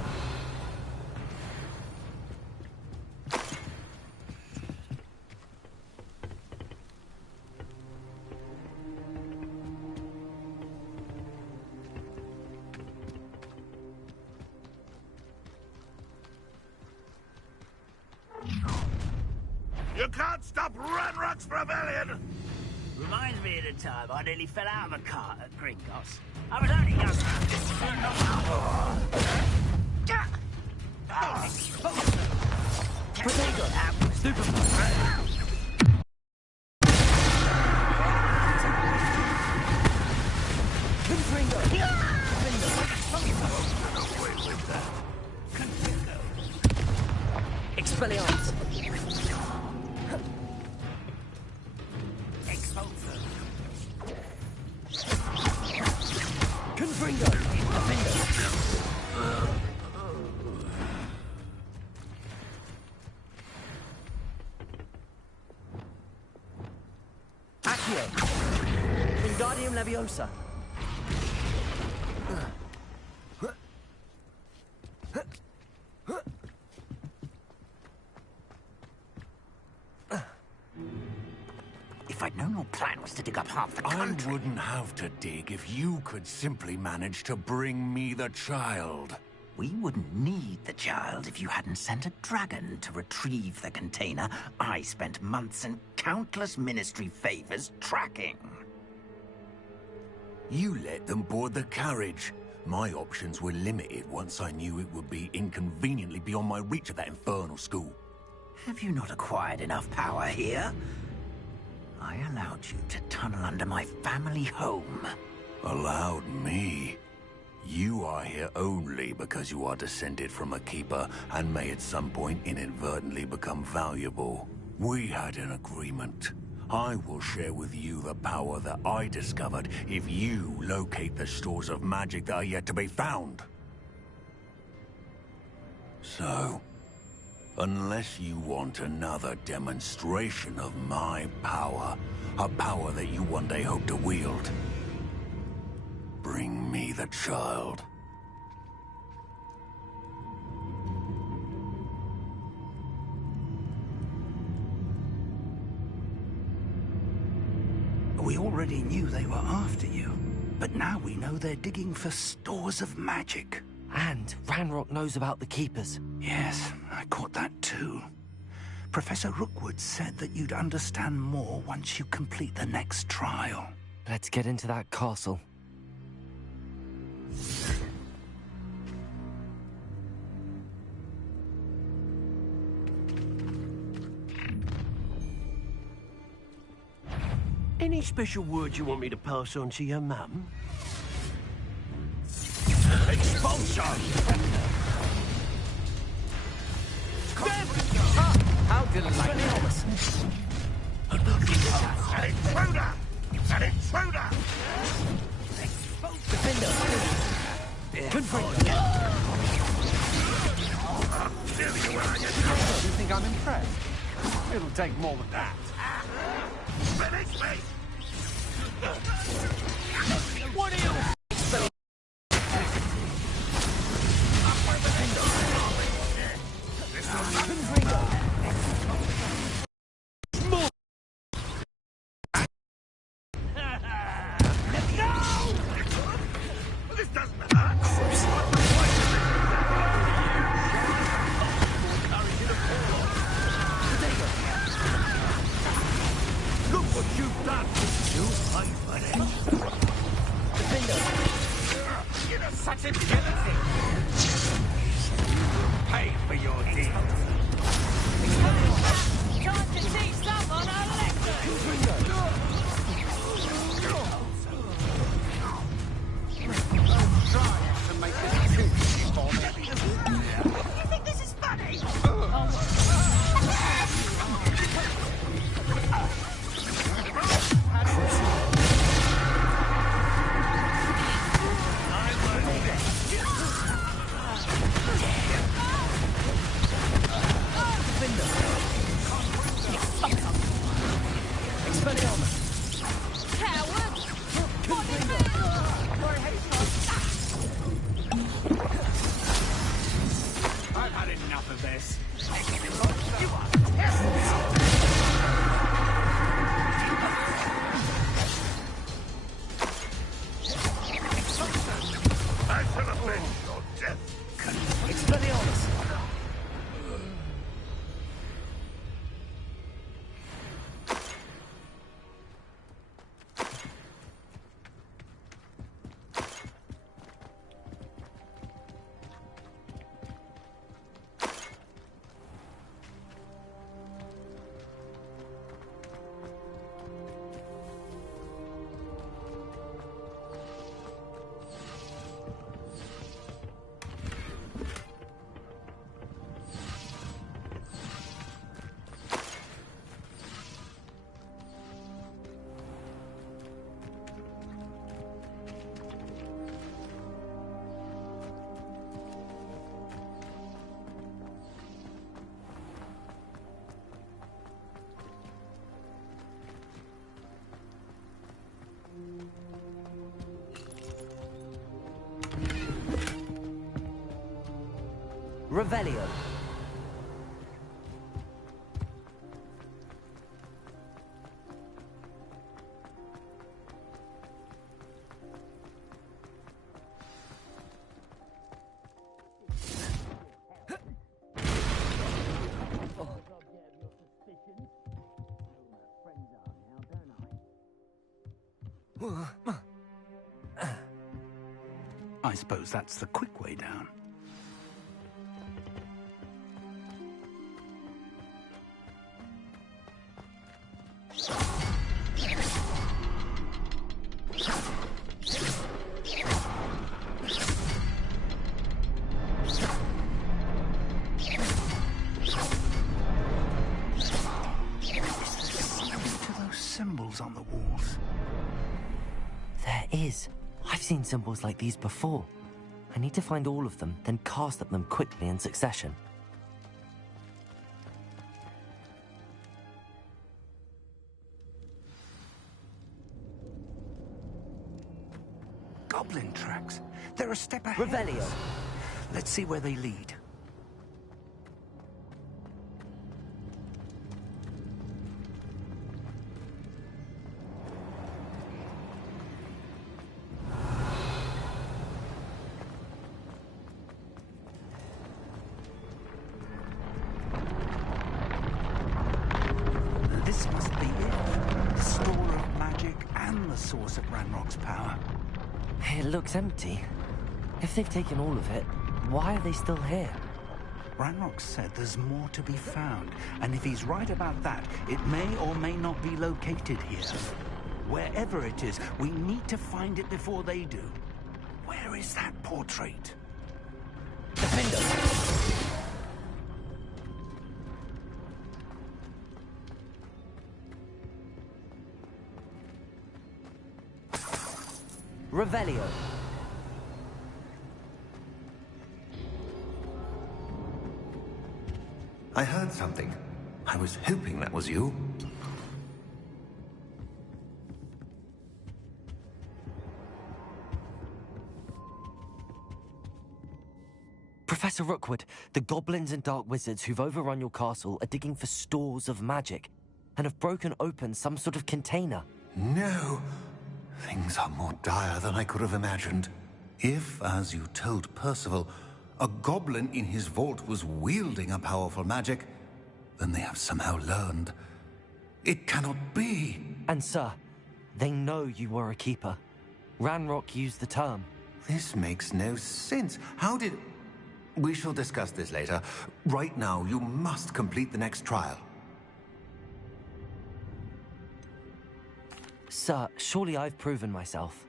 You can't stop Ryelonx Rebellion! Reminds me of the time I nearly fell out of a cart at Gringotts. I was only young. Expelliarmus. Confringo. Accio. Wingardium Leviosa. If I'd known your plan was to dig up half the country... I wouldn't have to dig if you could simply manage to bring me the child. We wouldn't need the child if you hadn't sent a dragon to retrieve the container I spent months and countless ministry favors tracking. You let them board the carriage. My options were limited once I knew it would be inconveniently beyond my reach at that infernal school. Have you not acquired enough power here? I allowed you to tunnel under my family home. Allowed me? You are here only because you are descended from a keeper and may at some point inadvertently become valuable. We had an agreement. I will share with you the power that I discovered if you locate the stores of magic that are yet to be found. So, unless you want another demonstration of my power, a power that you one day hope to wield, bring me the child. We already knew they were after you, but now we know they're digging for stores of magic. And Ranrock knows about the Keepers. Yes, I caught that too. Professor Rookwood said that you'd understand more once you complete the next trial. Let's get into that castle. Any special words you want me to pass on to your mum? Expulsion! How delightful. An intruder! An intruder! Defender. Confringo. You think I'm impressed? It'll take more than that. Finish me! What are you? This doesn't hurt! Look what you've done! You pay for it! Defender. this. You are tested. I shall avenge your death. Expelliarmus! Revelio. I suppose that's the quick way down. On the walls. There is. I've seen symbols like these before. I need to find all of them, then cast at them quickly in succession. Goblin tracks. They're a step ahead. Revelio. Let's see where they lead. This must be it. The store of magic and the source of Ranrock's power. It looks empty. If they've taken all of it, why are they still here? Ranrock said there's more to be found, and if he's right about that, it may or may not be located here. Wherever it is, we need to find it before they do. Where is that portrait? Revelio. I heard something. I was hoping that was you. Professor Rookwood, the goblins and dark wizards who've overrun your castle are digging for stores of magic and have broken open some sort of container. No. Things are more dire than I could have imagined. If, as you told Percival, a goblin in his vault was wielding a powerful magic, then they have somehow learned. It cannot be. And sir, they know you were a keeper. Ranrock used the term. This makes no sense. How did... We shall discuss this later. Right now, you must complete the next trial. Sir, surely I've proven myself.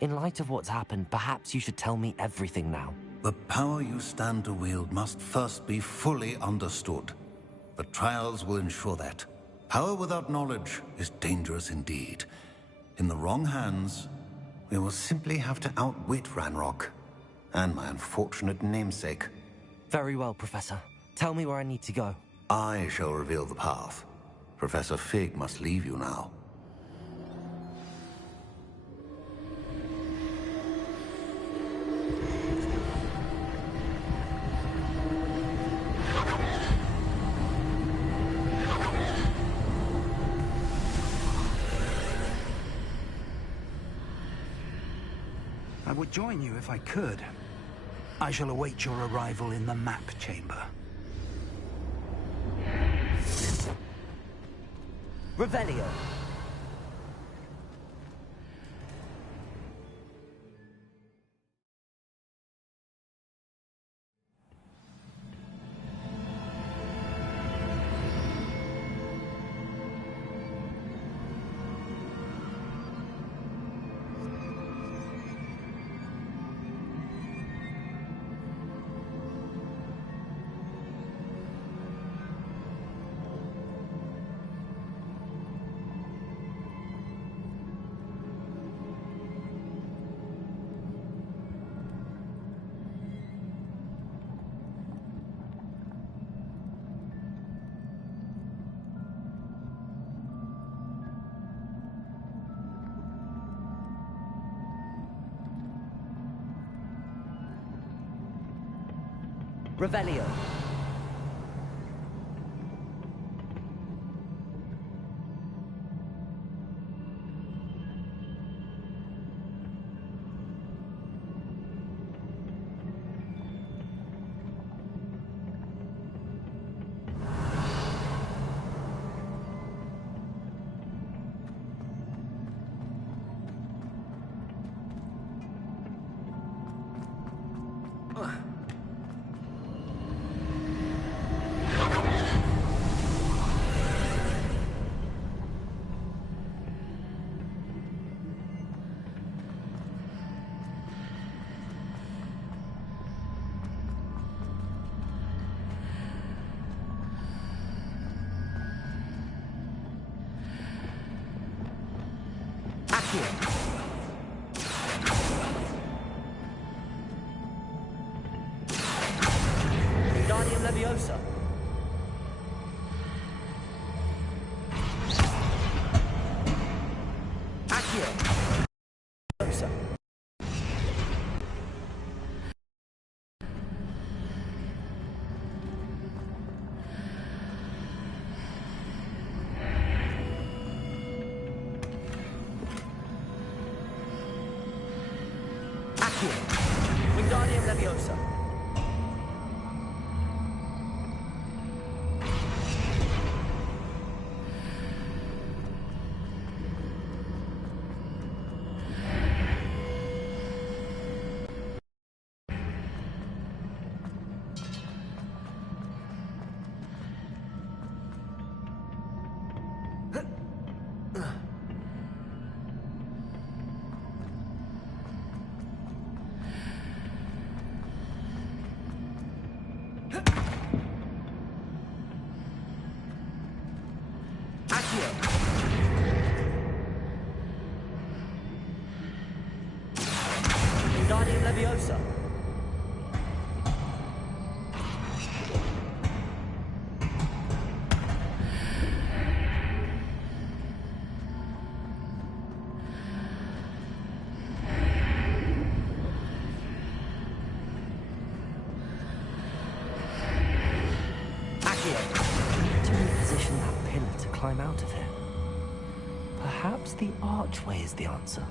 In light of what's happened, perhaps you should tell me everything now. The power you stand to wield must first be fully understood. The trials will ensure that. Power without knowledge is dangerous indeed. In the wrong hands, we will simply have to outwit Ranrock and my unfortunate namesake. Very well, Professor. Tell me where I need to go. I shall reveal the path. Professor Fig must leave you now. would join you if I could. I shall await your arrival in the map chamber. Revelio. Revelio. Wingardium Leviosa. Accio. Leviosa. Accio. Wingardium Leviosa. Wingardium Leviosa. To reposition that pillar to climb out of here. Perhaps the archway is the answer.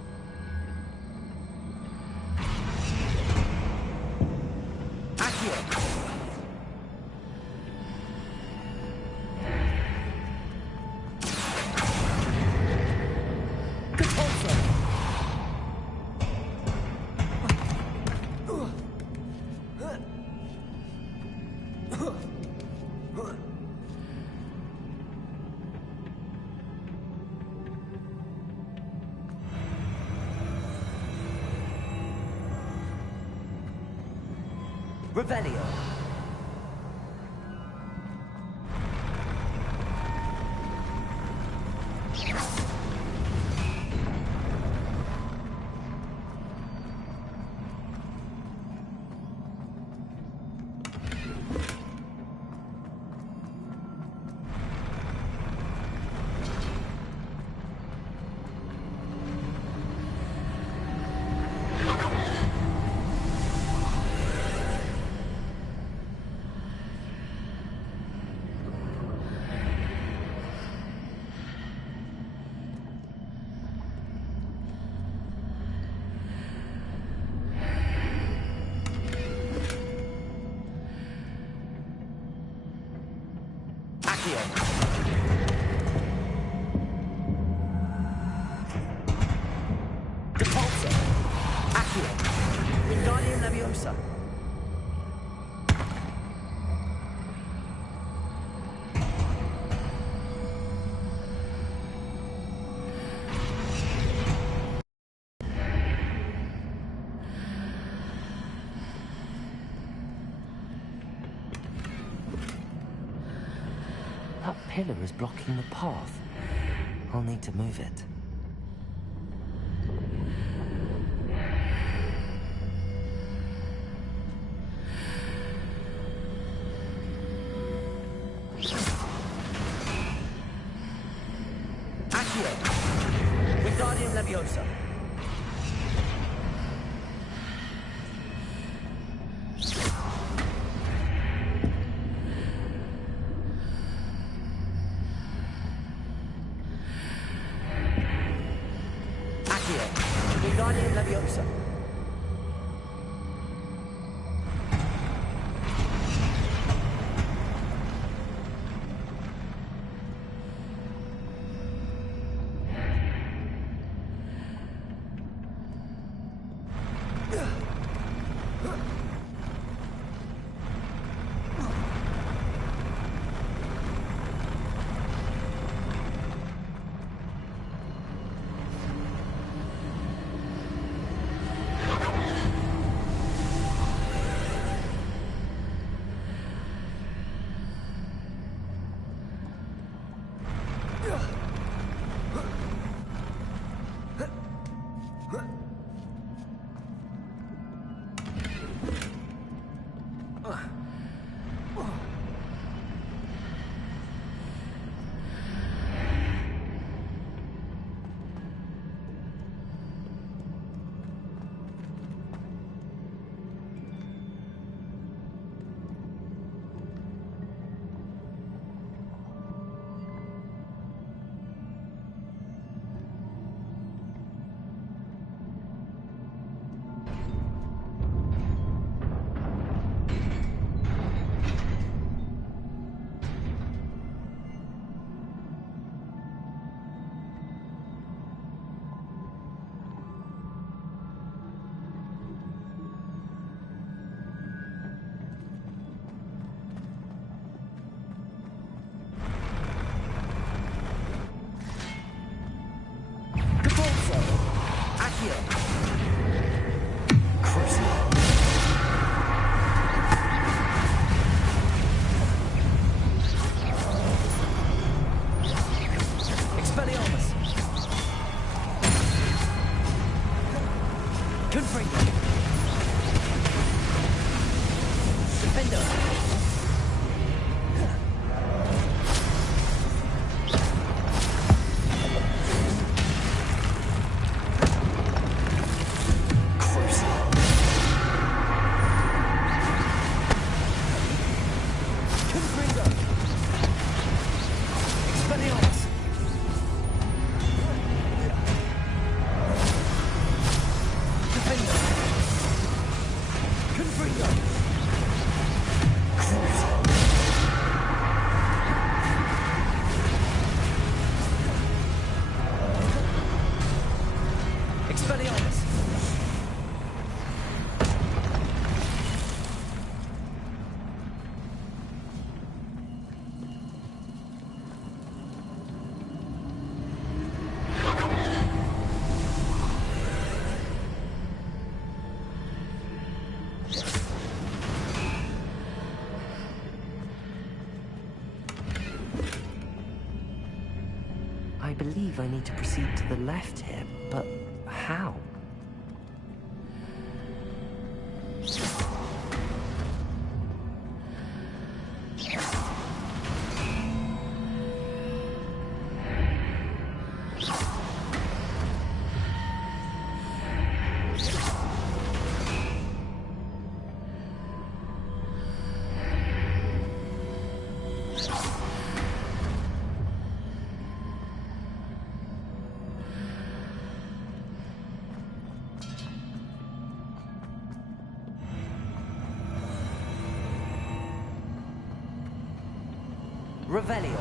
Revelio. Accio. Depulso. Accio. Wingardium Leviosa. That pillar is blocking the path. I'll need to move it. Accio. Wingardium Leviosa. Accio. Wingardium Leviosa. I believe I need to proceed to the left here, but how? Revelio.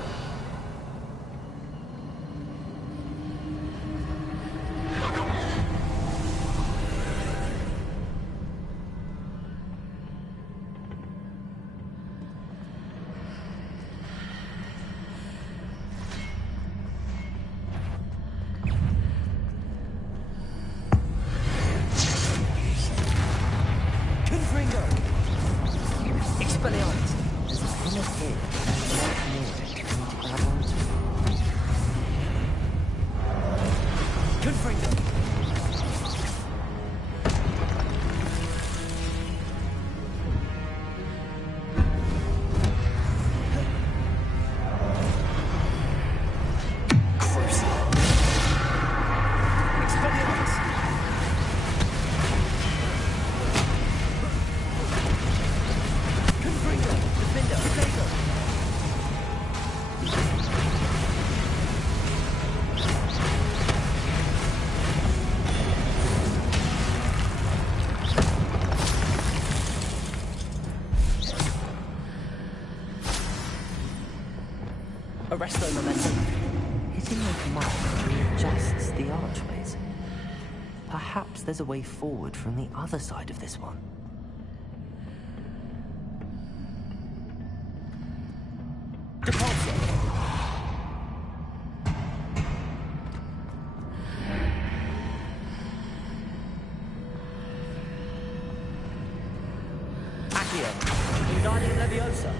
Arresto momentum. Hitting the mark readjusts the archways. Perhaps there's a way forward from the other side of this one. Wingardium Leviosa.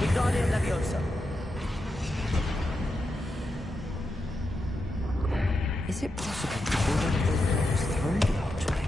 Wingardium Leviosa. Is it possible to pull one of those blocks through the archway?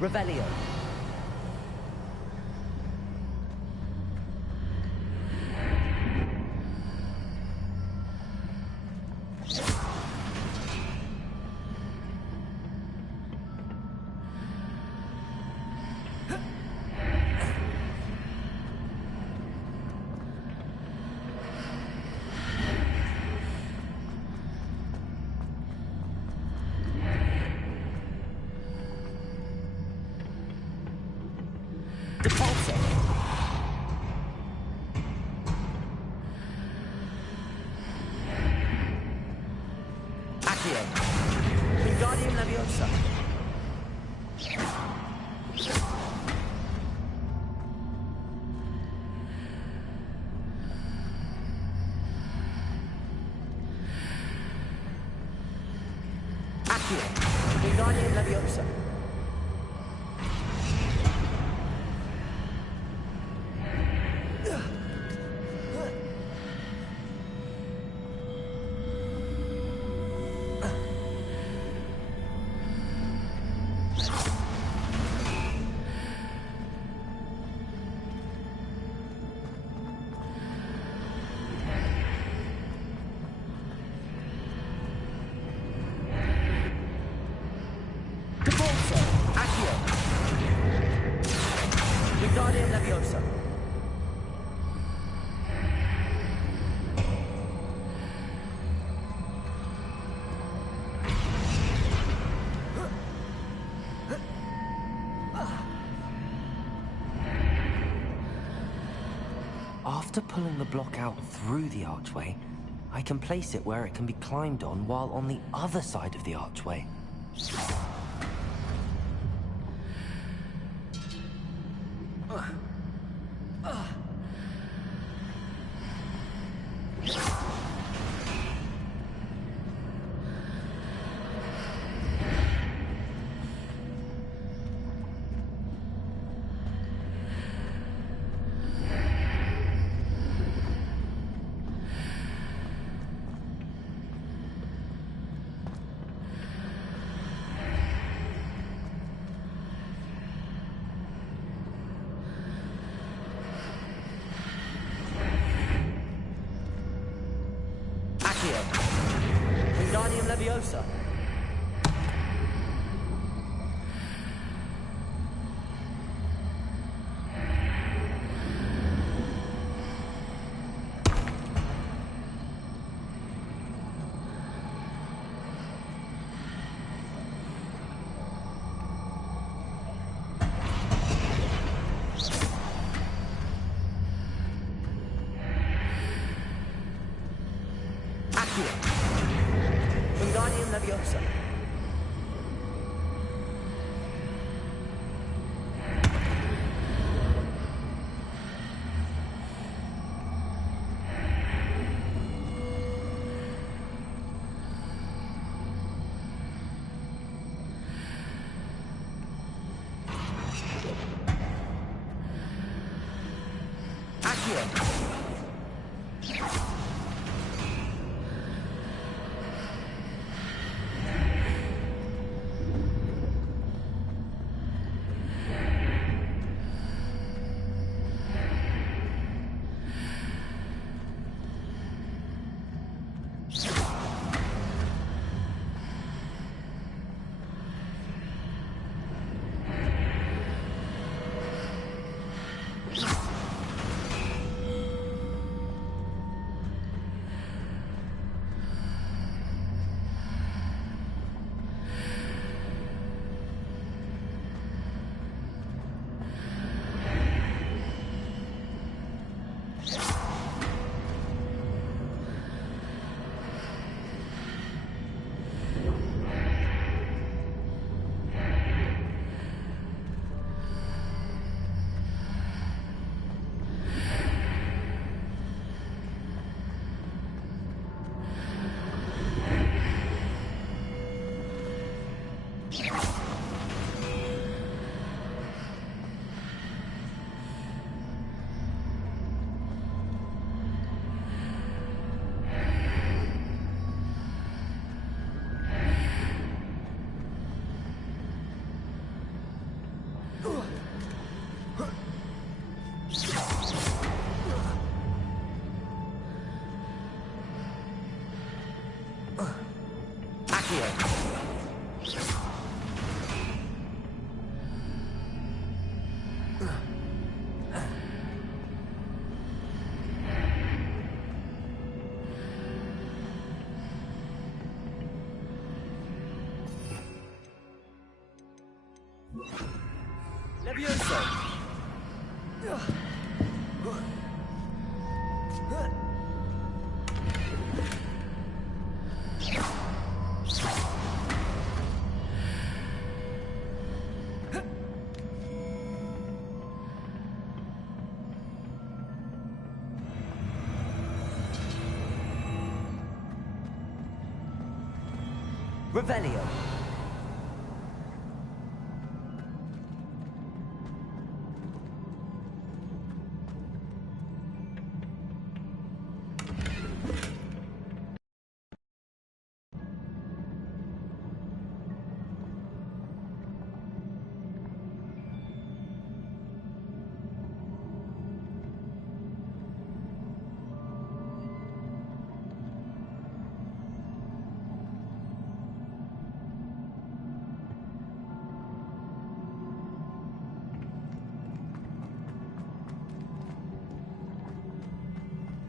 Revelio. Wingardium Leviosa. Accio. Wingardium Leviosa. Wingardium Leviosa. After pulling the block out through the archway, I can place it where it can be climbed on while on the other side of the archway. Wingardium Leviosa. Wingardium Leviosa. Leviosa. Revelio.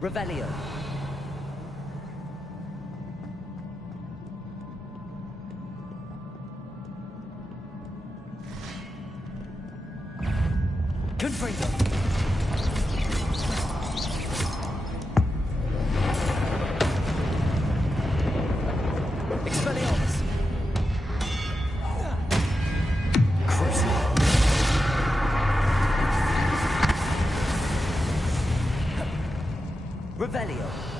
Revelio. Confringo. Revelio.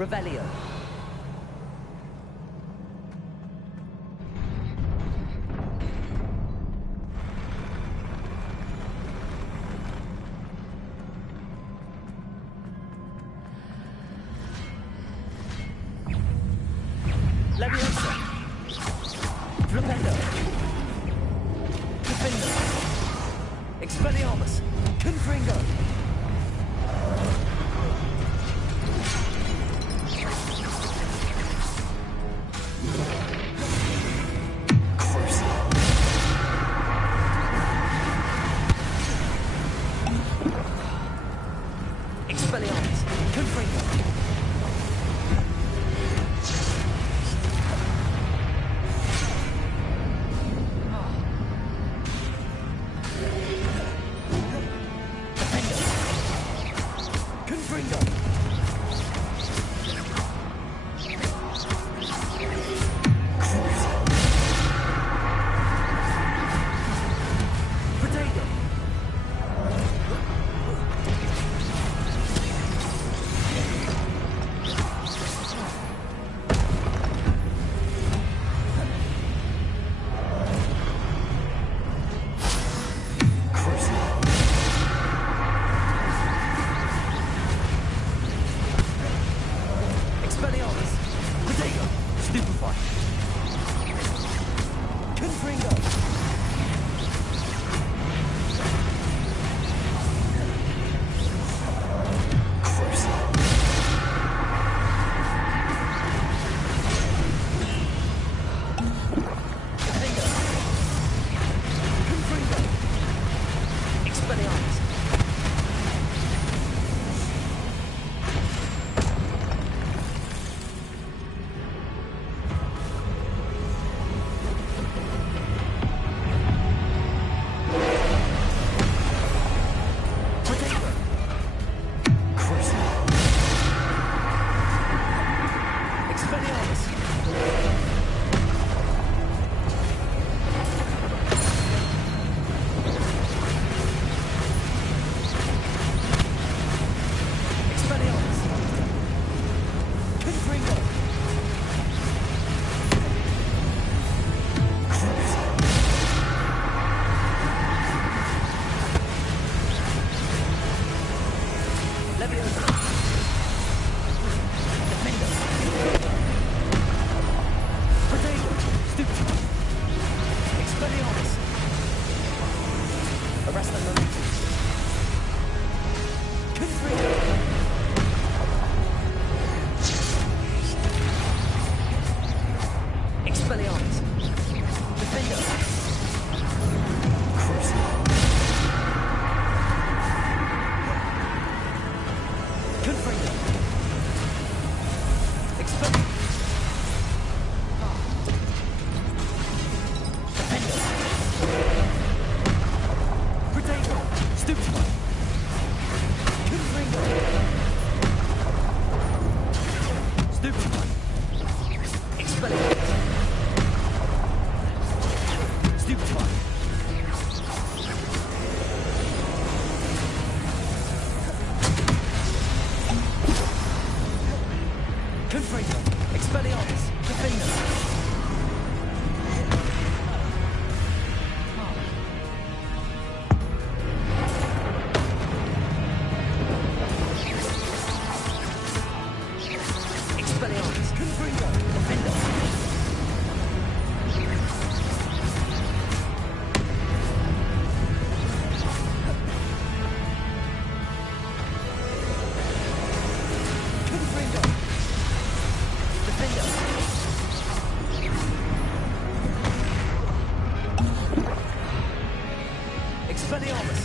Revelio. Leviosa. Flipendo. Defendo. Expelliarmus. Confringo. Confringo! Expelliarmus! Defender! Expelliarmus! Confringo! Defender! Expelliarmus!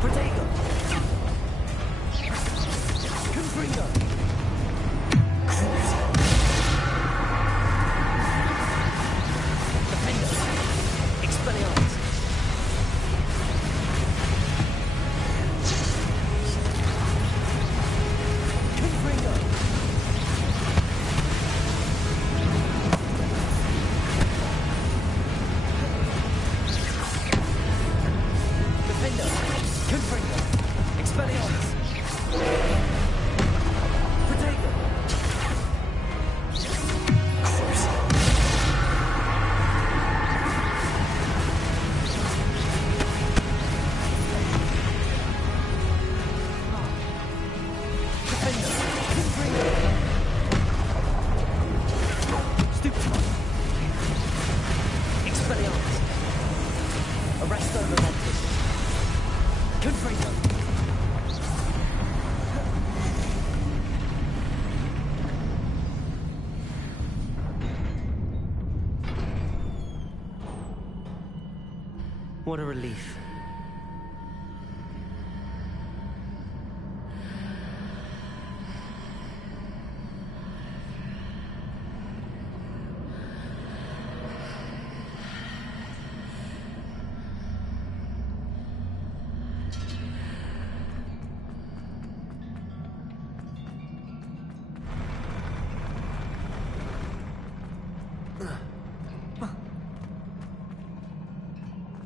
Protego! Confringo! Defender! Expelliarmus! Confringo! Defender! Confringo! Expelliarmus! Protego! Defender! Confringo! Stupid! Expelliarmus! Arresto Momentum! Confringo! What a relief.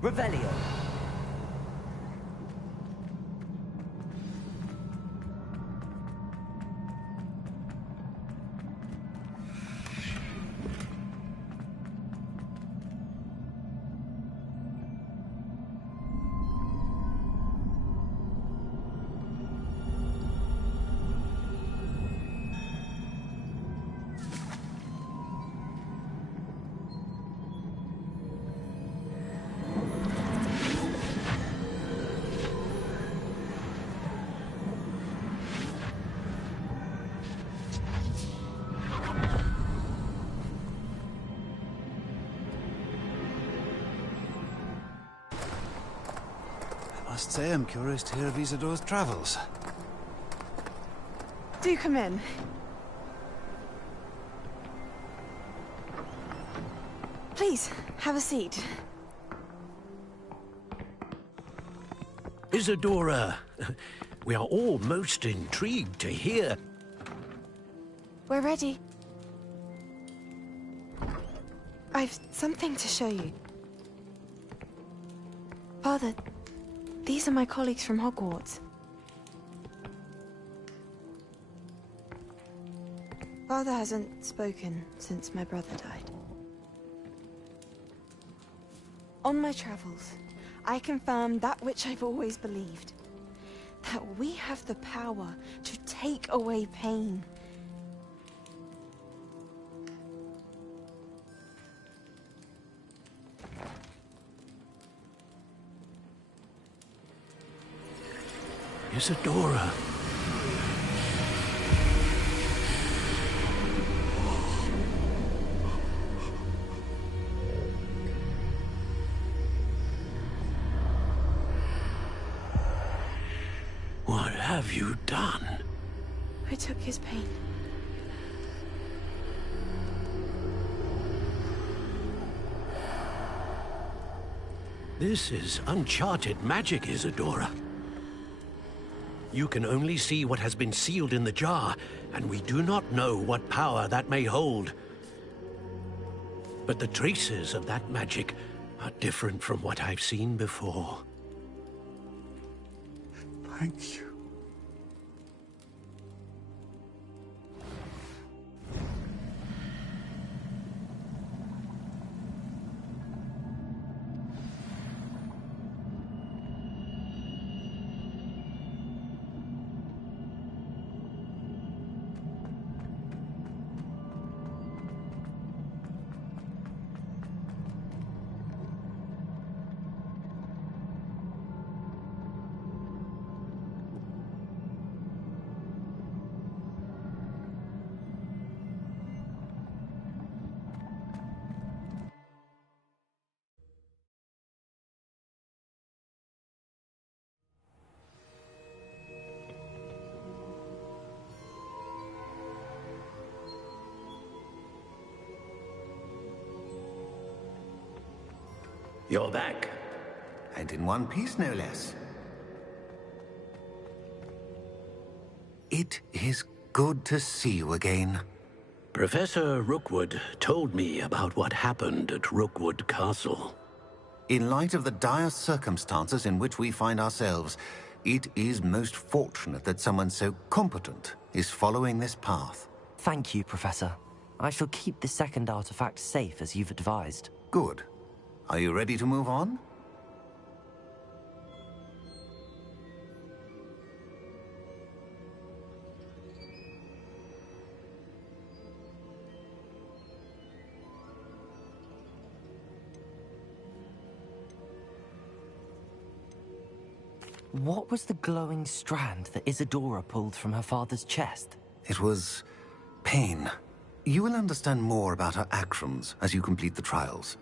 Revelio! I must say I'm curious to hear of Isidore's travels. Do come in. Please, have a seat. Isadora, we are all most intrigued to hear. We're ready. I've something to show you. Father, these are my colleagues from Hogwarts. Father hasn't spoken since my brother died. On my travels, I confirmed that which I've always believed. That we have the power to take away pain. Isadora. What have you done? I took his pain. This is uncharted magic, Isadora. You can only see what has been sealed in the jar, and we do not know what power that may hold. But the traces of that magic are different from what I've seen before. Thank you. You're back. And in one piece, no less. It is good to see you again. Professor Rookwood told me about what happened at Rookwood Castle. In light of the dire circumstances in which we find ourselves, it is most fortunate that someone so competent is following this path. Thank you, Professor. I shall keep the second artifact safe as you've advised. Good. Are you ready to move on? What was the glowing strand that Isadora pulled from her father's chest? It was pain. You will understand more about her actions as you complete the trials.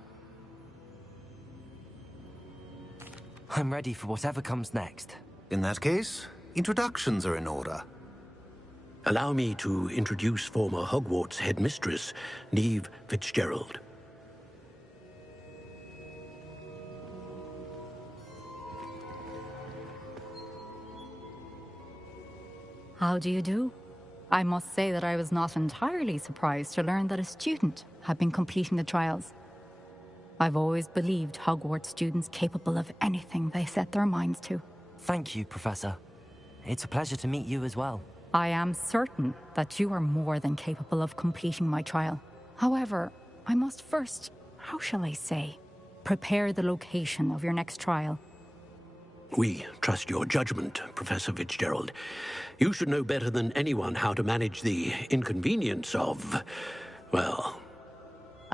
I'm ready for whatever comes next. In that case, introductions are in order. Allow me to introduce former Hogwarts headmistress, Neve Fitzgerald. How do you do? I must say that I was not entirely surprised to learn that a student had been completing the trials. I've always believed Hogwarts students capable of anything they set their minds to. Thank you, Professor. It's a pleasure to meet you as well. I am certain that you are more than capable of completing my trial. However, I must first, how shall I say, prepare the location of your next trial. We trust your judgment, Professor Fitzgerald. You should know better than anyone how to manage the inconvenience of, well...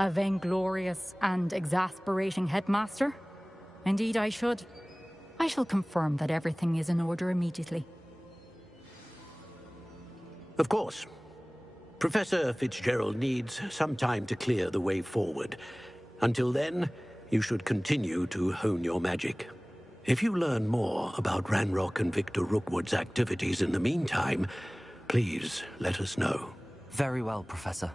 A vainglorious and exasperating headmaster? Indeed I should. I shall confirm that everything is in order immediately. Of course. Professor Fitzgerald needs some time to clear the way forward. Until then, you should continue to hone your magic. If you learn more about Ranrock and Victor Rookwood's activities in the meantime, please let us know. Very well, Professor.